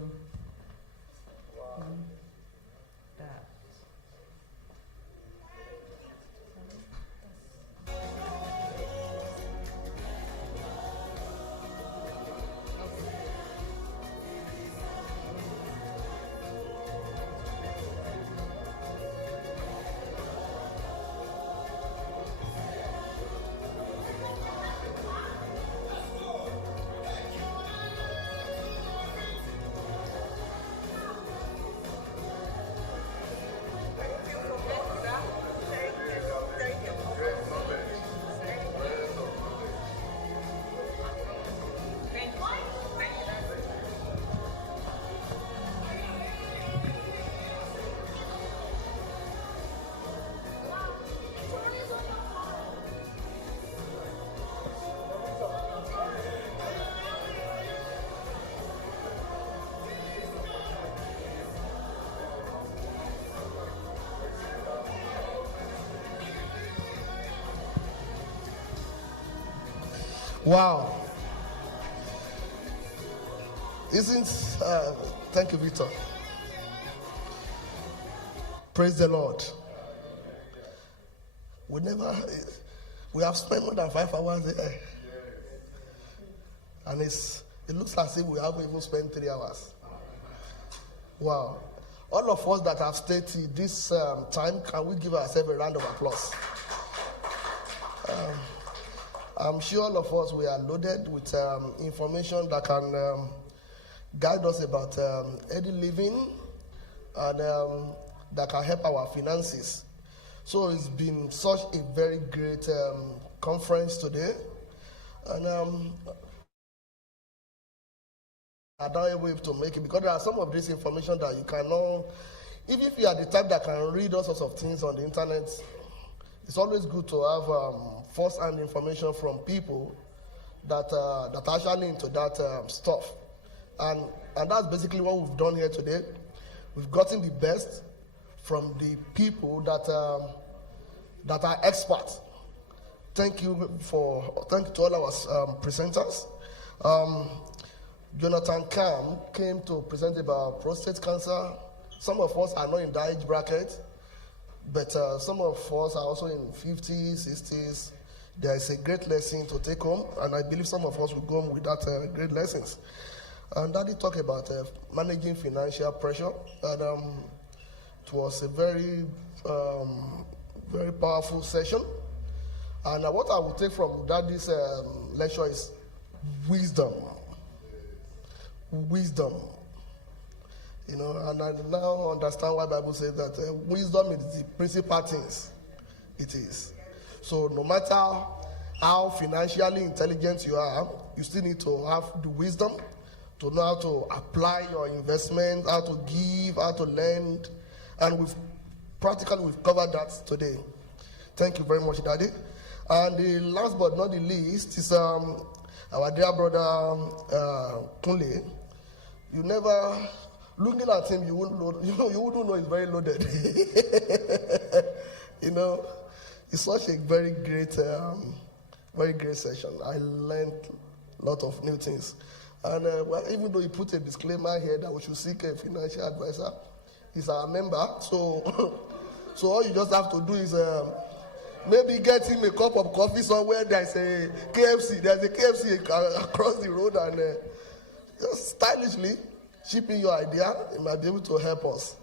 Wow. Thank you, Victor. Praise the Lord. We have spent more than 5 hours there. And it looks as if we haven't even spent 3 hours. Wow. All of us that have stayed till this time, can we give ourselves a round of applause? I'm sure all of us, we are loaded with information that can guide us about healthy living and that can help our finances. So it's been such a very great conference today. And I don't able to make it because there are some of this information that you cannot, even if you are the type that can read all sorts of things on the internet, it's always good to have first-hand information from people that are actually into that stuff. And that's basically what we've done here today. We've gotten the best from the people that are experts. Thank you to all our presenters. Jonathan Cam came to present about prostate cancer. Some of us are not in that age bracket, but some of us are also in 50s, 60s. There is a great lesson to take home, and I believe some of us will go home with that great lessons. And Daddy talked about managing financial pressure, and it was a very, very powerful session. And what I will take from Daddy's lecture is wisdom. Wisdom. You know, and I now understand why the Bible says that wisdom is the principal things. It is. So no matter how financially intelligent you are, you still need to have the wisdom to know how to apply your investment, how to give, how to lend. And we've covered that today. Thank you very much, Daddy. And the last but not the least is our dear brother Kunle. You never, looking at him, you wouldn't know he's very loaded. You know, it's such a very great session. I learned a lot of new things. And even though he put a disclaimer here that we should seek a financial advisor, he's our member. So all you just have to do is maybe get him a cup of coffee somewhere. There's a KFC across the road, and just stylishly chip in your idea. It might be able to help us.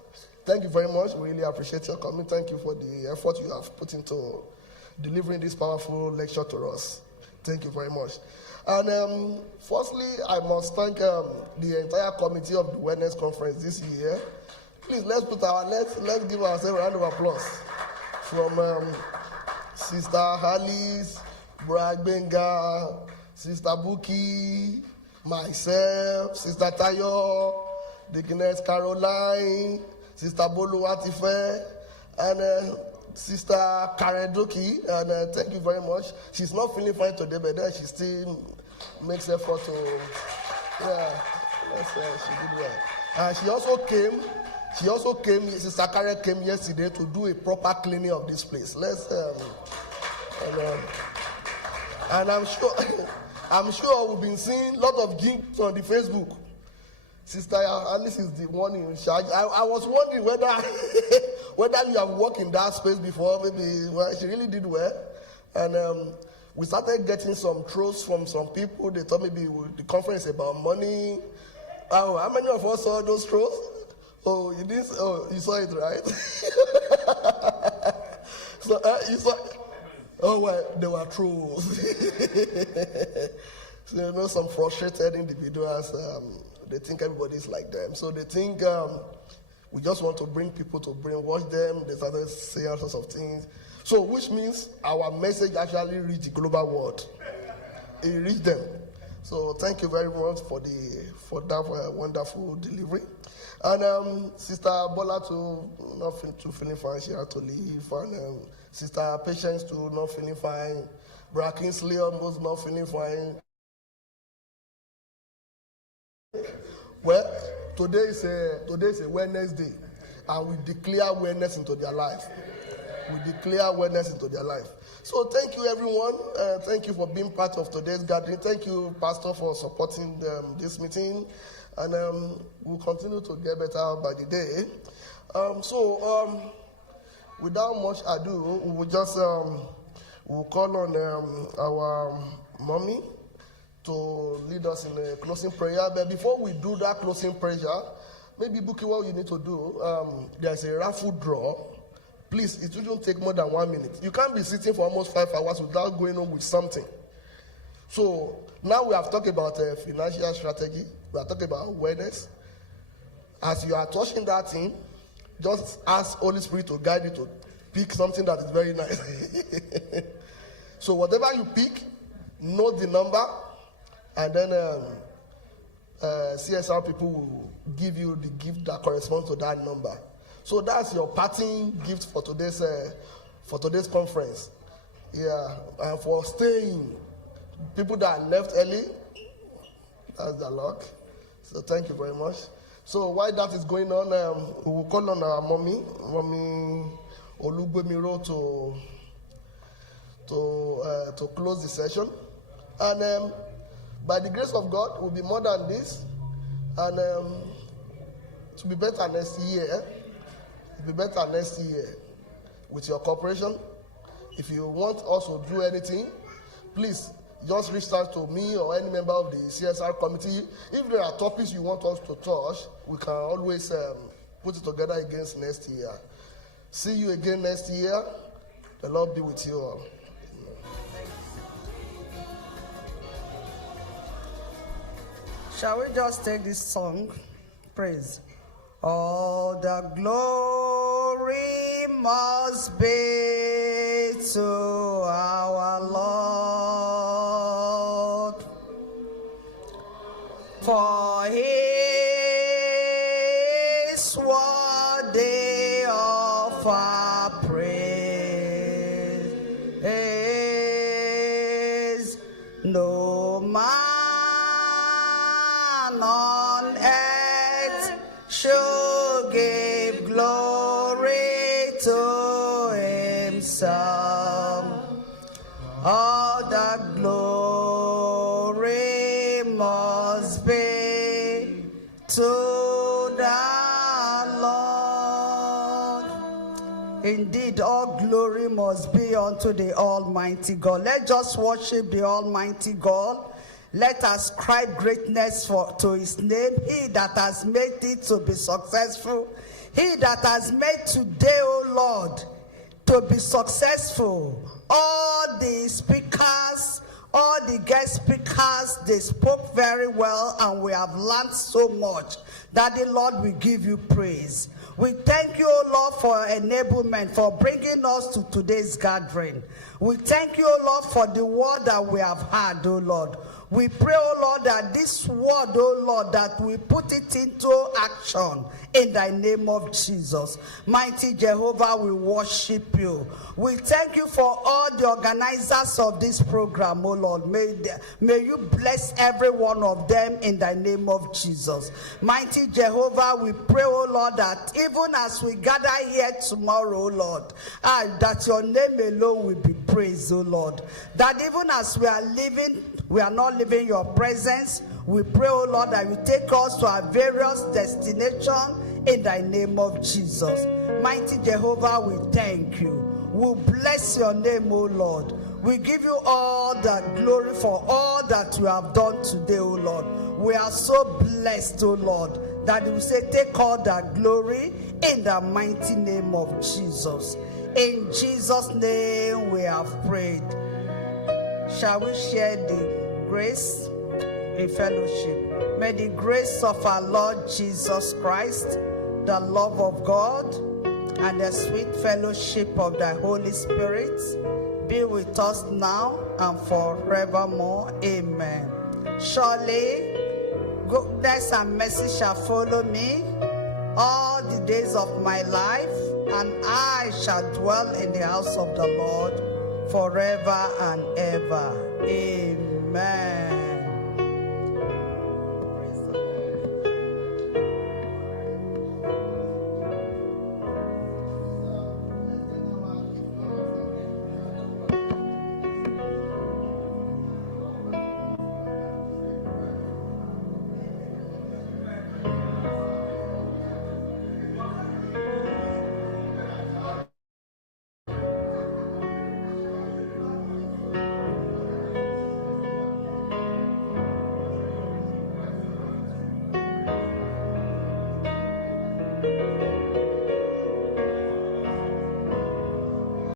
thank you very much. We really appreciate your coming. Thank you for the effort you have put into delivering this powerful lecture to us. Thank you very much. And firstly, I must thank the entire committee of the Welness Conference this year. Please, let's give ourselves a round of applause from Sister Alice, Brad Benga, Sister Buki, myself, Sister Tayo, Deaconess Caroline, Sister Bolu Atife, and Sister Karen Doki. And thank you very much. She's not feeling fine today, but then she still makes effort to, she did well. And she also came, Sister Karen came yesterday to do a proper cleaning of this place. And I'm sure we've been seeing a lot of jinx on the Facebook. Sister Alice is the one in charge. I was wondering whether you have worked in that space before. Maybe she really did well. And we started getting some trolls from some people. They told me the conference is about money. How many of us saw those trolls? Oh, you didn't? Oh, you saw it, right? So you saw. Oh, well, they were trolls. So some frustrated individuals. They think everybody's like them. So they think we just want to bring people to brainwash them. They started saying all sorts of things. So which means our message actually reached the global world. It reached them. So thank you very much for that wonderful delivery. And Sister Bola to feeling fine, she had to leave. And Sister Patience to not feeling fine. Brother Kingsley almost not feeling fine. Well, today is a Wednesday, and we declare Welness into their life. We declare Welness into their life. So thank you, everyone. Thank you for being part of today's gathering. Thank you, Pastor, for supporting this meeting. And we'll continue to get better by the day. Without much ado, we will just we'll call on our mommy to lead us in a closing prayer. But before we do that closing prayer, maybe Buki, what you need to do, there's a raffle draw. Please, it shouldn't take more than 1 minute. You can't be sitting for almost 5 hours without going on with something. So now we have talked about financial strategy. We are talking about awareness. As you are touching that thing, just ask Holy Spirit to guide you to pick something that is very nice. So whatever you pick, note the number, and then CSR people will give you the gift that corresponds to that number. So that's your parting gift for today's conference. Yeah, and for staying, people that left early, that's the luck. So thank you very much. So while that is going on, we will call on our mommy Olugbemiro to close the session. And by the grace of God, we'll be more than this. And to be better next year. Be better next year with your cooperation. If you want us to do anything, please just reach out to me or any member of the CSR committee. If there are topics you want us to touch, we can always put it together against next year. See you again next year. The Lord be with you all. Shall we just take this song? Praise. All the glory must be to our Lord, for He is worthy of our praise. No man on earth should give glory to himself. All the glory must be to the Lord. Indeed, all glory must be unto the Almighty God. Let's just worship the Almighty God. Let us ascribe greatness to his name, he that has made it to be successful, He that has made today, O Lord, to be successful. All the speakers, all the guest speakers, they spoke very well, and we have learned so much. Daddy, Lord, we give you praise. We thank you, O Lord, for enablement, for bringing us to today's gathering. We thank you, O Lord, for the word that we have heard, O Lord. We pray, O Lord, that this word, O Lord, that we put it into action in thy name of Jesus. Mighty Jehovah, we worship you. We thank you for all the organizers of this program, O Lord. May you bless every one of them in the name of Jesus. Mighty Jehovah, we pray, O Lord, that even as we gather here tomorrow, O Lord, that your name alone will be praised, O Lord. That even as we are living, we are not leaving your presence. We pray, O Lord, that you take us to our various destinations in thy name of Jesus. Mighty Jehovah, we thank you. We bless your name, O Lord. We give you all the glory for all that you have done today, O Lord. We are so blessed, O Lord, that you say, take all the glory in the mighty name of Jesus. In Jesus' name we have prayed. Shall we share the grace in fellowship? May the grace of our Lord Jesus Christ, the love of God, and the sweet fellowship of the Holy Spirit be with us now and forevermore. Amen. Surely, goodness and mercy shall follow me all the days of my life, and I shall dwell in the house of the Lord forever and ever. Amen.